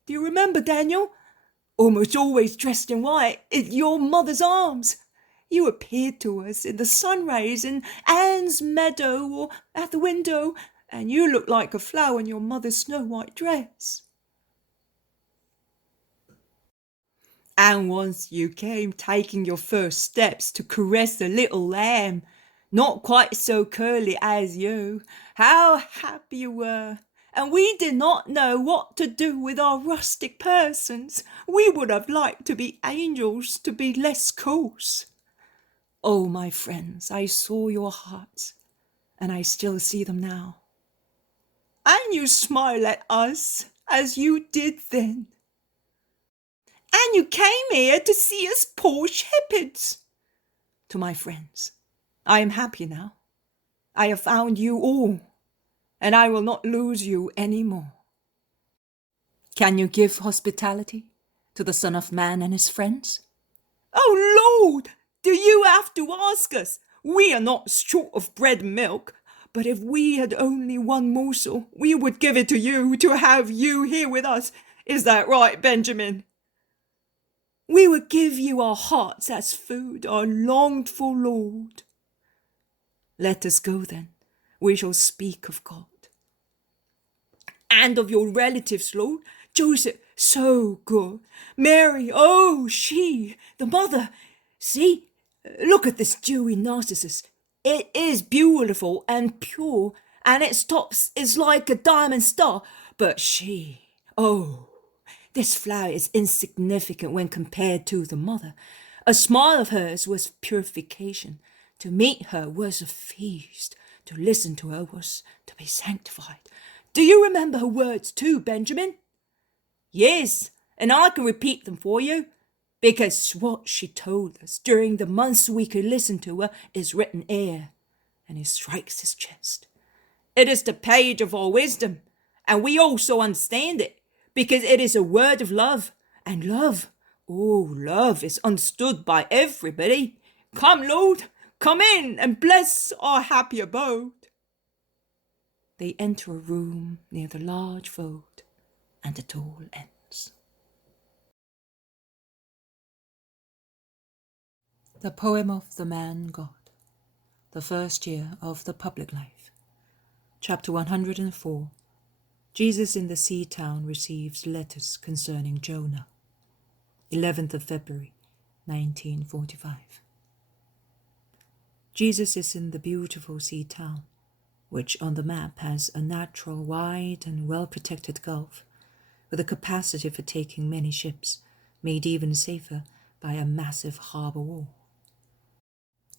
Do you remember, Daniel? Almost always dressed in white, in your mother's arms. You appeared to us in the sun rays in Anne's meadow or at the window, and you looked like a flower in your mother's snow-white dress. And once you came taking your first steps to caress a little lamb, not quite so curly as you. How happy you were! And we did not know what to do with our rustic persons. We would have liked to be angels, to be less coarse. Oh, my friends, I saw your hearts, and I still see them now. And you smile at us as you did then. And you came here to see us poor shepherds. To my friends, I am happy now. I have found you all, and I will not lose you any more. Can you give hospitality to the Son of Man and his friends? Oh, Lord, do you have to ask us? We are not short of bread and milk. But if we had only one morsel, we would give it to you, to have you here with us. Is that right, Benjamin? We would give you our hearts as food, our longed-for Lord. Let us go then. We shall speak of God. And of your relatives, Lord. Joseph, so good. Mary, oh, she, the mother. See, look at this dewy narcissus. It is beautiful and pure, and its top is like a diamond star. But she, oh, This flower is insignificant when compared to the mother. A smile of hers was purification. To meet her was a feast. To listen to her was to be sanctified. Do you remember her words too, Benjamin? Yes, and I can repeat them for you, because what she told us during the months we could listen to her is written here. And he strikes his chest. It is the page of all wisdom, and we also understand it, because it is a word of love, and love, oh, love is understood by everybody. Come, Lord, come in and bless our happy abode. They enter a room near the large fold, and it all ends. The poem of the man God, the first year of the public life. Chapter 104. Jesus in the sea town receives letters concerning Jonah. 11th of February, 1945. Jesus is in the beautiful sea town, which on the map has a natural, wide and well-protected gulf, with a capacity for taking many ships, made even safer by a massive harbour wall.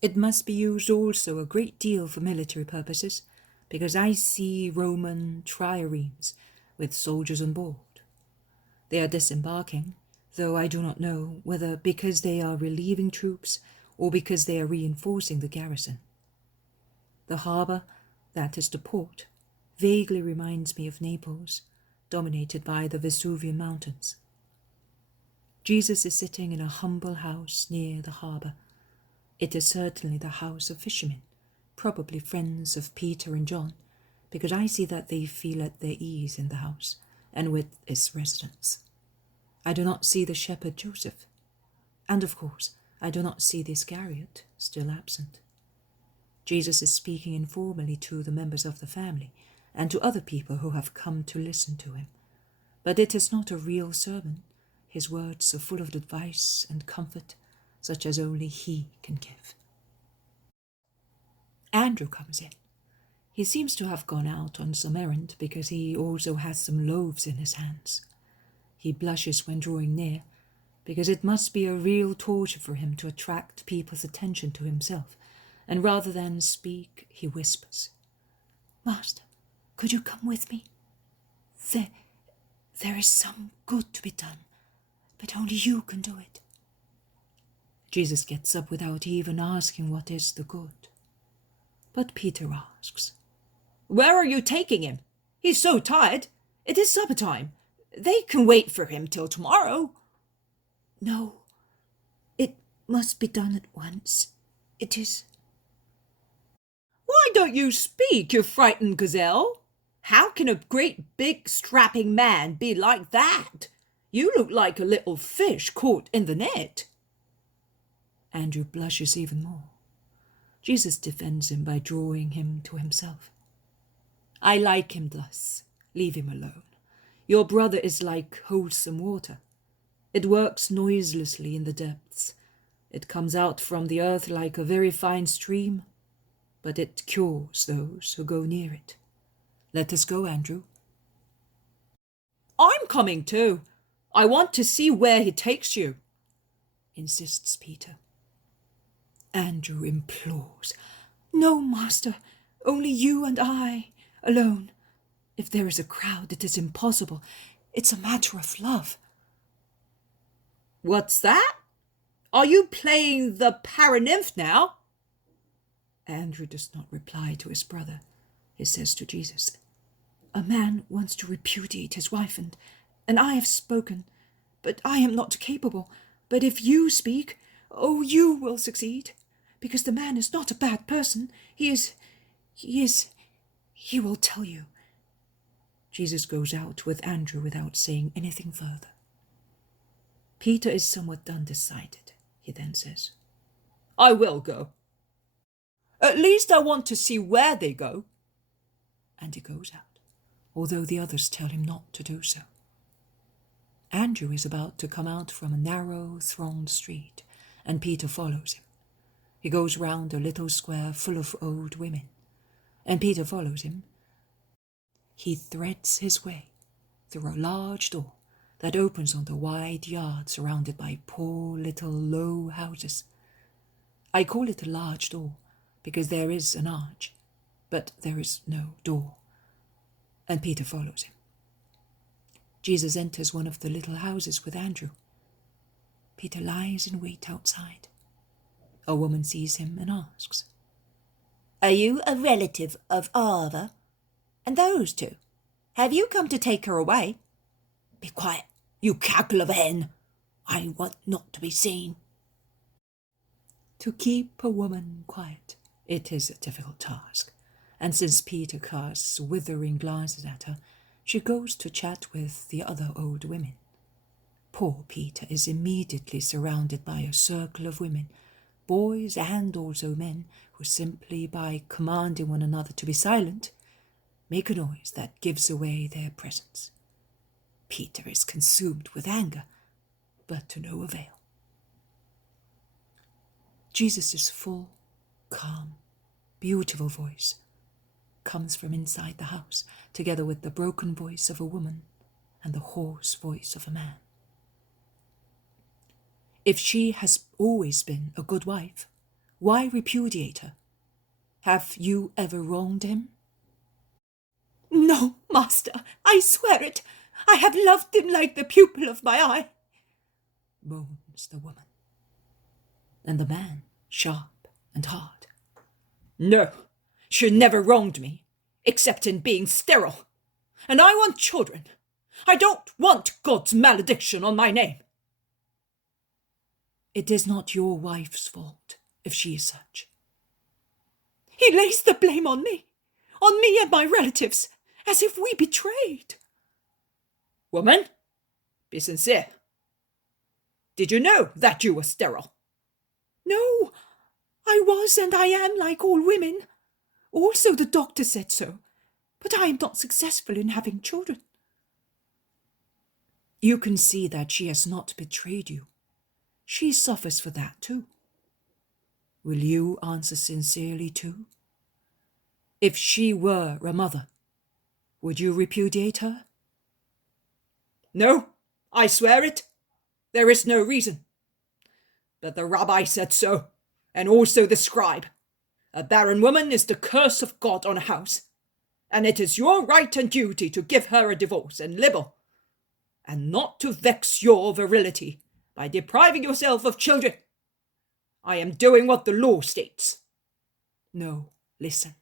It must be used also a great deal for military purposes, because I see Roman triremes with soldiers on board. They are disembarking, though I do not know whether because they are relieving troops or because they are reinforcing the garrison. The harbour, that is the port, vaguely reminds me of Naples, dominated by the Vesuvian mountains. Jesus is sitting in a humble house near the harbour. It is certainly the house of fishermen, probably friends of Peter and John, because I see that they feel at their ease in the house and with its residents. I do not see the shepherd Joseph, and of course I do not see the Iscariot, still absent. Jesus is speaking informally to the members of the family and to other people who have come to listen to him, but it is not a real sermon. His words are full of advice and comfort, such as only he can give. Andrew comes in. He seems to have gone out on some errand, because he also has some loaves in his hands. He blushes when drawing near, because it must be a real torture for him to attract people's attention to himself, and rather than speak, he whispers, "Master, could you come with me? There is some good to be done, but only you can do it." Jesus gets up without even asking what is the good. But Peter asks, Where are you taking him? He's so tired. It is supper time. They can wait for him till tomorrow. "No, it must be done at once. It is..." Why don't you speak, you frightened gazelle? How can a great big strapping man be like that? You look like a little fish caught in the net. Andrew blushes even more. Jesus defends him by drawing him to himself. "I like him thus. Leave him alone. Your brother is like wholesome water. It works noiselessly in the depths. It comes out from the earth like a very fine stream, but it cures those who go near it. Let us go, Andrew." I'm coming too. I want to see where he takes you, insists Peter. Andrew implores, "No, Master, only you and I, alone. If there is a crowd, it is impossible. It's a matter of love." What's that? Are you playing the paranymph now? Andrew does not reply to his brother. He says to Jesus, "A man wants to repudiate his wife, and I have spoken, but I am not capable. But if you speak, oh, you will succeed, because the man is not a bad person. He will tell you." Jesus goes out with Andrew without saying anything further. Peter is somewhat undecided. He then says, I will go. At least I want to see where they go. And he goes out, although the others tell him not to do so. Andrew is about to come out from a narrow, thronged street, and Peter follows him. He goes round a little square full of old women, and Peter follows him. He threads his way through a large door that opens on the wide yard surrounded by poor little low houses. I call it a large door because there is an arch, but there is no door, and Peter follows him. Jesus enters one of the little houses with Andrew. Peter lies in wait outside. A woman sees him and asks, "Are you a relative of Ava? And those two? Have you come to take her away?" "Be quiet, you cackle of a hen. I want not to be seen." To keep a woman quiet, it is a difficult task, and since Peter casts withering glances at her, she goes to chat with the other old women. Poor Peter is immediately surrounded by a circle of women, boys and also men, who simply by commanding one another to be silent, make a noise that gives away their presence. Peter is consumed with anger, but to no avail. Jesus' full, calm, beautiful voice comes from inside the house, together with the broken voice of a woman and the hoarse voice of a man. If she has always been a good wife, why repudiate her? Have you ever wronged him? "No, master, I swear it. I have loved him like the pupil of my eye," moans the woman. And the man, sharp and hard. "No, she never wronged me, except in being sterile. And I want children. I don't want God's malediction on my name." It is not your wife's fault if she is such. "He lays the blame on me and my relatives, as if we betrayed." "Woman, be sincere. Did you know that you were sterile?" "No, I was and I am like all women. Also the doctor said so, but I am not successful in having children." You can see that she has not betrayed you. She suffers for that too. Will you answer sincerely too? If she were a mother, would you repudiate her? "No, I swear it. There is no reason. But the rabbi said so, and also the scribe. A barren woman is the curse of God on a house, and it is your right and duty to give her a divorce and libel, and not to vex your virility by depriving yourself of children. I am doing what the law states." No, listen.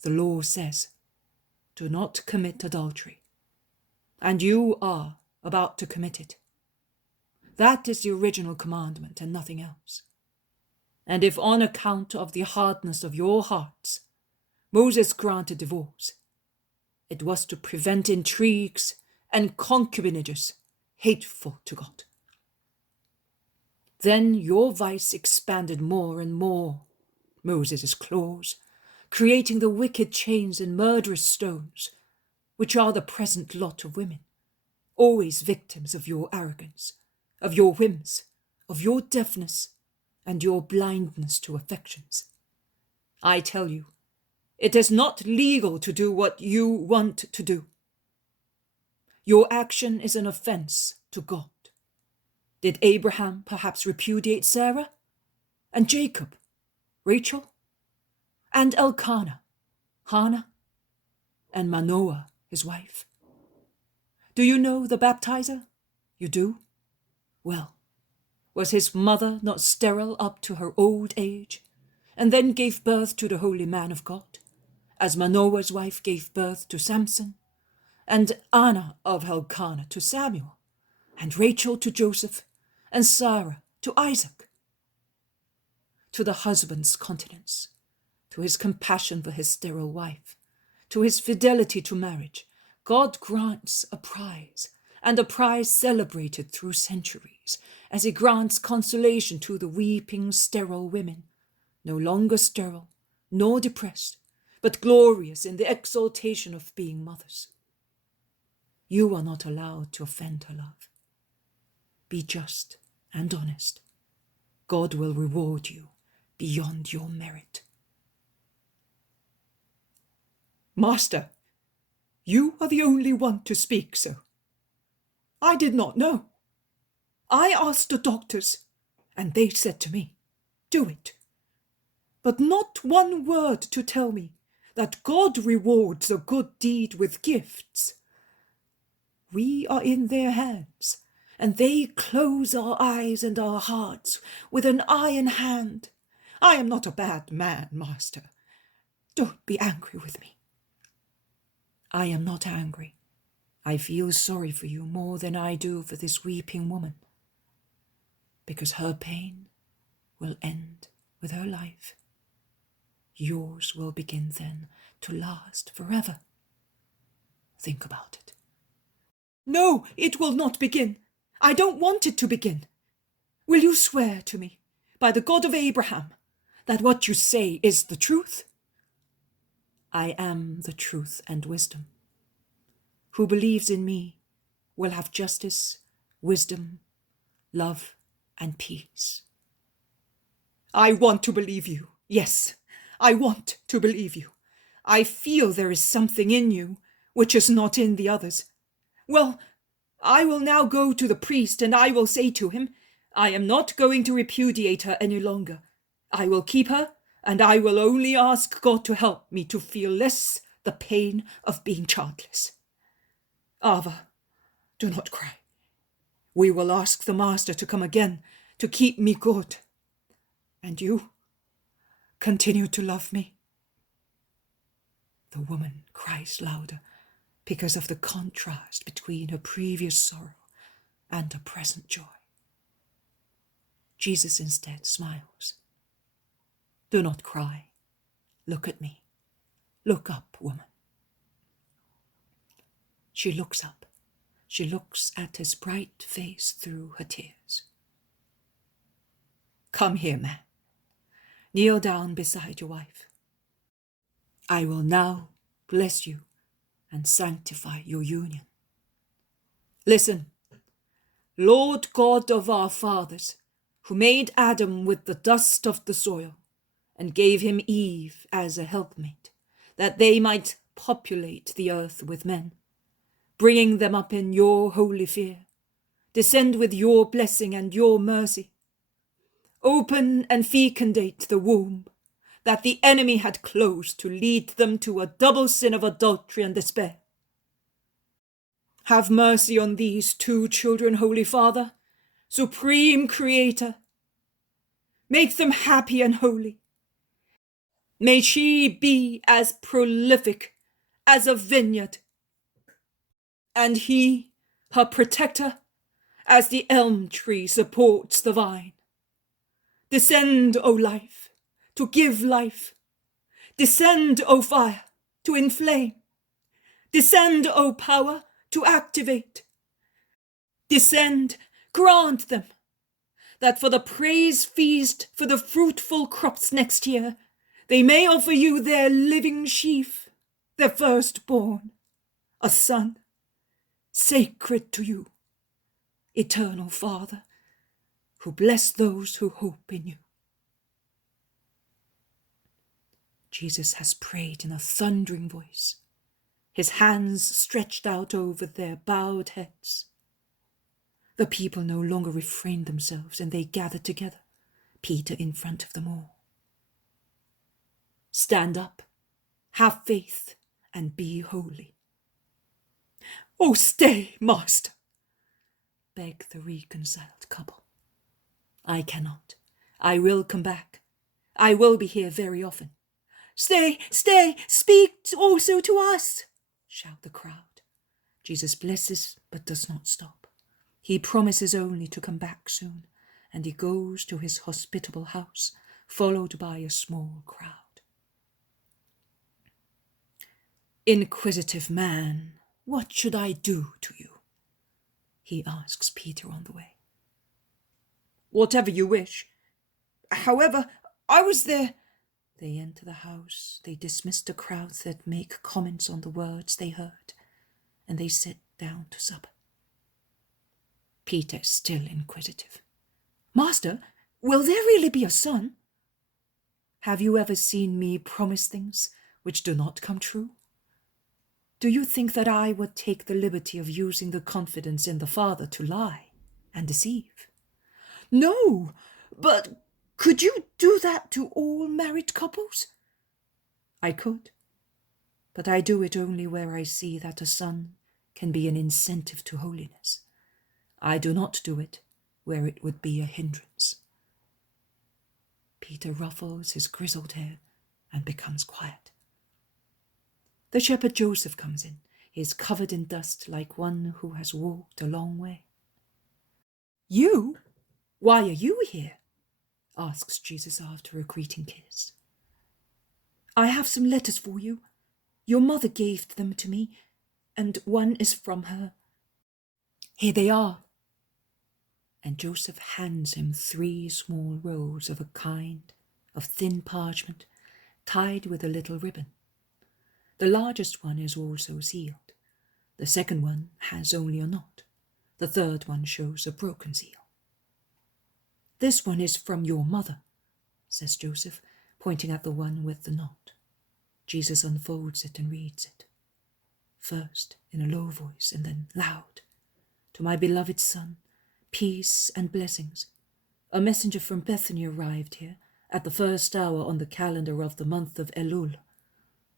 The law says, do not commit adultery, and you are about to commit it. That is the original commandment and nothing else. And if on account of the hardness of your hearts, Moses granted divorce, it was to prevent intrigues and concubinages hateful to God. Then your vice expanded more and more, Moses' claws, creating the wicked chains and murderous stones, which are the present lot of women, always victims of your arrogance, of your whims, of your deafness, and your blindness to affections. I tell you, it is not legal to do what you want to do. Your action is an offense to God. Did Abraham perhaps repudiate Sarah? And Jacob? Rachel? And Elkanah? Hannah? And Manoah, his wife? Do you know the baptizer? You do? Well, was his mother not sterile up to her old age, and then gave birth to the holy man of God, as Manoah's wife gave birth to Samson, and Anna of Elkanah to Samuel, and Rachel to Joseph, and Sarah to Isaac? To the husband's continence, to his compassion for his sterile wife, to his fidelity to marriage, God grants a prize, and a prize celebrated through centuries, as he grants consolation to the weeping sterile women, no longer sterile, nor depressed, but glorious in the exaltation of being mothers. You are not allowed to offend her love. Be just and honest. God will reward you beyond your merit. Master, you are the only one to speak so. I did not know. I asked the doctors, and they said to me, do it. But not one word to tell me that God rewards a good deed with gifts. We are in their hands, and they close our eyes and our hearts with an iron hand. I am not a bad man, Master. Don't be angry with me. I am not angry. I feel sorry for you more than I do for this weeping woman, because her pain will end with her life. Yours will begin then to last forever. Think about it. No, it will not begin. I don't want it to begin. Will you swear to me, by the God of Abraham, that what you say is the truth? I am the truth and wisdom. Who believes in me will have justice, wisdom, love, and peace. I want to believe you. Yes, I want to believe you. I feel there is something in you which is not in the others. Well, I will now go to the priest, and I will say to him, I am not going to repudiate her any longer. I will keep her, and I will only ask God to help me to feel less the pain of being childless. Ava, do not cry. We will ask the Master to come again to keep me good. And you, continue to love me. The woman cries louder because of the contrast between her previous sorrow and her present joy. Jesus instead smiles. Do not cry. Look at me. Look up, woman. She looks up. She looks at his bright face through her tears. Come here, man. Kneel down beside your wife. I will now bless you and sanctify your union. Listen, Lord God of our fathers, who made Adam with the dust of the soil and gave him Eve as a helpmate, that they might populate the earth with men, bringing them up in your holy fear, descend with your blessing and your mercy. Open and fecundate the womb that the enemy had closed to lead them to a double sin of adultery and despair. Have mercy on these two children, Holy Father, Supreme Creator. Make them happy and holy. May she be as prolific as a vineyard, and he, her protector, as the elm tree supports the vine. Descend, O life, to give life. Descend, O fire, to inflame. Descend, O power, to activate. Descend, grant them, that for the praise feast for the fruitful crops next year, they may offer you their living sheaf, their firstborn, a son, sacred to you, eternal Father, who bless those who hope in you. Jesus has prayed in a thundering voice, his hands stretched out over their bowed heads. The people no longer refrain themselves, and they gather together, Peter in front of them all. Stand up, have faith, and be holy. Oh, stay, Master, begged the reconciled couple. I cannot. I will come back. I will be here very often. Stay, stay, speak also to us, shout the crowd. Jesus blesses but does not stop. He promises only to come back soon, and he goes to his hospitable house, followed by a small crowd. Inquisitive man, what should I do to you? He asks Peter on the way. Whatever you wish. However, I was there. They enter the house, they dismiss the crowds that make comments on the words they heard, and they sit down to supper. Peter is still inquisitive. Master, will there really be a son? Have you ever seen me promise things which do not come true? Do you think that I would take the liberty of using the confidence in the Father to lie and deceive? No, but could you do that to all married couples? I could, but I do it only where I see that a son can be an incentive to holiness. I do not do it where it would be a hindrance. Peter ruffles his grizzled hair and becomes quiet. The shepherd Joseph comes in. He is covered in dust like one who has walked a long way. You? Why are you here? Asks Jesus after a greeting kiss. I have some letters for you. Your mother gave them to me, and one is from her. Here they are. And Joseph hands him 3 small rolls of a kind of thin parchment tied with a little ribbon. The largest one is also sealed. The second one has only a knot. The third one shows a broken seal. This one is from your mother, says Joseph, pointing at the one with the knot. Jesus unfolds it and reads it. First in a low voice and then loud. To my beloved son, peace and blessings. A messenger from Bethany arrived here at the first hour on the calendar of the month of Elul.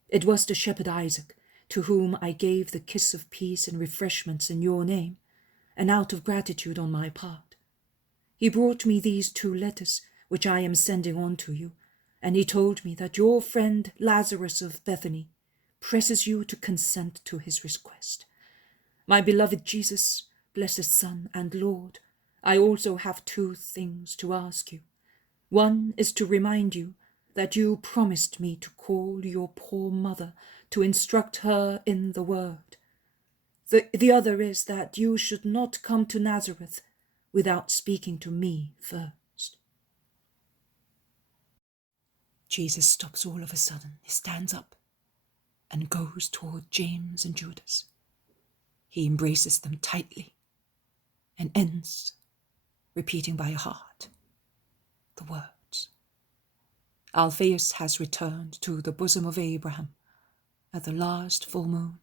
It was the shepherd Isaac, to whom I gave the kiss of peace and refreshments in your name, and out of gratitude on my part. He brought me these 2 letters, which I am sending on to you, and he told me that your friend Lazarus of Bethany presses you to consent to his request. My beloved Jesus, blessed Son and Lord, I also have 2 things to ask you. One is to remind you that you promised me to call your poor mother to instruct her in the word. The other is that you should not come to Nazareth without speaking to me first. Jesus stops all of a sudden. He stands up and goes toward James and Judas. He embraces them tightly and ends, repeating by heart the words, Alphaeus has returned to the bosom of Abraham at the last full moon,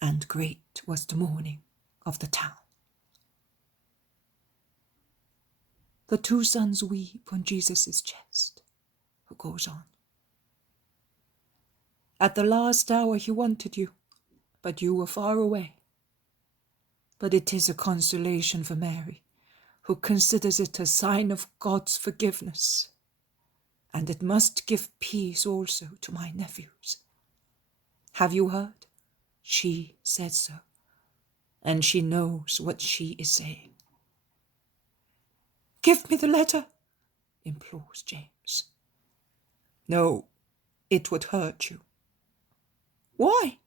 and great was the mourning of the town. The 2 sons weep on Jesus' chest, who goes on. At the last hour he wanted you, but you were far away. But it is a consolation for Mary, who considers it a sign of God's forgiveness, and it must give peace also to my nephews. Have you heard? She says so, and she knows what she is saying. Give me the letter, implores James. No, it would hurt you. Why?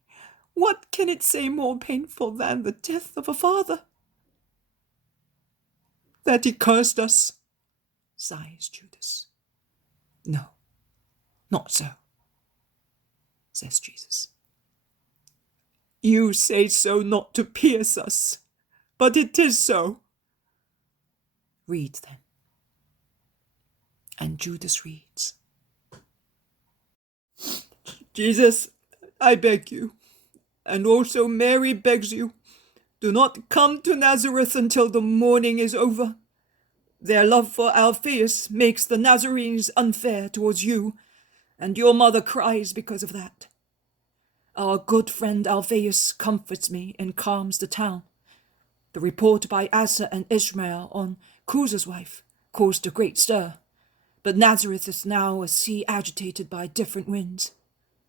What can it say more painful than the death of a father? That he cursed us, sighs Judas. No, not so, says Jesus. You say so not to pierce us, but it is so. Read then. And Judas reads. Jesus, I beg you, and also Mary begs you, do not come to Nazareth until the mourning is over. Their love for Alphaeus makes the Nazarenes unfair towards you, and your mother cries because of that. Our good friend Alphaeus comforts me and calms the town. The report by Asa and Ishmael on Chuza's wife caused a great stir, but Nazareth is now a sea agitated by different winds.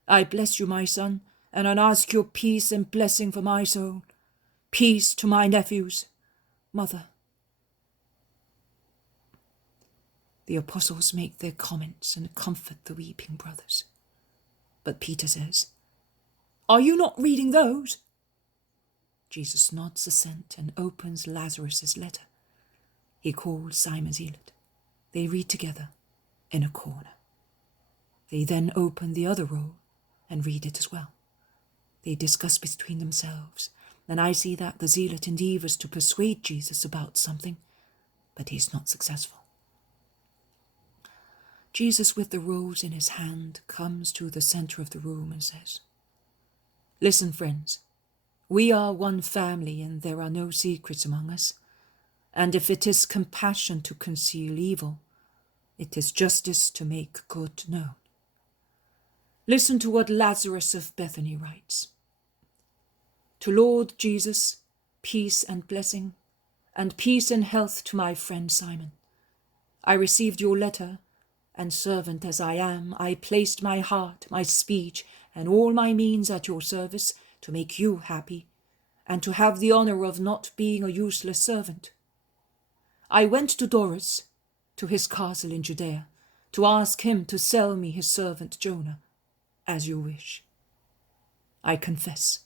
I bless you, my son, and I ask your peace and blessing for my soul. Peace to my nephews. Mother. The apostles make their comments and comfort the weeping brothers. But Peter says, Are you not reading those? Jesus nods assent and opens Lazarus' letter. He calls Simon Zealot. They read together in a corner. They then open the other roll and read it as well. They discuss between themselves, and I see that the zealot endeavors to persuade Jesus about something, but he is not successful. Jesus, with the rolls in his hand, comes to the center of the room and says, Listen, friends, we are one family and there are no secrets among us. And if it is compassion to conceal evil, it is justice to make good known. Listen to what Lazarus of Bethany writes. To Lord Jesus, peace and blessing, and peace and health to my friend Simon. I received your letter, and servant as I am, I placed my heart, my speech, and all my means at your service to make you happy, and to have the honor of not being a useless servant. I went to Doris, to his castle in Judea, to ask him to sell me his servant Jonah, as you wish. I confess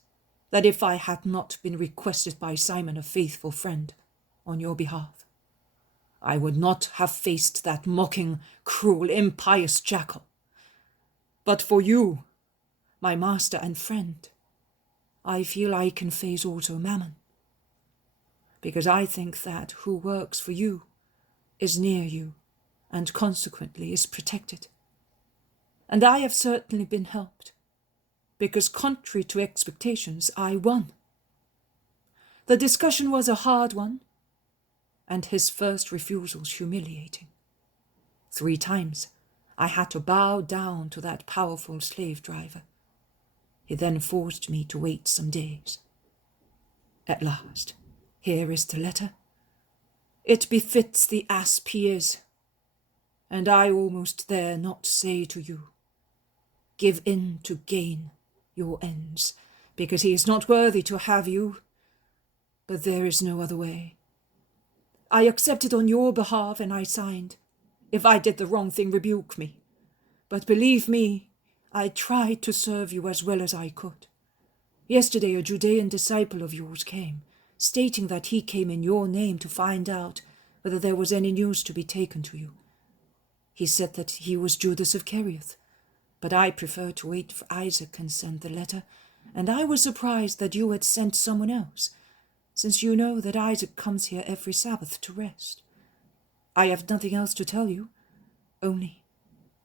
that if I had not been requested by Simon, a faithful friend, on your behalf, I would not have faced that mocking, cruel, impious jackal. But for you, my master and friend, I feel I can face also Mammon, because I think that who works for you is near you and consequently is protected. And I have certainly been helped, because contrary to expectations, I won. The discussion was a hard one, and his first refusals humiliating. 3 times I had to bow down to that powerful slave driver. He then forced me to wait some days. At last, here is the letter. It befits the asp he is, and I almost dare not say to you, give in to gain your ends, because he is not worthy to have you, but there is no other way. I accepted on your behalf and I signed. If I did the wrong thing, rebuke me. But believe me, I tried to serve you as well as I could. Yesterday a Judean disciple of yours came, stating that he came in your name to find out whether there was any news to be taken to you. He said that he was Judas of Kerioth, but I preferred to wait for Isaac and send the letter, and I was surprised that you had sent someone else, since you know that Isaac comes here every Sabbath to rest. I have nothing else to tell you, only,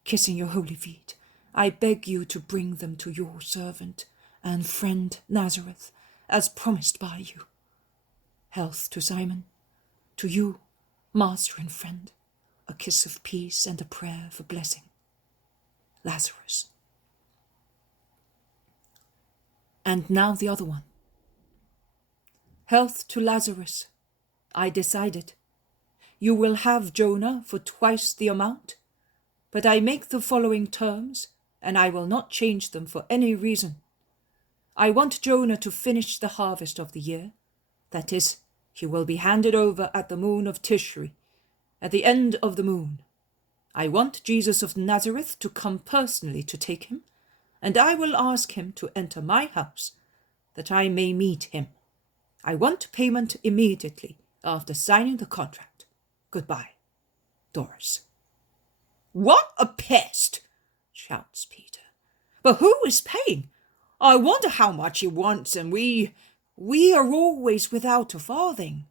kissing your holy feet, I beg you to bring them to your servant and friend Nazareth, as promised by you. Health to Simon, to you, master and friend, a kiss of peace and a prayer for blessing. Lazarus. And now the other one. Health to Lazarus. I decided. You will have Jonah for twice the amount, but I make the following terms, and I will not change them for any reason. I want Jonah to finish the harvest of the year. That is, he will be handed over at the moon of Tishri, at the end of the moon. I want Jesus of Nazareth to come personally to take him, and I will ask him to enter my house, that I may meet him. I want payment immediately after signing the contract. Goodbye, Doris. What a pest, shouts Peter. But who is paying? I wonder how much he wants, and we are always without a farthing.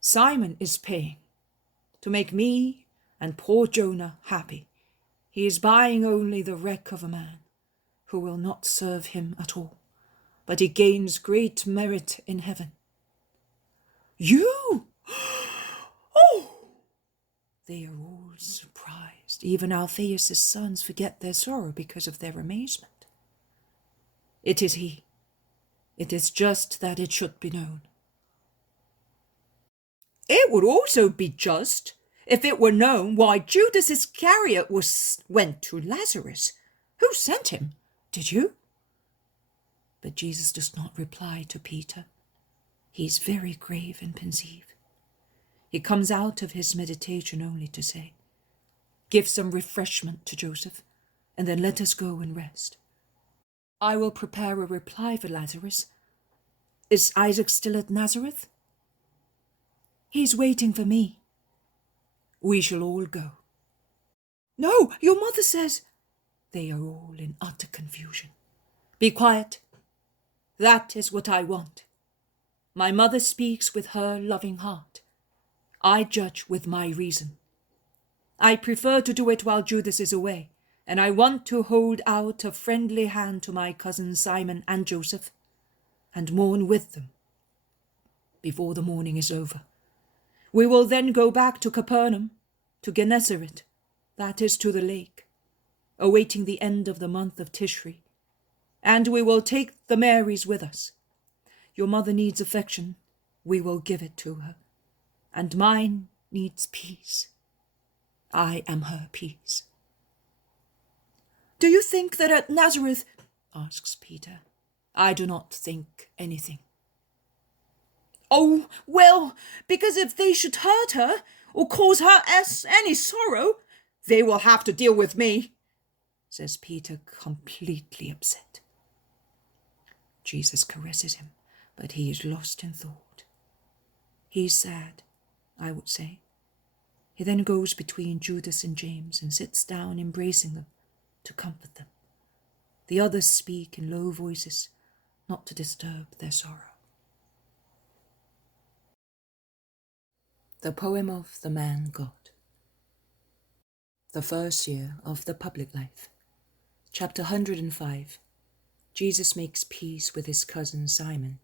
Simon is paying, to make me and poor Jonah happy. He is buying only the wreck of a man who will not serve him at all, but he gains great merit in heaven. You? Oh! They are all surprised. Even Alphaeus' sons forget their sorrow because of their amazement. It is he. It is just that it should be known. It would also be just if it were known why Judas Iscariot went to Lazarus. Who sent him? Did you? But Jesus does not reply to Peter. He is very grave and pensive. He comes out of his meditation only to say, give some refreshment to Joseph, and then let us go and rest. I will prepare a reply for Lazarus. Is Isaac still at Nazareth? He's waiting for me. We shall all go. No, your mother says. They are all in utter confusion. Be quiet. That is what I want. My mother speaks with her loving heart. I judge with my reason. I prefer to do it while Judas is away, and I want to hold out a friendly hand to my cousins Simon and Joseph, and mourn with them before the mourning is over. We will then go back to Capernaum, to Gennesaret, that is to the lake, awaiting the end of the month of Tishri, and we will take the Marys with us. Your mother needs affection, we will give it to her, and mine needs peace. I am her peace. Do you think that at Nazareth, asks Peter. I do not think anything. Oh, well, because if they should hurt her or cause her any sorrow, they will have to deal with me, says Peter, completely upset. Jesus caresses him, but he is lost in thought. He's sad, I would say. He then goes between Judas and James and sits down, embracing them to comfort them. The others speak in low voices, not to disturb their sorrow. The poem of the man God. The first year of the public life. Chapter 105. Jesus makes peace with his cousin Simon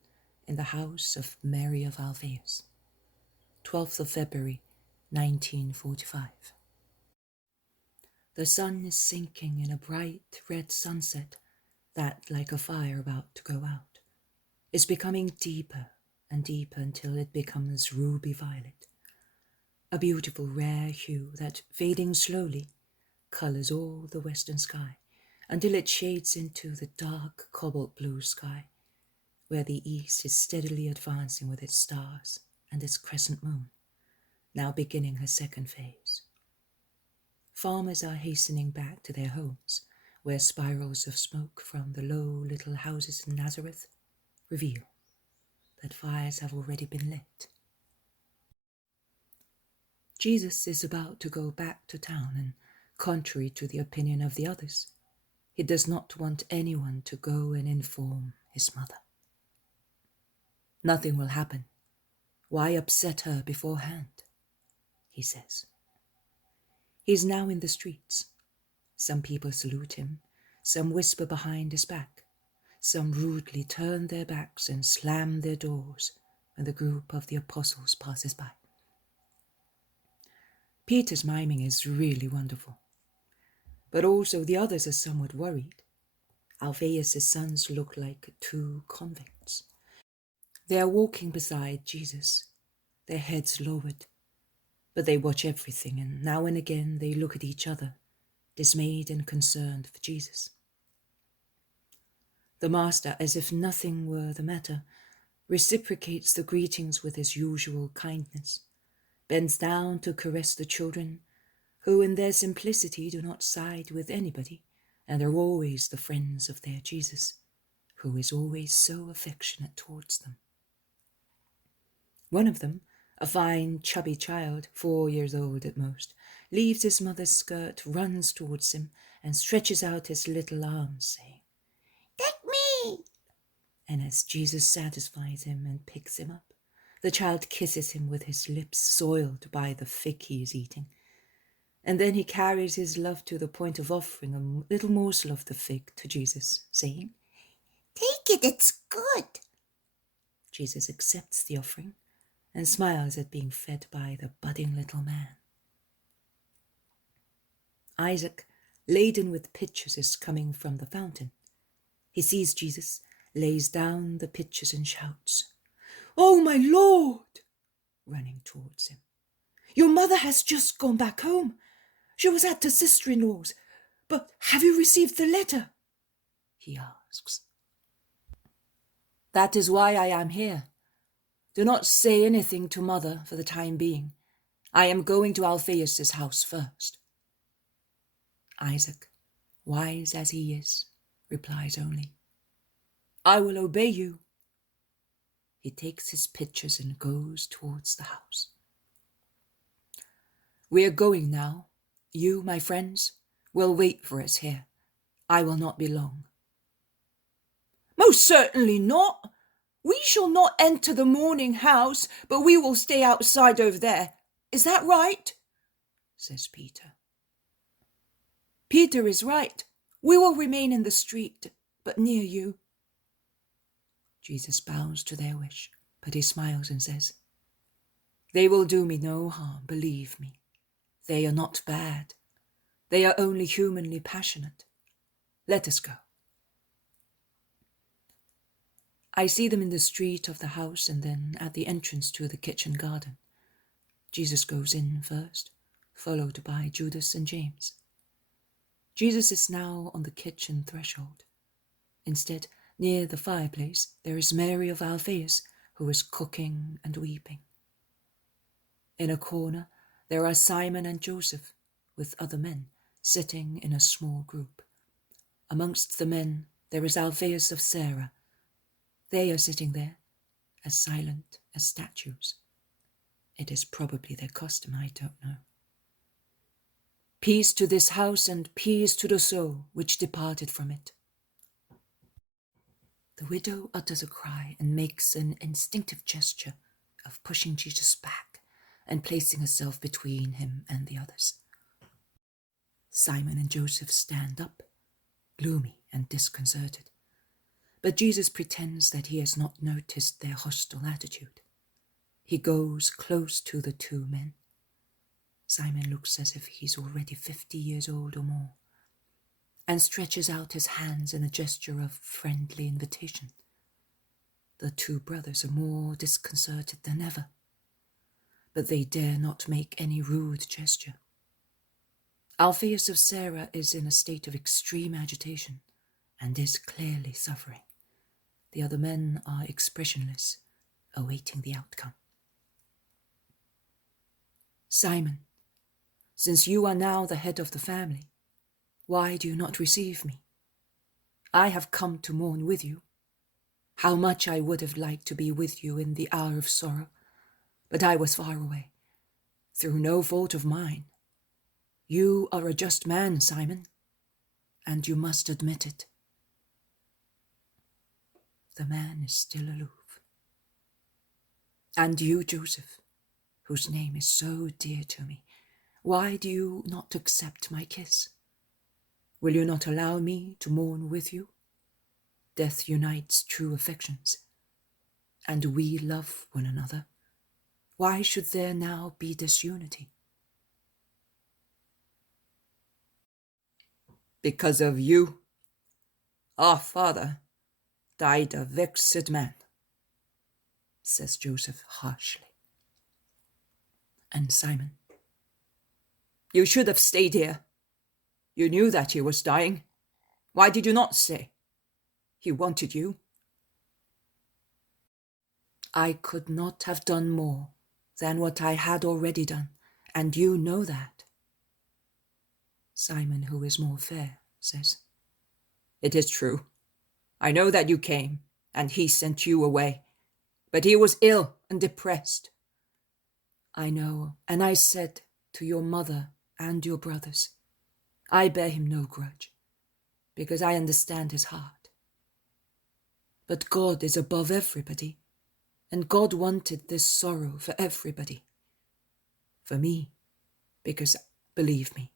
in the house of Mary of Alphaeus. 12th of February, 1945. The sun is sinking in a bright red sunset that, like a fire about to go out, is becoming deeper and deeper until it becomes ruby violet. A beautiful rare hue that, fading slowly, colours all the western sky until it shades into the dark cobalt blue sky, where the east is steadily advancing with its stars and its crescent moon, now beginning her second phase. Farmers are hastening back to their homes, where spirals of smoke from the low little houses in Nazareth reveal that fires have already been lit. Jesus is about to go back to town, and contrary to the opinion of the others, he does not want anyone to go and inform his mother. Nothing will happen. Why upset her beforehand? He says. He is now in the streets. Some people salute him, some whisper behind his back, some rudely turn their backs and slam their doors when the group of the apostles passes by. Peter's miming is really wonderful, but also the others are somewhat worried. Alphaeus' sons look like two convicts. They are walking beside Jesus, their heads lowered, but they watch everything, and now and again they look at each other, dismayed and concerned for Jesus. The master, as if nothing were the matter, reciprocates the greetings with his usual kindness, bends down to caress the children, who in their simplicity do not side with anybody, and are always the friends of their Jesus, who is always so affectionate towards them. One of them, a fine, chubby child, 4 years old at most, leaves his mother's skirt, runs towards him, and stretches out his little arms, saying, "Take me!" And as Jesus satisfies him and picks him up, the child kisses him with his lips soiled by the fig he is eating, and then he carries his love to the point of offering a little morsel of the fig to Jesus, saying, "Take it, it's good." Jesus accepts the offering and smiles at being fed by the budding little man. Isaac, laden with pitchers, is coming from the fountain. He sees Jesus, lays down the pitchers and shouts, "Oh, my Lord!" running towards him. "Your mother has just gone back home. She was at her sister-in-law's. But have you received the letter?" he asks. "That is why I am here. Do not say anything to mother for the time being. I am going to Alphaeus' house first." Isaac, wise as he is, replies only, "I will obey you." He takes his pitchers and goes towards the house. "We are going now. You, my friends, will wait for us here. I will not be long." "Most certainly not. We shall not enter the mourning house, but we will stay outside over there. Is that right?" says Peter. Peter is right. We will remain in the street, but near you. Jesus bows to their wish, but he smiles and says, They will do me no harm, believe me. They are not bad. They are only humanly passionate. Let us go. I see them in the street of the house and then at the entrance to the kitchen garden. Jesus goes in first, followed by Judas and James. Jesus is now on the kitchen threshold. Instead, near the fireplace, there is Mary of Alphaeus, who is cooking and weeping. In a corner, there are Simon and Joseph, with other men, sitting in a small group. Amongst the men, there is Alphaeus of Sarah. They are sitting there, as silent as statues. It is probably their custom, I don't know. Peace to this house and peace to the soul which departed from it. The widow utters a cry and makes an instinctive gesture of pushing Jesus back and placing herself between him and the others. Simon and Joseph stand up, gloomy and disconcerted. But Jesus pretends that he has not noticed their hostile attitude. He goes close to the two men. Simon looks as if he's already 50 years old or more, and stretches out his hands in a gesture of friendly invitation. The two brothers are more disconcerted than ever, but they dare not make any rude gesture. Alphaeus of Sarah is in a state of extreme agitation and is clearly suffering. The other men are expressionless, awaiting the outcome. Simon, since you are now the head of the family, why do you not receive me? I have come to mourn with you. How much I would have liked to be with you in the hour of sorrow, but I was far away, through no fault of mine. You are a just man, Simon, and you must admit it. The man is still aloof. And you, Joseph, whose name is so dear to me, why do you not accept my kiss? Will you not allow me to mourn with you? Death unites true affections, and we love one another. Why should there now be disunity? Because of you, our father died a vexed man, says Joseph harshly. And Simon, you should have stayed here. You knew that he was dying. Why did you not stay? He wanted you. I could not have done more than what I had already done, and you know that. Simon, who is more fair, says, It is true. I know that you came, and he sent you away. But he was ill and depressed. I know, and I said to your mother and your brothers, I bear him no grudge, because I understand his heart. But God is above everybody, and God wanted this sorrow for everybody. For me, because, believe me,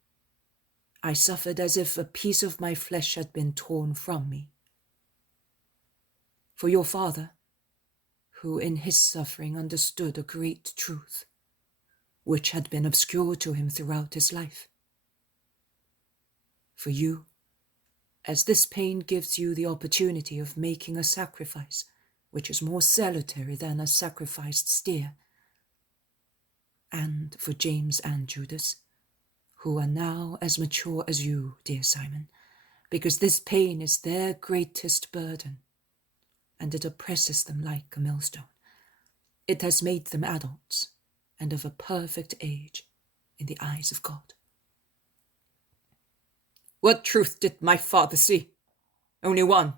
I suffered as if a piece of my flesh had been torn from me. For your father, who in his suffering understood a great truth, which had been obscure to him throughout his life. For you, as this pain gives you the opportunity of making a sacrifice which is more salutary than a sacrificed steer. And for James and Judas, who are now as mature as you, dear Simon, because this pain is their greatest burden, and it oppresses them like a millstone. It has made them adults, and of a perfect age in the eyes of God. What truth did my father see? Only one,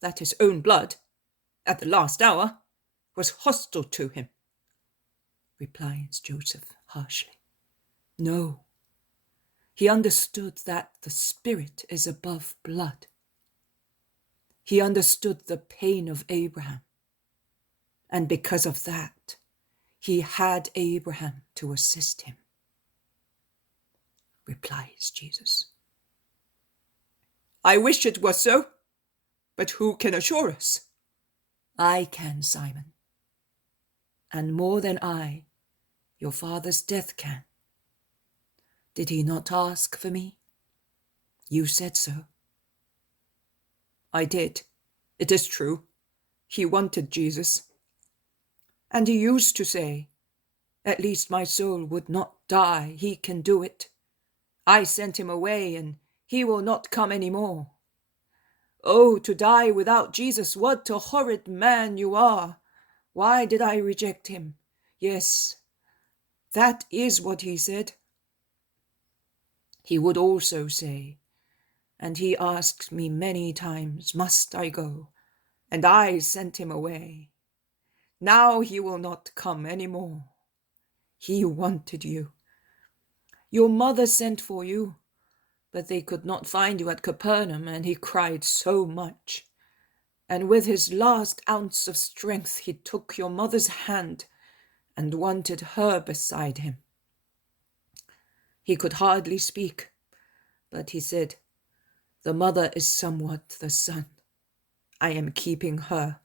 that his own blood, at the last hour, was hostile to him, replies Joseph harshly. No, he understood that the spirit is above blood. He understood the pain of Abraham, and because of that, he had Abraham to assist him, replies Jesus. I wish it was so, but who can assure us? I can, Simon. And more than I, your father's death can. Did he not ask for me? You said so. I did. It is true. He wanted Jesus. And he used to say, at least my soul would not die. He can do it. I sent him away, and he will not come any more. Oh, to die without Jesus, what a horrid man you are! Why did I reject him? Yes, that is what he said. He would also say, and he asked me many times, must I go? And I sent him away. Now he will not come any more. He wanted you. Your mother sent for you, but they could not find you at Capernaum, and he cried so much. And with his last ounce of strength he took your mother's hand and wanted her beside him. He could hardly speak, but he said, the mother is somewhat the son. I am keeping her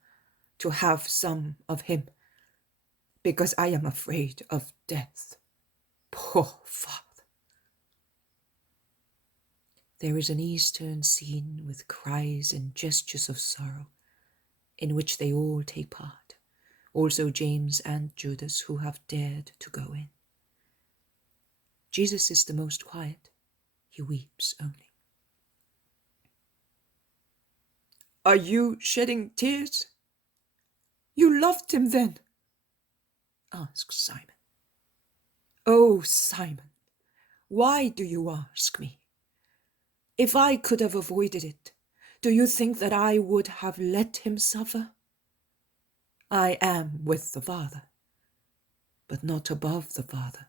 to have some of him, because I am afraid of death. Poor father. There is an Eastern scene with cries and gestures of sorrow, in which they all take part, also James and Judas, who have dared to go in. Jesus is the most quiet. He weeps only. Are you shedding tears? You loved him then? Asks Simon. Oh, Simon, why do you ask me? If I could have avoided it, do you think that I would have let him suffer? I am with the Father, but not above the Father.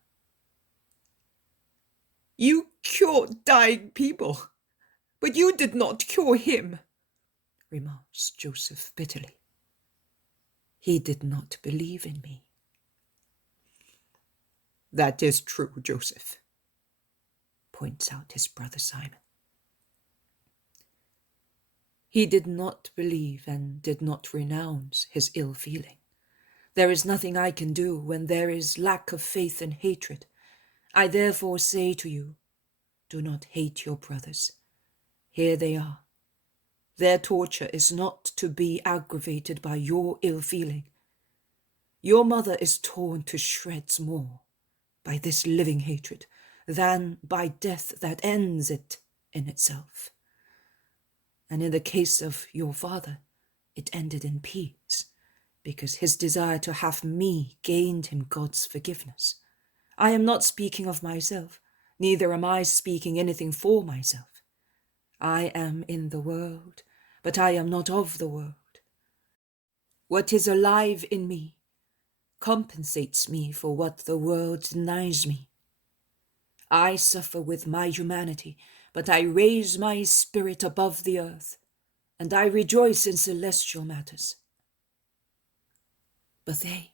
You cured dying people, but you did not cure him, remarks Joseph bitterly. He did not believe in me. That is true, Joseph, points out his brother Simon. He did not believe and did not renounce his ill feeling. There is nothing I can do when there is lack of faith and hatred. I therefore say to you, do not hate your brothers. Here they are. Their torture is not to be aggravated by your ill feeling. Your mother is torn to shreds more by this living hatred than by death that ends it in itself. And in the case of your father, it ended in peace, because his desire to have me gained him God's forgiveness. I am not speaking of myself, neither am I speaking anything for myself. I am in the world, but I am not of the world. What is alive in me compensates me for what the world denies me. I suffer with my humanity, but I raise my spirit above the earth, and I rejoice in celestial matters. But they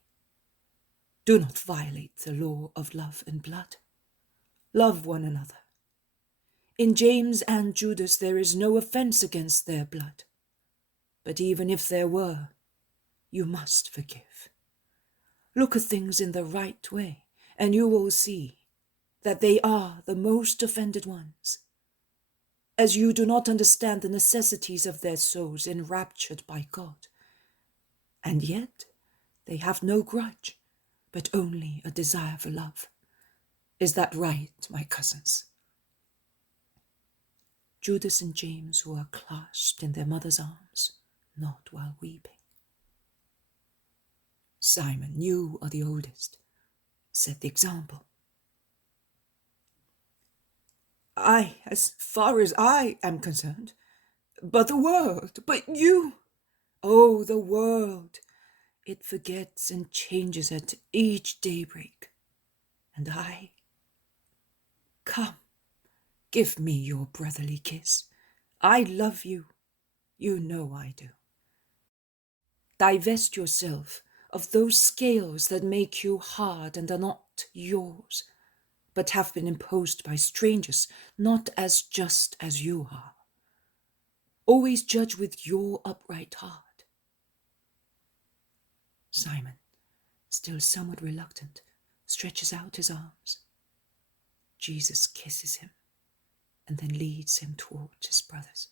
do not violate the law of love and blood. Love one another. In James and Judas there is no offense against their blood. But even if there were, you must forgive. Look at things in the right way, and you will see that they are the most offended ones. As you do not understand the necessities of their souls enraptured by God. And yet they have no grudge, but only a desire for love. Is that right, my cousins? Judas and James, who are clasped in their mother's arms, nod while weeping. Simon, you are the oldest. Set the example. I, as far as I am concerned. But the world, but you. Oh, the world. It forgets and changes at each daybreak. And I. Come, give me your brotherly kiss. I love you. You know I do. Divest yourself of those scales that make you hard and are not yours, but have been imposed by strangers, not as just as you are. Always judge with your upright heart. Simon, still somewhat reluctant, stretches out his arms. Jesus kisses him and then leads him towards his brothers.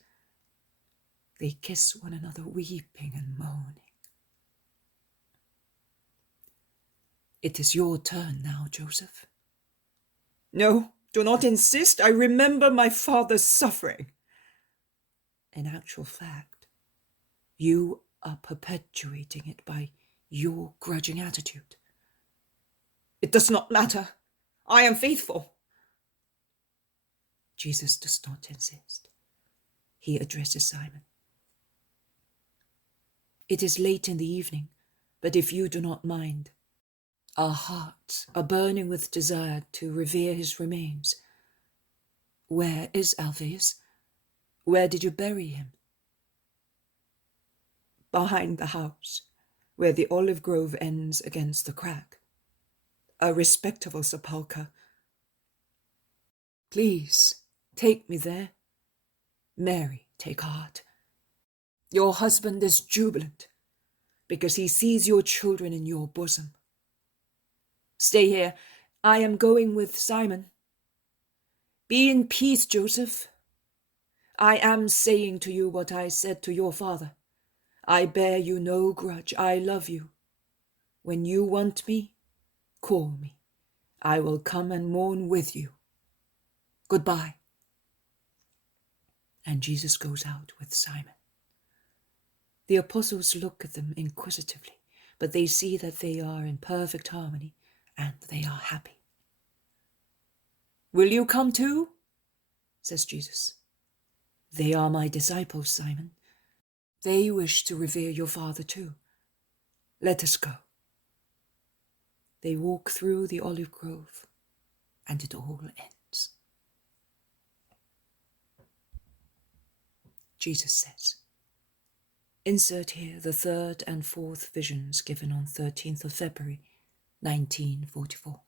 They kiss one another, weeping and moaning. It is your turn now, Joseph. No, do not insist. I remember my father's suffering. In actual fact, you are perpetuating it by your grudging attitude. It does not matter. I am faithful. Jesus does not insist. He addresses Simon. It is late in the evening, but if you do not mind, our hearts are burning with desire to revere his remains. Where is Alphaeus? Where did you bury him? Behind the house, where the olive grove ends against the crack. A respectable sepulchre. Please, take me there. Mary, take heart. Your husband is jubilant because he sees your children in your bosom. Stay here. I am going with Simon. Be in peace, Joseph. I am saying to you what I said to your father. I bear you no grudge. I love you. When you want me, call me. I will come and mourn with you. Goodbye. And Jesus goes out with Simon. The apostles look at them inquisitively, but they see that they are in perfect harmony and they are happy. Will you come too? Says Jesus. They are my disciples, Simon. They wish to revere your father too. Let us go. They walk through the olive grove, and it all ends. Jesus says, insert here the third and fourth visions given on 13th of February, 1944.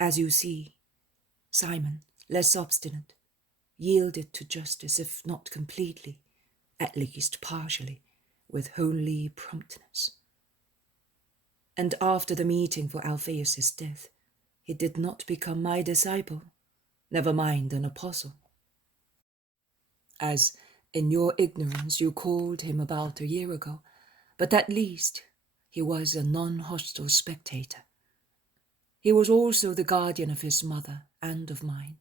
As you see, Simon, less obstinate, yielded to justice, if not completely, at least partially, with holy promptness. And after the meeting for Alphaeus' death, he did not become my disciple, never mind an apostle. As in your ignorance you called him about a year ago, but at least he was a non-hostile spectator. He was also the guardian of his mother and of mine,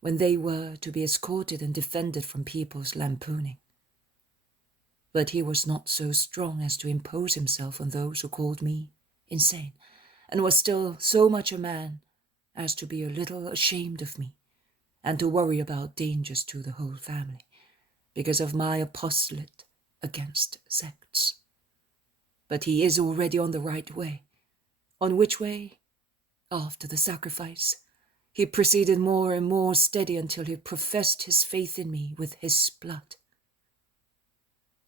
when they were to be escorted and defended from people's lampooning. But he was not so strong as to impose himself on those who called me insane, and was still so much a man as to be a little ashamed of me, and to worry about dangers to the whole family, because of my apostolate against sects. But he is already on the right way. On which way? After the sacrifice, he proceeded more and more steady until he professed his faith in me with his blood.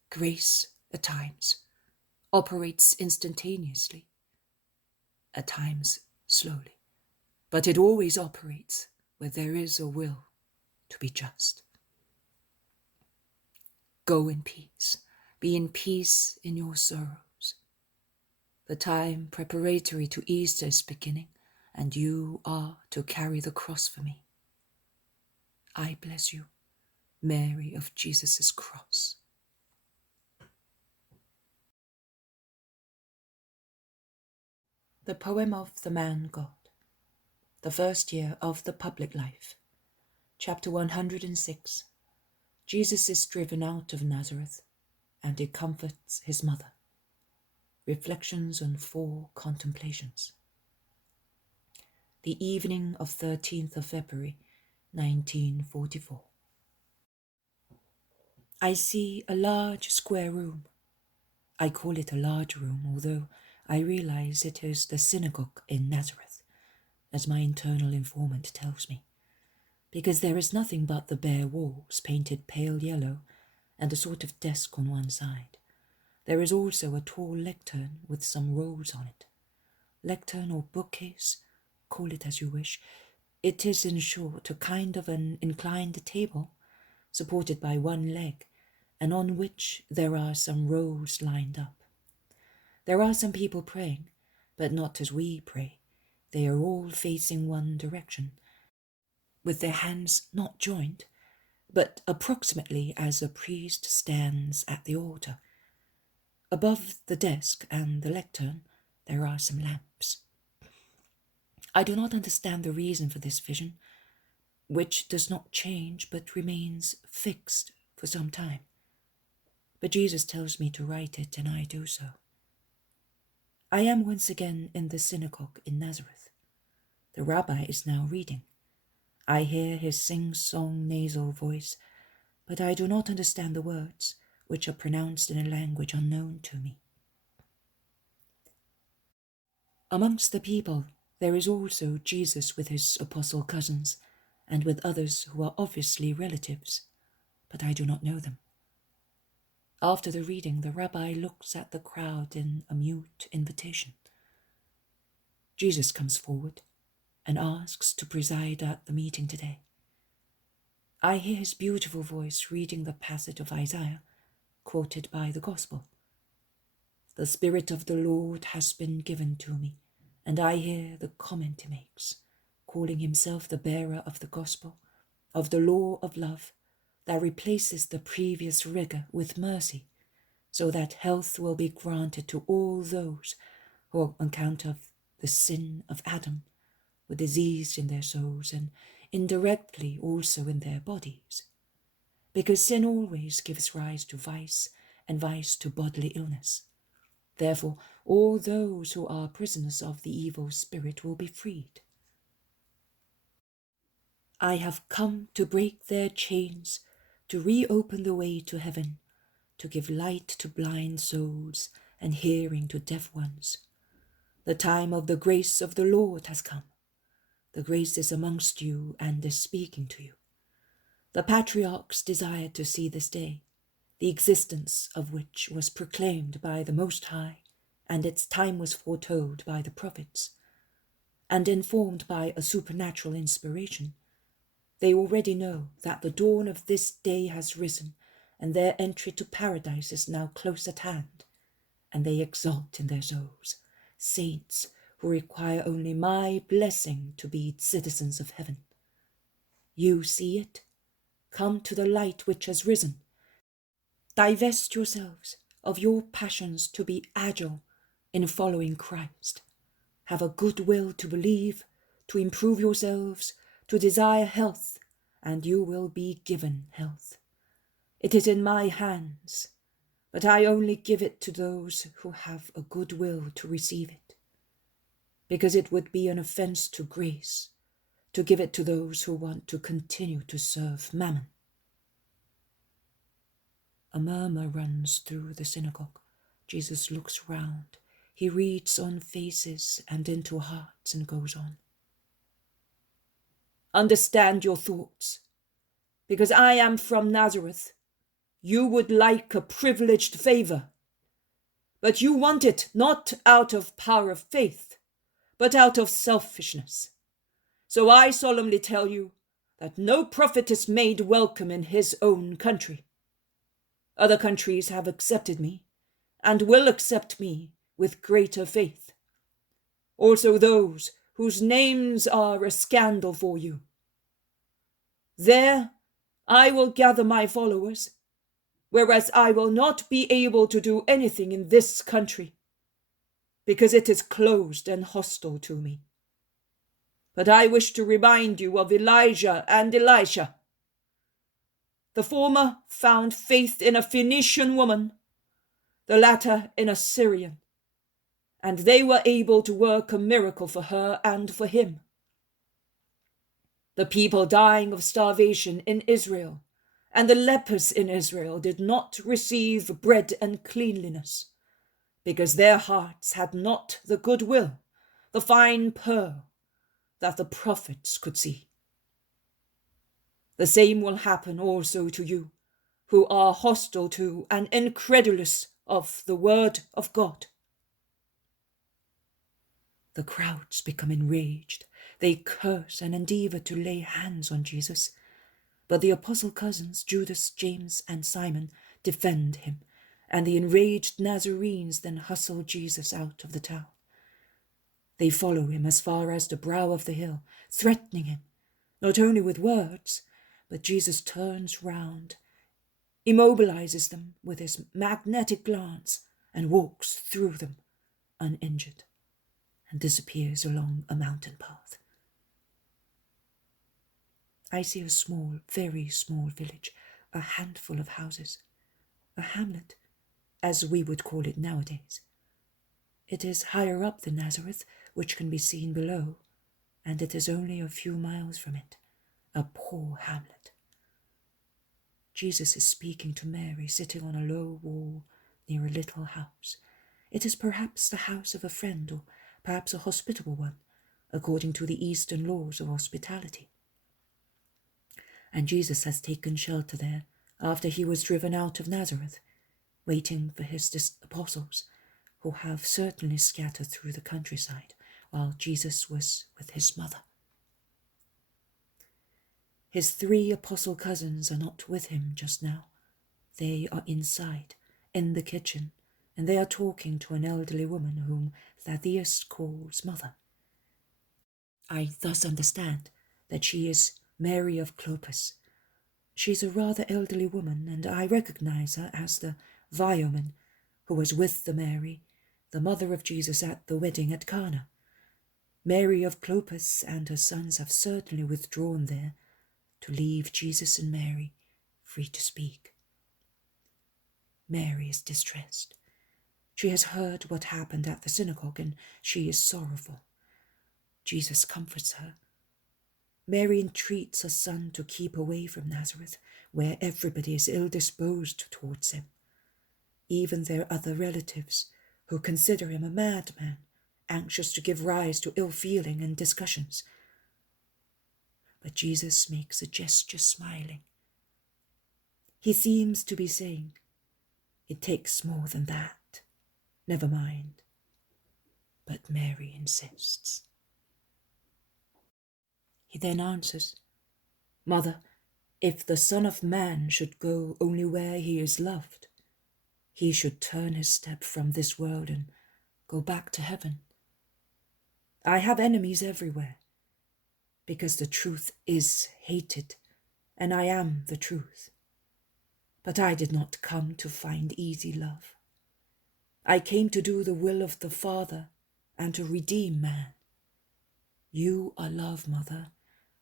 Grace, at times, operates instantaneously, at times slowly, but it always operates where there is a will to be just. Go in peace, be in peace in your sorrows. The time preparatory to Easter is beginning, and you are to carry the cross for me. I bless you, Mary of Jesus' cross. The poem of the man God, the first year of the public life. Chapter 106. Jesus is driven out of Nazareth, and he comforts his mother. Reflections on 4 contemplations. The evening of 13th of February, 1944. I see a large square room. I call it a large room, although I realize it is the synagogue in Nazareth, as my internal informant tells me, because there is nothing but the bare walls painted pale yellow and a sort of desk on one side. There is also a tall lectern with some rolls on it. Lectern or bookcase, call it as you wish. It is, in short, a kind of an inclined table, supported by one leg, and on which there are some rows lined up. There are some people praying, but not as we pray. They are all facing one direction, with their hands not joined, but approximately as a priest stands at the altar. Above the desk and the lectern, there are some lamps. I do not understand the reason for this vision, which does not change but remains fixed for some time. But Jesus tells me to write it, and I do so. I am once again in the synagogue in Nazareth. The rabbi is now reading. I hear his sing-song nasal voice, but I do not understand the words, which are pronounced in a language unknown to me. Amongst the people, there is also Jesus with his apostle cousins, and with others who are obviously relatives, but I do not know them. After the reading, the rabbi looks at the crowd in a mute invitation. Jesus comes forward and asks to preside at the meeting today. I hear his beautiful voice reading the passage of Isaiah, quoted by the Gospel. The Spirit of the Lord has been given to me, and I hear the comment he makes, calling himself the bearer of the Gospel, of the law of love, that replaces the previous rigor with mercy, so that health will be granted to all those who, on account of the sin of Adam, were diseased in their souls and indirectly also in their bodies. Because sin always gives rise to vice, and vice to bodily illness. Therefore, all those who are prisoners of the evil spirit will be freed. I have come to break their chains, to reopen the way to heaven, to give light to blind souls and hearing to deaf ones. The time of the grace of the Lord has come. The grace is amongst you and is speaking to you. The patriarchs desired to see this day, the existence of which was proclaimed by the Most High, and its time was foretold by the prophets, and informed by a supernatural inspiration. They already know that the dawn of this day has risen, and their entry to paradise is now close at hand, and they exult in their souls, saints who require only my blessing to be citizens of heaven. You see it? Come to the light which has risen. Divest yourselves of your passions to be agile in following Christ. Have a good will to believe, to improve yourselves, to desire health, and you will be given health. It is in my hands, but I only give it to those who have a good will to receive it, because it would be an offense to grace to give it to those who want to continue to serve Mammon. A murmur runs through the synagogue. Jesus looks round. He reads on faces and into hearts and goes on. Understand your thoughts. Because I am from Nazareth, you would like a privileged favor. But you want it not out of power of faith, but out of selfishness. So I solemnly tell you that no prophet is made welcome in his own country. Other countries have accepted me, and will accept me with greater faith. Also those whose names are a scandal for you. There I will gather my followers, whereas I will not be able to do anything in this country, because it is closed and hostile to me. But I wish to remind you of Elijah and Elisha. The former found faith in a Phoenician woman, the latter in a Syrian, and they were able to work a miracle for her and for him. The people dying of starvation in Israel and the lepers in Israel did not receive bread and cleanliness, because their hearts had not the goodwill, the fine pearl that the prophets could see. The same will happen also to you, who are hostile to and incredulous of the word of God. The crowds become enraged. They curse and endeavor to lay hands on Jesus. But the apostle cousins, Judas, James, and Simon, defend him, and the enraged Nazarenes then hustle Jesus out of the town. They follow him as far as the brow of the hill, threatening him, not only with words, but Jesus turns round, immobilizes them with his magnetic glance, and walks through them uninjured, and disappears along a mountain path. I see a small, very small village, a handful of houses, a hamlet, as we would call it nowadays. It is higher up than Nazareth, which can be seen below, and it is only a few miles from it, a poor hamlet. Jesus is speaking to Mary, sitting on a low wall near a little house. It is perhaps the house of a friend, or perhaps a hospitable one, according to the Eastern laws of hospitality. And Jesus has taken shelter there after he was driven out of Nazareth, waiting for his apostles, who have certainly scattered through the countryside while Jesus was with his mother. His 3 apostle cousins are not with him just now. They are inside, in the kitchen, and they are talking to an elderly woman whom Alphaeus calls mother. I thus understand that she is Mary of Clopas. She's a rather elderly woman, and I recognize her as the yeoman who was with the Mary, the mother of Jesus, at the wedding at Cana. Mary of Clopas and her sons have certainly withdrawn there to leave Jesus and Mary free to speak. Mary is distressed. She has heard what happened at the synagogue, and she is sorrowful. Jesus comforts her. Mary entreats her son to keep away from Nazareth, where everybody is ill-disposed towards him. Even their other relatives, who consider him a madman, anxious to give rise to ill-feeling and discussions. But Jesus makes a gesture, smiling. He seems to be saying, "It takes more than that. Never mind." But Mary insists. He then answers, "Mother, if the Son of Man should go only where he is loved, he should turn his step from this world and go back to heaven. I have enemies everywhere, because the truth is hated, and I am the truth. But I did not come to find easy love. I came to do the will of the Father and to redeem man. You are love, Mother,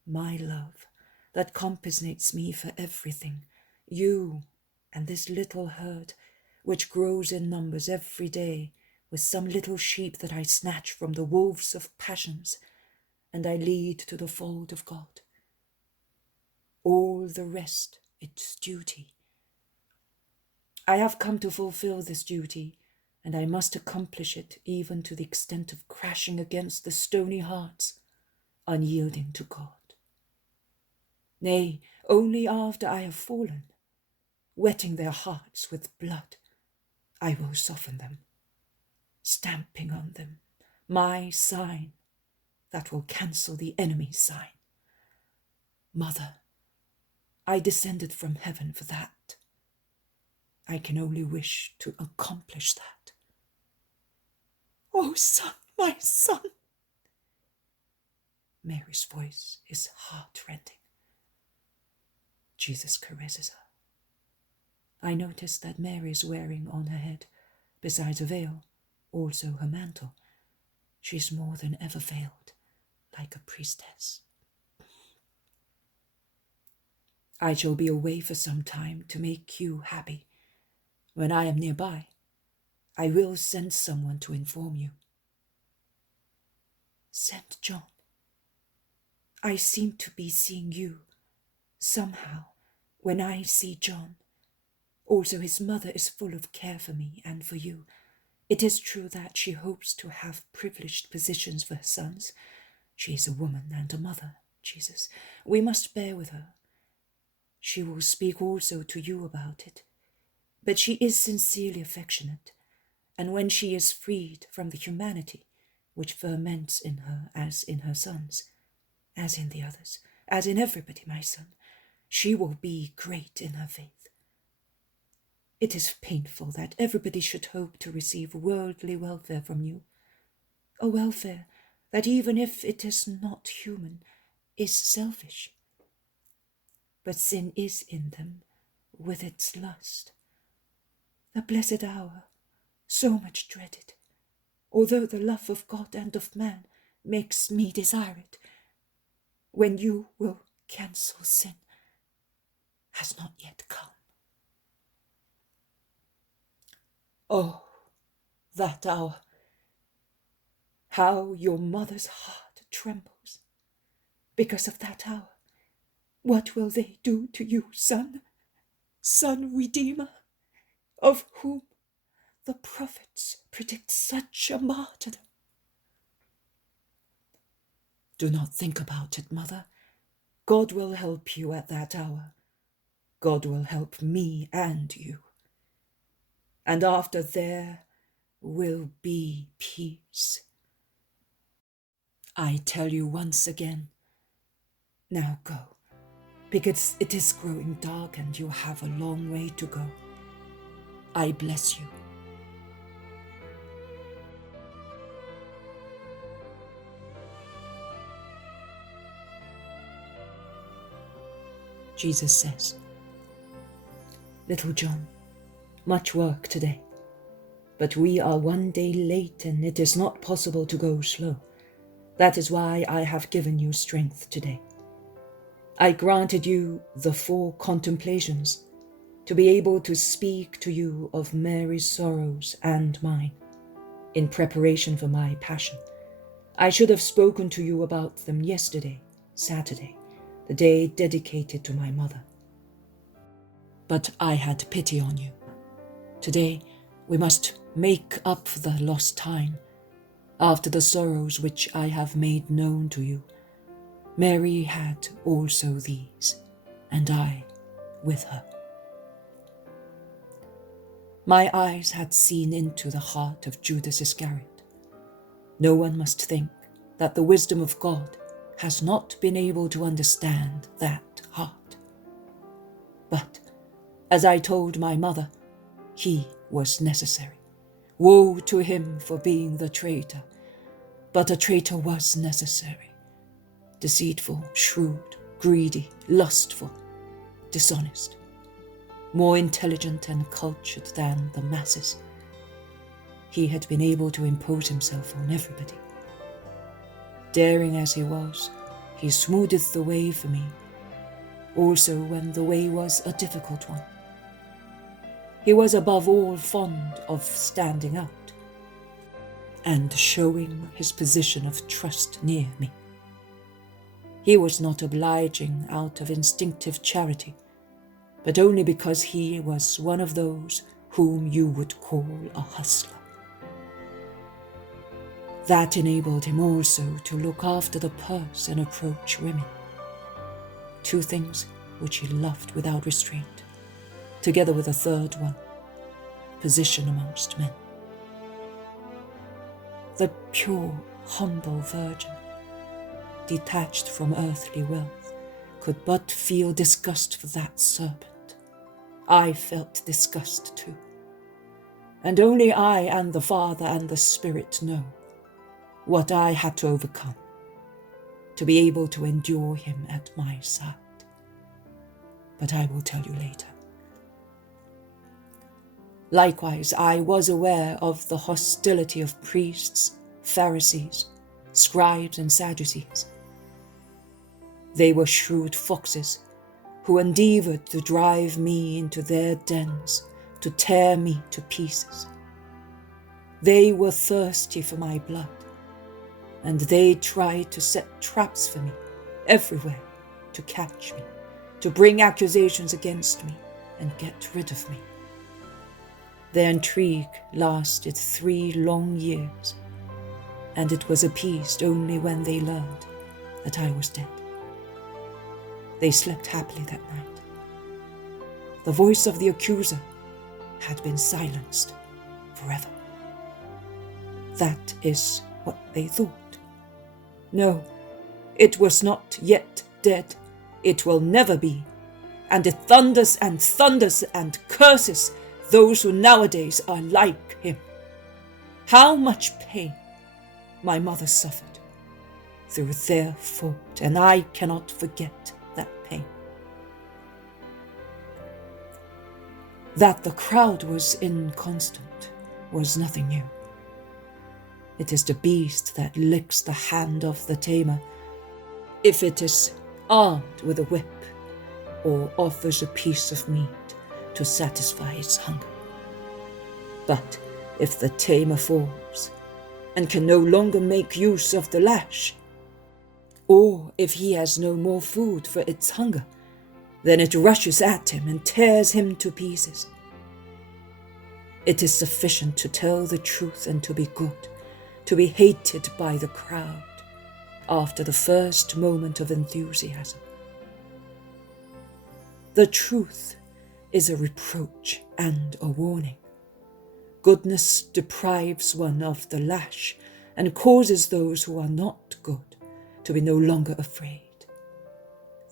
my love, that compensates me for everything. You and this little herd, which grows in numbers every day, with some little sheep that I snatch from the wolves of passions, and I lead to the fold of God. All the rest, it's duty. I have come to fulfill this duty, and I must accomplish it even to the extent of crashing against the stony hearts, unyielding to God. Nay, only after I have fallen, wetting their hearts with blood, I will soften them, stamping on them my sign that will cancel the enemy's sign. Mother, I descended from heaven for that. I can only wish to accomplish that." "Oh, son, my son!" Mary's voice is heart-rending. Jesus caresses her. I notice that Mary is wearing on her head, besides a veil, also her mantle. She is more than ever veiled, like a priestess. "I shall be away for some time to make you happy. When I am nearby, I will send someone to inform you." "Send John. I seem to be seeing you, somehow, when I see John. Also, his mother is full of care for me and for you. It is true that she hopes to have privileged positions for her sons. She is a woman and a mother, Jesus. We must bear with her. She will speak also to you about it. But she is sincerely affectionate, and when she is freed from the humanity which ferments in her as in her sons, as in the others, as in everybody, my son, she will be great in her faith. It is painful that everybody should hope to receive worldly welfare from you, a welfare that, even if it is not human, is selfish. But sin is in them with its lust. The blessed hour, so much dreaded, although the love of God and of man makes me desire it, when you will cancel sin, has not yet come. Oh, that hour! How your mother's heart trembles because of that hour. What will they do to you, son? Son Redeemer, of whom the prophets predict such a martyrdom? Do not think about it, mother. God will help you at that hour. God will help me and you. And after there will be peace. I tell you once again, now go, because it is growing dark and you have a long way to go. I bless you. Jesus says, Little John, much work today, but we are one day late and it is not possible to go slow. That is why I have given you strength today. I granted you the 4 contemplations to be able to speak to you of Mary's sorrows and mine in preparation for my passion. I should have spoken to you about them yesterday, Saturday, the day dedicated to my mother. But I had pity on you. Today we must make up the lost time after the sorrows which I have made known to you. Mary had also these, and I with her. My eyes had seen into the heart of Judas Iscariot. No one must think that the wisdom of God has not been able to understand that heart. But, as I told my mother, he was necessary. Woe to him for being the traitor, but a traitor was necessary. Deceitful, shrewd, greedy, lustful, dishonest, more intelligent and cultured than the masses. He had been able to impose himself on everybody. Daring as he was, he smootheth the way for me, also when the way was a difficult one. He was above all fond of standing out and showing his position of trust near me. He was not obliging out of instinctive charity, but only because he was one of those whom you would call a hustler. That enabled him also to look after the purse and approach women, 2 things which he loved without restraint, together with a third one, position amongst men. The pure, humble virgin, detached from earthly wealth, could but feel disgust for that serpent. I felt disgust too, and only I and the Father and the Spirit know what I had to overcome to be able to endure him at my side. But I will tell you later. Likewise, I was aware of the hostility of priests, Pharisees, scribes, and Sadducees. They were shrewd foxes who endeavored to drive me into their dens, to tear me to pieces. They were thirsty for my blood, and they tried to set traps for me everywhere to catch me, to bring accusations against me and get rid of me. Their intrigue lasted 3 long years, and it was appeased only when they learned that I was dead. They slept happily that night. The voice of the accuser had been silenced forever. That is what they thought. No, it was not yet dead. It will never be, and it thunders and curses those who nowadays are like him. How much pain my mother suffered through their fault, and I cannot forget that pain. That the crowd was inconstant was nothing new. It is the beast that licks the hand of the tamer if it is armed with a whip or offers a piece of meat to satisfy its hunger. But if the tamer falls and can no longer make use of the lash, or if he has no more food for its hunger, then it rushes at him and tears him to pieces. It is sufficient to tell the truth and to be good, to be hated by the crowd after the first moment of enthusiasm. The truth is a reproach and a warning. Goodness deprives one of the lash and causes those who are not good to be no longer afraid.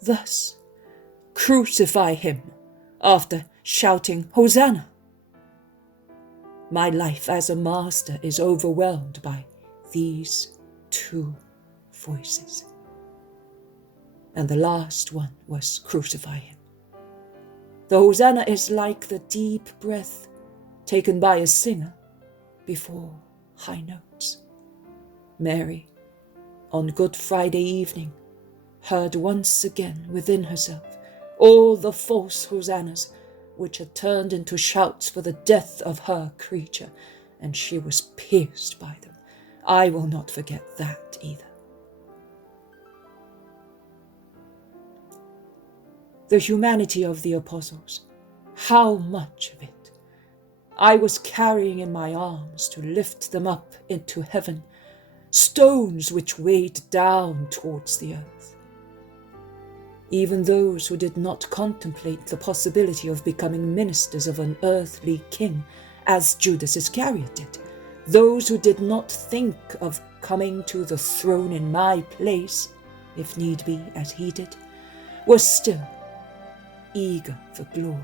Thus, crucify him after shouting, Hosanna! My life as a master is overwhelmed by these two voices. And the last one was crucify him. The Hosanna is like the deep breath taken by a singer before high notes. Mary, on Good Friday evening, heard once again within herself all the false hosannas which had turned into shouts for the death of her creature, and she was pierced by them. I will not forget that either. The humanity of the apostles, how much of it I was carrying in my arms to lift them up into heaven, stones which weighed down towards the earth. Even those who did not contemplate the possibility of becoming ministers of an earthly king, as Judas Iscariot did, those who did not think of coming to the throne in my place, if need be, as he did, were still eager for glory.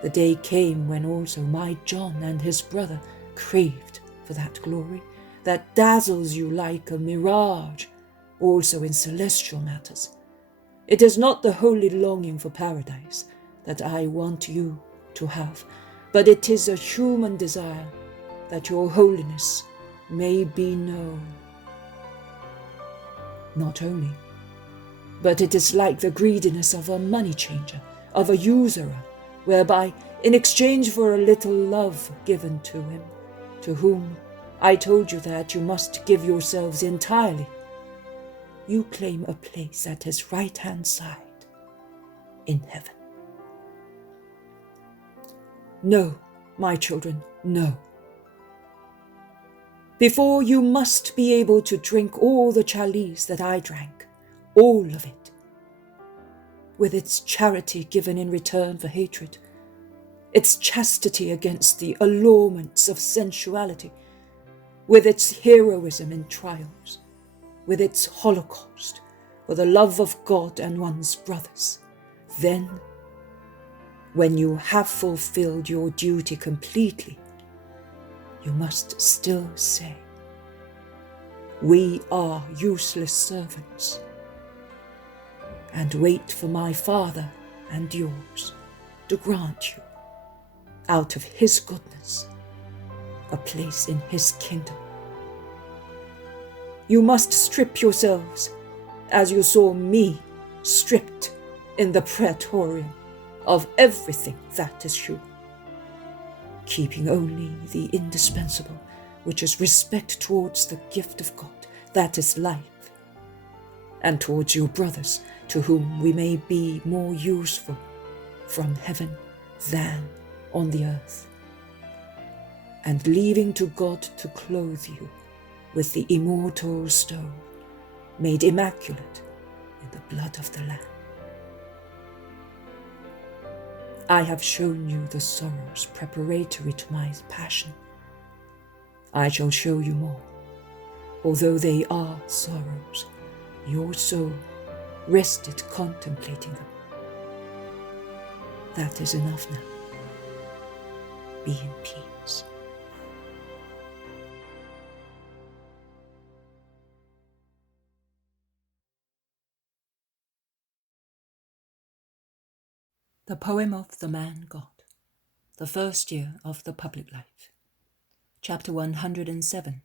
The day came when also my John and his brother craved for that glory that dazzles you like a mirage, also in celestial matters. It is not the holy longing for paradise that I want you to have, but it is a human desire that your holiness may be known. Not only, but it is like the greediness of a money changer, of a usurer, whereby, in exchange for a little love given to him, to whom I told you that you must give yourselves entirely, you claim a place at his right-hand side in heaven. No, my children, no. Before you must be able to drink all the chalice that I drank, all of it, with its charity given in return for hatred, its chastity against the allurements of sensuality, with its heroism in trials, with its holocaust for the love of God and one's brothers. Then, when you have fulfilled your duty completely, you must still say, we are useless servants, and wait for my Father and yours to grant you, out of his goodness, a place in his kingdom. You must strip yourselves as you saw me stripped in the praetorium of everything that is human, keeping only the indispensable, which is respect towards the gift of God, that is life, and towards your brothers, to whom we may be more useful from heaven than on the earth, and leaving to God to clothe you with the immortal stone, made immaculate in the blood of the Lamb. I have shown you the sorrows preparatory to my passion. I shall show you more. Although they are sorrows, your soul rested contemplating them, That is enough now. Be in peace. The Poem of the Man God, the first year of the public life. Chapter 107.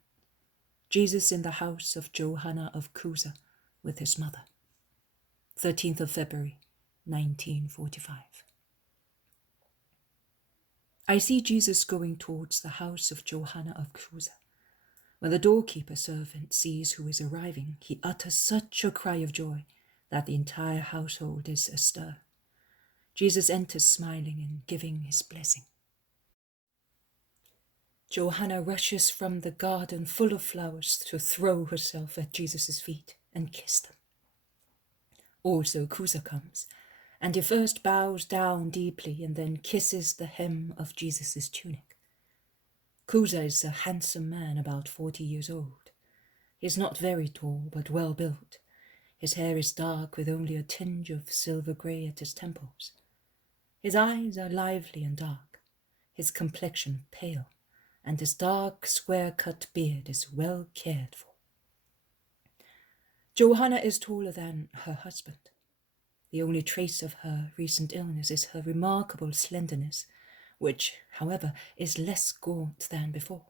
Jesus in the house of Johanna of Chuza with his mother. 13th of February, 1945. I see Jesus going towards the house of Johanna of Chuza. When the doorkeeper servant sees who is arriving, he utters such a cry of joy that the entire household is astir. Jesus enters smiling and giving his blessing. Johanna rushes from the garden full of flowers to throw herself at Jesus' feet and kiss them. Also Chuza comes, and he first bows down deeply and then kisses the hem of Jesus' tunic. Chuza is a handsome man about 40 years old. He is not very tall, but well built. His hair is dark with only a tinge of silver grey at his temples. His eyes are lively and dark, his complexion pale, and his dark, square-cut beard is well cared for. Johanna is taller than her husband. The only trace of her recent illness is her remarkable slenderness, which, however, is less gaunt than before.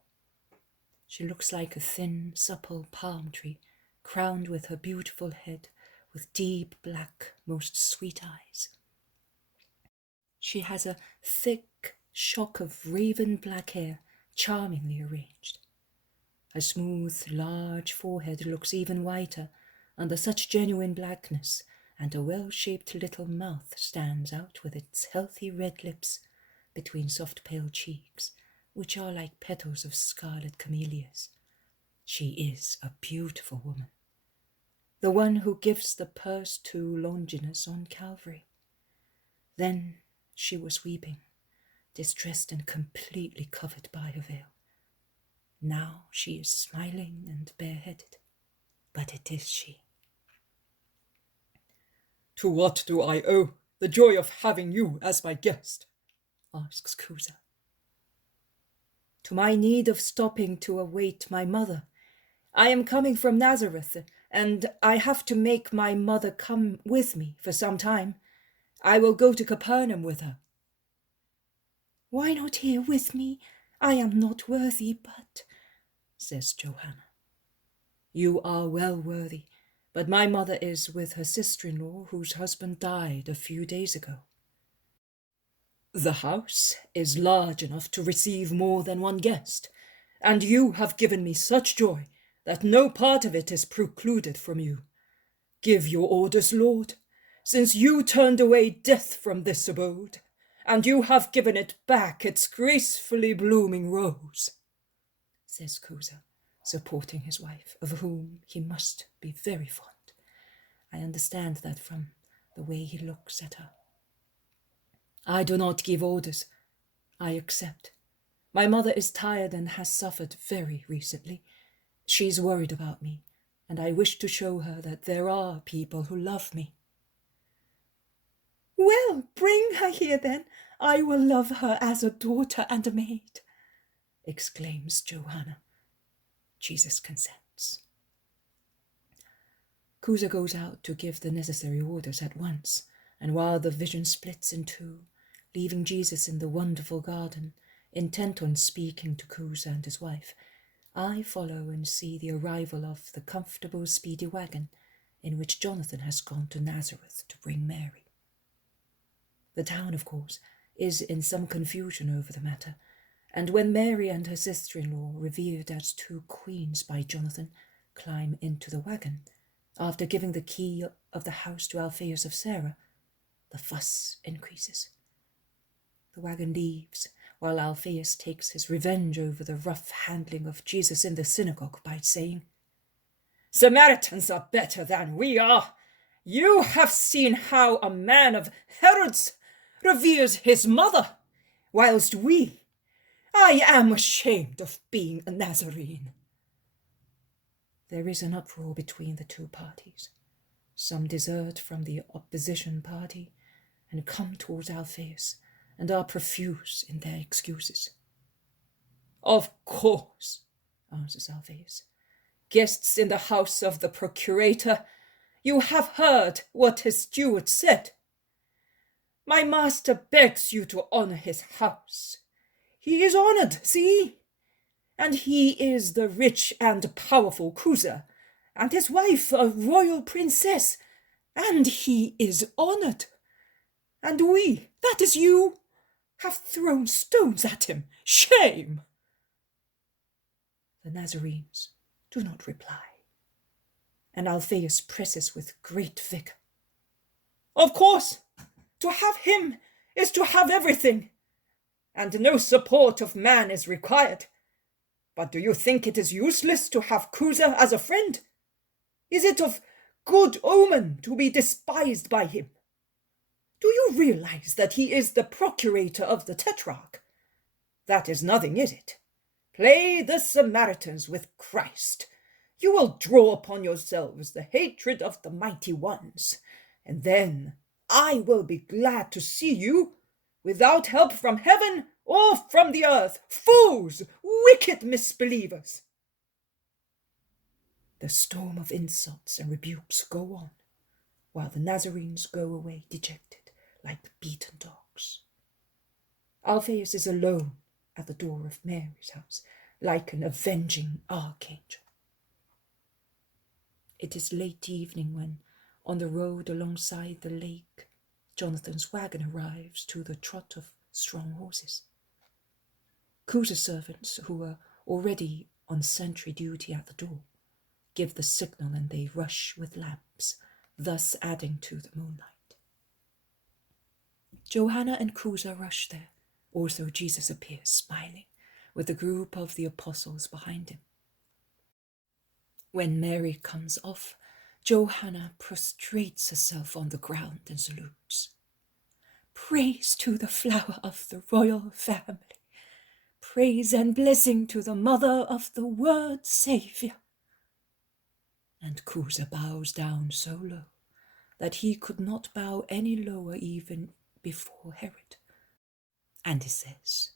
She looks like a thin, supple palm tree, crowned with her beautiful head, with deep black, most sweet eyes. She has a thick shock of raven black hair, charmingly arranged. Her smooth, large forehead looks even whiter under such genuine blackness, and a well-shaped little mouth stands out with its healthy red lips between soft pale cheeks, which are like petals of scarlet camellias. She is a beautiful woman, the one who gives the purse to Longinus on Calvary. Then she was weeping, distressed and completely covered by her veil. Now she is smiling and bareheaded, but it is she. To what do I owe the joy of having you as my guest? Asks Chuza. To my need of stopping to await my mother. I am coming from Nazareth, and I have to make my mother come with me for some time. I will go to Capernaum with her. Why not here with me? I am not worthy, but, says Johanna. You are well worthy, but my mother is with her sister-in-law, whose husband died a few days ago. The house is large enough to receive more than one guest, and you have given me such joy that no part of it is precluded from you. Give your orders, Lord, since you turned away death from this abode, and you have given it back its gracefully blooming rose, says Chuza, supporting his wife, of whom he must be very fond. I understand that from the way he looks at her. I do not give orders. I accept. My mother is tired and has suffered very recently. She's worried about me, and I wish to show her that there are people who love me. Well, bring her here then. I will love her as a daughter and a maid, exclaims Johanna. Jesus consents. Chuza goes out to give the necessary orders at once, and while the vision splits in two, leaving Jesus in the wonderful garden, intent on speaking to Chuza and his wife, I follow and see the arrival of the comfortable, speedy wagon in which Jonathan has gone to Nazareth to bring Mary. The town, of course, is in some confusion over the matter, and when Mary and her sister-in-law, revered as two queens by Jonathan, climb into the wagon, after giving the key of the house to Alphaeus of Sarah, the fuss increases. The wagon leaves, while Alphaeus takes his revenge over the rough handling of Jesus in the synagogue by saying, "Samaritans are better than we are. You have seen how a man of Herod's reveres his mother, whilst I am ashamed of being a Nazarene." There is an uproar between the two parties. Some desert from the opposition party, and come towards Alphaeus, and are profuse in their excuses. "Of course," answers Alphaeus, "guests in the house of the procurator, you have heard what his steward said. My master begs you to honor his house. He is honored, see? And he is the rich and powerful Chuza, and his wife a royal princess, and he is honored. And we, that is you, have thrown stones at him. Shame!" The Nazarenes do not reply, and Alphaeus presses with great vigor. "Of course, to have him is to have everything, and no support of man is required. But do you think it is useless to have Chuza as a friend? Is it of good omen to be despised by him? Do you realize that he is the procurator of the Tetrarch? That is nothing, is it? Play the Samaritans with Christ. You will draw upon yourselves the hatred of the mighty ones, and then I will be glad to see you, without help from heaven or from the earth. Fools, wicked misbelievers!" The storm of insults and rebukes go on, while the Nazarenes go away dejected, like beaten dogs. Alphaeus is alone at the door of Mary's house, like an avenging archangel. It is late evening when, on the road alongside the lake, Jonathan's wagon arrives to the trot of strong horses. Chuza's servants, who are already on sentry duty at the door, give the signal, and they rush with lamps, thus adding to the moonlight. Johanna and Chuza rush there. Also Jesus appears, smiling, with a group of the apostles behind him. When Mary comes off, Johanna prostrates herself on the ground and salutes. "Praise to the flower of the royal family. Praise and blessing to the mother of the Word Saviour." And Chuza bows down so low that he could not bow any lower even before Herod. And he says,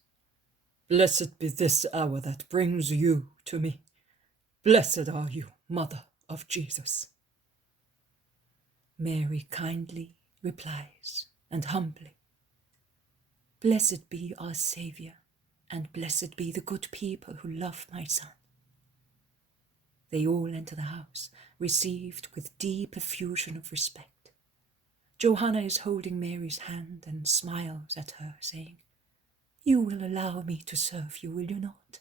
"Blessed be this hour that brings you to me. Blessed are you, Mother of Jesus." Mary kindly replies, and humbly, "Blessed be our Saviour, and blessed be the good people who love my Son." They all enter the house, received with deep effusion of respect. Johanna is holding Mary's hand and smiles at her, saying, "You will allow me to serve you, will you not?"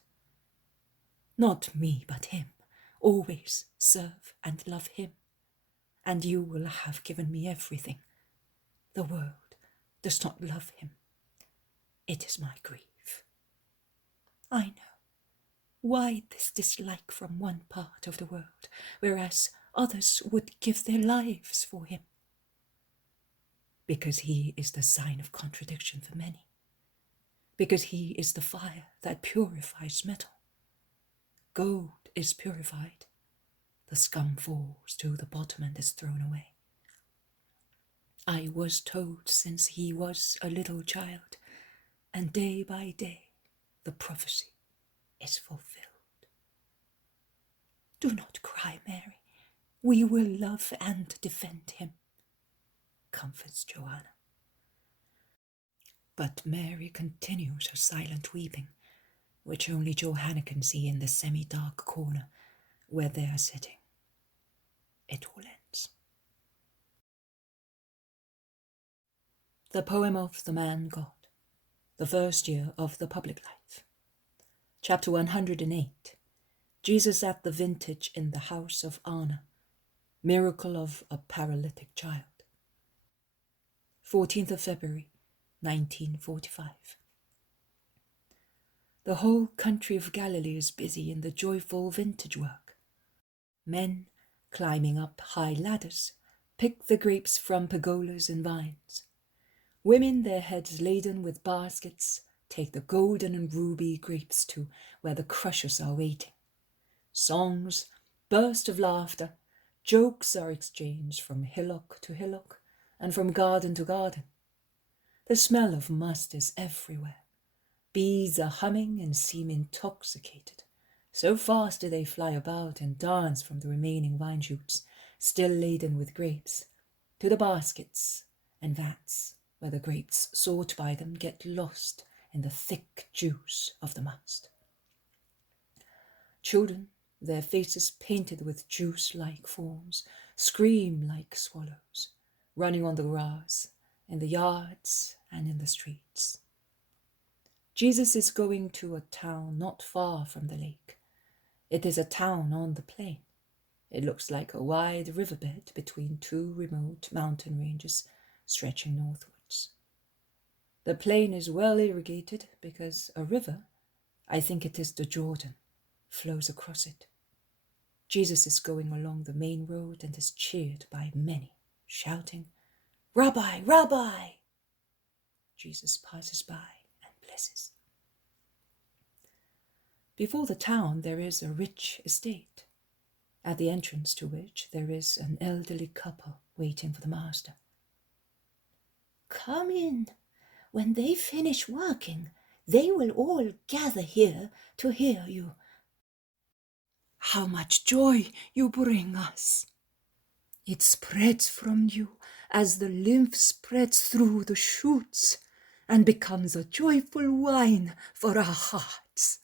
"Not me, but him. Always serve and love him. And you will have given me everything. The world does not love him. It is my grief." "I know. Why this dislike from one part of the world, whereas others would give their lives for him?" "Because he is the sign of contradiction for many. Because he is the fire that purifies metal. Gold is purified. The scum falls to the bottom and is thrown away. I was told since he was a little child, and day by day the prophecy is fulfilled." "Do not cry, Mary. We will love and defend him," comforts Johanna. But Mary continues her silent weeping, which only Johanna can see in the semi-dark corner where they are sitting. It all ends. The poem of the Man God, the first year of the public life. Chapter 108. Jesus at the vintage in the house of Anna. Miracle of a paralytic child. 14th of February, 1945. The whole country of Galilee is busy in the joyful vintage work. Men, climbing up high ladders, pick the grapes from pergolas and vines. Women, their heads laden with baskets, take the golden and ruby grapes to where the crushers are waiting. Songs, bursts of laughter, jokes are exchanged from hillock to hillock and from garden to garden. The smell of must is everywhere. Bees are humming and seem intoxicated. So fast do they fly about and dance from the remaining vine shoots, still laden with grapes, to the baskets and vats, where the grapes sought by them get lost in the thick juice of the must. Children, their faces painted with juice-like forms, scream like swallows, running on the grass, in the yards and in the streets. Jesus is going to a town not far from the lake. It is a town on the plain. It looks like a wide riverbed between two remote mountain ranges stretching northwards. The plain is well irrigated because a river, I think it is the Jordan, flows across it. Jesus is going along the main road and is cheered by many, shouting, "Rabbi, Rabbi!" Jesus passes by and blesses. Before the town there is a rich estate, at the entrance to which there is an elderly couple waiting for the master. "Come in. When they finish working, they will all gather here to hear you." "How much joy you bring us! It spreads from you as the lymph spreads through the shoots and becomes a joyful wine for our hearts."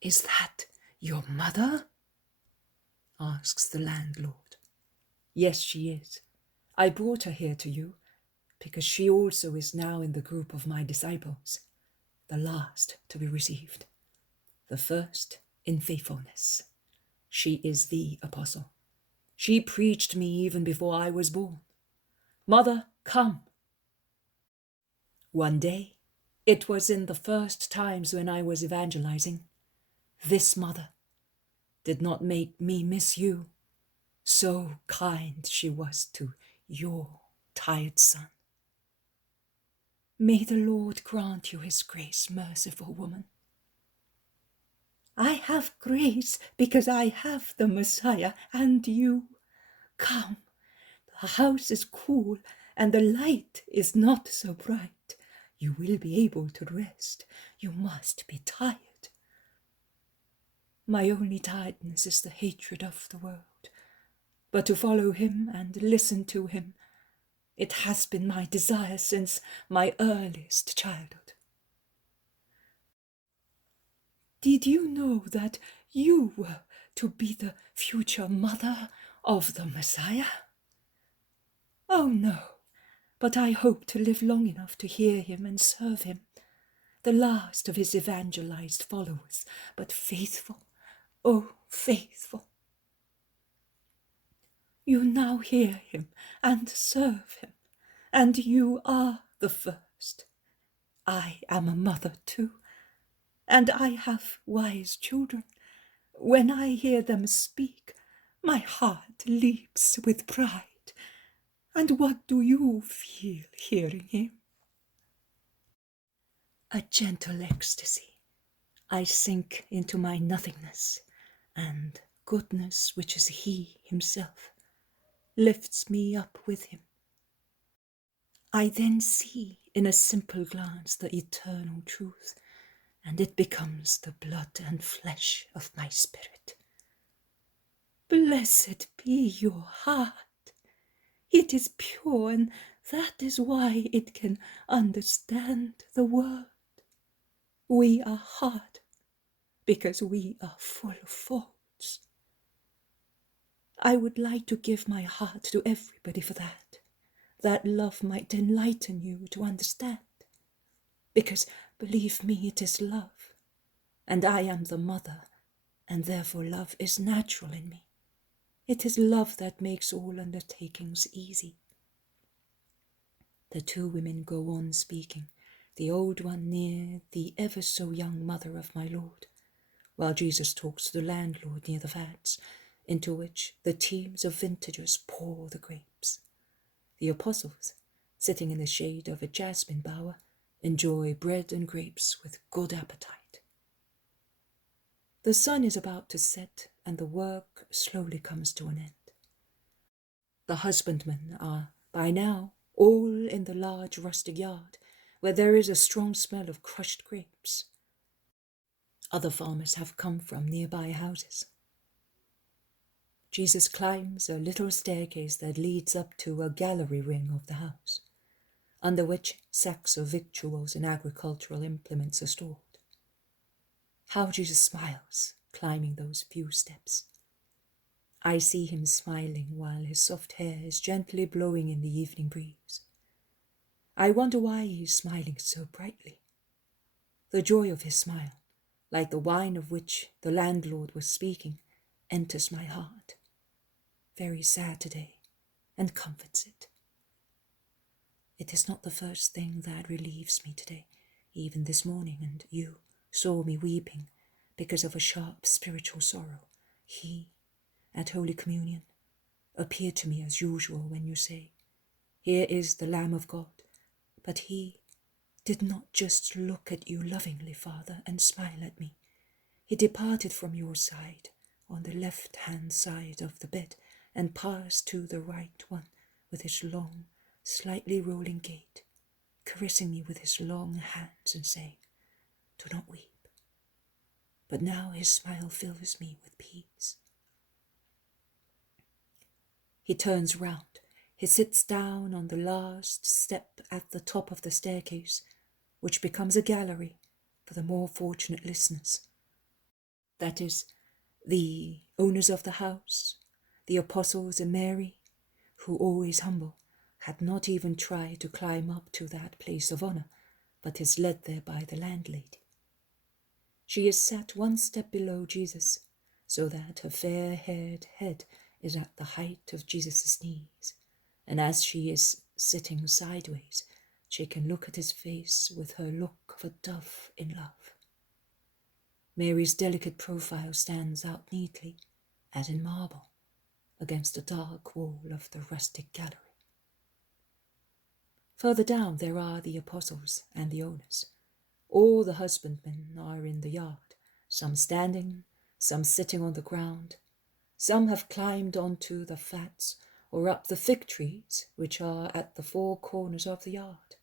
"Is that your mother?" asks the landlord. "Yes, she is. I brought her here to you because she also is now in the group of my disciples, the last to be received, the first in faithfulness. She is the apostle. She preached me even before I was born. Mother, come." One day, it was in the first times when I was evangelizing, this mother did not make me miss you. So kind she was to your tired son. May the Lord grant you his grace, merciful woman. "I have grace because I have the Messiah and you. Come, the house is cool and the light is not so bright. You will be able to rest. You must be tired." My only tiredness is the hatred of the world, but to follow him and listen to him, it has been my desire since my earliest childhood. Did you know that you were to be the future mother of the Messiah? Oh no, but I hope to live long enough to hear him and serve him, the last of his evangelized followers, but faithful, oh faithful. You now hear him and serve him, and you are the first. I am a mother too, and I have wise children. When I hear them speak, my heart leaps with pride. And what do you feel hearing him? A gentle ecstasy. I sink into my nothingness, and goodness, which is he himself, lifts me up with him. I then see in a simple glance the eternal truth, and it becomes the blood and flesh of my spirit. Blessed be your heart. It is pure, and that is why it can understand the world. We are hard because we are full of faults. I would like to give my heart to everybody for that love might enlighten you to understand. Because, believe me, it is love, and I am the mother, and therefore love is natural in me. It is love that makes all undertakings easy. The two women go on speaking, the old one near the ever so young mother of my Lord, while Jesus talks to the landlord near the vats, into which the teams of vintagers pour the grapes. The apostles, sitting in the shade of a jasmine bower, enjoy bread and grapes with good appetite. The sun is about to set, and the work slowly comes to an end. The husbandmen are, by now, all in the large rustic yard, where there is a strong smell of crushed grapes. Other farmers have come from nearby houses. Jesus climbs a little staircase that leads up to a gallery ring of the house, under which sacks of victuals and agricultural implements are stored. How Jesus smiles, climbing those few steps. I see him smiling while his soft hair is gently blowing in the evening breeze. I wonder why he is smiling so brightly. The joy of his smile, like the wine of which the landlord was speaking, enters my heart. Very sad today, and comforts it. It is not the first thing that relieves me today, even this morning, and you saw me weeping because of a sharp spiritual sorrow. He, at Holy Communion, appeared to me as usual when you say, "Here is the Lamb of God," but he did not just look at you lovingly, Father, and smile at me. He departed from your side on the left-hand side of the bed and passed to the right one with his long, slightly rolling gait, caressing me with his long hands and saying, "Do not weep." But now his smile fills me with peace. He turns round. He sits down on the last step at the top of the staircase, which becomes a gallery for the more fortunate listeners. That is, the owners of the house, the apostles and Mary, who, always humble, had not even tried to climb up to that place of honor, but is led there by the landlady. She is sat one step below Jesus, so that her fair-haired head is at the height of Jesus' knees, and as she is sitting sideways, she can look at his face with her look of a dove in love. Mary's delicate profile stands out neatly, as in marble, against the dark wall of the rustic gallery. Further down there are the apostles and the owners. All the husbandmen are in the yard, some standing, some sitting on the ground. Some have climbed onto the flats or up the fig trees which are at the four corners of the yard.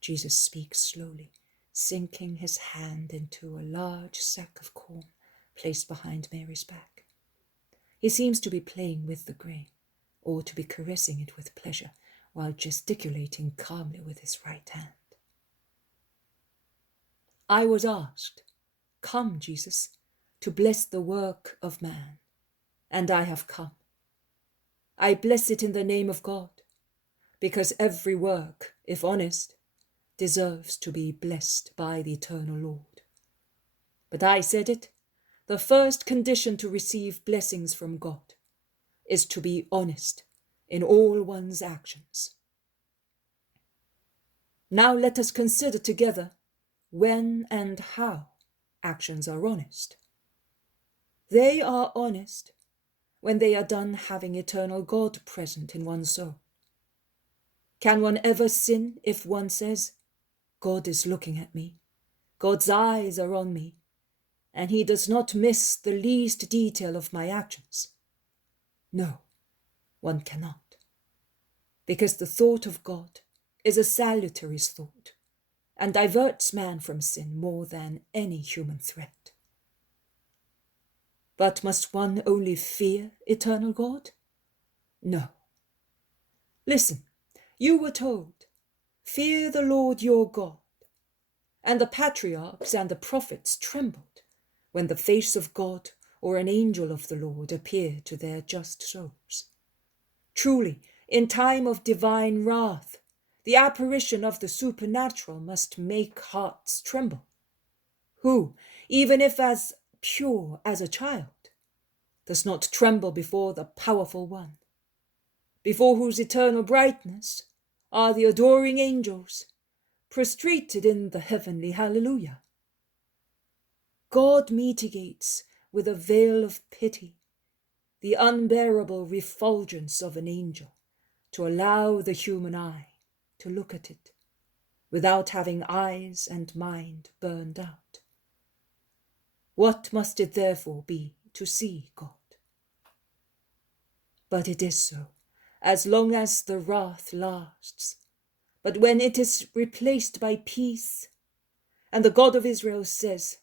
Jesus speaks slowly, sinking his hand into a large sack of corn placed behind Mary's back. He seems to be playing with the grain, or to be caressing it with pleasure, while gesticulating calmly with his right hand. I was asked, "Come, Jesus, to bless the work of man," and I have come. I bless it in the name of God, because every work, if honest, deserves to be blessed by the eternal Lord. But I said it, the first condition to receive blessings from God is to be honest in all one's actions. Now let us consider together when and how actions are honest. They are honest when they are done having eternal God present in one's soul. Can one ever sin if one says, "God is looking at me, God's eyes are on me, and he does not miss the least detail of my actions"? No, one cannot, because the thought of God is a salutary thought and diverts man from sin more than any human threat. But must one only fear eternal God? No. Listen, you were told, "Fear the Lord your God," and the patriarchs and the prophets trembled when the face of God or an angel of the Lord appeared to their just souls. Truly, in time of divine wrath, the apparition of the supernatural must make hearts tremble. Who, even if as pure as a child, does not tremble before the powerful one, before whose eternal brightness are the adoring angels, prostrated in the heavenly hallelujah? God mitigates with a veil of pity the unbearable refulgence of an angel to allow the human eye to look at it without having eyes and mind burned out. What must it therefore be to see God? But it is so, as long as the wrath lasts. But when it is replaced by peace, and the God of Israel says,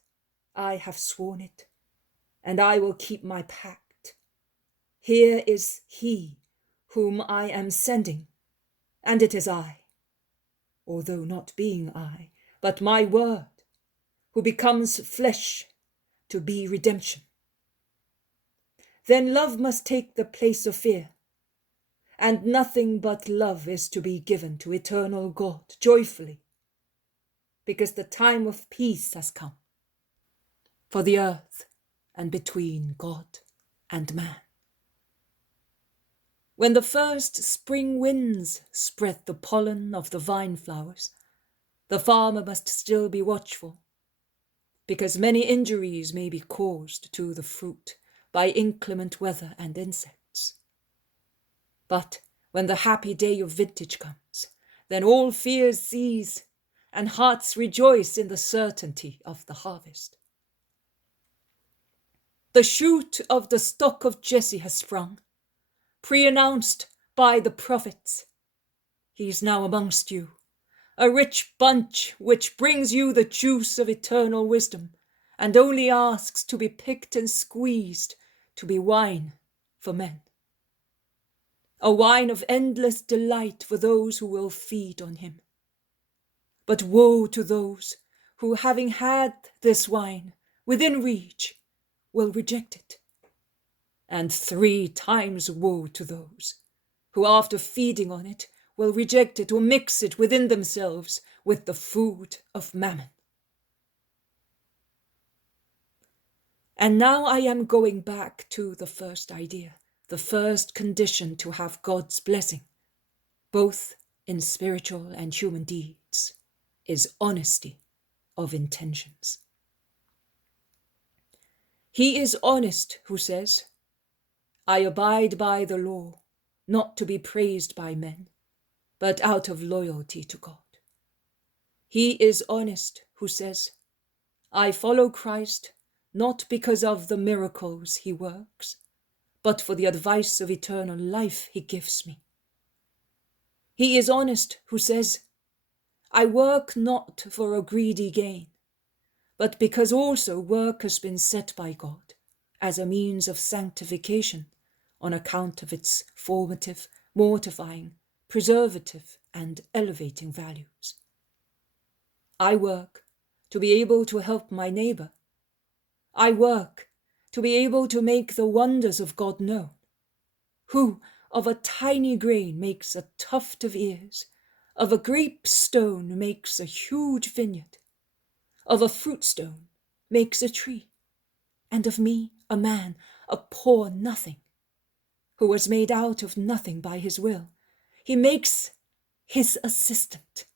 I have sworn it, and I will keep my pact. Here is he whom I am sending, and it is I, although not being I, but my word, who becomes flesh to be redemption. Then love must take the place of fear, and nothing but love is to be given to eternal God joyfully, because the time of peace has come for the earth and between God and man. When the first spring winds spread the pollen of the vine flowers, the farmer must still be watchful, because many injuries may be caused to the fruit by inclement weather and insects. But when the happy day of vintage comes, then all fears cease, and hearts rejoice in the certainty of the harvest. The shoot of the stock of Jesse has sprung, pre-announced by the prophets. He is now amongst you, a rich bunch which brings you the juice of eternal wisdom, and only asks to be picked and squeezed to be wine for men. A wine of endless delight for those who will feed on him. But woe to those who, having had this wine within reach, will reject it. And 3 times woe to those who, after feeding on it, will reject it or mix it within themselves with the food of mammon. And now I am going back to the first idea, the first condition to have God's blessing, both in spiritual and human deeds, is honesty of intentions. He is honest who says, I abide by the law, not to be praised by men, but out of loyalty to God. He is honest who says, I follow Christ not because of the miracles he works, but for the advice of eternal life he gives me. He is honest who says, I work not for a greedy gain, but because also work has been set by God as a means of sanctification on account of its formative, mortifying, preservative, and elevating values. I work to be able to help my neighbor. I work to be able to make the wonders of God known, who of a tiny grain makes a tuft of ears, of a grape stone makes a huge vineyard, of a fruit stone makes a tree, and of me, a man, a poor nothing, who was made out of nothing by his will, he makes his assistant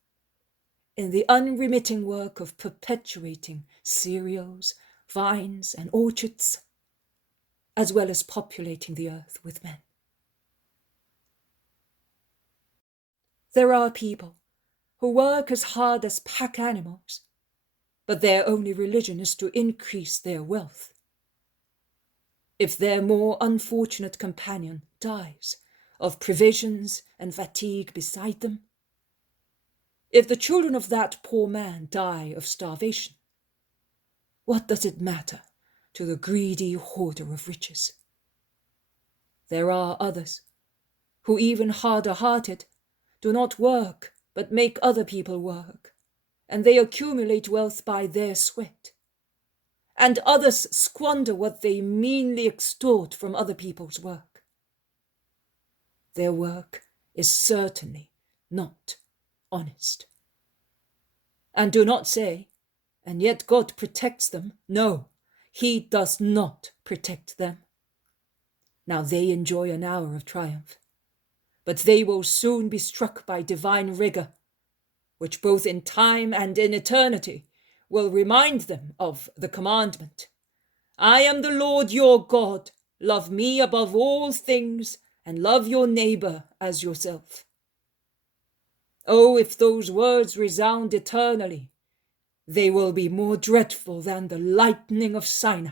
in the unremitting work of perpetuating cereals, vines, and orchards, as well as populating the earth with men. There are people who work as hard as pack animals, but their only religion is to increase their wealth. If their more unfortunate companion dies of provisions and fatigue beside them, if the children of that poor man die of starvation, what does it matter to the greedy hoarder of riches? There are others who, even harder-hearted, do not work but make other people work, and they accumulate wealth by their sweat. And others squander what they meanly extort from other people's work. Their work is certainly not honest. And do not say, and yet God protects them. No, he does not protect them. Now they enjoy an hour of triumph, but they will soon be struck by divine rigor, which both in time and in eternity will remind them of the commandment. I am the Lord your God. Love me above all things and love your neighbor as yourself. Oh, if those words resound eternally, they will be more dreadful than the lightning of Sinai.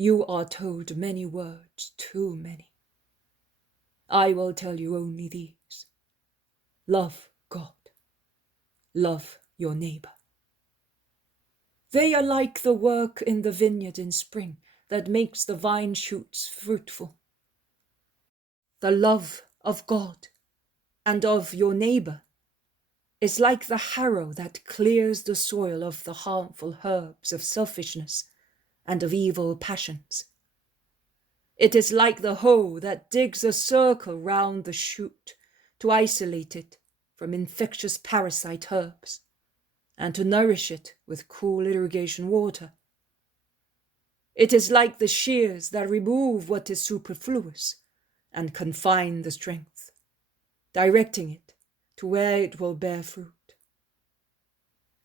You are told many words, too many. I will tell you only these. Love God. Love your neighbor. They are like the work in the vineyard in spring that makes the vine shoots fruitful. The love of God and of your neighbor is like the harrow that clears the soil of the harmful herbs of selfishness and of evil passions. It is like the hoe that digs a circle round the shoot to isolate it from infectious parasite herbs and to nourish it with cool irrigation water. It is like the shears that remove what is superfluous and confine the strength, directing it to where it will bear fruit.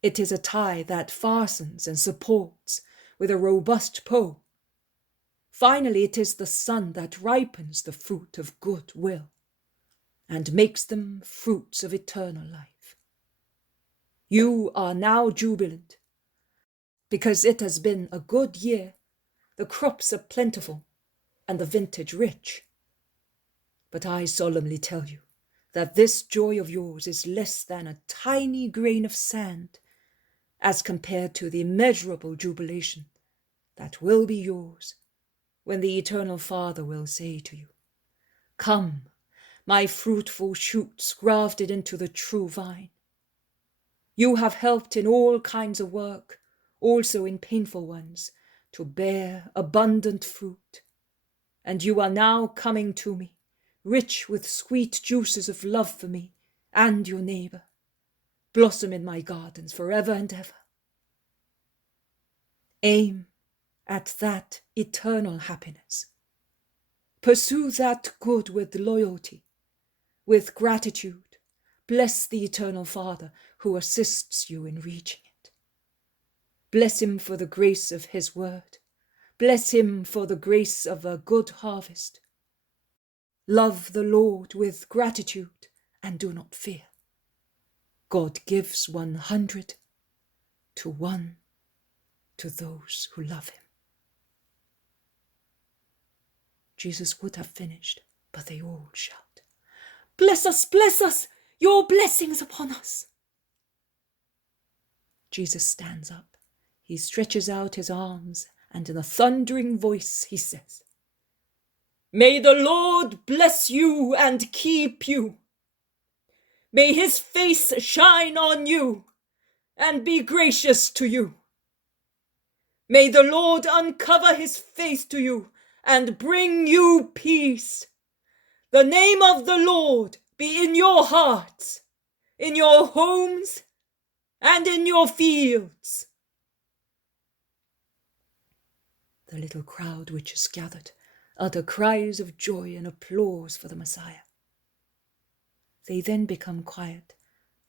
It is a tie that fastens and supports with a robust pole. Finally, it is the sun that ripens the fruit of good will and makes them fruits of eternal life. You are now jubilant because it has been a good year. The crops are plentiful and the vintage rich. But I solemnly tell you that this joy of yours is less than a tiny grain of sand as compared to the immeasurable jubilation that will be yours when the eternal Father will say to you, "Come, my fruitful shoots grafted into the true vine. You have helped in all kinds of work, also in painful ones, to bear abundant fruit. And you are now coming to me, rich with sweet juices of love for me and your neighbor. Blossom in my gardens forever and ever. Aim at that eternal happiness. Pursue that good with loyalty, with gratitude. Bless the eternal Father who assists you in reaching it. Bless him for the grace of his word. Bless him for the grace of a good harvest. Love the Lord with gratitude and do not fear. God gives 100 to 1 to those who love him." Jesus would have finished, but they all shout, "Bless us, your blessings upon us." Jesus stands up. He stretches out his arms, and in a thundering voice he says, "May the Lord bless you and keep you. May his face shine on you and be gracious to you. May the Lord uncover his face to you and bring you peace. The name of the Lord be in your hearts, in your homes, and in your fields." The little crowd which is gathered utter cries of joy and applause for the Messiah. They then become quiet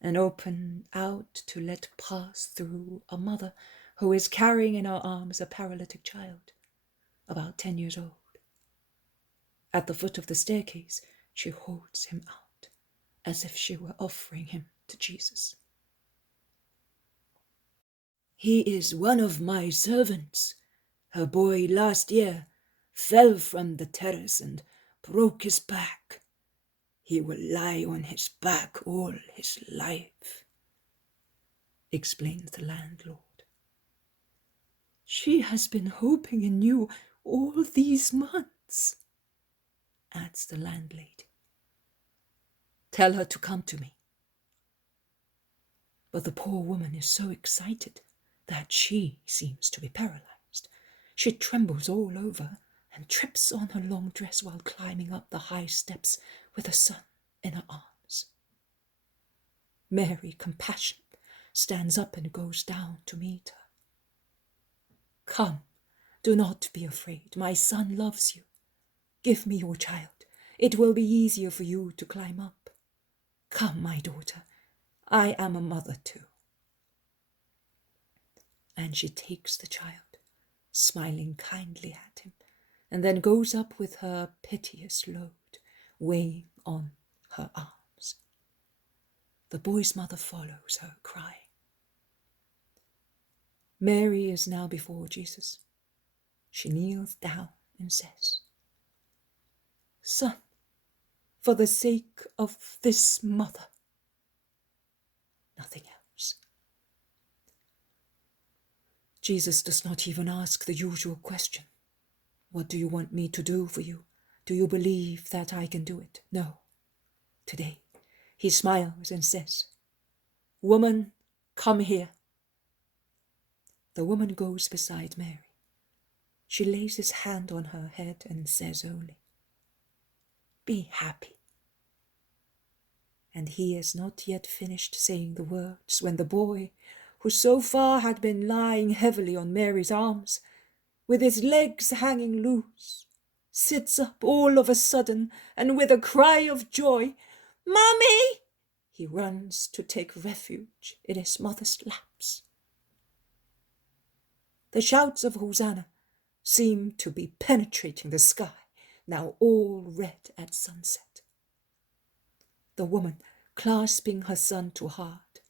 and open out to let pass through a mother who is carrying in her arms a paralytic child, about 10 years old. At the foot of the staircase, she holds him out, as if she were offering him to Jesus. "He is one of my servants. Her boy last year fell from the terrace and broke his back. He will lie on his back all his life," explains the landlord. "She has been hoping in you all these months," adds the landlady. "Tell her to come to me." But the poor woman is so excited that she seems to be paralyzed. She trembles all over and trips on her long dress while climbing up the high steps with her son in her arms. Mary, compassionate, stands up and goes down to meet her. "Come, do not be afraid. My son loves you. Give me your child. It will be easier for you to climb up. Come, my daughter. I am a mother too." And she takes the child, smiling kindly at him, and then goes up with her piteous load, weighing on her arms. The boy's mother follows her, crying. Mary is now before Jesus. She kneels down and says, "Son, for the sake of this mother." Nothing else. Jesus does not even ask the usual question. What do you want me to do for you? Do you believe that I can do it? No. Today, he smiles and says, "Woman, come here." The woman goes beside Mary. She lays his hand on her head and says only, "Be happy." And he has not yet finished saying the words when the boy, who so far had been lying heavily on Mary's arms, with his legs hanging loose, sits up all of a sudden, and with a cry of joy, "Mummy!" he runs to take refuge in his mother's laps. The shouts of Hosanna seem to be penetrating the sky, now all red at sunset. The woman, clasping her son to heart,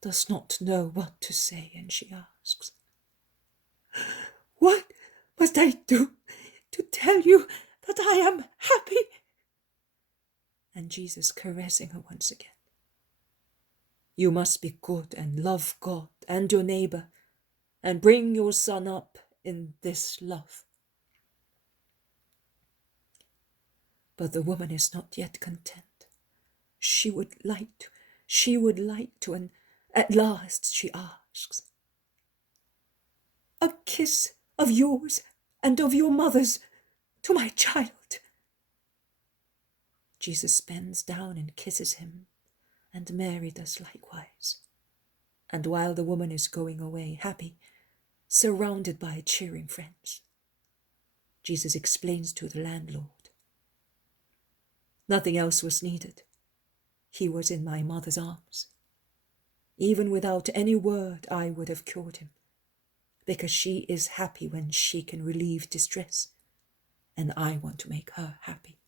does not know what to say, and she asks, "What must I do to tell you that I am happy?" And Jesus caressing her once again. "You must be good and love God and your neighbor, and bring your son up in this love." But the woman is not yet content. She would like to, and at last she asks, "A kiss of yours and of your mother's to my child." Jesus bends down and kisses him, and Mary does likewise. And while the woman is going away, happy, surrounded by cheering friends, Jesus explains to the landlord, "Nothing else was needed. He was in my mother's arms. Even without any word, I would have cured him, because she is happy when she can relieve distress, and I want to make her happy."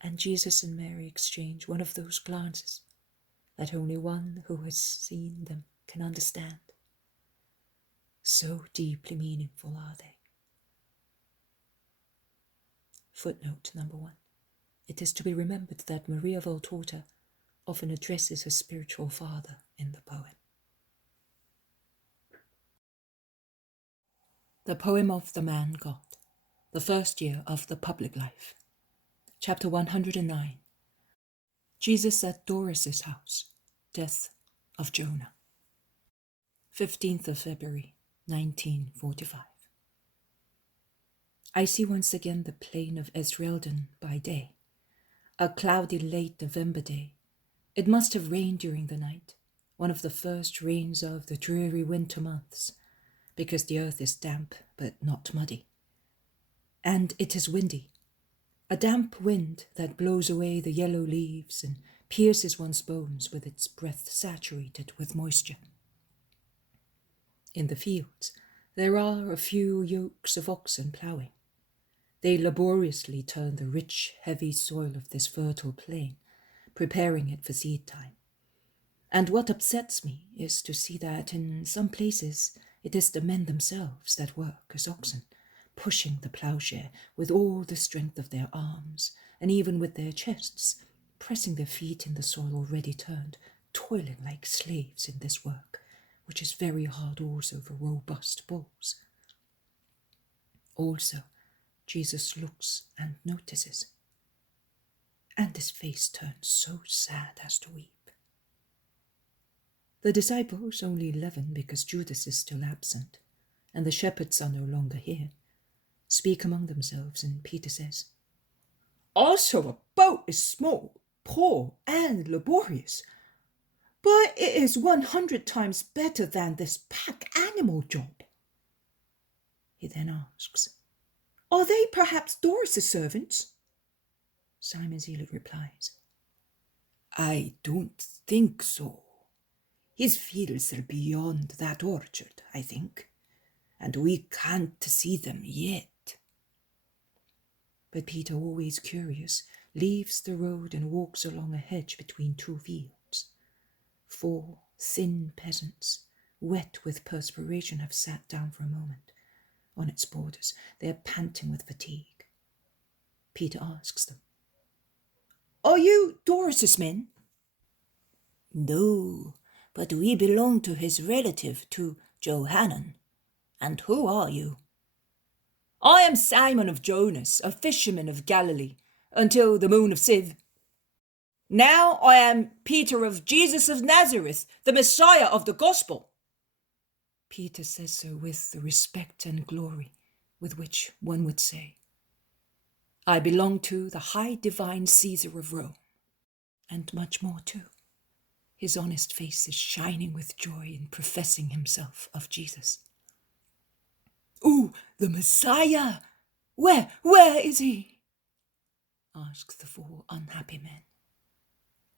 And Jesus and Mary exchange one of those glances that only one who has seen them can understand. So deeply meaningful are they. Footnote number 1. It is to be remembered that Maria Valtorta often addresses her spiritual father in the poem. The poem of the man God, the first year of the public life. Chapter 109. Jesus at Doris's house, death of Jonah. 15th of February, 1945. I see once again the plain of Esrelden by day. A cloudy late November day. It must have rained during the night, one of the first rains of the dreary winter months, because the earth is damp but not muddy. And it is windy, a damp wind that blows away the yellow leaves and pierces one's bones with its breath saturated with moisture. In the fields, there are a few yokes of oxen ploughing. They laboriously turn the rich, heavy soil of this fertile plain, preparing it for seed time. And what upsets me is to see that in some places it is the men themselves that work as oxen, pushing the ploughshare with all the strength of their arms, and even with their chests, pressing their feet in the soil already turned, toiling like slaves in this work, which is very hard also for robust bulls. Also, Jesus looks and notices, and his face turns so sad as to weep. The disciples, only 11 because Judas is still absent, and the shepherds are no longer here, speak among themselves, and Peter says, "Also a boat is small, poor, and laborious, but it is 100 times better than this pack animal job." He then asks, "Are they perhaps Doris's servants?" Simon Zealot replies, "I don't think so. His fields are beyond that orchard, I think, and we can't see them yet." But Peter, always curious, leaves the road and walks along a hedge between two fields. 4 thin peasants, wet with perspiration, have sat down for a moment, on its borders. They are panting with fatigue. Peter asks them, "Are you Doris's men?" No, but we belong to his relative, to Johanan. And who are you? "I am Simon of Jonas, a fisherman of Galilee, until the moon of Siv. Now I am Peter of Jesus of Nazareth, the Messiah of the gospel." Peter says so with the respect and glory with which one would say, "I belong to the high divine Caesar of Rome," and much more too. His honest face is shining with joy in professing himself of Jesus. "Oh, the Messiah! Where is he?" asks the 4 unhappy men.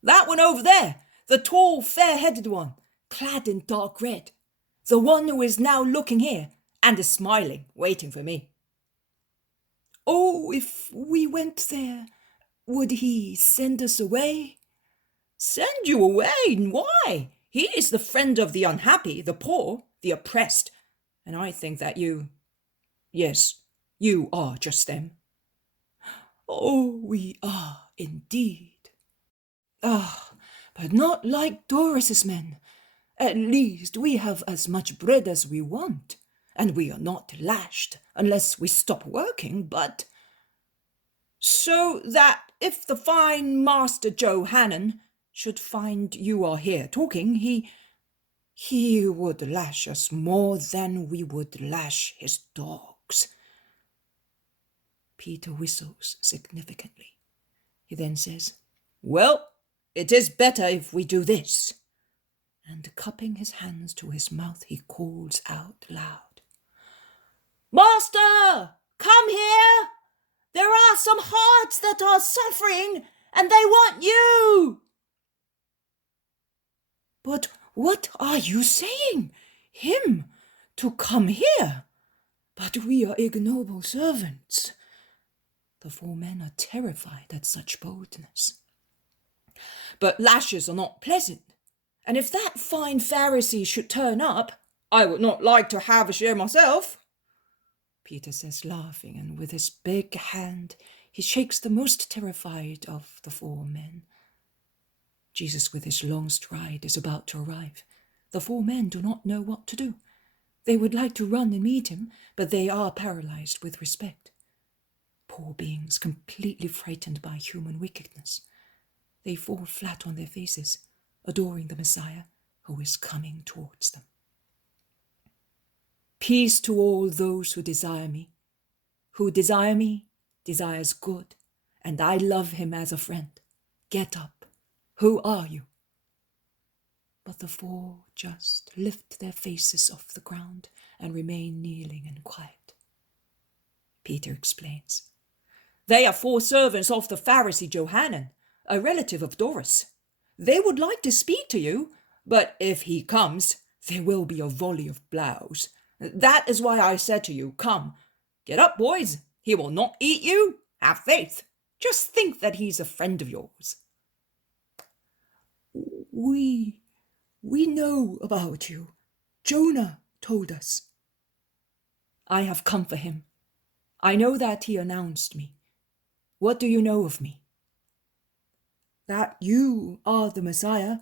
"That one over there, the tall, fair-headed one, clad in dark red. The one who is now looking here and is smiling, waiting for me." "Oh, if we went there, would he send us away?" "Send you away? Why? He is the friend of the unhappy, the poor, the oppressed, and I think that yes, you are just them." "Oh, we are indeed. But not like Doris's men. At least we have as much bread as we want, and we are not lashed unless we stop working, but—" "So that if the fine Master Johanan should find you are here talking, he would lash us more than we would lash his dogs." Peter whistles significantly. He then says, "Well, it is better if we do this." And cupping his hands to his mouth, he calls out loud, "Master, come here! There are some hearts that are suffering, and they want you." "But what are you saying? Him to come here? But we are ignoble servants." The 4 men are terrified at such boldness. "But lashes are not pleasant, and if that fine Pharisee should turn up, I would not like to have a share myself," Peter says, laughing, and with his big hand he shakes the most terrified of the 4 men. Jesus with his long stride is about to arrive. The 4 men do not know what to do. They would like to run and meet him, but they are paralyzed with respect. Poor beings, completely frightened by human wickedness. They fall flat on their faces, adoring the Messiah who is coming towards them. "Peace to all those who desire me. Who desire me desires good, and I love him as a friend. Get up. Who are you?" But the 4 just lift their faces off the ground and remain kneeling and quiet. Peter explains. "They are 4 servants of the Pharisee Johanan, a relative of Doris. They would like to speak to you, but if he comes, there will be a volley of blows. That is why I said to you, come, get up, boys. He will not eat you. Have faith. Just think that he's a friend of yours." We know about you. Jonah told us." "I have come for him. I know that he announced me. What do you know of me?" "That you are the Messiah,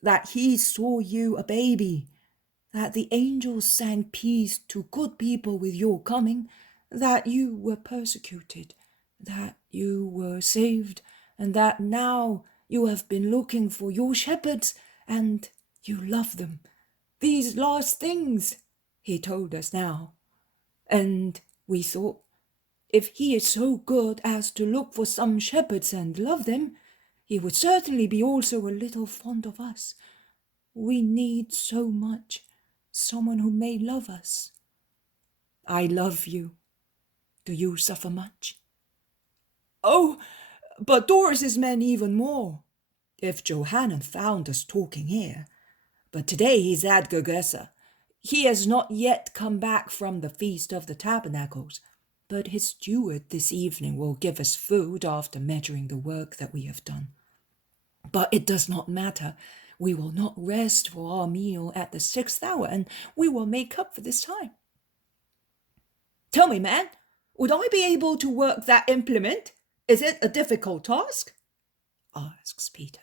that he saw you a baby, that the angels sang peace to good people with your coming, that you were persecuted, that you were saved, and that now you have been looking for your shepherds, and you love them. These last things he told us now. And we thought, if he is so good as to look for some shepherds and love them, he would certainly be also a little fond of us. We need so much someone who may love us. I love you. Do you suffer much?" "Oh, but Doris's men even more. If Johanan found us talking here, but today he's at Gergesa. He has not yet come back from the Feast of the Tabernacles, but his steward this evening will give us food after measuring the work that we have done. But it does not matter. We will not rest for our meal at the 6th hour, and we will make up for this time." Tell me, man, would I be able to work that implement? Is it a difficult task? Asks Peter.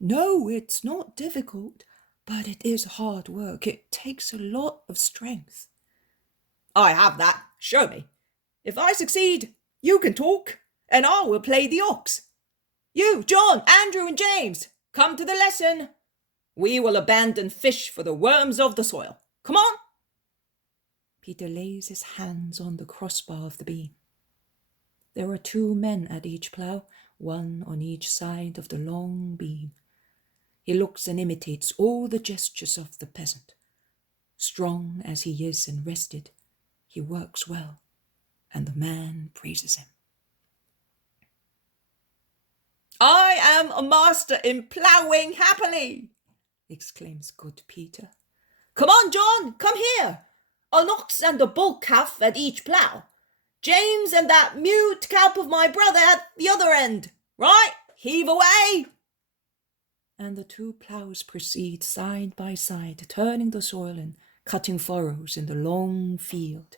No, it's not difficult, but it is hard work. It takes a lot of strength. I have that. Show me. If I succeed, you can talk, and I will play the ox. You, John, Andrew, and James, come to the lesson. We will abandon fish for the worms of the soil. Come on. Peter lays his hands on the crossbar of the beam. There are 2 men at each plough, 1 on each side of the long beam. He looks and imitates all the gestures of the peasant. Strong as he is and rested, he works well, and the man praises him. I am a master in ploughing happily, exclaims good Peter. Come on, John, come here. An ox and a bull calf at each plough. James and that mute calf of my brother at the other end. Right, heave away. And the 2 ploughs proceed side by side, turning the soil and cutting furrows in the long field,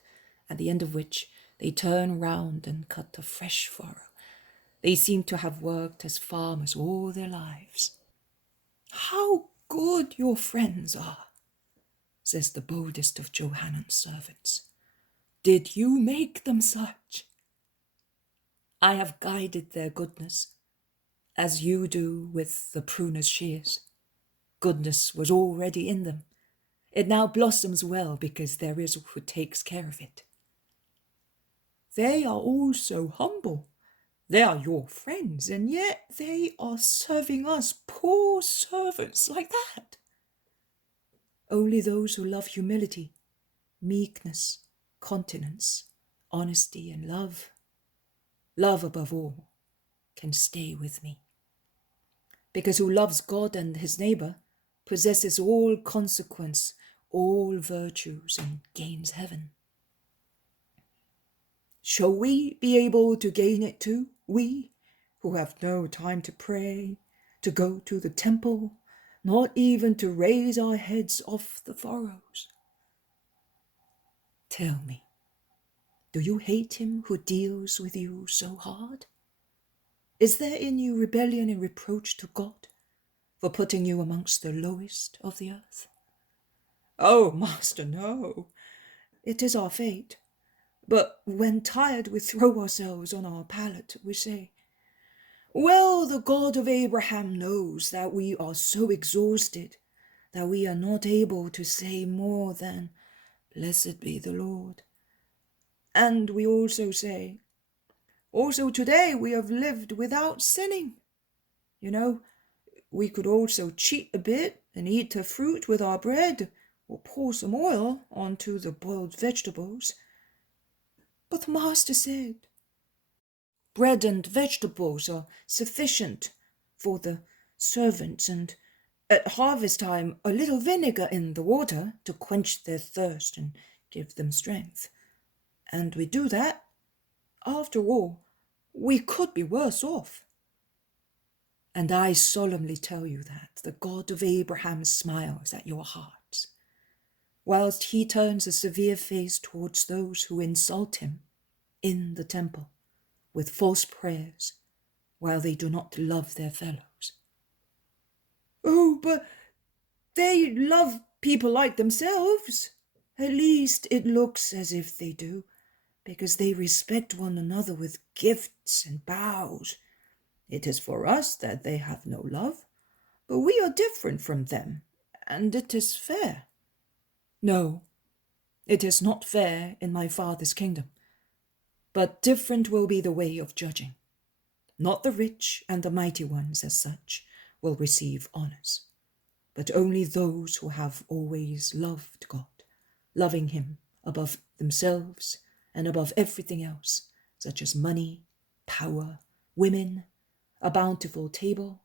at the end of which they turn round and cut a fresh furrow. They seem to have worked as farmers all their lives. How good your friends are, says the boldest of Johannan's servants. Did you make them such? I have guided their goodness, as you do with the pruner's shears. Goodness was already in them. It now blossoms well because there is who takes care of it. They are all so humble. They are your friends, and yet they are serving us poor servants like that. Only those who love humility, meekness, continence, honesty, and love above all, can stay with me. Because who loves God and his neighbor possesses all consequence, all virtues, and gains heaven. Shall we be able to gain it too, we, who have no time to pray, to go to the temple, not even to raise our heads off the furrows? Tell me, do you hate him who deals with you so hard? Is there in you rebellion and reproach to God for putting you amongst the lowest of the earth? Oh, Master, no. It is our fate. But when tired we throw ourselves on our pallet, we say, well, the God of Abraham knows that we are so exhausted that we are not able to say more than, blessed be the Lord. And we also say, also today we have lived without sinning. You know, we could also cheat a bit and eat the fruit with our bread, or pour some oil onto the boiled vegetables. But the Master said, bread and vegetables are sufficient for the servants, and at harvest time a little vinegar in the water to quench their thirst and give them strength. And we do that. After all, we could be worse off. And I solemnly tell you that the God of Abraham smiles at your hearts, whilst he turns a severe face towards those who insult him in the temple with false prayers, while they do not love their fellows. Oh, but they love people like themselves. At least it looks as if they do, because they respect one another with gifts and bows. It is for us that they have no love, but we are different from them, and it is fair. No, it is not fair in my Father's kingdom, but different will be the way of judging. Not the rich and the mighty ones as such will receive honors, but only those who have always loved God, loving him above themselves and above everything else, such as money, power, women, a bountiful table,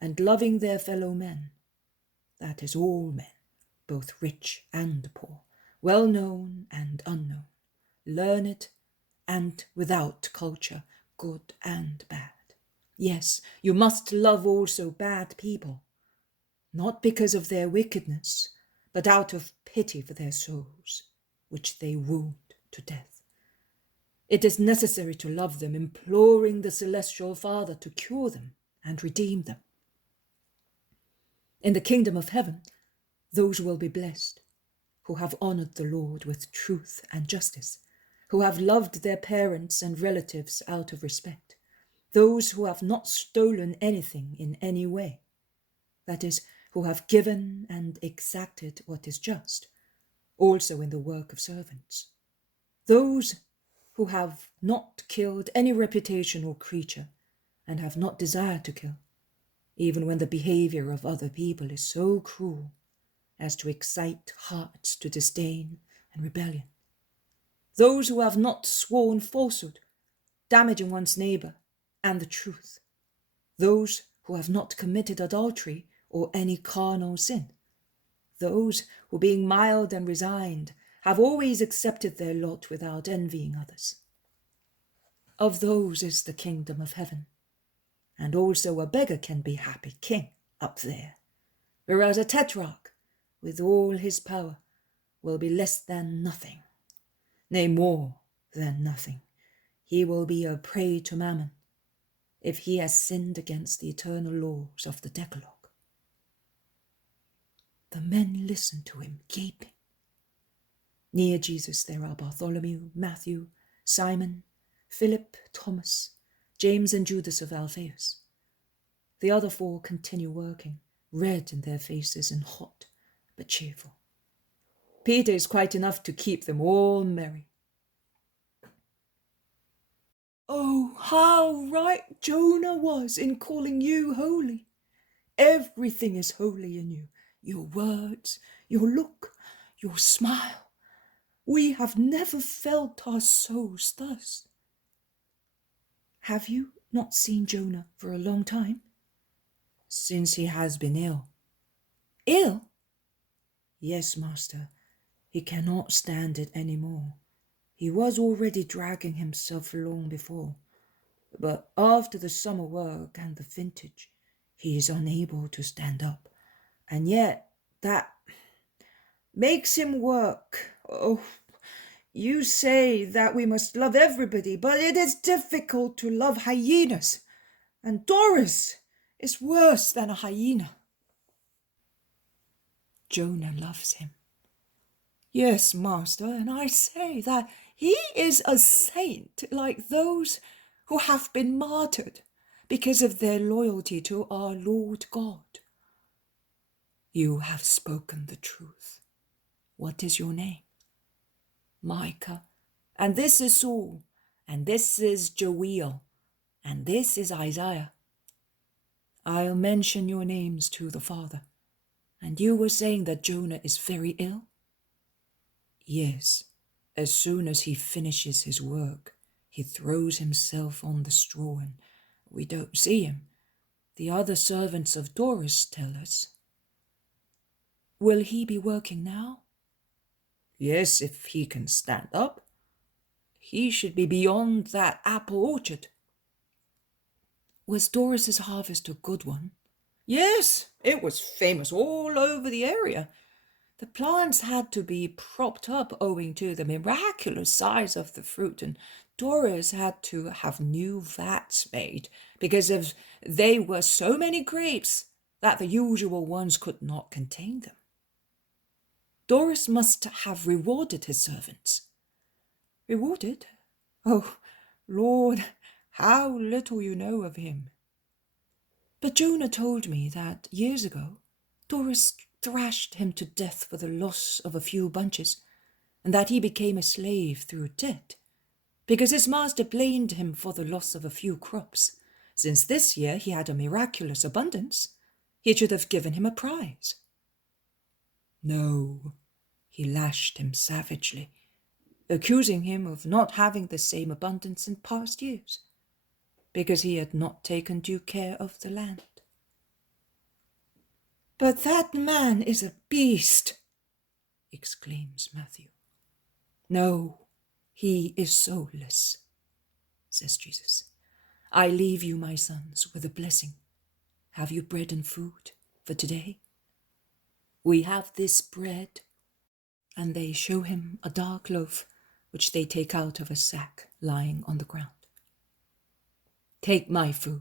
and loving their fellow men. That is all men, both rich and poor, well known and unknown, learned and without culture, good and bad. Yes, you must love also bad people, not because of their wickedness, but out of pity for their souls, which they wound to death. It is necessary to love them, imploring the Celestial Father to cure them and redeem them. In the kingdom of heaven, those will be blessed who have honored the Lord with truth and justice, who have loved their parents and relatives out of respect, those who have not stolen anything in any way, that is, who have given and exacted what is just, also in the work of servants, those who have not killed any reputation or creature and have not desired to kill, even when the behavior of other people is so cruel as to excite hearts to disdain and rebellion, those who have not sworn falsehood, damaging one's neighbor and the truth, those who have not committed adultery or any carnal sin, those who, being mild and resigned, have always accepted their lot without envying others. Of those is the kingdom of heaven, and also a beggar can be happy king up there, whereas a tetrarch, with all his power, will be less than nothing, nay, more than nothing. He will be a prey to mammon, if he has sinned against the eternal laws of the Decalogue. The men listened to him, gaping. Near Jesus there are Bartholomew, Matthew, Simon, Philip, Thomas, James and Judas of Alphaeus. The other four continue working, red in their faces and hot, but cheerful. Peter is quite enough to keep them all merry. Oh, how right Jonah was in calling you holy. Everything is holy in you. Your words, your look, your smile. We have never felt our souls thus. Have you not seen Jonah for a long time? Since he has been ill. Ill? Yes, master. He cannot stand it any more. He was already dragging himself long before, but after the summer work and the vintage, he is unable to stand up, and yet that makes him work. Oh, you say that we must love everybody, but it is difficult to love hyenas, and Doris is worse than a hyena. Jonah loves him. Yes, master, and I say that he is a saint like those who have been martyred because of their loyalty to our Lord God. You have spoken the truth. What is your name? Micah, and this is Saul, and this is Joel, and this is Isaiah. I'll mention your names to the Father. And you were saying that Jonah is very ill? Yes. As soon as he finishes his work, he throws himself on the straw and we don't see him. The other servants of Doris tell us. Will he be working now? Yes, if he can stand up. He should be beyond that apple orchard. Was Doris's harvest a good one? Yes, it was famous all over the area. The plants had to be propped up owing to the miraculous size of the fruit, and Doris had to have new vats made because they were so many grapes that the usual ones could not contain them. Doris must have rewarded his servants. Rewarded? Oh, Lord, how little you know of him. But Jonah told me that years ago, Doris thrashed him to death for the loss of a few bunches, and that he became a slave through debt, because his master blamed him for the loss of a few crops. Since this year he had a miraculous abundance, he should have given him a prize. No, he lashed him savagely, accusing him of not having the same abundance in past years, because he had not taken due care of the land. But that man is a beast, exclaims Matthew. No, he is soulless, says Jesus. I leave you, my sons, with a blessing. Have you bread and food for today? We have this bread. And they show him a dark loaf which they take out of a sack lying on the ground. Take my food.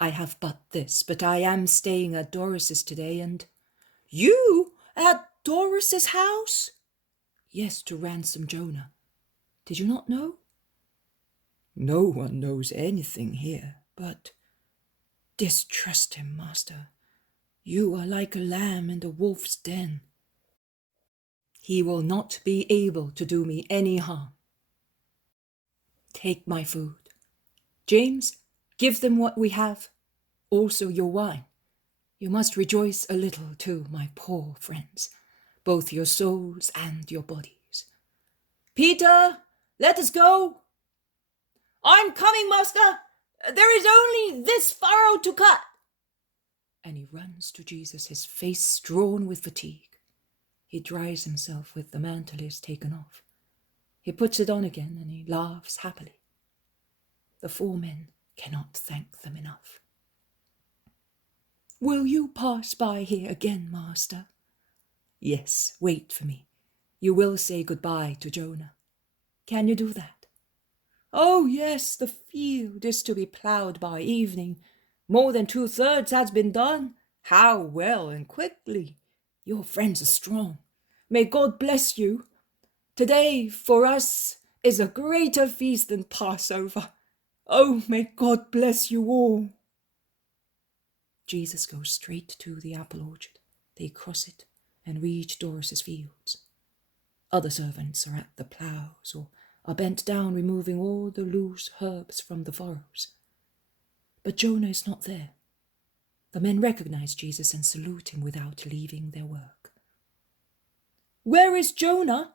I have but this, but I am staying at Doris's today, and... You at Doris's house? Yes, to ransom Jonah. Did you not know? No one knows anything here, but distrust him, master. You are like a lamb in the wolf's den. He will not be able to do me any harm. Take my food. James, give them what we have, also your wine. You must rejoice a little too, my poor friends, both your souls and your bodies. Peter, let us go. I'm coming, master. There is only this furrow to cut. And he runs to Jesus, his face drawn with fatigue. He dries himself with the mantle he has taken off. He puts it on again, and he laughs happily. The 4 men cannot thank them enough. Will you pass by here again, master? Yes, wait for me. You will say goodbye to Jonah. Can you do that? Oh, yes, the field is to be ploughed by evening. More than 2/3 has been done. How well and quickly. Your friends are strong. May God bless you. Today, for us, is a greater feast than Passover. Oh, may God bless you all. Jesus goes straight to the apple orchard. They cross it and reach Doris's fields. Other servants are at the ploughs or are bent down removing all the loose herbs from the furrows. But Jonah is not there. The men recognize Jesus and salute him without leaving their work. Where is Jonah?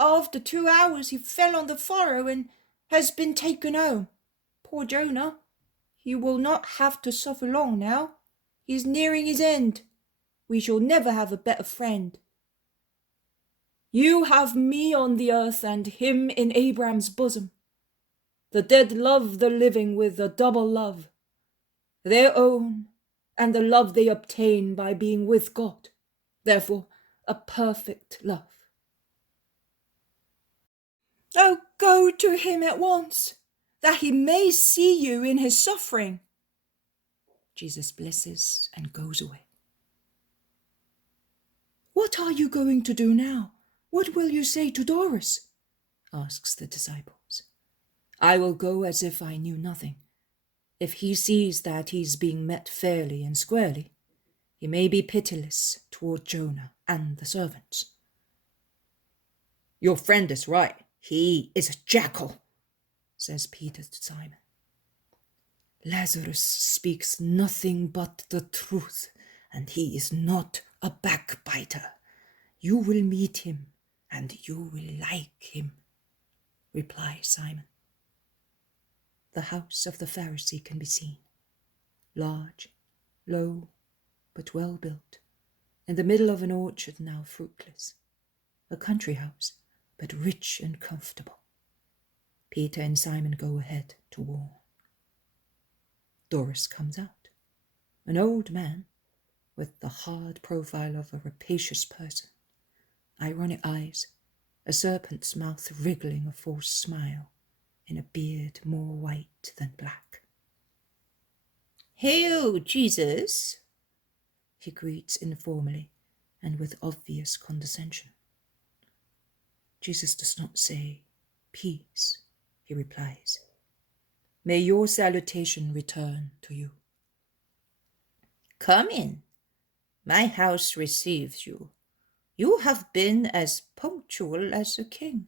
After 2 hours he fell on the furrow and has been taken home. Poor Jonah. He will not have to suffer long now. He is nearing his end. We shall never have a better friend. You have me on the earth and him in Abraham's bosom. The dead love the living with a double love, their own and the love they obtain by being with God, therefore a perfect love. Oh, go to him at once, that he may see you in his suffering. Jesus blesses and goes away. What are you going to do now? What will you say to Doris? Asks the disciples. I will go as if I knew nothing. If he sees that he's being met fairly and squarely, he may be pitiless toward Jonah and the servants. Your friend is right. He is a jackal, says Peter to Simon. Lazarus speaks nothing but the truth, and he is not a backbiter. You will meet him, and you will like him, replies Simon. The house of the Pharisee can be seen, large, low, but well built, in the middle of an orchard now fruitless, a country house, but rich and comfortable. Peter and Simon go ahead to warn. Doris comes out, an old man with the hard profile of a rapacious person, ironic eyes, a serpent's mouth wriggling a forced smile, in a beard more white than black. Hail, Jesus, he greets informally and with obvious condescension. Jesus does not say, peace, he replies. May your salutation return to you. Come in. My house receives you. You have been as punctual as a king.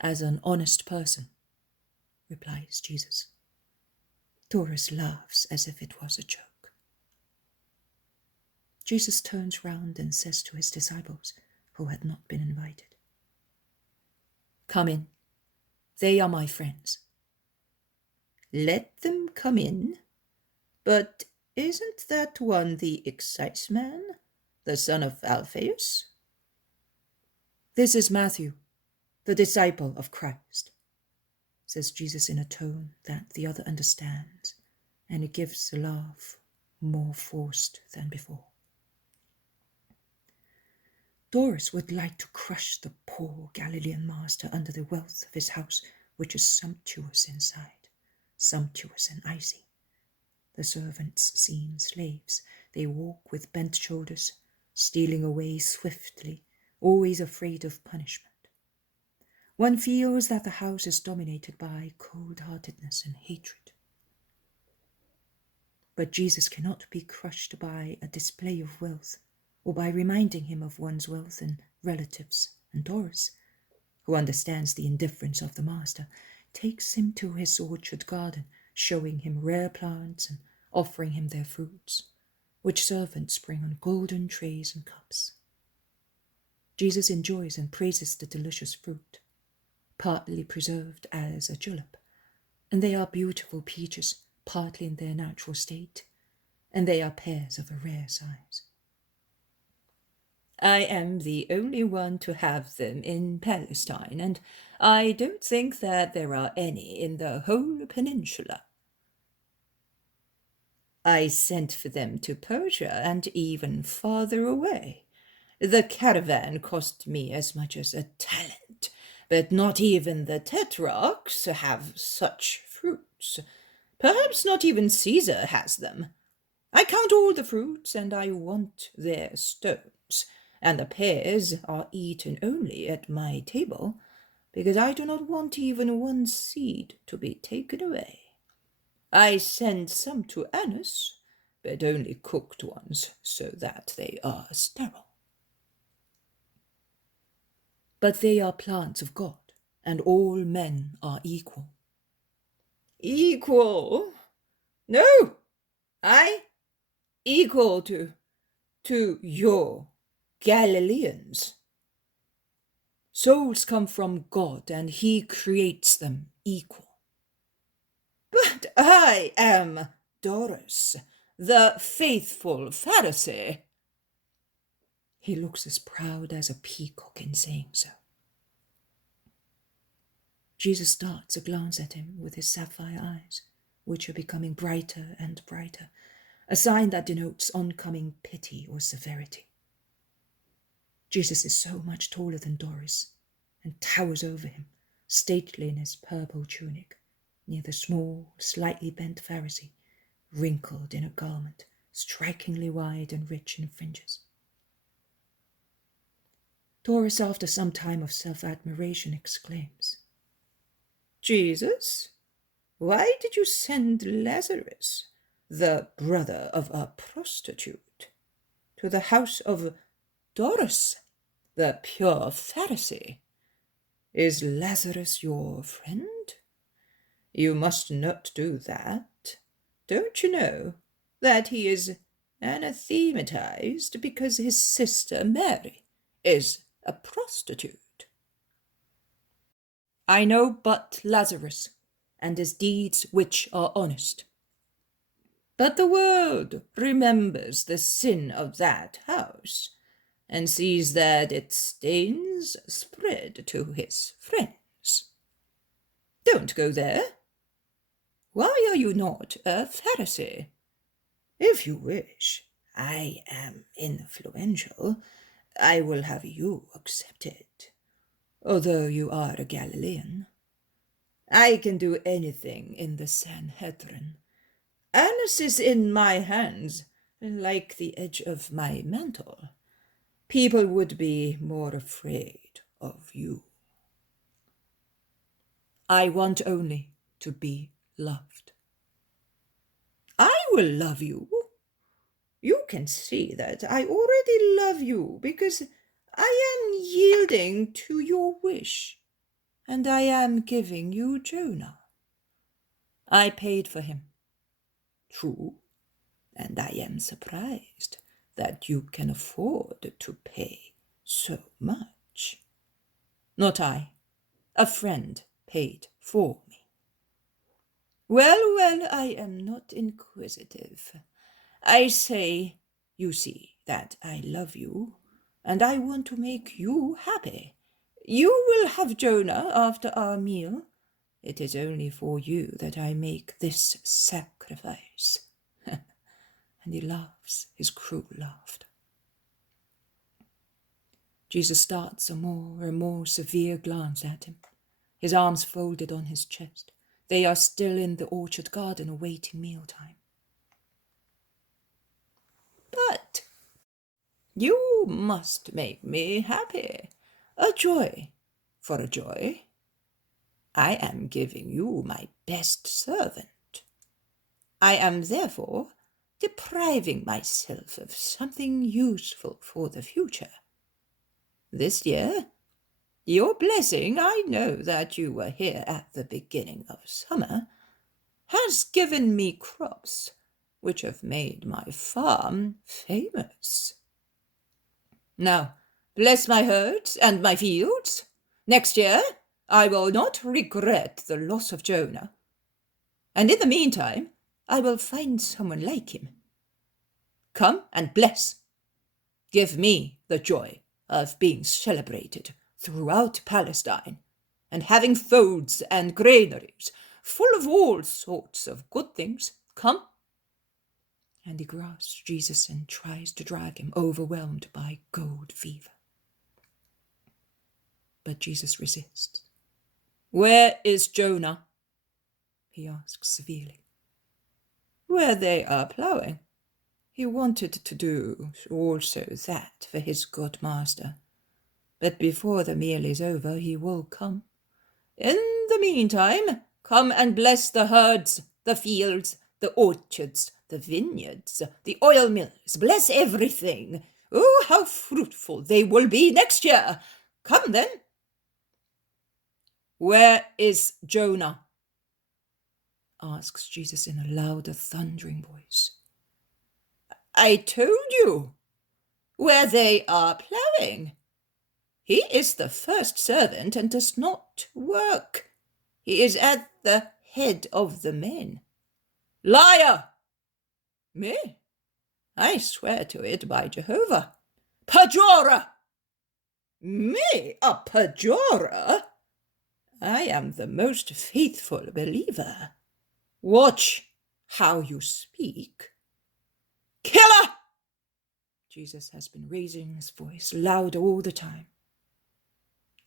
As an honest person, replies Jesus. Doris laughs as if it was a joke. Jesus turns round and says to his disciples, who had not been invited, come in. They are my friends. Let them come in. But isn't that one the exciseman, the son of Alphaeus? This is Matthew, the disciple of Christ, says Jesus in a tone that the other understands, and he gives a laugh more forced than before. Doris would like to crush the poor Galilean master under the wealth of his house, which is sumptuous inside, sumptuous and icy. The servants seem slaves. They walk with bent shoulders, stealing away swiftly, always afraid of punishment. One feels that the house is dominated by cold-heartedness and hatred. But Jesus cannot be crushed by a display of wealth, or by reminding him of one's wealth and relatives, and Doris, who understands the indifference of the master, takes him to his orchard garden, showing him rare plants and offering him their fruits, which servants bring on golden trays and cups. Jesus enjoys and praises the delicious fruit, partly preserved as a julep, and they are beautiful peaches, partly in their natural state, and they are pears of a rare size. I am the only one to have them in Palestine, and I don't think that there are any in the whole peninsula. I sent for them to Persia and even farther away. The caravan cost me as much as a talent, but not even the tetrarchs have such fruits. Perhaps not even Caesar has them. I count all the fruits, and I want their stones, and the pears are eaten only at my table, because I do not want even one seed to be taken away. I send some to Annas, but only cooked ones, so that they are sterile. But they are plants of God, and all men are equal. Equal? No, I equal to your Galileans. Souls come from God, and he creates them equal. But I am Doris, the faithful Pharisee. He looks as proud as a peacock in saying so. Jesus darts a glance at him with his sapphire eyes, which are becoming brighter and brighter, a sign that denotes oncoming pity or severity. Jesus is so much taller than Doris, and towers over him, stately in his purple tunic, near the small, slightly bent Pharisee, wrinkled in a garment strikingly wide and rich in fringes. Doris, after some time of self-admiration, exclaims, Jesus, why did you send Lazarus, the brother of a prostitute, to the house of Doris, the pure Pharisee? Is Lazarus your friend? You must not do that. Don't you know that he is anathematized because his sister Mary is a prostitute? I know but Lazarus, and his deeds which are honest. But the world remembers the sin of that house, and sees that its stains spread to his friends. Don't go there. Why are you not a Pharisee? If you wish, I am influential. I will have you accepted, although you are a Galilean. I can do anything in the Sanhedrin. Annas is in my hands, like the edge of my mantle. People would be more afraid of you. I want only to be loved. I will love you. You can see that I already love you because I am yielding to your wish, and I am giving you Jonah. I paid for him. True, and I am surprised that you can afford to pay so much. Not I. A friend paid for me. Well, I am not inquisitive. I say, you see that I love you, and I want to make you happy. You will have Jonah after our meal. It is only for you that I make this sacrifice. And he laughs his cruel laughter. Jesus darts a more and more severe glance at him, his arms folded on his chest. They are still in the orchard garden awaiting mealtime. But you must make me happy, a joy for a joy. I am giving you my best servant. I am therefore depriving myself of something useful for the future. This year, your blessing, I know that you were here at the beginning of summer, has given me crops which have made my farm famous. Now, bless my herds and my fields. Next year, I will not regret the loss of Jonah. And in the meantime, I will find someone like him. Come and bless. Give me the joy of being celebrated throughout Palestine and having folds and granaries full of all sorts of good things. Come. And he grasps Jesus and tries to drag him, overwhelmed by gold fever. But Jesus resists. Where is Jonah? He asks severely. Where they are ploughing. He wanted to do also that for his good master. But before the meal is over, he will come. In the meantime, come and bless the herds, the fields, the orchards, the vineyards, the oil mills. Bless everything. Oh, how fruitful they will be next year. Come then. Where is Jonah? Asks Jesus in a louder, thundering voice. I told you, where they are ploughing. He is the first servant and does not work. He is at the head of the men. Liar! Me? I swear to it by Jehovah. Perjurer! Me, a perjurer? I am the most faithful believer. Watch how you speak. Killer! Jesus has been raising his voice loud all the time,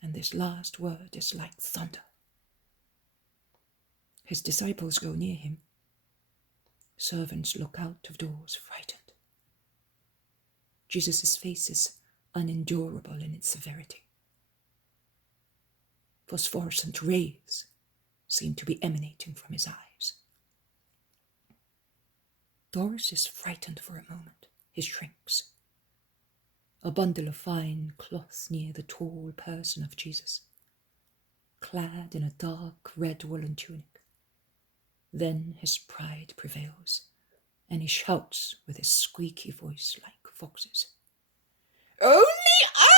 and this last word is like thunder. His disciples go near him. Servants look out of doors, frightened. Jesus' face is unendurable in its severity. Phosphorescent rays seem to be emanating from his eyes. Doris is frightened for a moment. He shrinks. A bundle of fine cloth near the tall person of Jesus, clad in a dark red woolen tunic. Then his pride prevails, and he shouts with his squeaky voice like foxes. Only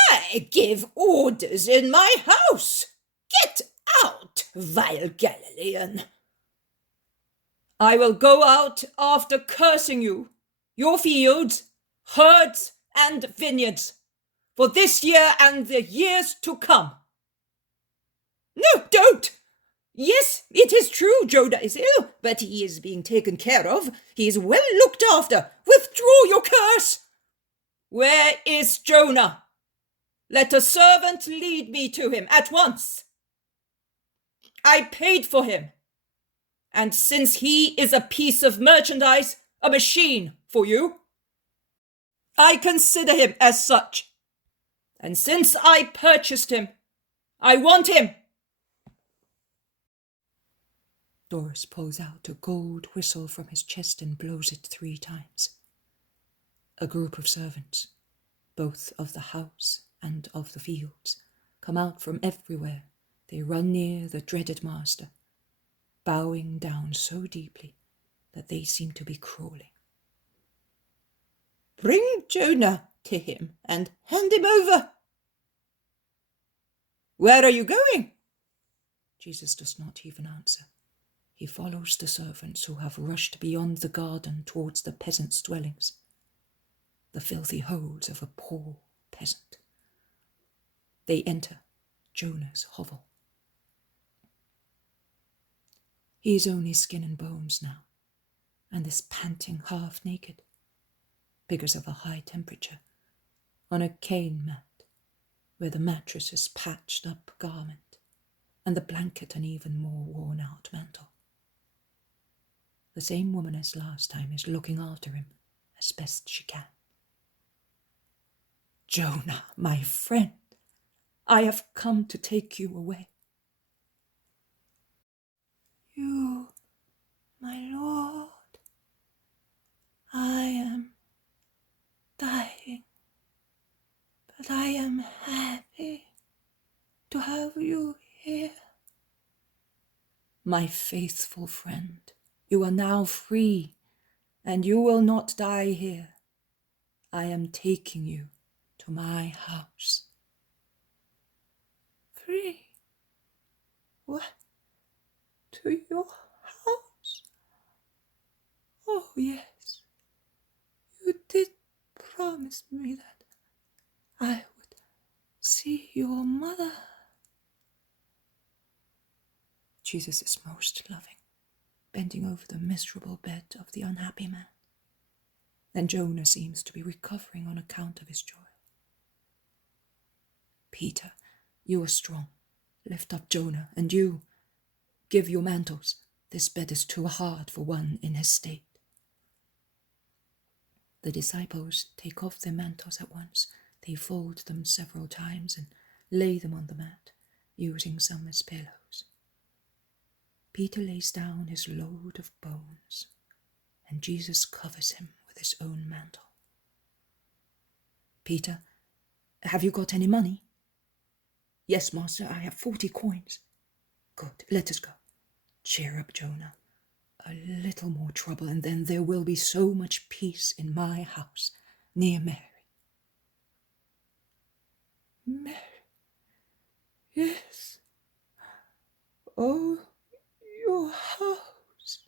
I give orders in my house! Get out, vile Galilean! I will go out after cursing you, your fields, herds, and vineyards, for this year and the years to come. No, don't! Yes, it is true Jonah is ill, but he is being taken care of. He is well looked after. Withdraw your curse! Where is Jonah? Let a servant lead me to him at once. I paid for him, and since he is a piece of merchandise, a machine for you, I consider him as such. And since I purchased him, I want him. Doris pulls out a gold whistle from his chest and blows it 3 times. A group of servants, both of the house and of the fields, come out from everywhere. They run near the dreaded master, bowing down so deeply that they seem to be crawling. Bring Jonah to him and hand him over. Where are you going? Jesus does not even answer. He follows the servants who have rushed beyond the garden towards the peasants' dwellings, the filthy holes of a poor peasant. They enter Jonah's hovel. He is only skin and bones now, and is panting half naked, because of a high temperature, on a cane mat, where the mattress is patched up garment, and the blanket an even more worn-out mantle. The same woman as last time is looking after him as best she can. Jonah, my friend, I have come to take you away. You, my Lord, I am dying, but I am happy to have you here. My faithful friend, you are now free, and you will not die here. I am taking you to my house. Free? What? To your house? Oh, yes. You did promise me that I would see your mother. Jesus is most loving, bending over the miserable bed of the unhappy man. And Jonah seems to be recovering on account of his joy. Peter, you are strong. Lift up Jonah, and you, give your mantles. This bed is too hard for one in his state. The disciples take off their mantles at once. They fold them several times and lay them on the mat, using some as pillows. Peter lays down his load of bones, and Jesus covers him with his own mantle. Peter, have you got any money? Yes, Master, I have 40 coins. Good, let us go. Cheer up, Jonah. A little more trouble, and then there will be so much peace in my house, near Mary. Mary? Yes. Oh, your house.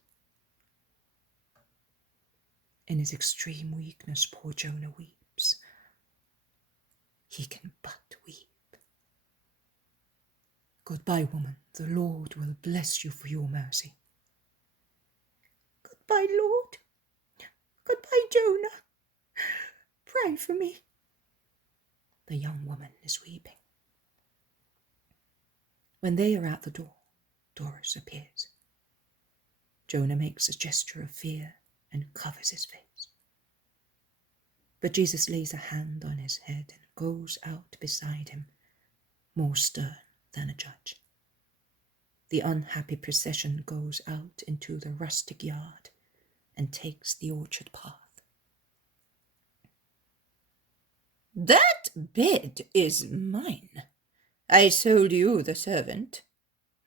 In his extreme weakness, poor Jonah weeps. He can but weep. Goodbye, woman. The Lord will bless you for your mercy. Goodbye, Lord. Goodbye, Jonah. Pray for me. The young woman is weeping. When they are at the door, Doris appears. Jonah makes a gesture of fear and covers his face. But Jesus lays a hand on his head and goes out beside him, more stern than a judge. The unhappy procession goes out into the rustic yard and takes the orchard path. That bed is mine. I sold you the servant,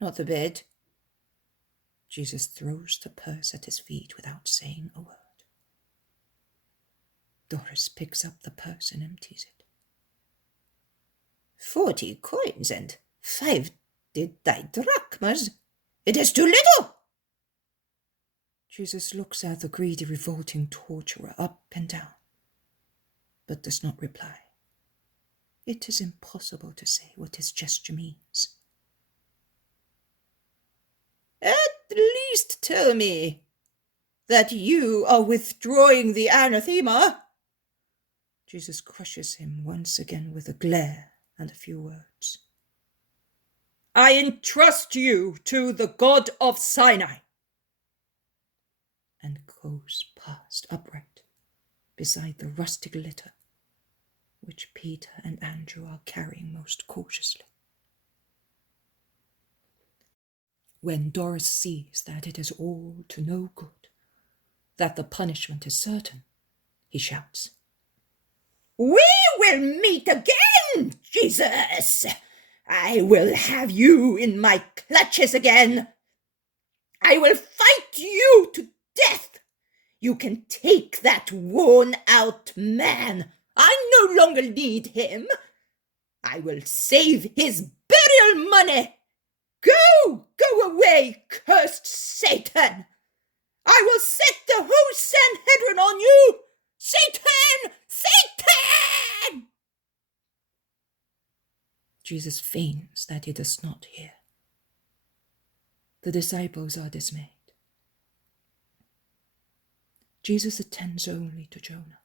not the bed. Jesus throws the purse at his feet without saying a word. Doris picks up the purse and empties it. 40 coins and 5 drachmas. It is too little. Jesus looks at the greedy, revolting torturer up and down, but does not reply. It is impossible to say what his gesture means. At least tell me that you are withdrawing the anathema. Jesus crushes him once again with a glare and a few words. I entrust you to the God of Sinai. And goes past upright beside the rustic litter which Peter and Andrew are carrying most cautiously. When Doris sees that it is all to no good, that the punishment is certain, he shouts, We will meet again, Jesus! I will have you in my clutches again. I will fight you to death. You can take that worn-out man. I no longer need him. I will save his burial money. Go away, cursed Satan. I will set the whole Sanhedrin on you. Satan! Satan! Jesus feigns that he does not hear. The disciples are dismayed. Jesus attends only to Jonah.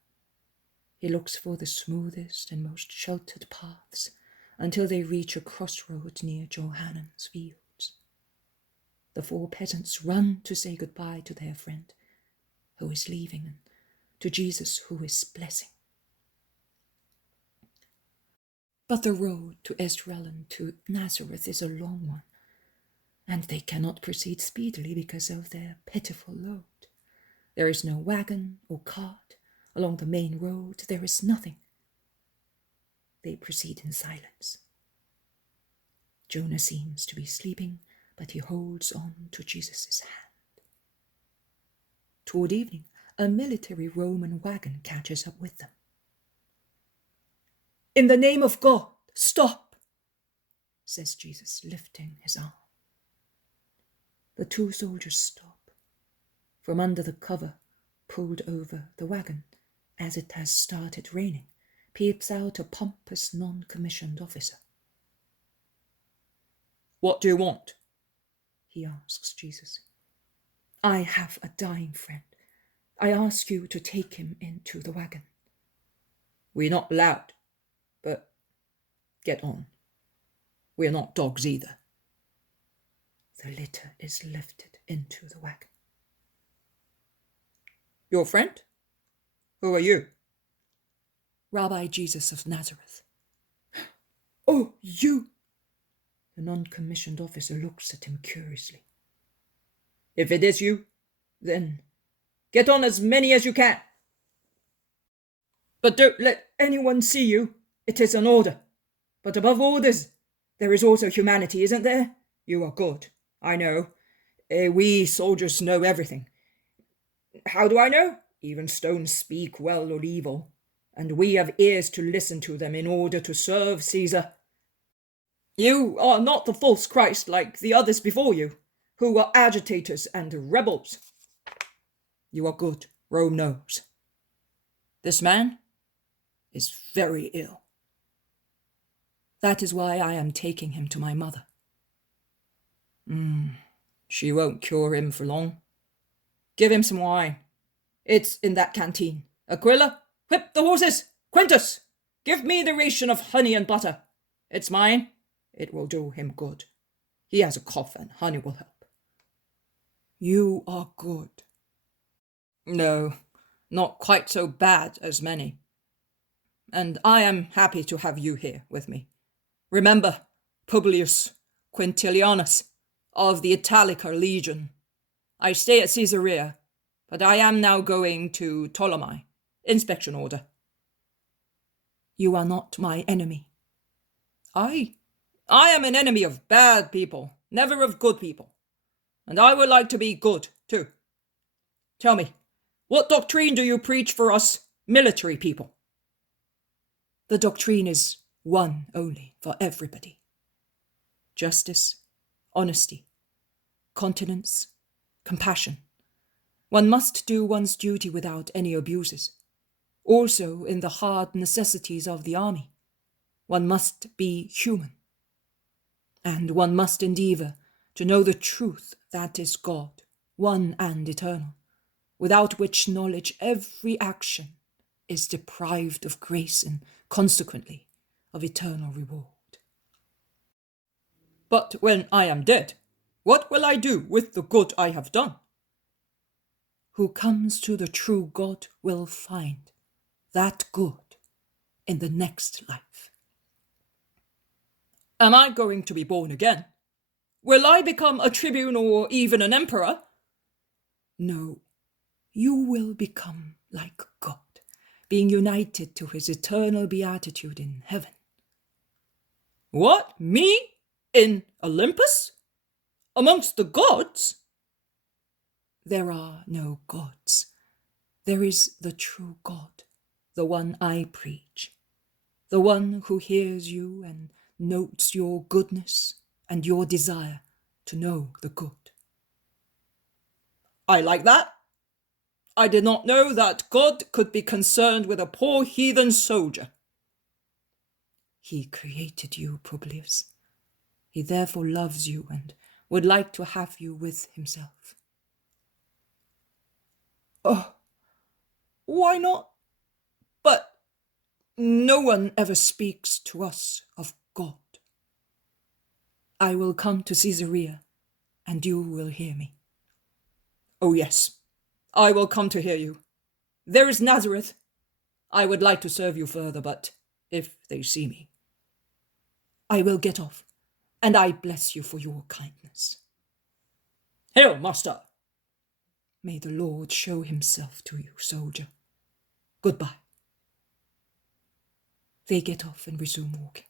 He looks for the smoothest and most sheltered paths until they reach a crossroad near Johannan's fields. The 4 peasants run to say goodbye to their friend, who is leaving, and to Jesus, who is blessing. But the road to Israel and to Nazareth is a long one, and they cannot proceed speedily because of their pitiful load. There is no wagon or cart. Along the main road there is nothing. They proceed in silence. Jonah seems to be sleeping, but he holds on to Jesus' hand. Toward evening, a military Roman wagon catches up with them. "In the name of God, stop," says Jesus, lifting his arm. The 2 soldiers stop. From under the cover, pulled over the wagon, as it has started raining, peeps out a pompous non-commissioned officer. "What do you want?" he asks Jesus. "I have a dying friend. I ask you to take him into the wagon." "We're not allowed, but get on. We're not dogs either." The litter is lifted into the wagon. "Your friend? Who are you?" "Rabbi Jesus of Nazareth." "Oh, you!" The non-commissioned officer looks at him curiously. "If it is you, then get on as many as you can. But don't let anyone see you. It is an order. But above orders, there is also humanity, isn't there? You are good, I know. We soldiers know everything. How do I know? Even stones speak well or evil, and we have ears to listen to them in order to serve Caesar. You are not the false Christ like the others before you, who are agitators and rebels. You are good, Rome knows. This man is very ill. That is why I am taking him to my mother. She won't cure him for long. Give him some wine. It's in that canteen. Aquila, whip the horses. Quintus, give me the ration of honey and butter. It's mine. It will do him good. He has a cough and honey will help. You are good. No, not quite so bad as many. And I am happy to have you here with me. Remember, Publius Quintilianus of the Italica Legion. I stay at Caesarea, but I am now going to Ptolemy. Inspection order. You are not my enemy. I am an enemy of bad people, never of good people. And I would like to be good, too. Tell me, what doctrine do you preach for us military people? The doctrine is one only for everybody. Justice, honesty, continence, compassion. One must do one's duty without any abuses. Also, in the hard necessities of the army, one must be human. And one must endeavor to know the truth that is God, one and eternal, without which knowledge every action is deprived of grace and consequently of eternal reward. But when I am dead, what will I do with the good I have done? Who comes to the true God will find that good in the next life. Am I going to be born again? Will I become a tribune or even an emperor? No, you will become like God, being united to his eternal beatitude in heaven. What, me? In Olympus? Amongst the gods? There are no gods. There is the true God, the one I preach, the one who hears you and notes your goodness and your desire to know the good. I like that. I did not know that God could be concerned with a poor heathen soldier. He created you, Publius. He therefore loves you and would like to have you with himself. Oh, why not? But no one ever speaks to us of God. I will come to Caesarea, and you will hear me. Oh, yes, I will come to hear you. There is Nazareth. I would like to serve you further, but if they see me, I will get off, and I bless you for your kindness. Hail, master! May the Lord show himself to you, soldier. Goodbye. They get off and resume walking.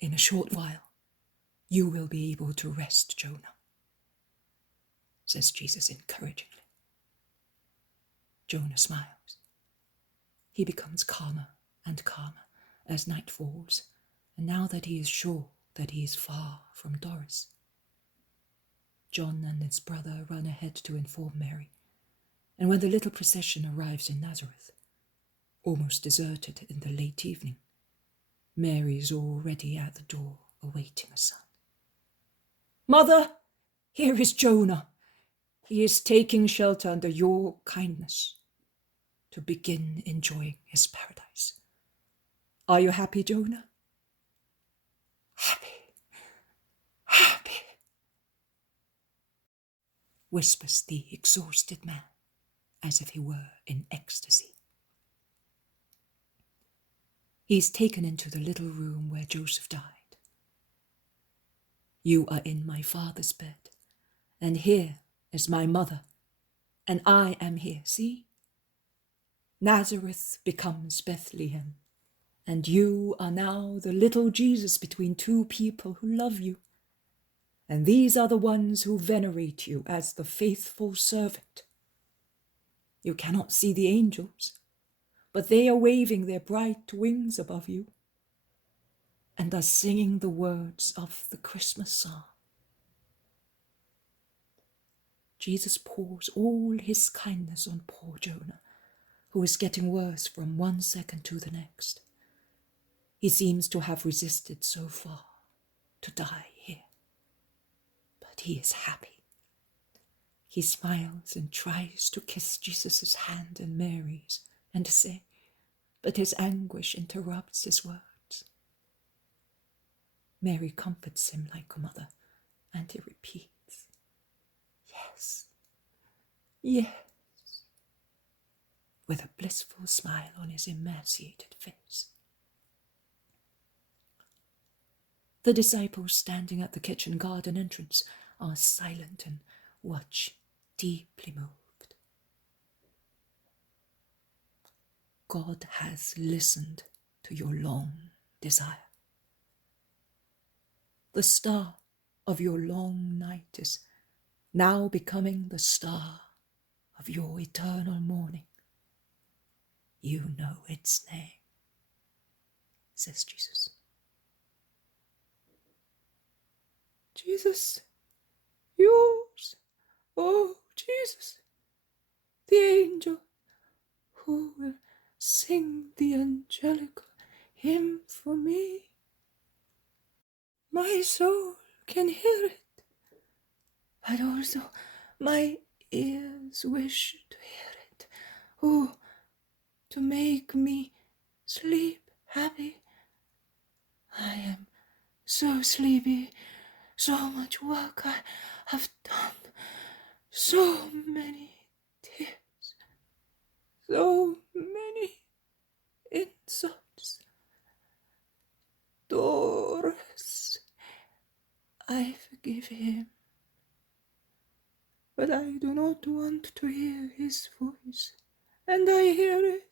In a short while, you will be able to rest, Jonah, says Jesus encouragingly. Jonah smiles. He becomes calmer and calmer as night falls, and now that he is sure that he is far from Doris. John and his brother run ahead to inform Mary, and when the little procession arrives in Nazareth, almost deserted in the late evening, Mary is already at the door awaiting a son. Mother, here is Jonah. He is taking shelter under your kindness to begin enjoying his paradise. Are you happy, Jonah? Happy, happy, whispers the exhausted man, as if he were in ecstasy. He is taken into the little room where Joseph died. You are in my father's bed, and here is my mother, and I am here, see? Nazareth becomes Bethlehem, and you are now the little Jesus between two people who love you. And these are the ones who venerate you as the faithful servant. You cannot see the angels, but they are waving their bright wings above you and are singing the words of the Christmas psalm. Jesus pours all his kindness on poor Jonah, who is getting worse from one second to the next. He seems to have resisted so far to die here. But he is happy. He smiles and tries to kiss Jesus' hand and Mary's and to say, but his anguish interrupts his words. Mary comforts him like a mother, and he repeats, yes, yes, with a blissful smile on his emaciated face. The disciples standing at the kitchen garden entrance are silent and watch, deeply moved. God has listened to your long desire. The star of your long night is now becoming the star of your eternal morning. You know its name, says Jesus. Jesus, yours, oh Jesus, the angel who will sing the angelical hymn for me. My soul can hear it, but also my ears wish to hear it. Oh, to make me sleep happy. I am so sleepy, so much work I have done, so many tears, so many insults. Doris, I forgive him, but I do not want to hear his voice, and I hear it.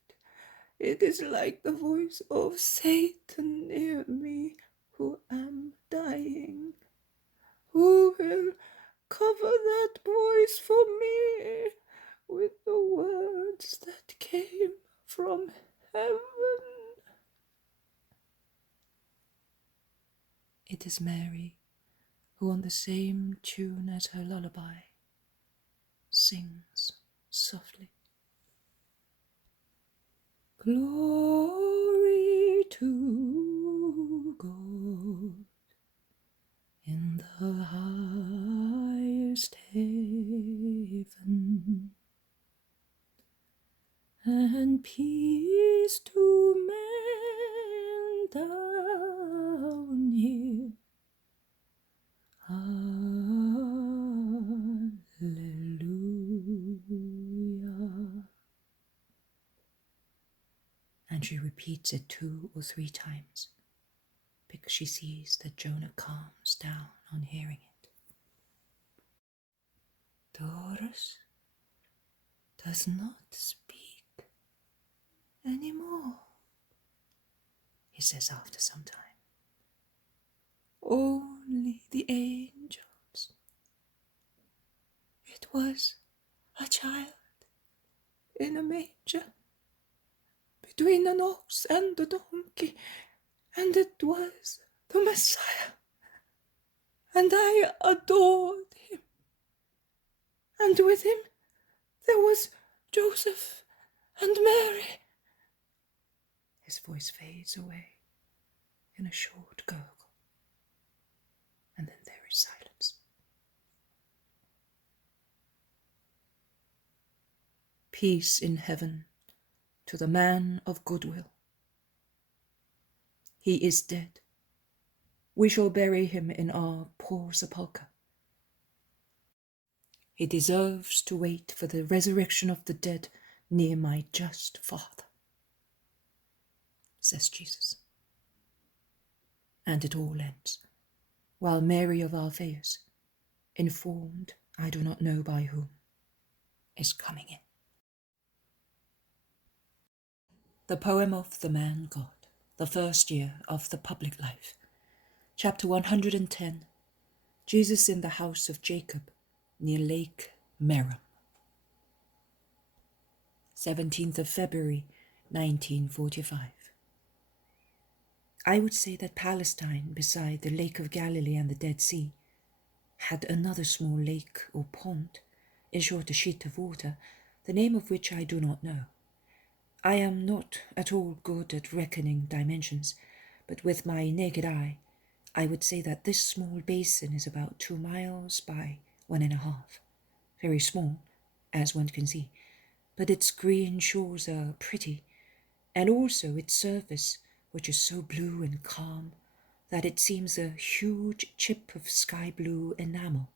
It is like the voice of Satan near me, who am dying. Who will cover that voice for me with the words that came from heaven? It is Mary, who on the same tune as her lullaby sings softly. Glory to God in the highest heaven, and peace to men down here. Hallelujah. And she repeats it 2 or 3 times, because she sees that Jonah calms down on hearing it. Doris does not speak anymore, he says after some time. Only the angels. It was a child in a manger, between an ox and a donkey, and it was the Messiah, and I adored him. And with him there was Joseph and Mary. His voice fades away in a short gurgle, and then there is silence. Peace in heaven to the man of goodwill. He is dead. We shall bury him in our poor sepulchre. He deserves to wait for the resurrection of the dead near my just Father, says Jesus. And it all ends, while Mary of Alphaeus, informed I do not know by whom, is coming in. The poem of the man God, the first year of the public life. Chapter 110. Jesus in the house of Jacob, near Lake Merom. 17th of February, 1945. I would say that Palestine, beside the Lake of Galilee and the Dead Sea, had another small lake or pond, in short a sheet of water, the name of which I do not know. I am not at all good at reckoning dimensions, but with my naked eye, I would say that this small basin is about 2 miles by 1.5. Very small, as one can see, but its green shores are pretty, and also its surface, which is so blue and calm that it seems a huge chip of sky blue enamel,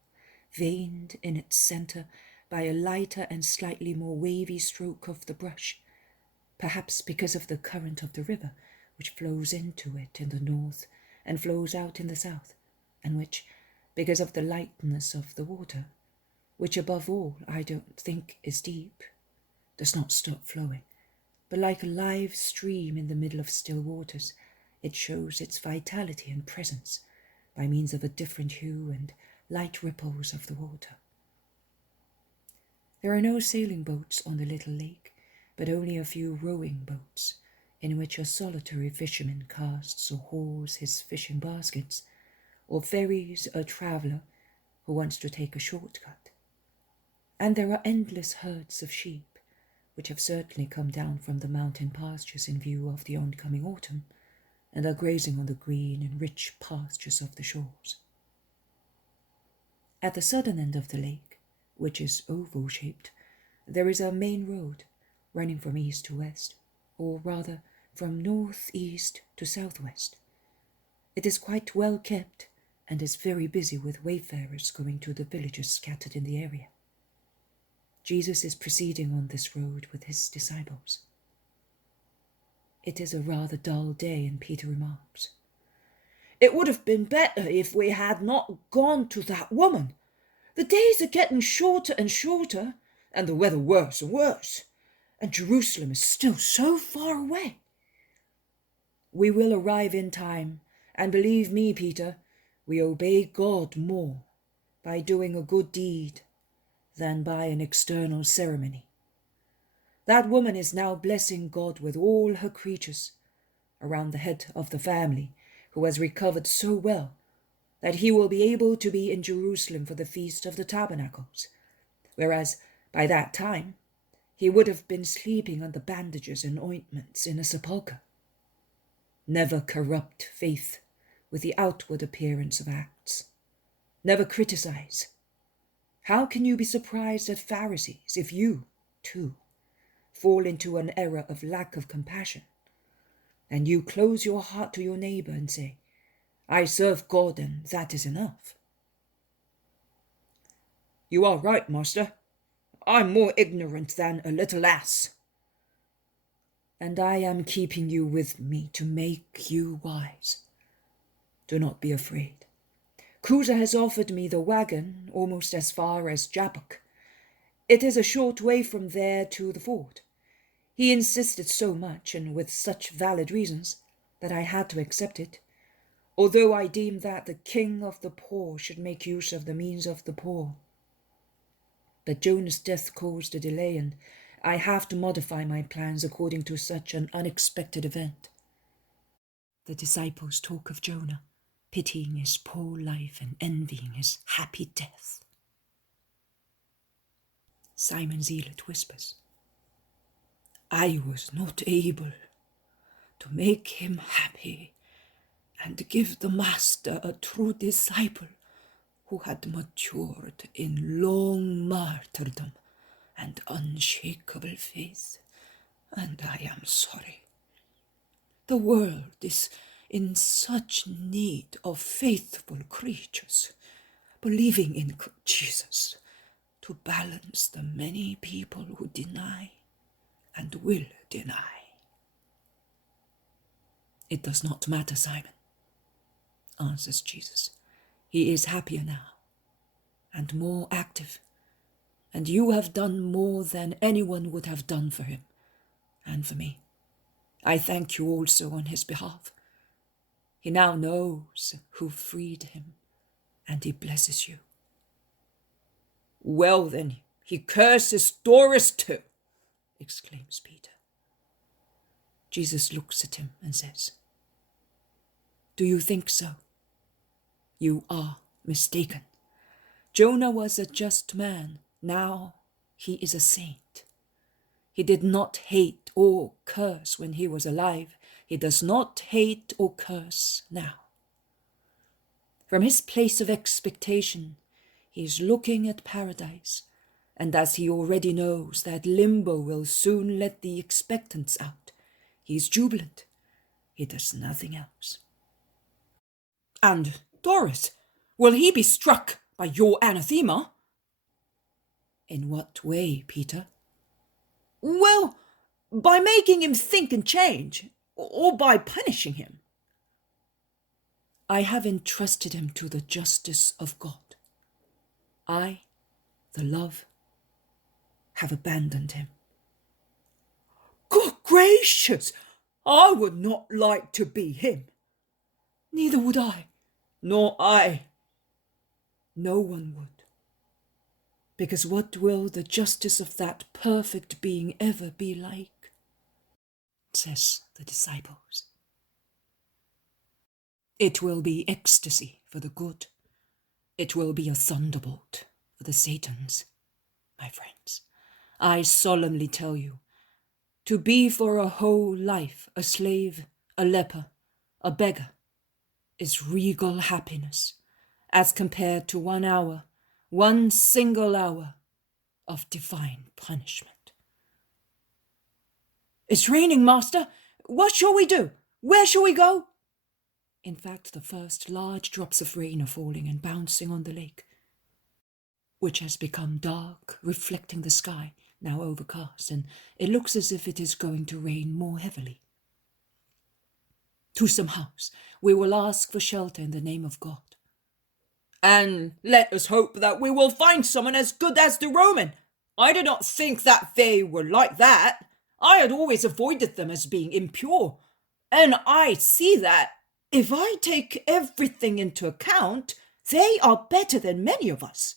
veined in its centre by a lighter and slightly more wavy stroke of the brush, perhaps because of the current of the river, which flows into it in the north and flows out in the south, and which, because of the lightness of the water, which above all I don't think is deep, does not stop flowing, but like a live stream in the middle of still waters, it shows its vitality and presence by means of a different hue and light ripples of the water. There are no sailing boats on the little lake, but only a few rowing boats, in which a solitary fisherman casts or hauls his fishing baskets, or ferries a traveller who wants to take a shortcut. And there are endless herds of sheep, which have certainly come down from the mountain pastures in view of the oncoming autumn, and are grazing on the green and rich pastures of the shores. At the southern end of the lake, which is oval-shaped, there is a main road running from east to west, or rather from north-east to south-west. It is quite well kept, and is very busy with wayfarers going to the villages scattered in the area. Jesus is proceeding on this road with his disciples. It is a rather dull day, and Peter remarks, "It would have been better if we had not gone to that woman. The days are getting shorter and shorter, and the weather worse and worse, and Jerusalem is still so far away." "We will arrive in time, and believe me, Peter, we obey God more by doing a good deed than by an external ceremony. That woman is now blessing God with all her creatures around the head of the family, who has recovered so well that he will be able to be in Jerusalem for the Feast of the Tabernacles, whereas by that time he would have been sleeping under bandages and ointments in a sepulchre. Never corrupt faith with the outward appearance of acts. Never criticize. How can you be surprised at Pharisees if you, too, fall into an error of lack of compassion, and you close your heart to your neighbor and say, I serve God and that is enough. You are right, master. I'm more ignorant than a little ass. And I am keeping you with me to make you wise. Do not be afraid. Chuza has offered me the wagon almost as far as Jabbok. It is a short way from there to the ford. He insisted so much, and with such valid reasons, that I had to accept it, although I deem that the king of the poor should make use of the means of the poor. But Jonah's death caused a delay, and I have to modify my plans according to such an unexpected event. The disciples talk of Jonah, pitying his poor life and envying his happy death. Simon Zealot whispers, I was not able to make him happy and give the Master a true disciple who had matured in long martyrdom and unshakable faith, and I am sorry. The world is in such need of faithful creatures, believing in Jesus, to balance the many people who deny and will deny. It does not matter, Simon, answers Jesus. He is happier now and more active, and you have done more than anyone would have done for him and for me. I thank you also on his behalf. He now knows who freed him, and he blesses you. Well then, he curses Doris too, exclaims Peter. Jesus looks at him and says, Do you think so? You are mistaken. Jonah was a just man. Now he is a saint. He did not hate or curse when he was alive. He does not hate or curse now. From his place of expectation, he is looking at paradise, and as he already knows that limbo will soon let the expectants out, he is jubilant. He does nothing else. And Doris, will he be struck by your anathema? In what way, Peter? Well, by making him think and change, or by punishing him. I have entrusted him to the justice of God. I, the love, have abandoned him. Good gracious! I would not like to be him. Neither would I. Nor I. No one would. Because what will the justice of that perfect being ever be like? Says the disciples. It will be ecstasy for the good. It will be a thunderbolt for the Satans, my friends. I solemnly tell you, to be for a whole life a slave, a leper, a beggar, is regal happiness as compared to 1 hour, one single hour of divine punishment. It's raining, Master. What shall we do? Where shall we go? In fact, the first large drops of rain are falling and bouncing on the lake, which has become dark, reflecting the sky, now overcast, and it looks as if it is going to rain more heavily. To some house, we will ask for shelter in the name of God. And let us hope that we will find someone as good as the Roman. I do not think that they were like that. I had always avoided them as being impure. And I see that, if I take everything into account, they are better than many of us,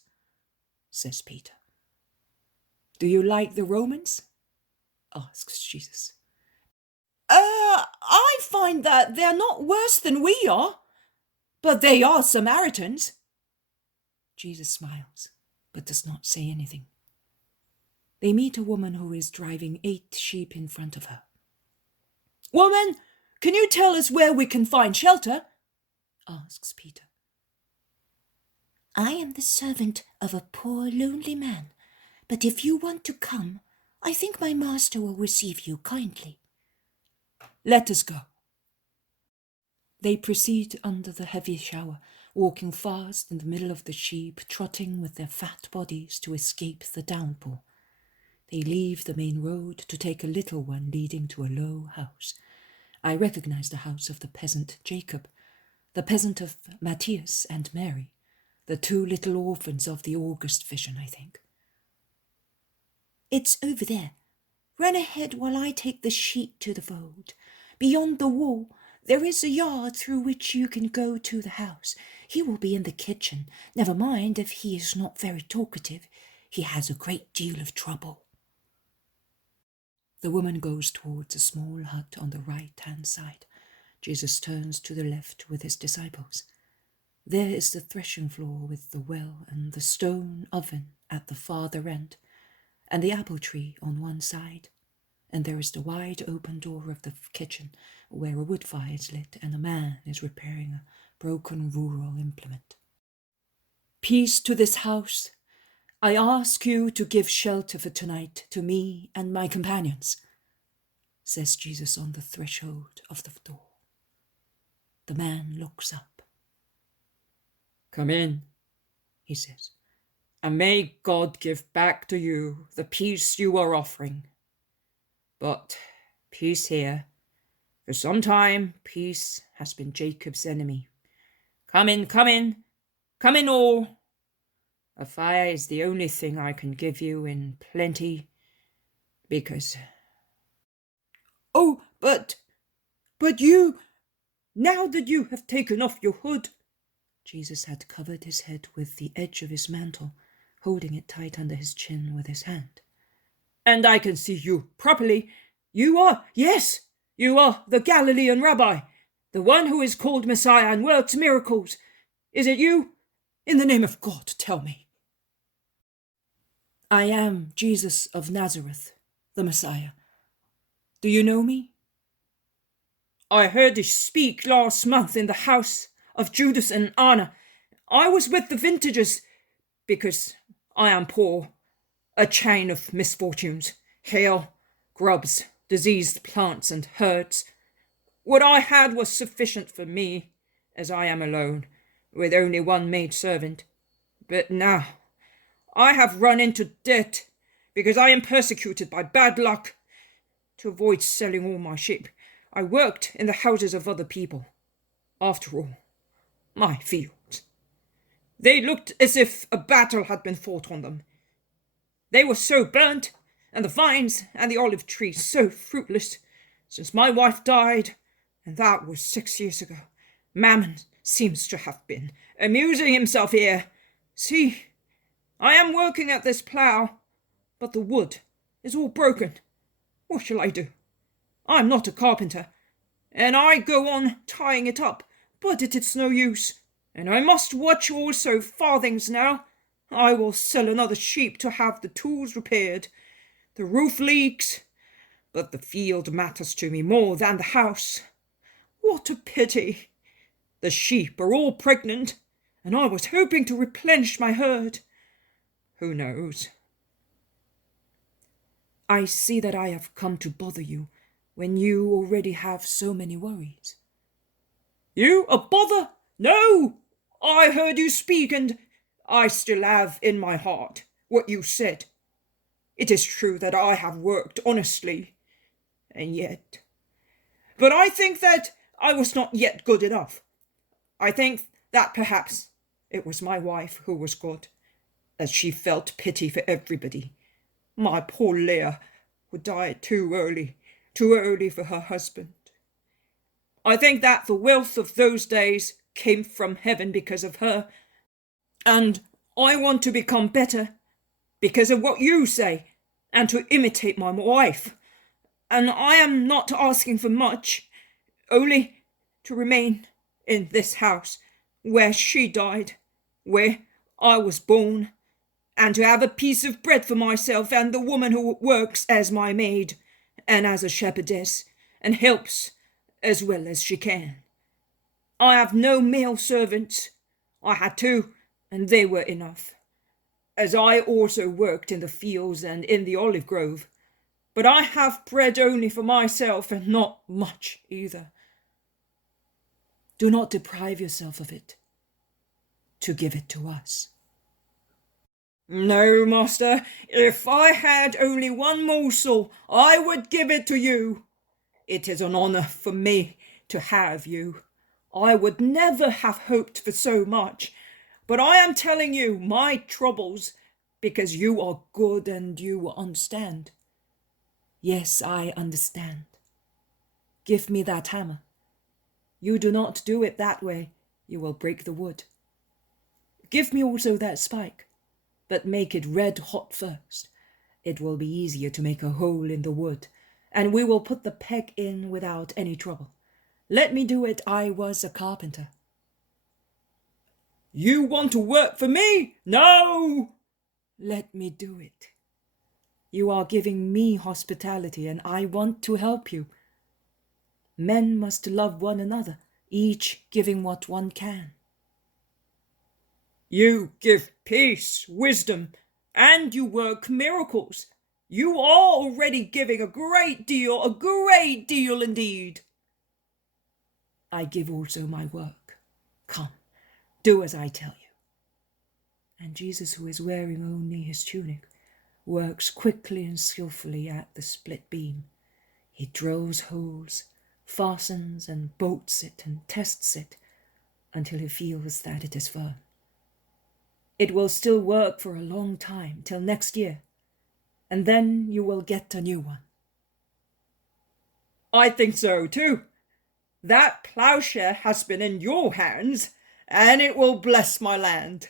says Peter. Do you like the Romans? Asks Jesus. I find that they are not worse than we are, but they are Samaritans. Jesus smiles, but does not say anything. They meet a woman who is driving 8 sheep in front of her. Woman, can you tell us where we can find shelter? Asks Peter. I am the servant of a poor, lonely man, but if you want to come, I think my master will receive you kindly. Let us go, They proceed under the heavy shower, walking fast in the middle of the sheep, trotting with their fat bodies to escape the downpour. They leave the main road to take a little one leading to a low house. I recognize the house of the peasant Jacob, the peasant of Matthias and Mary, the two little orphans of the August vision, I think. It's over there. Run ahead while I take the sheep to the fold. Beyond the wall, there is a yard through which you can go to the house. He will be in the kitchen. Never mind if he is not very talkative. He has a great deal of trouble. The woman goes towards a small hut on the right-hand side. Jesus turns to the left with his disciples. There is the threshing floor with the well and the stone oven at the farther end, and the apple tree on one side. And there is the wide open door of the kitchen where a wood fire is lit and a man is repairing a broken rural implement. Peace to this house. I ask you to give shelter for tonight to me and my companions, says Jesus on the threshold of the door. The man looks up. Come in, he says, and may God give back to you the peace you are offering. But peace here. For some time, peace has been Jacob's enemy. Come in, come in, come in all. A fire is the only thing I can give you in plenty, because... Oh, but you, now that you have taken off your hood. Jesus had covered his head with the edge of his mantle, holding it tight under his chin with his hand. And I can see you properly. You are the Galilean rabbi, the one who is called Messiah and works miracles. Is it you? In the name of God, tell me. I am Jesus of Nazareth, the Messiah. Do you know me? I heard you speak last month in the house of Judas and Anna. I was with the vintagers, because I am poor. A chain of misfortunes, hail, grubs, diseased plants and herds. What I had was sufficient for me, as I am alone, with only one maidservant. But now I have run into debt, because I am persecuted by bad luck. To avoid selling all my sheep, I worked in the houses of other people. After all, my fields. They looked as if a battle had been fought on them. They were so burnt, and the vines and the olive trees so fruitless, since my wife died, and that was 6 years ago. Mammon seems to have been amusing himself here. See, I am working at this plough, but the wood is all broken. What shall I do? I'm not a carpenter, and I go on tying it up, but it is no use, and I must watch also farthings now. I will sell another sheep to have the tools repaired. The roof leaks, but the field matters to me more than the house. What a pity! The sheep are all pregnant, and I was hoping to replenish my herd. Who knows? I see that I have come to bother you when you already have so many worries. You a bother? No! I heard you speak, and I still have in my heart what you said. It is true that I have worked honestly, and yet... But I think that I was not yet good enough. I think that perhaps it was my wife who was good, as she felt pity for everybody. My poor Leah, who died too early for her husband. I think that the wealth of those days came from heaven because of her, and I want to become better because of what you say, and to imitate my wife. And I am not asking for much, only to remain in this house where she died, where I was born, and to have a piece of bread for myself and the woman who works as my maid and as a shepherdess and helps as well as she can. I have no male servants. I had 2, and they were enough, as I also worked in the fields and in the olive grove. But I have bread only for myself, and not much either. Do not deprive yourself of it to give it to us. No, master, if I had only one morsel, I would give it to you. It is an honour for me to have you. I would never have hoped for so much, but I am telling you my troubles, because you are good and you understand. Yes, I understand. Give me that hammer. You do not do it that way, you will break the wood. Give me also that spike, but make it red hot first. It will be easier to make a hole in the wood, and we will put the peg in without any trouble. Let me do it, I was a carpenter. You want to work for me? No! Let me do it. You are giving me hospitality, and I want to help you. Men must love one another, each giving what one can. You give peace, wisdom, and you work miracles. You are already giving a great deal indeed. I give also my work. Come, do as I tell you. And Jesus, who is wearing only his tunic, works quickly and skillfully at the split beam. He drills holes, fastens and bolts it and tests it until he feels that it is firm. It will still work for a long time, till next year, and then you will get a new one. I think so too. That ploughshare has been in your hands, and it will bless my land.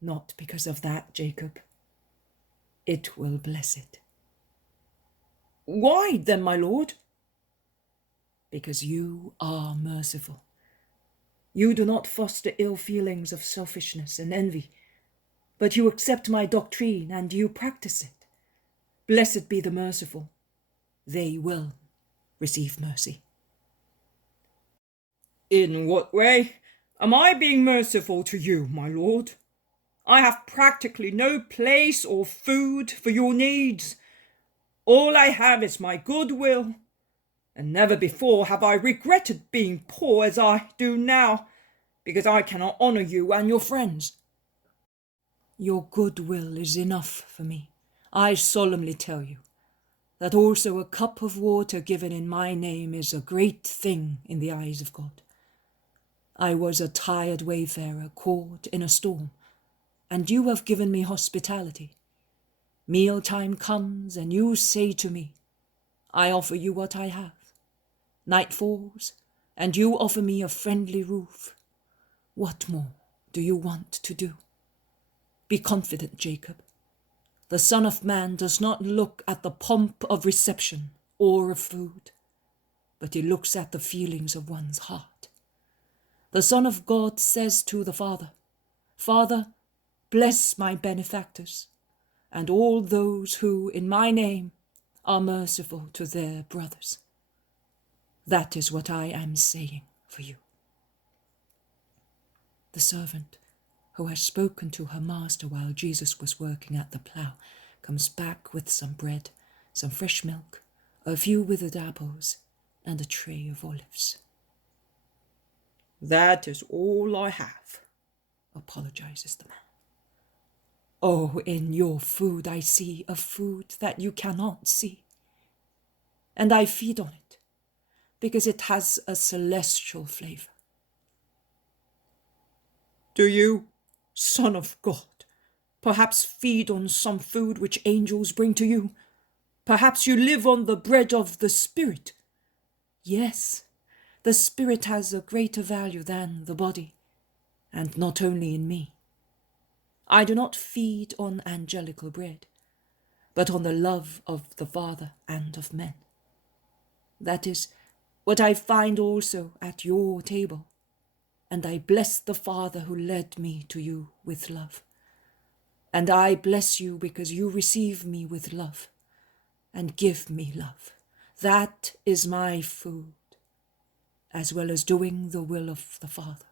Not because of that, Jacob. It will bless it. Why then, my lord? Because you are merciful. You do not foster ill feelings of selfishness and envy, but you accept my doctrine and you practice it. Blessed be the merciful. They will receive mercy. In what way am I being merciful to you, my lord? I have practically no place or food for your needs. All I have is my goodwill, and never before have I regretted being poor as I do now, because I cannot honour you and your friends. Your goodwill is enough for me. I solemnly tell you that also a cup of water given in my name is a great thing in the eyes of God. I was a tired wayfarer caught in a storm, and you have given me hospitality. Mealtime comes, and you say to me, I offer you what I have. Night falls, and you offer me a friendly roof. What more do you want to do? Be confident, Jacob. The Son of Man does not look at the pomp of reception or of food, but he looks at the feelings of one's heart. The Son of God says to the Father, Father, bless my benefactors, and all those who, in my name, are merciful to their brothers. That is what I am saying for you. The servant who has spoken to her master while Jesus was working at the plough comes back with some bread, some fresh milk, a few withered apples, and a tray of olives. That is all I have, apologizes the man. Oh, in your food I see a food that you cannot see, and I feed on it because it has a celestial flavor. Do you, Son of God, perhaps feed on some food which angels bring to you? Perhaps you live on the bread of the Spirit? Yes, the Spirit has a greater value than the body, and not only in me. I do not feed on angelical bread, but on the love of the Father and of men. That is what I find also at your table, and I bless the Father who led me to you with love. And I bless you because you receive me with love and give me love. That is my food, as well as doing the will of the Father.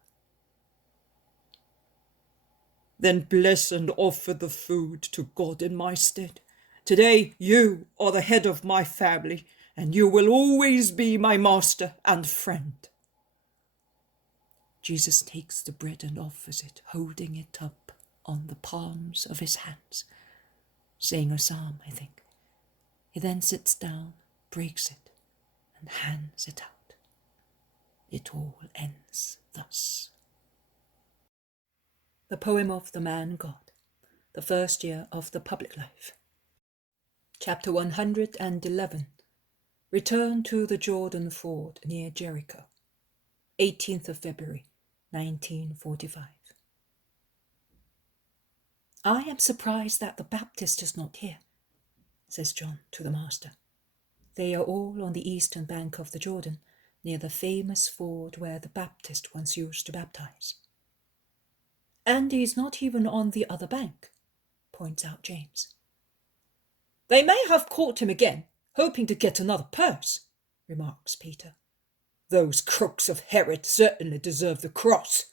Then bless and offer the food to God in my stead. Today you are the head of my family, and you will always be my master and friend. Jesus takes the bread and offers it, holding it up on the palms of his hands, saying a psalm, I think. He then sits down, breaks it, and hands it out. It all ends thus. The poem of the man God, the first year of the public life. Chapter 111. Return to the Jordan ford near Jericho. 18th of February, 1945. I am surprised that the Baptist is not here, says John to the master. They are all on the eastern bank of the Jordan, near the famous ford where the Baptist once used to baptize. And he is not even on the other bank, points out James. They may have caught him again, hoping to get another purse, remarks Peter. Those crooks of Herod certainly deserve the cross.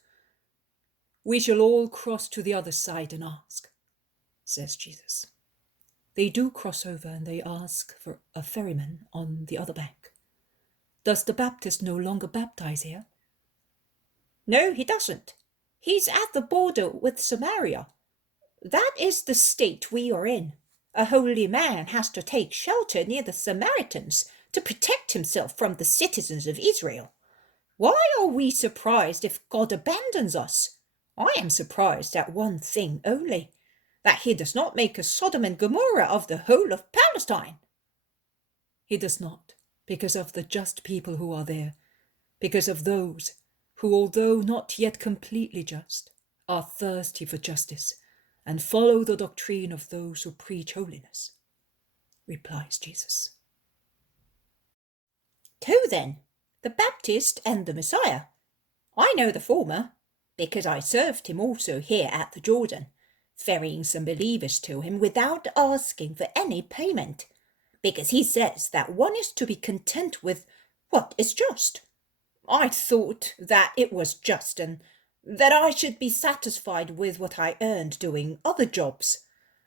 We shall all cross to the other side and ask, says Jesus. They do cross over and they ask for a ferryman on the other bank. Does the Baptist no longer baptize here? No, he doesn't. He's at the border with Samaria. That is the state we are in. A holy man has to take shelter near the Samaritans to protect himself from the citizens of Israel. Why are we surprised if God abandons us? I am surprised at one thing only, that he does not make a Sodom and Gomorrah of the whole of Palestine. He does not, because of the just people who are there, because of those who, although not yet completely just, are thirsty for justice and follow the doctrine of those who preach holiness, replies Jesus. Who then? The Baptist and the Messiah. I know the former, because I served him also here at the Jordan, ferrying some believers to him without asking for any payment, because he says that one is to be content with what is just. I thought that it was just and that I should be satisfied with what I earned doing other jobs,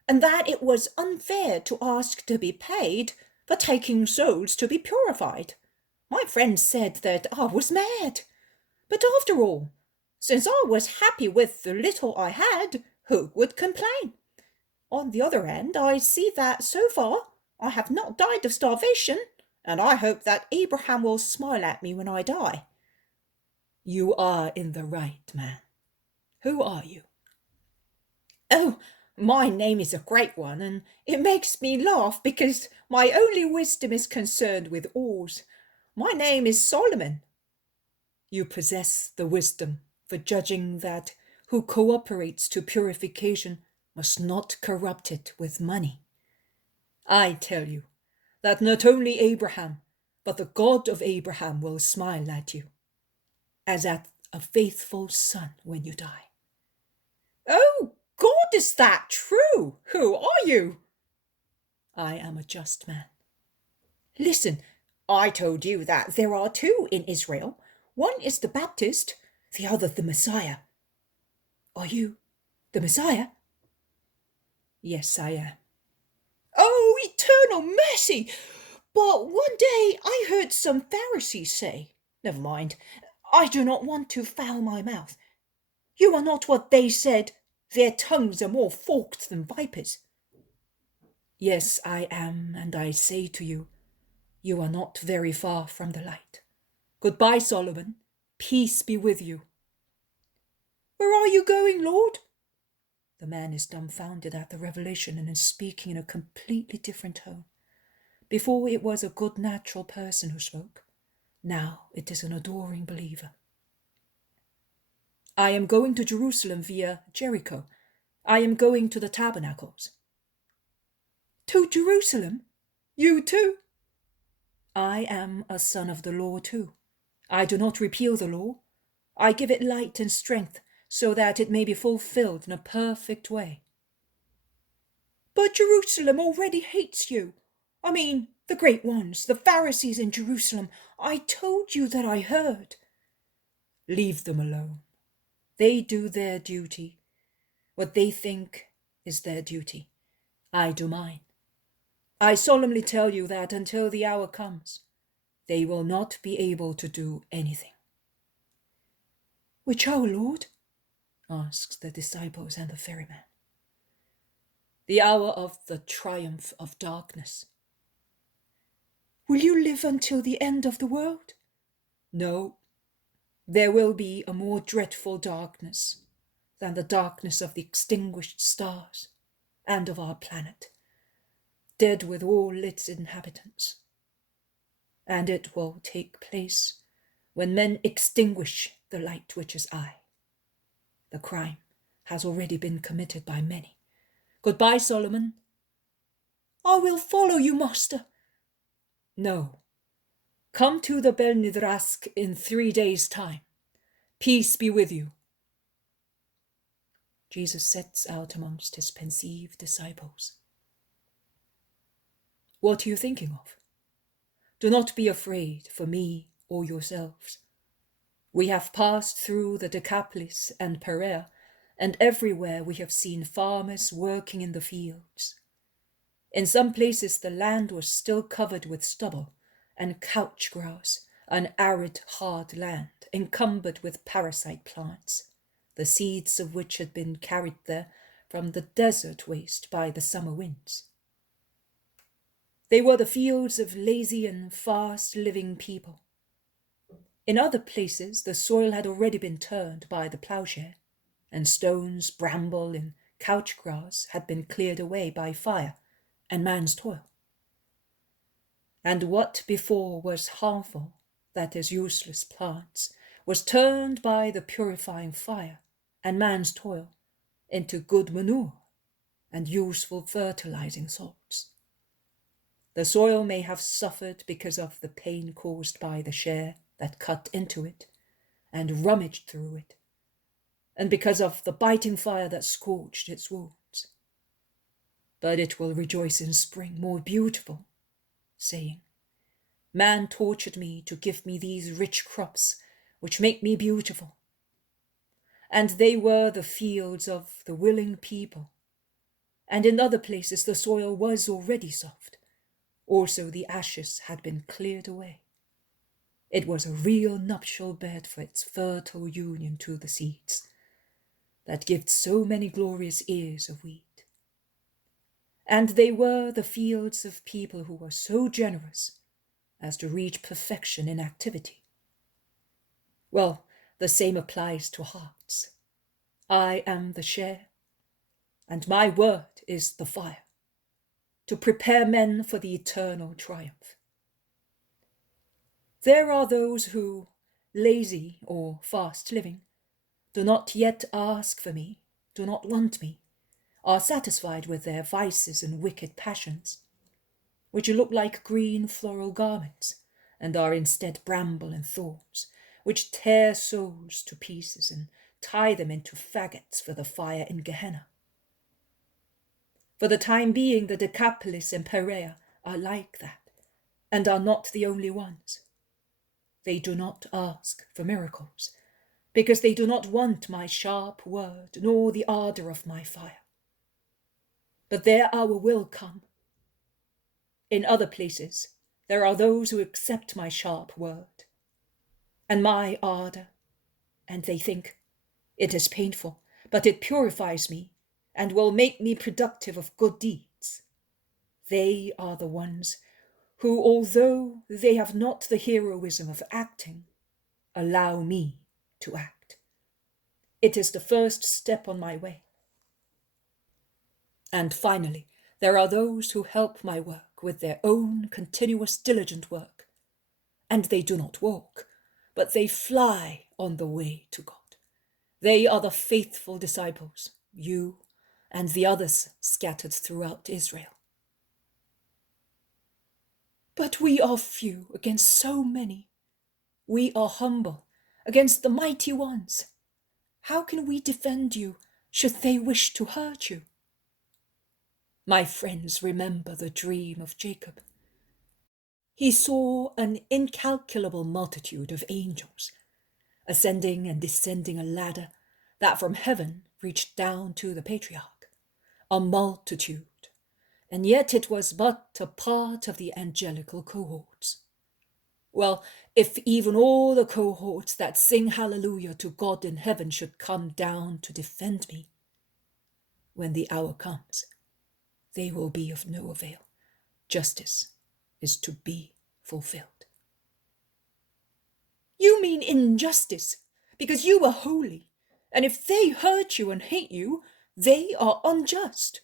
and that it was unfair to ask to be paid for taking souls to be purified. My friends said that I was mad. But after all, since I was happy with the little I had, who would complain? On the other hand, I see that so far I have not died of starvation, and I hope that Abraham will smile at me when I die. You are in the right, man. Who are you? Oh, my name is a great one, and it makes me laugh because my only wisdom is concerned with oars. My name is Solomon. You possess the wisdom for judging that who cooperates to purification must not corrupt it with money. I tell you that not only Abraham, but the God of Abraham will smile at you, as at a faithful son when you die. Oh, God, is that true? Who are you? I am a just man. Listen, I told you that there are two in Israel. One is the Baptist, the other the Messiah. Are you the Messiah? Yes, I am. Oh, eternal mercy! But one day I heard some Pharisees say, never mind, I do not want to foul my mouth. You are not what they said. Their tongues are more forked than vipers. Yes, I am, and I say to you, you are not very far from the light. Goodbye, Solomon. Peace be with you. Where are you going, Lord? The man is dumbfounded at the revelation and is speaking in a completely different tone. Before it was a good natural person who spoke. Now it is an adoring believer. I am going to Jerusalem via Jericho. I am going to the tabernacles. To Jerusalem? You too? I am a son of the law too. I do not repeal the law. I give it light and strength so that it may be fulfilled in a perfect way. But Jerusalem already hates you. I mean, the great ones, the Pharisees in Jerusalem. I told you that I heard. Leave them alone. They do their duty. What they think is their duty. I do mine. I solemnly tell you that until the hour comes, they will not be able to do anything. Which hour, Lord? Asked the disciples and the ferryman. The hour of the triumph of darkness. Will you live until the end of the world? No, there will be a more dreadful darkness than the darkness of the extinguished stars and of our planet, dead with all its inhabitants. And it will take place when men extinguish the light which is I. The crime has already been committed by many. Goodbye, Solomon. I will follow you, master. No. Come to the Bel Nidrask in 3 days' time. Peace be with you. Jesus sets out amongst his pensive disciples. What are you thinking of? Do not be afraid for me or yourselves. We have passed through the Decapolis and Perea, and everywhere we have seen farmers working in the fields. In some places the land was still covered with stubble and couch grass, an arid, hard land, encumbered with parasite plants, the seeds of which had been carried there from the desert waste by the summer winds. They were the fields of lazy and fast-living people. In other places the soil had already been turned by the ploughshare, and stones, bramble, and couch grass had been cleared away by fire and man's toil. And what before was harmful, that is, useless plants, was turned by the purifying fire and man's toil into good manure and useful fertilizing salts. The soil may have suffered because of the pain caused by the share that cut into it and rummaged through it, and because of the biting fire that scorched its wounds. But it will rejoice in spring, more beautiful, saying, Man tortured me to give me these rich crops, which make me beautiful. And they were the fields of the willing people. And in other places the soil was already soft. Also the ashes had been cleared away. It was a real nuptial bed for its fertile union to the seeds that give so many glorious ears of wheat. And they were the fields of people who were so generous as to reach perfection in activity. Well, the same applies to hearts. I am the share, and my word is the fire, to prepare men for the eternal triumph. There are those who, lazy or fast living, do not yet ask for me, do not want me, are satisfied with their vices and wicked passions, which look like green floral garments, and are instead bramble and thorns, which tear souls to pieces and tie them into faggots for the fire in Gehenna. For the time being, the Decapolis and Perea are like that, and are not the only ones. They do not ask for miracles, because they do not want my sharp word, nor the ardour of my fire. But their hour will come. In other places, there are those who accept my sharp word and my ardour, and they think, it is painful, but it purifies me and will make me productive of good deeds. They are the ones who, although they have not the heroism of acting, allow me to act. It is the first step on my way. And finally, there are those who help my work with their own continuous diligent work, and they do not walk, but they fly on the way to God. They are the faithful disciples, you and the others scattered throughout Israel. But we are few against so many. We are humble against the mighty ones. How can we defend you should they wish to hurt you? My friends, remember the dream of Jacob. He saw an incalculable multitude of angels, ascending and descending a ladder that from heaven reached down to the patriarch, a multitude, and yet it was but a part of the angelical cohorts. Well, if even all the cohorts that sing hallelujah to God in heaven should come down to defend me, when the hour comes, they will be of no avail. Justice is to be fulfilled. You mean injustice, because you are holy, and if they hurt you and hate you, they are unjust.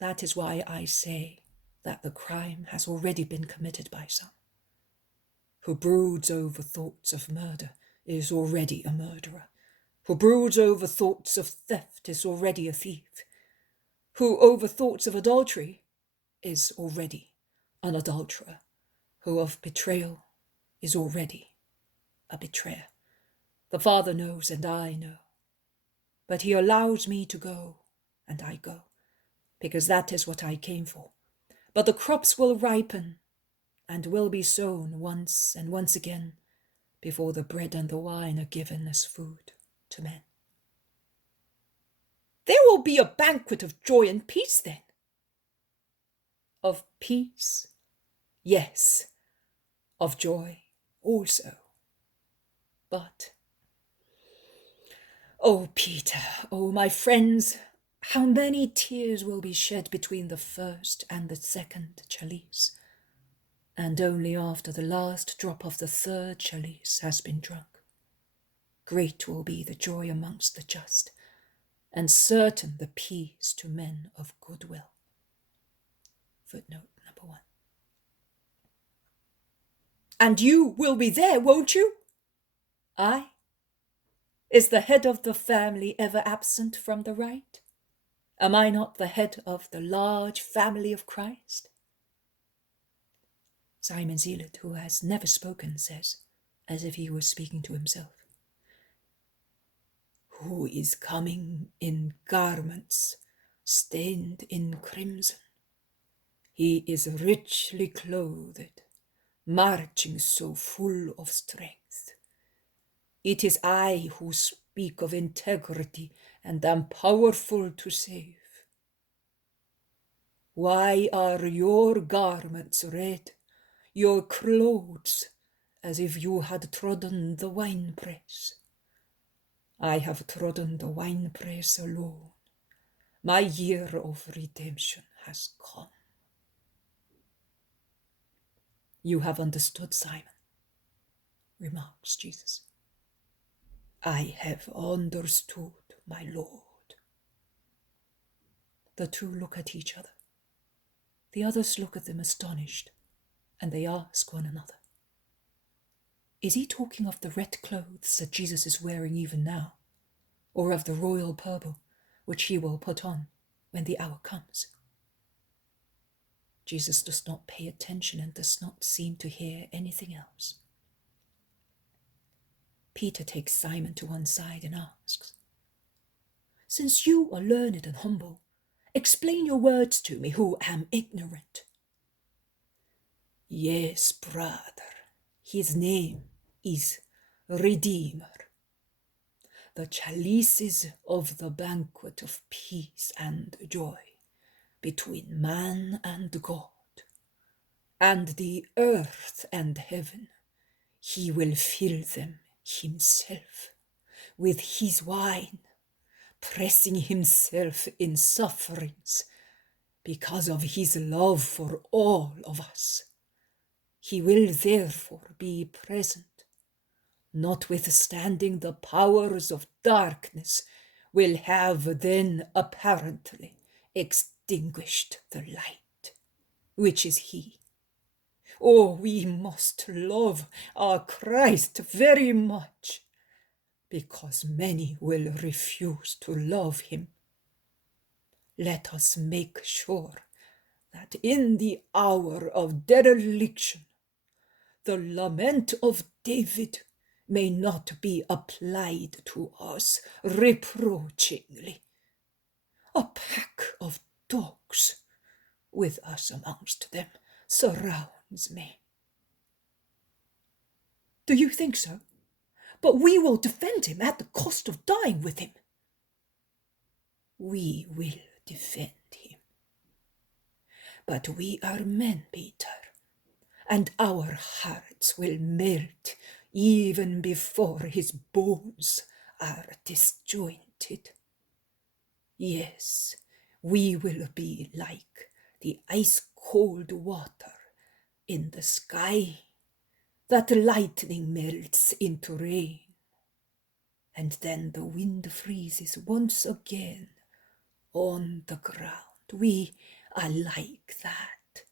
That is why I say that the crime has already been committed by some. Who broods over thoughts of murder is already a murderer. Who broods over thoughts of theft is already a thief. Who over thoughts of adultery is already an adulterer. Who of betrayal is already a betrayer. The Father knows and I know. But he allows me to go, and I go, because that is what I came for. But the crops will ripen and will be sown once and once again before the bread and the wine are given as food to men. There will be a banquet of joy and peace then. Of peace, yes, of joy also. But, oh Peter, oh my friends, how many tears will be shed between the first and the second chalice, and only after the last drop of the third chalice has been drunk. Great will be the joy amongst the just, and certain the peace to men of good will. Footnote number 1. And you will be there, won't you? I? Is the head of the family ever absent from the right? Am I not the head of the large family of Christ? Simon Zealot, who has never spoken, says, as if he was speaking to himself, who is coming in garments stained in crimson? He is richly clothed, marching so full of strength. It is I who speak of integrity and am powerful to save. Why are your garments red, your clothes as if you had trodden the winepress? I have trodden the winepress alone. My year of redemption has come. You have understood, Simon, remarks Jesus. I have understood, my Lord. The two look at each other. The others look at them astonished, and they ask one another, is he talking of the red clothes that Jesus is wearing even now, or of the royal purple which he will put on when the hour comes? Jesus does not pay attention and does not seem to hear anything else. Peter takes Simon to one side and asks, since you are learned and humble, explain your words to me who am ignorant. Yes, brother, his name is Redeemer. The chalices of the banquet of peace and joy between man and God, and the earth and heaven, he will fill them himself with his wine, pressing himself in sufferings because of his love for all of us. He will therefore be present, notwithstanding the powers of darkness will have then apparently extinguished the light, which is he. Oh, we must love our Christ very much, because many will refuse to love him. Let us make sure that in the hour of dereliction, the lament of David may not be applied to us reproachingly. A pack of dogs, with us amongst them, surrounds me. Do you think so? But we will defend him at the cost of dying with him. We will defend him. But we are men, Peter, and our hearts will melt even before his bones are disjointed. Yes, we will be like the ice-cold water in the sky that lightning melts into rain, and then the wind freezes once again on the ground. We are like that.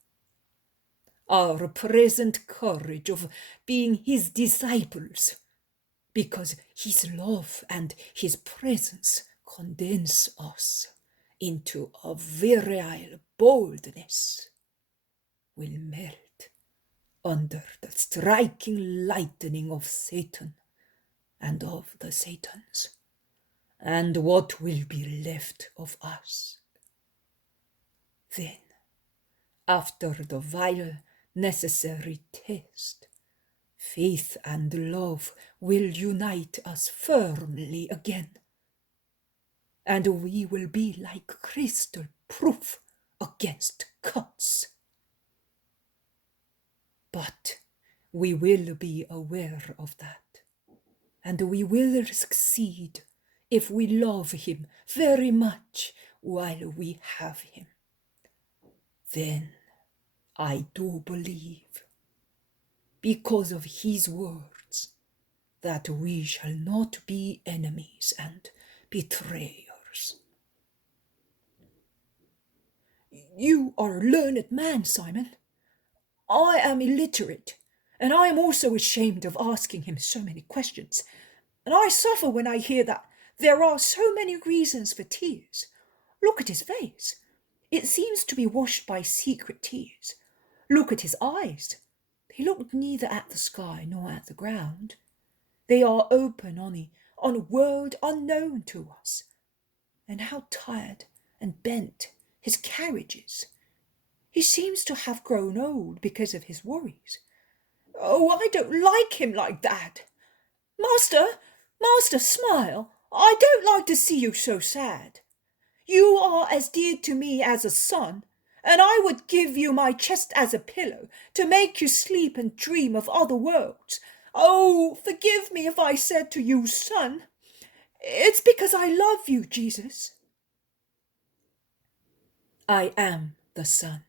Our present courage of being his disciples, because his love and his presence condense us into a virile boldness, will melt under the striking lightning of Satan and of the Satans. And what will be left of us? Then, after the vile necessary test, faith and love will unite us firmly again, and we will be like crystal proof against cuts. But we will be aware of that, and we will succeed if we love him very much while we have him. Then I do believe, because of his words, that we shall not be enemies and betrayers. You are a learned man, Simon. I am illiterate, and I am also ashamed of asking him so many questions, and I suffer when I hear that there are so many reasons for tears. Look at his face. It seems to be washed by secret tears. Look at his eyes. They look neither at the sky nor at the ground. They are open on a world unknown to us. And how tired and bent his carriage is. He seems to have grown old because of his worries. Oh, I don't like him like that. Master, smile. I don't like to see you so sad. You are as dear to me as a son, and I would give you my chest as a pillow to make you sleep and dream of other worlds. Oh, forgive me if I said to you, son. It's because I love you, Jesus. I am the Son.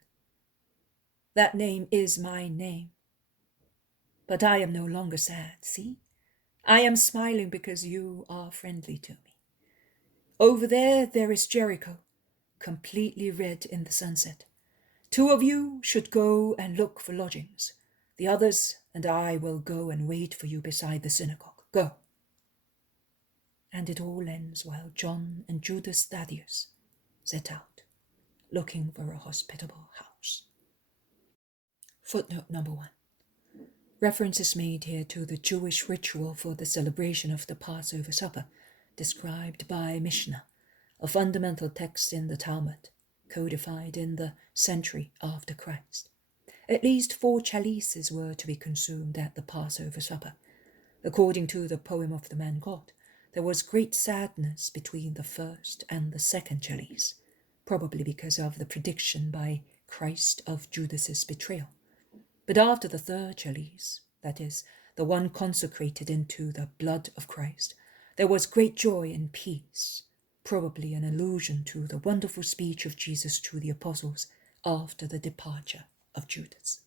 That name is my name. But I am no longer sad, see? I am smiling because you are friendly to me. Over there is Jericho, completely red in the sunset. 2 of you should go and look for lodgings. The others and I will go and wait for you beside the synagogue. Go. And it all ends while John and Judas Thaddeus set out, looking for a hospitable house. Footnote number 1. Reference is made here to the Jewish ritual for the celebration of the Passover supper, described by Mishnah, a fundamental text in the Talmud, codified in the century after Christ. At least 4 chalices were to be consumed at the Passover supper. According to the poem of the man God, there was great sadness between the first and the second chalice, probably because of the prediction by Christ of Judas's betrayal. But after the third chalice, that is, the one consecrated into the blood of Christ, there was great joy and peace, probably an allusion to the wonderful speech of Jesus to the apostles after the departure of Judas.